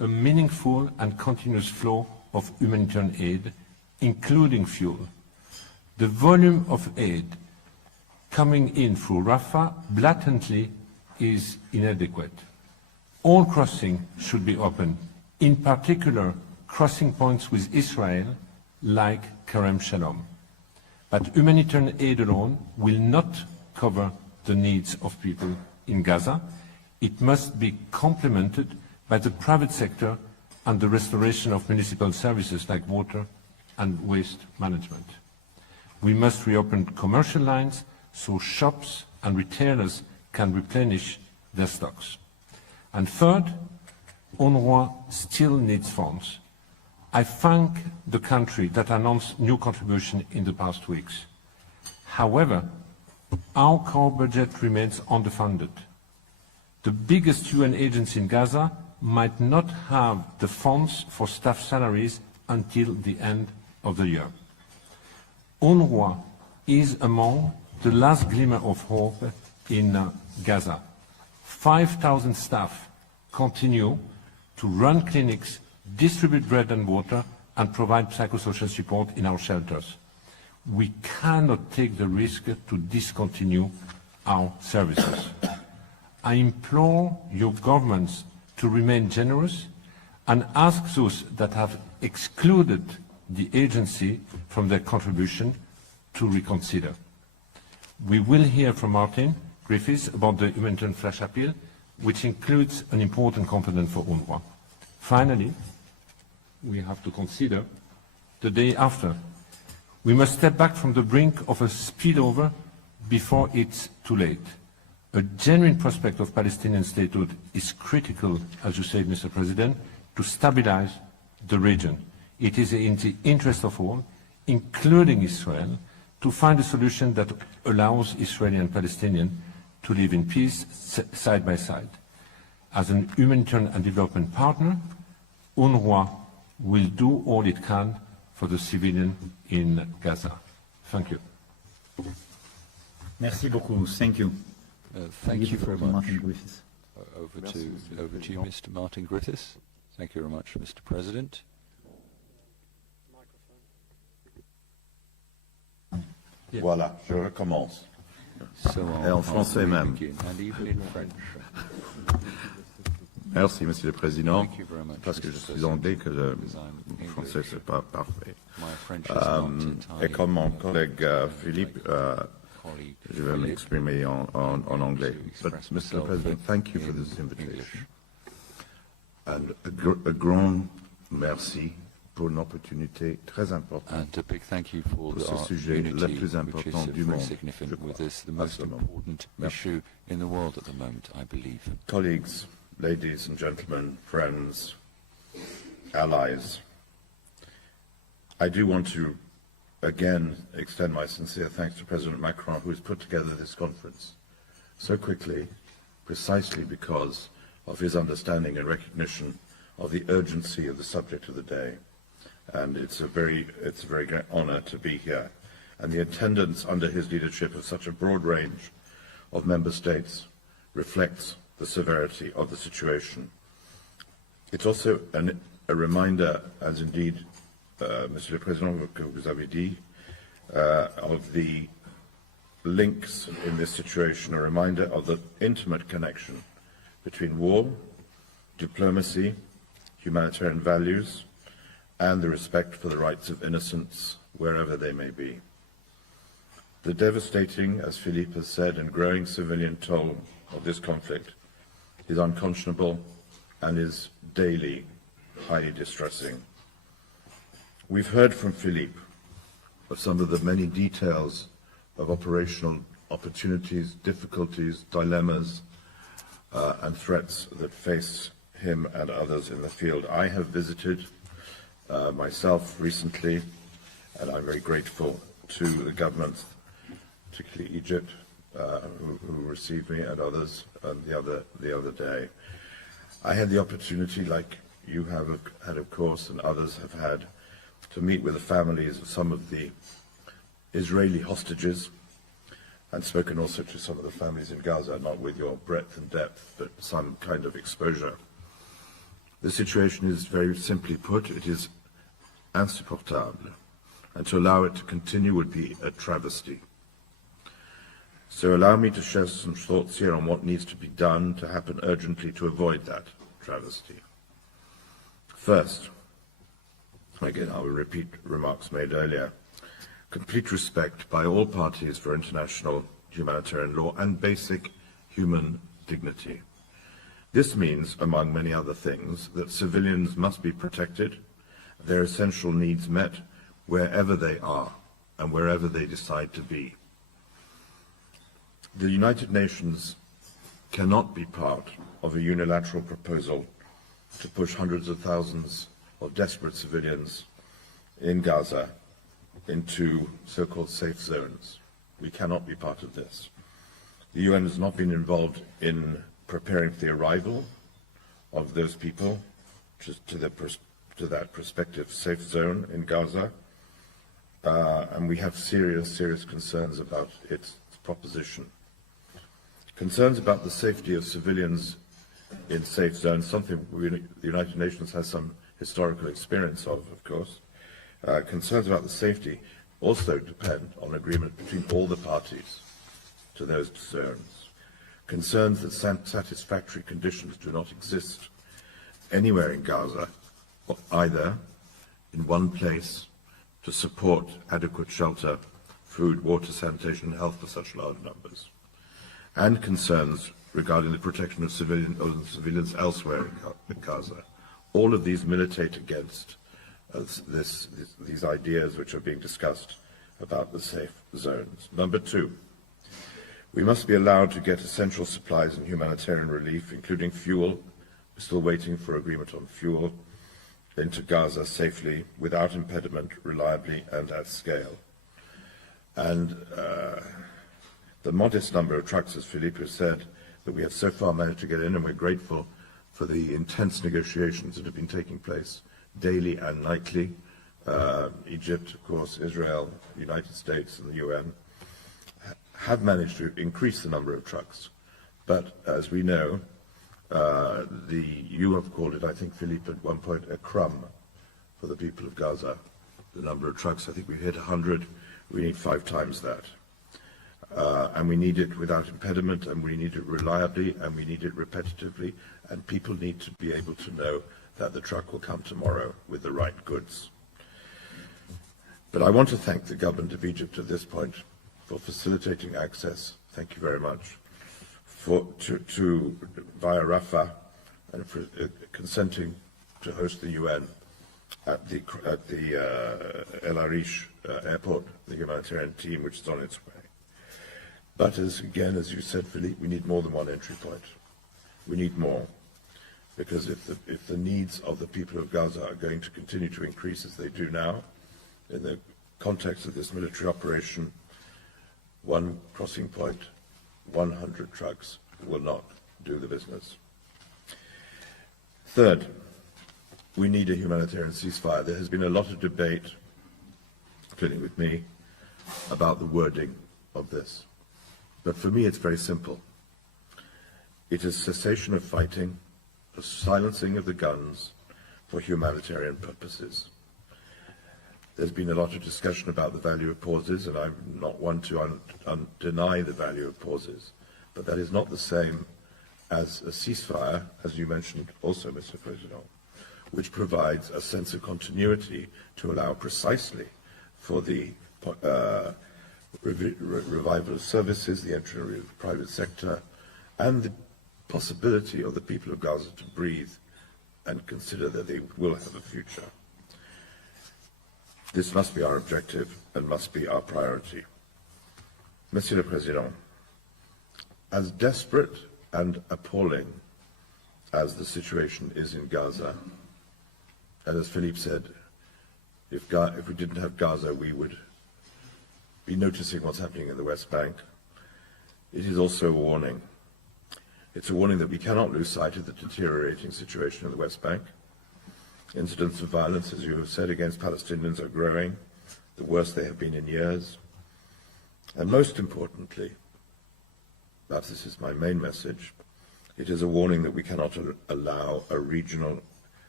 a meaningful and continuous flow of humanitarian aid, including fuel. The volume of aid coming in through Rafah blatantly is inadequate. All crossings should be open, in particular crossing points with Israel like Kerem Shalom. But humanitarian aid alone will not cover the needs of people in Gaza. It must be complemented by the private sector and the restoration of municipal services like water and waste management. We must reopen commercial lines so shops and retailers can replenish their stocks. And third, UNRWA still needs funds. I thank the country that announced new contribution in the past weeks. However, our core budget remains underfunded. The biggest UN agency in Gaza might not have the funds for staff salaries until the end of the year. UNRWA is among the last glimmer of hope in Gaza. 5,000 staff continue to run clinics, distribute bread and water, and provide psychosocial support in our shelters. We cannot take the risk to discontinue our services. I implore your governments to remain generous and ask those that have excluded the agency from their contribution to reconsider. We will hear from Martin Griffiths about the humanitarian flash appeal, which includes an important component for UNRWA. Finally, we have to consider the day after. We must step back from the brink of a spillover before it's too late. A genuine prospect of Palestinian statehood is critical, as you said, Mr. President, to stabilize the region. It is in the interest of all, including Israel, to find a solution that allows Israeli and Palestinians to live in peace side by side. As an humanitarian and development partner, UNRWA will do all it can for the civilian in Gaza. Thank you. Merci beaucoup. Thank you. Thank you very much. Over to you, Mr. Martin Griffiths. Thank you very much, Mr. President. Voilà, je recommence. Et en français même. And even in French. Merci, Monsieur le Président. Parce que je suis anglais que le français c'est pas parfait. Et comme mon collègue Philippe, je vais m'exprimer en anglais. But, Mr. President, thank you for this invitation. And a grand merci pour une opportunité très importante. And a big thank you for ce our sujet unity, le plus which important is du very monde. significant with this, the most important issue in the world at the moment, I believe. Colleagues, ladies and gentlemen, friends, allies, I do want to again extend my sincere thanks to President Macron, who has put together this conference so quickly, precisely because of his understanding and recognition of the urgency of the subject of the day. And it's a very great honor to be here. And the attendance under his leadership of such a broad range of member states reflects the severity of the situation. It's also a reminder, as indeed, Monsieur le Président, que vous avez dit, of the links in this situation, a reminder of the intimate connection between war, diplomacy, humanitarian values, and the respect for the rights of innocents, wherever they may be. The devastating, as Philippe has said, and growing civilian toll of this conflict is unconscionable and is daily highly distressing. We've heard from Philippe of some of the many details of operational opportunities, difficulties, dilemmas, and threats that face him and others in the field. I have visited myself recently, and I'm very grateful to the governments, particularly Egypt, who received me, and others the other day. I had the opportunity, like you have had, of course, and others have had, to meet with the families of some of the Israeli hostages, and spoken also to some of the families in Gaza, not with your breadth and depth, but some kind of exposure. The situation is very simply put, it is insupportable, and to allow it to continue would be a travesty. So allow me to share some thoughts here on what needs to be done to happen urgently to avoid that travesty. First, again I will repeat remarks made earlier, complete respect by all parties for international humanitarian law and basic human dignity. This means, among many other things, that civilians must be protected, their essential needs met wherever they are and wherever they decide to be. The United Nations cannot be part of a unilateral proposal to push hundreds of thousands of desperate civilians in Gaza into so-called safe zones. We cannot be part of this. The UN has not been involved in preparing for the arrival of those people to that prospective safe zone in Gaza, and we have serious concerns about its proposition. Concerns about the safety of civilians in safe zones, something the United Nations has some historical experience of course. Concerns about the safety also depend on agreement between all the parties to those zones. Concerns that satisfactory conditions do not exist anywhere in Gaza, or either in one place to support adequate shelter, food, water, sanitation and health for such large numbers, and concerns regarding the protection of civilians elsewhere in Gaza. All of these militate against these ideas which are being discussed about the safe zones. Number two, we must be allowed to get essential supplies and humanitarian relief, including fuel. We're still waiting for agreement on fuel into Gaza safely, without impediment, reliably and at scale. And the modest number of trucks, as Philippe said, that we have so far managed to get in, and we're grateful for the intense negotiations that have been taking place daily and nightly. Egypt, of course, Israel, the United States and the UN have managed to increase the number of trucks. But as we know, you have called it, I think, Philippe, at one point, a crumb for the people of Gaza. The number of trucks, I think we've hit 100. We need 5 times that. And we need it without impediment, and we need it reliably, and we need it repetitively, and people need to be able to know that the truck will come tomorrow with the right goods. But I want to thank the government of Egypt at this point for facilitating access. Thank you very much. To via Rafah, and for consenting to host the UN at the El Arish airport, the humanitarian team which is on its way. But as you said, Philippe, we need more than one entry point. We need more, because if the needs of the people of Gaza are going to continue to increase as they do now, in the context of this military operation, one crossing point, 100 trucks will not do the business. Third, we need a humanitarian ceasefire. There has been a lot of debate, including with me, about the wording of this. But for me, it's very simple. It is cessation of fighting, the silencing of the guns for humanitarian purposes. There's been a lot of discussion about the value of pauses, and I'm not one to deny the value of pauses, but that is not the same as a ceasefire, as you mentioned also, Mr. President, which provides a sense of continuity to allow precisely for the revival of services, the entry of the private sector, and the possibility of the people of Gaza to breathe and consider that they will have a future. This must be our objective and must be our priority. Monsieur le Président, as desperate and appalling as the situation is in Gaza, and as Philippe said, if we didn't have Gaza, we would be noticing what's happening in the West Bank. It is also a warning. It's a warning that we cannot lose sight of the deteriorating situation in the West Bank. Incidents of violence, as you have said, against Palestinians are growing, the worst they have been in years. And most importantly, perhaps this is my main message, it is a warning that we cannot allow a regional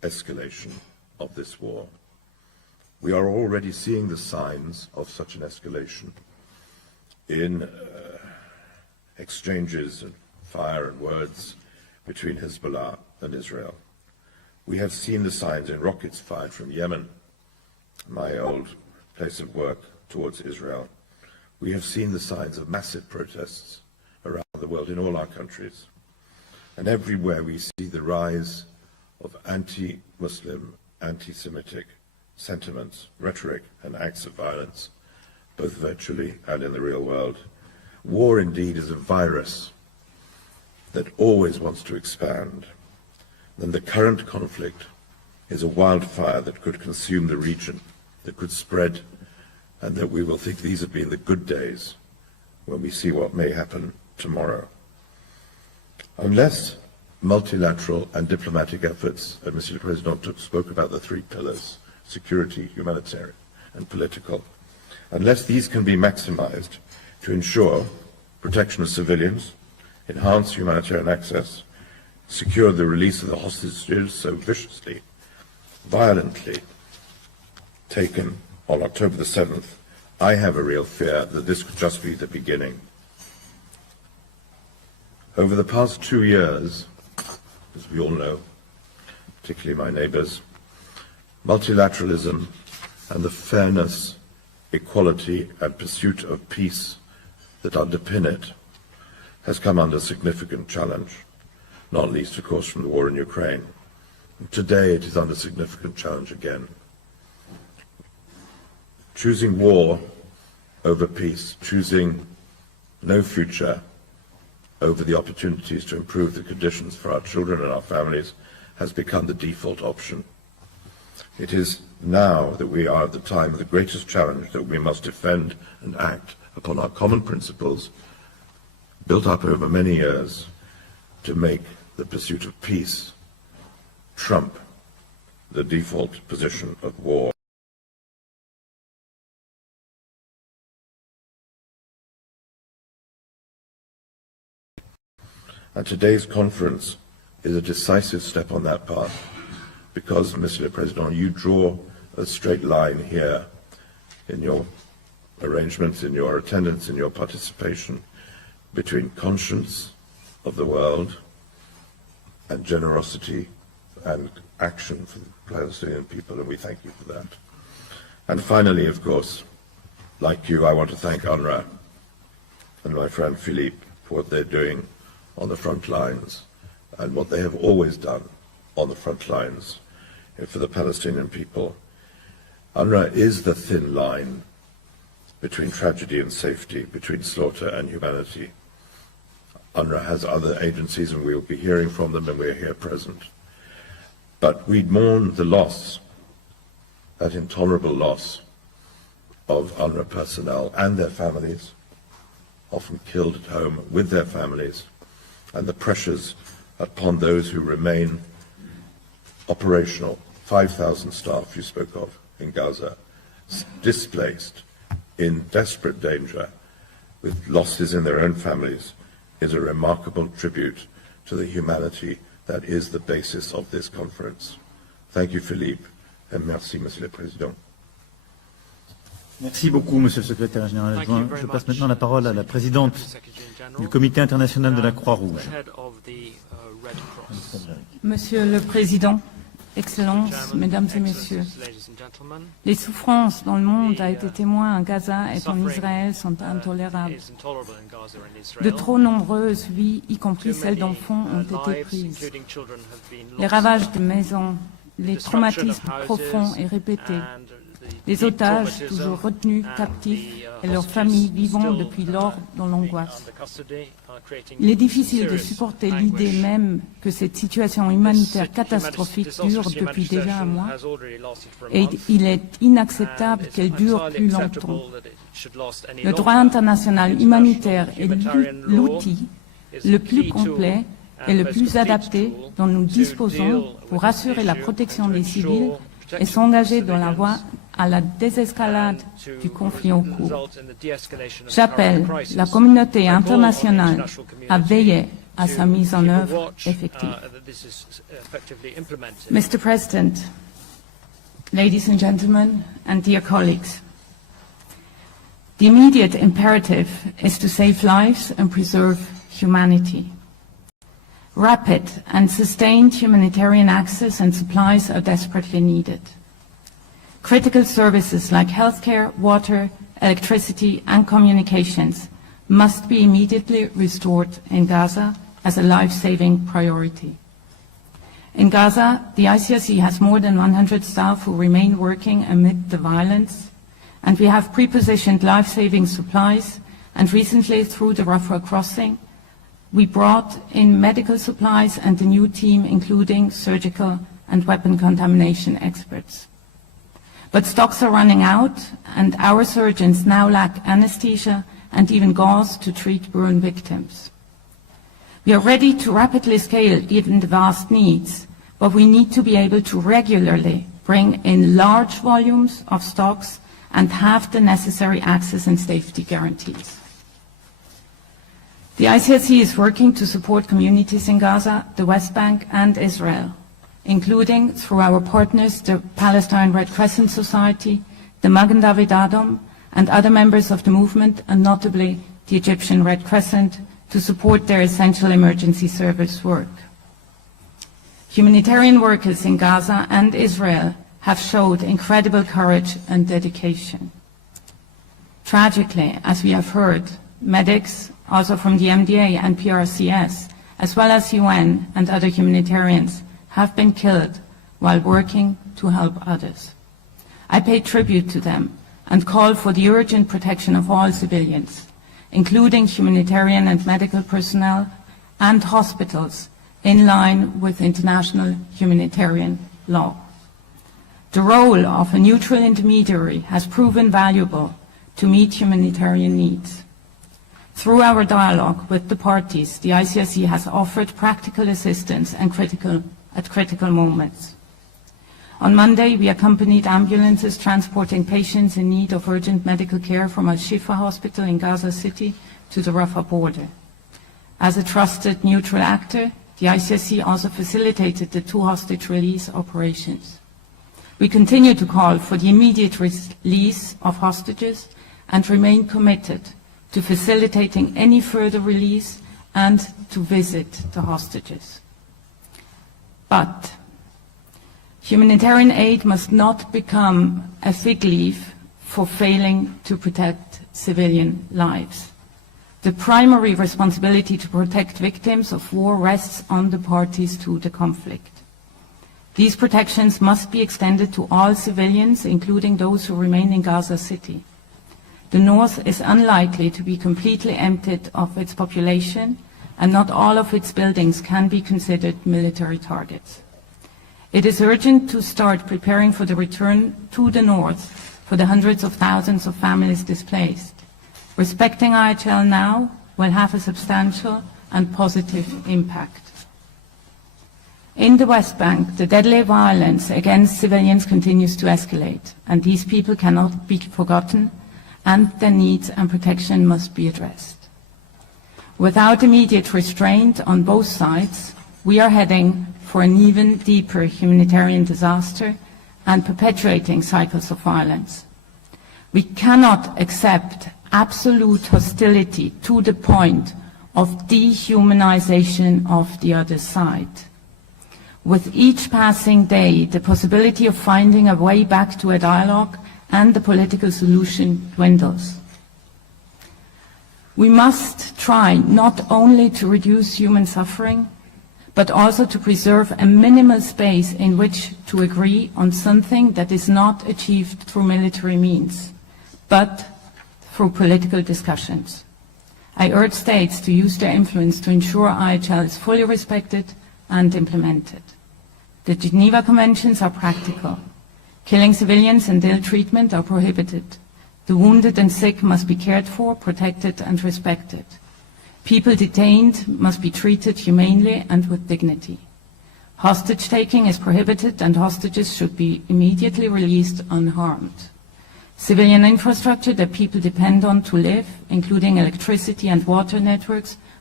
escalation of this war. We are already seeing the signs of such an escalation in exchanges and fire and words between Hezbollah and Israel. We have seen the signs in rockets fired from Yemen, my old place of work, towards Israel. We have seen the signs of massive protests around the world in all our countries. And everywhere we see the rise of anti-Muslim, anti-Semitic sentiments, rhetoric, and acts of violence, both virtually and in the real world. War indeed is a virus that always wants to expand. And the current conflict is a wildfire that could consume the region, that could spread, and that we will think these have been the good days when we see what may happen tomorrow. Unless multilateral and diplomatic efforts, and Monsieur le Président spoke about the three pillars, security, humanitarian, and political, unless these can be maximized to ensure protection of civilians, enhance humanitarian access, secure the release of the hostages so viciously, violently taken on October the 7th, I have a real fear that this could just be the beginning. Over the past 2 years, as we all know, particularly my neighbors, multilateralism and the fairness, equality, and pursuit of peace that underpin it has come under significant challenge, not least, of course, from the war in Ukraine. Today, it is under significant challenge again. Choosing war over peace, choosing no future over the opportunities to improve the conditions for our children and our families has become the default option. It is now that we are at the time of the greatest challenge that we must defend and act upon our common principles built up over many years to make the pursuit of peace trump the default position of war. And today's conference is a decisive step on that path because, Monsieur le Président, you draw a straight line here in your arrangements, in your attendance, in your participation between conscience of the world and generosity and action for the Palestinian people, and we thank you for that. And finally, of course, like you, I want to thank UNRWA and my friend Philippe for what they're doing on the front lines and what they have always done on the front lines for the Palestinian people. UNRWA is the thin line between tragedy and safety, between slaughter and humanity. UNRWA has other agencies and we will be hearing from them and we're here present. But we mourn the loss, that intolerable loss of UNRWA personnel and their families, often killed at home with their families, and the pressures upon those who remain operational, 5,000 staff you spoke of in Gaza, displaced, in desperate danger, with losses in their own families, is a remarkable tribute to the humanity that is the basis of this conference. Thank you, Philippe, and merci, Monsieur le Président. Merci beaucoup, Monsieur le Secrétaire Général adjoint. Je passe maintenant la parole à la présidente du Comité international de la Croix-Rouge. Monsieur le Président, Excellences, Mesdames et Messieurs, les souffrances dont le monde a été témoin à Gaza et en Israël sont intolérables. De trop nombreuses vies, y compris celles d'enfants, ont été prises. Les ravages de maisons, les traumatismes profonds et répétés, les otages toujours retenus captifs et leurs familles vivant depuis lors dans l'angoisse. Il est difficile de supporter l'idée même que cette situation humanitaire catastrophique dure depuis déjà un mois et il est inacceptable qu'elle dure plus longtemps. Le droit international humanitaire est l'outil le plus complet et le plus adapté dont nous disposons pour assurer la protection des civils et s'engager dans la voie à la désescalade du conflit en cours. J'appelle la communauté internationale à veiller à sa mise en œuvre effective. Mr. President, ladies and gentlemen, and dear colleagues, the immediate imperative is to save lives and preserve humanity. Rapid and sustained humanitarian access and supplies are desperately needed. Critical services like healthcare, water, electricity and communications must be immediately restored in Gaza as a life-saving priority. In Gaza, the ICRC has more than 100 staff who remain working amid the violence, and we have pre-positioned life-saving supplies, and recently through the Rafah crossing, we brought in medical supplies and a new team including surgical and weapon contamination experts. But stocks are running out, and our surgeons now lack anesthesia and even gauze to treat burn victims. We are ready to rapidly scale given the vast needs, but we need to be able to regularly bring in large volumes of stocks and have the necessary access and safety guarantees. The ICRC is working to support communities in Gaza, the West Bank and Israel, including through our partners, the Palestine Red Crescent Society, the Magen David Adom, and other members of the movement, and notably the Egyptian Red Crescent, to support their essential emergency service work. Humanitarian workers in Gaza and Israel have showed incredible courage and dedication. Tragically, as we have heard, medics, also from the MDA and PRCS, as well as UN and other humanitarians, have been killed while working to help others. I pay tribute to them and call for the urgent protection of all civilians, including humanitarian and medical personnel and hospitals, in line with international humanitarian law. The role of a neutral intermediary has proven valuable to meet humanitarian needs. Through our dialogue with the parties, the ICRC has offered practical assistance and at critical moments. On Monday, we accompanied ambulances transporting patients in need of urgent medical care from Al-Shifa Hospital in Gaza City to the Rafah border. As a trusted neutral actor, the ICRC also facilitated the 2 hostage release operations. We continue to call for the immediate release of hostages and remain committed to facilitating any further release and to visit the hostages. But humanitarian aid must not become a fig leaf for failing to protect civilian lives. The primary responsibility to protect victims of war rests on the parties to the conflict. These protections must be extended to all civilians, including those who remain in Gaza City. The north is unlikely to be completely emptied of its population, and not all of its buildings can be considered military targets. It is urgent to start preparing for the return to the north for the hundreds of thousands of families displaced. Respecting IHL now will have a substantial and positive impact. In the West Bank, the deadly violence against civilians continues to escalate, and these people cannot be forgotten, and their needs and protection must be addressed. Without immediate restraint on both sides, we are heading for an even deeper humanitarian disaster and perpetuating cycles of violence. We cannot accept absolute hostility to the point of dehumanization of the other side. With each passing day, the possibility of finding a way back to a dialogue and the political solution dwindles. We must try not only to reduce human suffering, but also to preserve a minimal space in which to agree on something that is not achieved through military means, but through political discussions. I urge states to use their influence to ensure IHL is fully respected and implemented. The Geneva Conventions are practical. Killing civilians and ill treatment are prohibited. The wounded and sick must be cared for, protected and respected. People detained must be treated humanely and with dignity. Hostage taking is prohibited and hostages should be immediately released unharmed. Civilian infrastructure that people depend on to live, including electricity and water networks,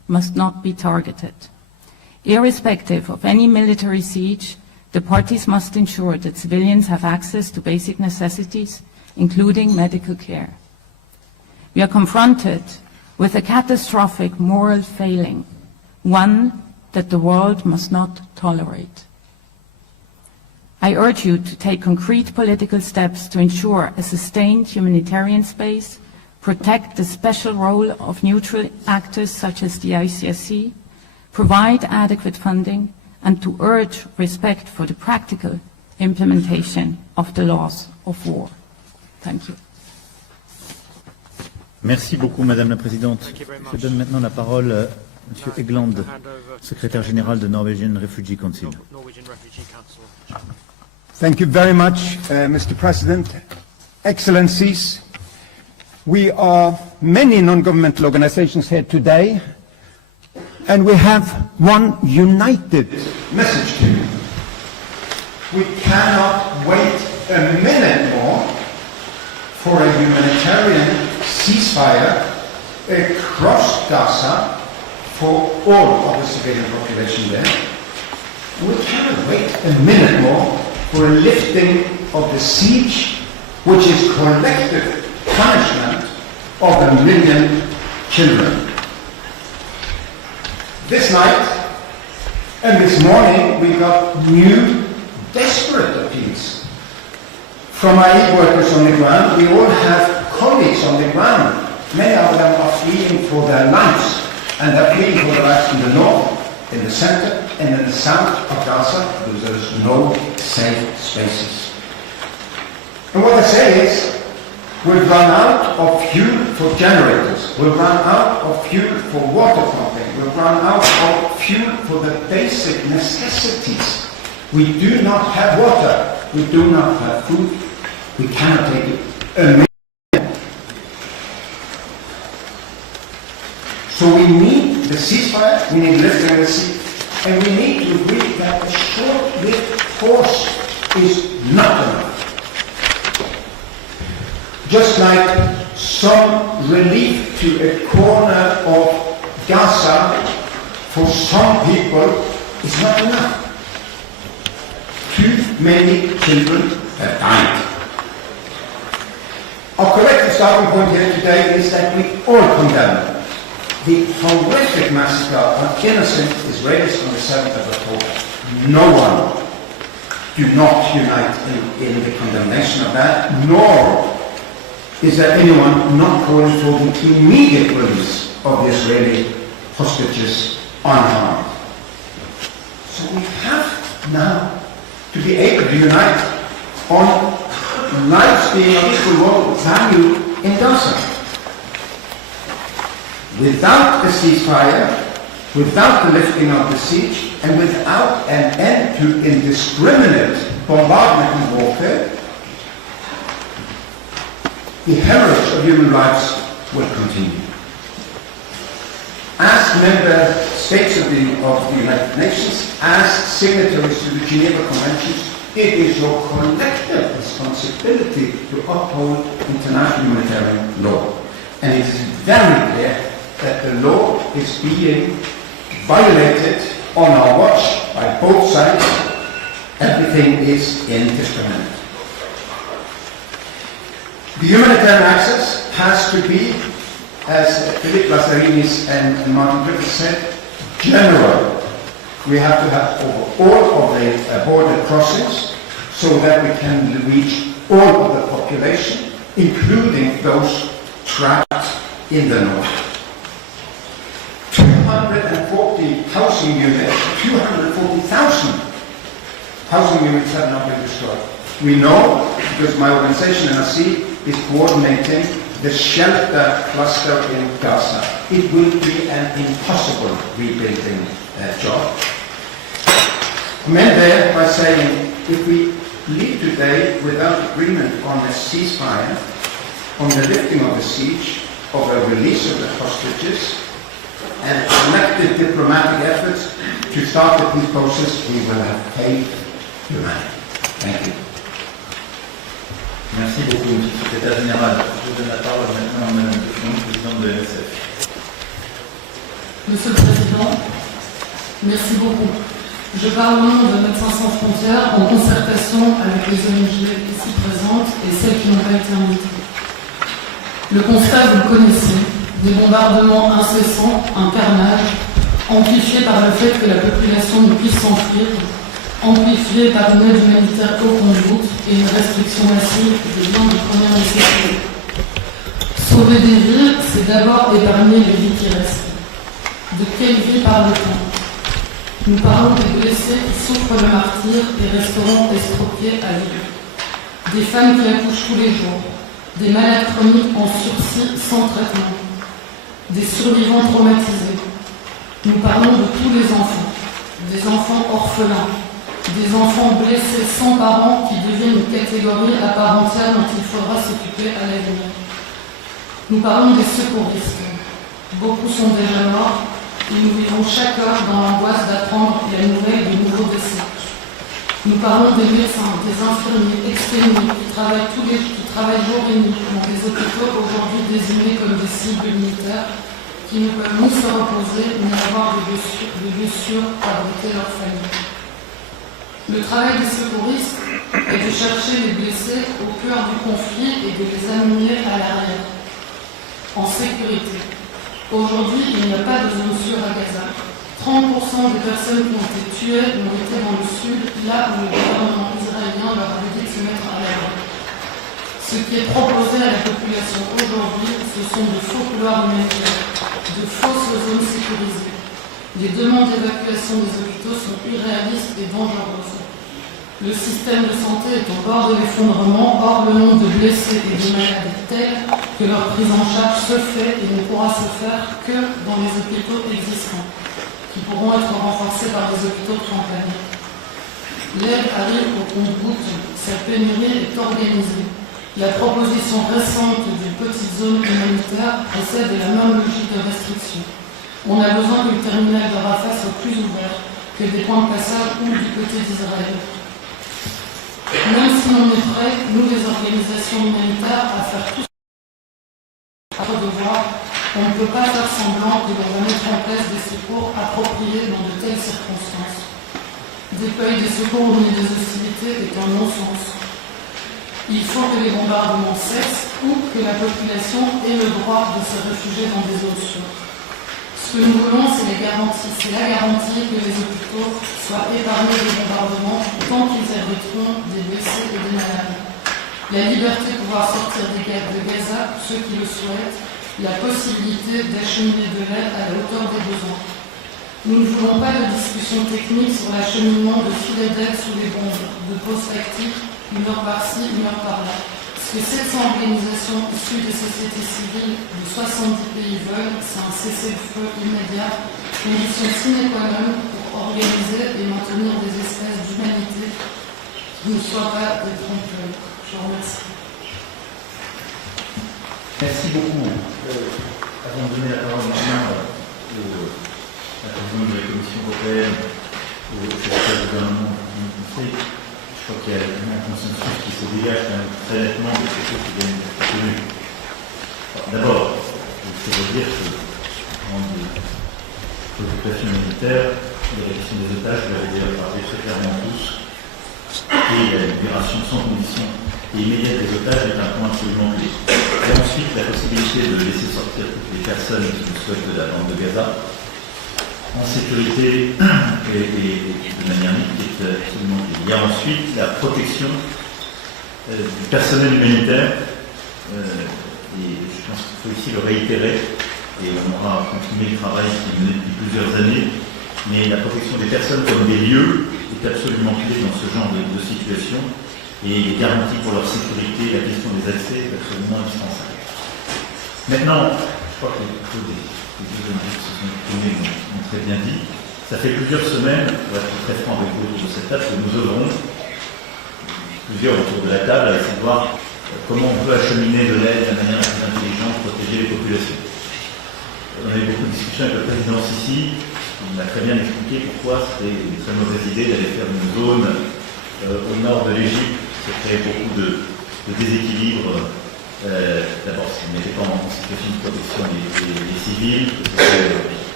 must not be targeted. Irrespective of any military siege, the parties must ensure that civilians have access to basic necessities, including medical care. We are confronted with a catastrophic moral failing, one that the world must not tolerate. I urge you to take concrete political steps to ensure a sustained humanitarian space, protect the special role of neutral actors such as the ICSC, provide adequate funding, and to urge respect for the practical implementation of the laws of war. Thank you. Merci beaucoup, Madame la Présidente. Je donne maintenant la parole à Monsieur Egland, secrétaire général de Norwegian Refugee Council. Thank you very much, Mr. President. Excellencies, we are many non-governmental organizations here today, and we have one united message to you. We cannot wait a minute more for a humanitarian ceasefire across Gaza for all of the civilian population there. We cannot wait a minute more for a lifting of the siege, which is collective punishment of 1 million children. This night and this morning we got new desperate appeals from our aid workers on the ground. We all have colleagues on the ground. Many of them are fleeing for their lives, and they're fleeing for their lives in the north, in the center, and in the south of Gaza, because there's no safe spaces. And what they say is, we've run out of fuel for generators, we've run out of fuel for water pumping, we've run out of fuel for the basic necessities. We do not have water, we do not have food, we cannot take it a minute. So we need the ceasefire, we need lifting the siege, and we need to agree that a short-lived force is not enough. Just like some relief to a corner of Gaza for some people is not enough. Too many children have died. Our collective starting point here today is that we all condemn the horrific massacre of innocent Israelis on the 7th of October. No one do not unite in the condemnation of that, nor is there anyone not calling for the immediate release of the Israeli hostages unharmed. So we have now to be able to unite on lives being of equal value in Gaza. Without a ceasefire, without the lifting of the siege, and without an end to indiscriminate bombardment and warfare, the hemorrhage of human lives will continue. As member states of the United Nations, as signatories to the Geneva Conventions, it is your collective responsibility to uphold international humanitarian law. And it is very clear that the law is being violated on our watch by both sides. Everything is indiscriminate. The humanitarian access has to be, as Philippe Lazarini and Martin Griffiths said, general. We have to have over all of the border crossings so that we can reach all of the population, including those trapped in the north. 240 housing units, 240,000 housing units have not been destroyed. We know, because my organization, NRC, is coordinating the shelter cluster in Gaza. It will be an impossible rebuilding job. I meant there by saying, if we leave today without agreement on a ceasefire, on the lifting of the siege, of a release of the hostages, and collective diplomatic efforts to start the peace process, we will have paid humanity. Thank you. Merci beaucoup, Monsieur le Secrétaire Général. Je donne la parole maintenant à Madame Crux, présidente de l'NSF. Monsieur le Président, merci beaucoup. Je parle au nom de Médecins sans frontières en concertation avec les ONG ici présentes et celles qui n'ont pas été invitées. Le constat, vous le connaissez, des bombardements incessants, un carnage, amplifié par le fait que la population ne puisse s'enfuir, amplifié par une aide humanitaire au compte-gouttes et une restriction massive des biens de première nécessité. Sauver des vies, c'est d'abord épargner les vies qui restent. De quelle vie parle-t-on? Nous parlons des blessés qui souffrent le martyre et resteront estropiés à vie. Des femmes qui accouchent tous les jours, des malades chroniques en sursis sans traitement, des survivants traumatisés. Nous parlons de tous les enfants, des enfants orphelins, des enfants blessés sans parents qui deviennent une catégorie à part entière dont il faudra s'occuper à l'avenir. Nous parlons des secouristes. Beaucoup sont déjà morts et nous vivons chaque heure dans l'angoisse d'apprendre la nouvelle de nouveaux décès. Nous parlons des médecins, des infirmiers exténués qui travaillent jour et nuit dans des hôpitaux aujourd'hui désignés comme des cibles militaires qui ne peuvent ni se reposer ni avoir de lieux sûrs pour abriter leur famille. Le travail des secouristes est de chercher les blessés au cœur du conflit et de les amener à l'arrière, en sécurité. Aujourd'hui, il n'y a pas de zone sûre à Gaza. 30% des personnes qui ont été tuées ont été dans le sud, là où le gouvernement israélien leur avait dit de se mettre à l'abri. Ce qui est proposé à la population aujourd'hui, ce sont de faux couloirs humanitaires, de fausses zones sécurisées. Les demandes d'évacuation des hôpitaux sont irréalistes et dangereuses. Le système de santé est au bord de l'effondrement, or le nombre de blessés et de malades est tel que leur prise en charge se fait et ne pourra se faire que dans les hôpitaux existants, qui pourront être renforcés par des hôpitaux de campagne. L'aide arrive au compte-gouttes, cette pénurie est organisée. La proposition récente d'une petite zone humanitaire procède de la même logique de restriction. On a besoin que le terminal de Rafah soit plus ouvert, que des points de passage ou du côté d'Israël. Même si on est prêt, nous les organisations humanitaires, à faire tout à notre devoir, on ne peut pas faire semblant que l'on va mettre en place des secours appropriés dans de telles circonstances. Déployer des secours au milieu des hostilités est un non-sens. Il faut que les bombardements cessent ou que la population ait le droit de se réfugier dans des zones sûres. Ce que nous voulons, c'est la garantie que les hôpitaux soient épargnés des bombardements tant qu'ils abriteront des blessés et des malades. La liberté de pouvoir sortir de Gaza, ceux qui le souhaitent, la possibilité d'acheminer de l'aide à la hauteur des besoins. Nous ne voulons pas de discussion technique sur l'acheminement de filets d'aide sous les bombes, de pauses tactiques, une heure par-ci, une heure par-là. Ce que 700 organisations issues des sociétés civiles de 70 pays veulent, c'est un cessez-le-feu immédiat, condition sine qua non pour organiser et maintenir des espèces d'humanité qui ne soient pas des trompe-l'œil. Je vous remercie. Merci beaucoup. Avant de donner la parole maintenant à la présidente de la Commission européenne, au secrétaire du gouvernement du Conseil, je crois qu'il y a un consensus qui se dégage quand même très nettement de ces choses qui viennent d'être tenues. D'abord, il faut dire que en préoccupation humanitaire, la question des otages, vous l'avez déjà parlé très clairement tous, et la libération sans condition et immédiate des otages est un point absolument clé. Et ensuite, la possibilité de laisser sortir toutes les personnes qui le souhaitent de la bande de Gaza en sécurité et de manière libre, qui est absolument clé. Il y a ensuite la protection du personnel humanitaire, et je pense qu'il faut ici le réitérer, et on aura continué le travail qui est mené depuis plusieurs années, mais la protection des personnes comme des lieux est absolument clé dans ce genre de situation, et les garanties pour leur sécurité, la question des accès est absolument indispensable. Maintenant, je crois que les deux analyses qui se sont exprimées m'ont très bien dit, ça fait plusieurs semaines, pour être très franc avec vous autour de cette table, que nous œuvrons plusieurs autour de la table à essayer de voir comment on peut acheminer de l'aide de la manière la plus intelligente, protéger les populations. On a eu beaucoup de discussions avec la présidence ici, on a très bien expliqué pourquoi c'était une très mauvaise idée d'aller faire une zone au nord de l'Égypte, ça crée beaucoup de déséquilibre. D'abord, on n'était pas en situation de protection des civils,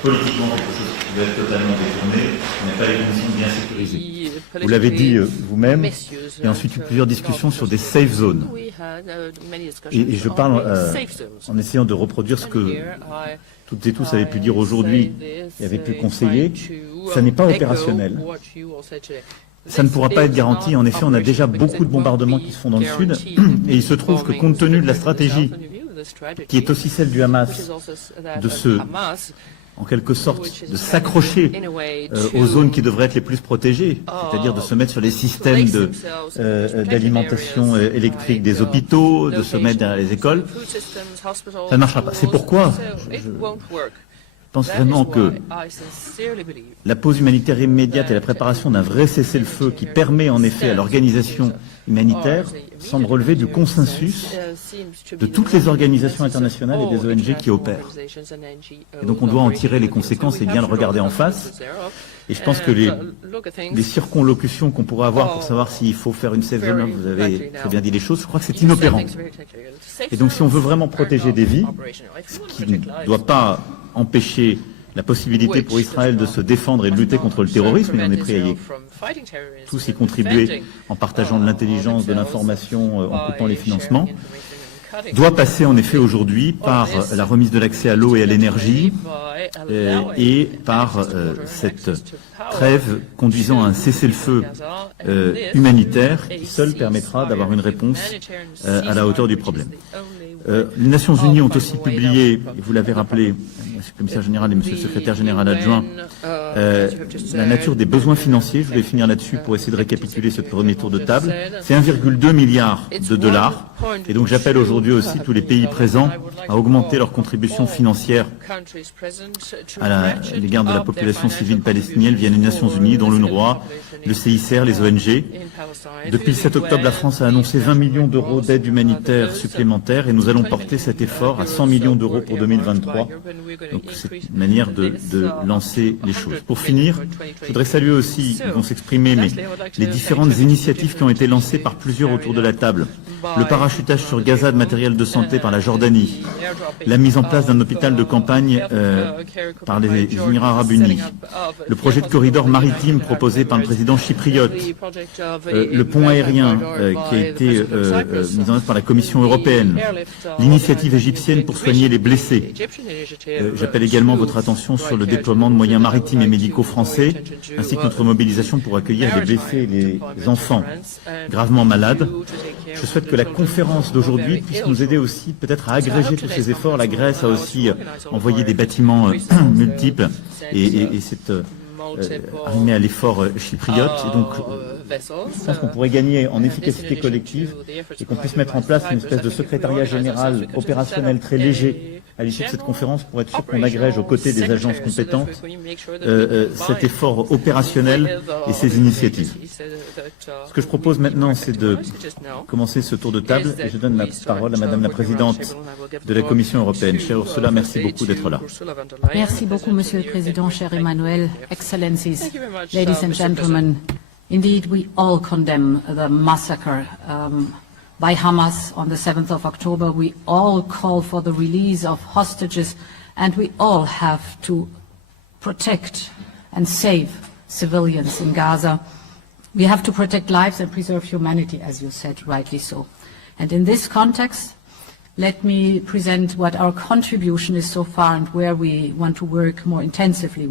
politiquement quelque chose qui peut être totalement détourné, on n'a pas les conditions de bien sécuriser. Vous l'avez dit vous-même, et ensuite eu plusieurs discussions sur des safe zones. Et je parle en essayant de reproduire ce que toutes et tous avaient pu dire aujourd'hui et avaient pu conseiller. Ça n'est pas opérationnel. Ça ne pourra pas être garanti. En effet, on a déjà beaucoup de bombardements qui se font dans le sud, et il se trouve que compte tenu de la stratégie qui est aussi celle du Hamas, de se, en quelque sorte, de s'accrocher aux zones qui devraient être les plus protégées, c'est-à-dire de se mettre sur les systèmes d'alimentation électrique des hôpitaux, de se mettre derrière les écoles, ça ne marchera pas. C'est pourquoi je pense vraiment que la pause humanitaire immédiate et la préparation d'un vrai cessez-le-feu qui permet en effet à l'organisation humanitaire semble relever du consensus de toutes les organisations internationales et des ONG qui opèrent. Et donc on doit en tirer les conséquences et bien le regarder en face. Et je pense que les circonlocutions qu'on pourra avoir pour savoir s'il faut faire une safe zone, vous avez très bien dit les choses, je crois que c'est inopérant. Et donc si on veut vraiment protéger des vies, ce qui ne doit pas empêcher la possibilité pour Israël de se défendre et de lutter contre le terrorisme, et on est prêt à y tous y contribuer en partageant de l'intelligence, de l'information, en coupant les financements, doit passer en effet aujourd'hui par la remise de l'accès à l'eau et à l'énergie et par cette trêve conduisant à un cessez-le-feu humanitaire qui seul permettra d'avoir une réponse à la hauteur du problème. Les Nations Unies ont aussi publié, et vous l'avez rappelé, Monsieur le Commissaire général et Monsieur le Secrétaire général adjoint, la nature des besoins financiers. Je voulais finir là-dessus pour essayer de récapituler ce premier tour de table. C'est 1,2 milliard de dollars. Et donc j'appelle aujourd'hui aussi tous les pays présents à augmenter leur contribution financière à l'égard de la population civile palestinienne via les Nations Unies, dont l'UNRWA, le CICR, les ONG. Depuis le 7 octobre, la France a annoncé 20 millions d'euros d'aide humanitaire supplémentaire et nous allons porter cet effort à 100 millions d'euros pour 2023. Donc c'est une manière de lancer les choses. Pour finir, je voudrais saluer aussi, ils vont s'exprimer, mais les différentes initiatives qui ont été lancées par plusieurs autour de la table. Le parachutage sur Gaza de matériel de santé par la Jordanie, la mise en place d'un hôpital de campagne par les Émirats arabes unis, le projet de corridor maritime proposé par le président chypriote, le pont aérien qui a été mis en œuvre par la Commission européenne, l'initiative égyptienne pour soigner les blessés. J'appelle également votre attention sur le déploiement de moyens maritimes et médicaux français, ainsi que notre mobilisation pour accueillir les blessés et les enfants gravement malades. Je souhaite que la conférence d'aujourd'hui puisse nous aider aussi peut-être à agréger tous ces efforts. La Grèce a aussi envoyé des bâtiments multiples et s'est arrimée à l'effort chypriote. Et donc, je pense qu'on pourrait gagner en efficacité collective et qu'on puisse mettre en place une espèce de secrétariat général opérationnel très léger à l'issue de cette conférence pour être sûr qu'on agrège aux côtés des agences compétentes cet effort opérationnel et ces initiatives. Ce que je propose maintenant, c'est de commencer ce tour de table et je donne la parole à Madame la Présidente de la Commission européenne. Chère Ursula, merci beaucoup d'être là. Merci beaucoup, Monsieur le Président, cher Emmanuel, Excellencies, ladies and gentlemen. Indeed, we all condemn the massacre by Hamas on the 7th of October. We all call for the release of hostages, and we all have to protect and save civilians in Gaza. We have to protect lives and preserve humanity, as you said, rightly so. And in this context, let me present what our contribution is so far and where we want to work more intensively.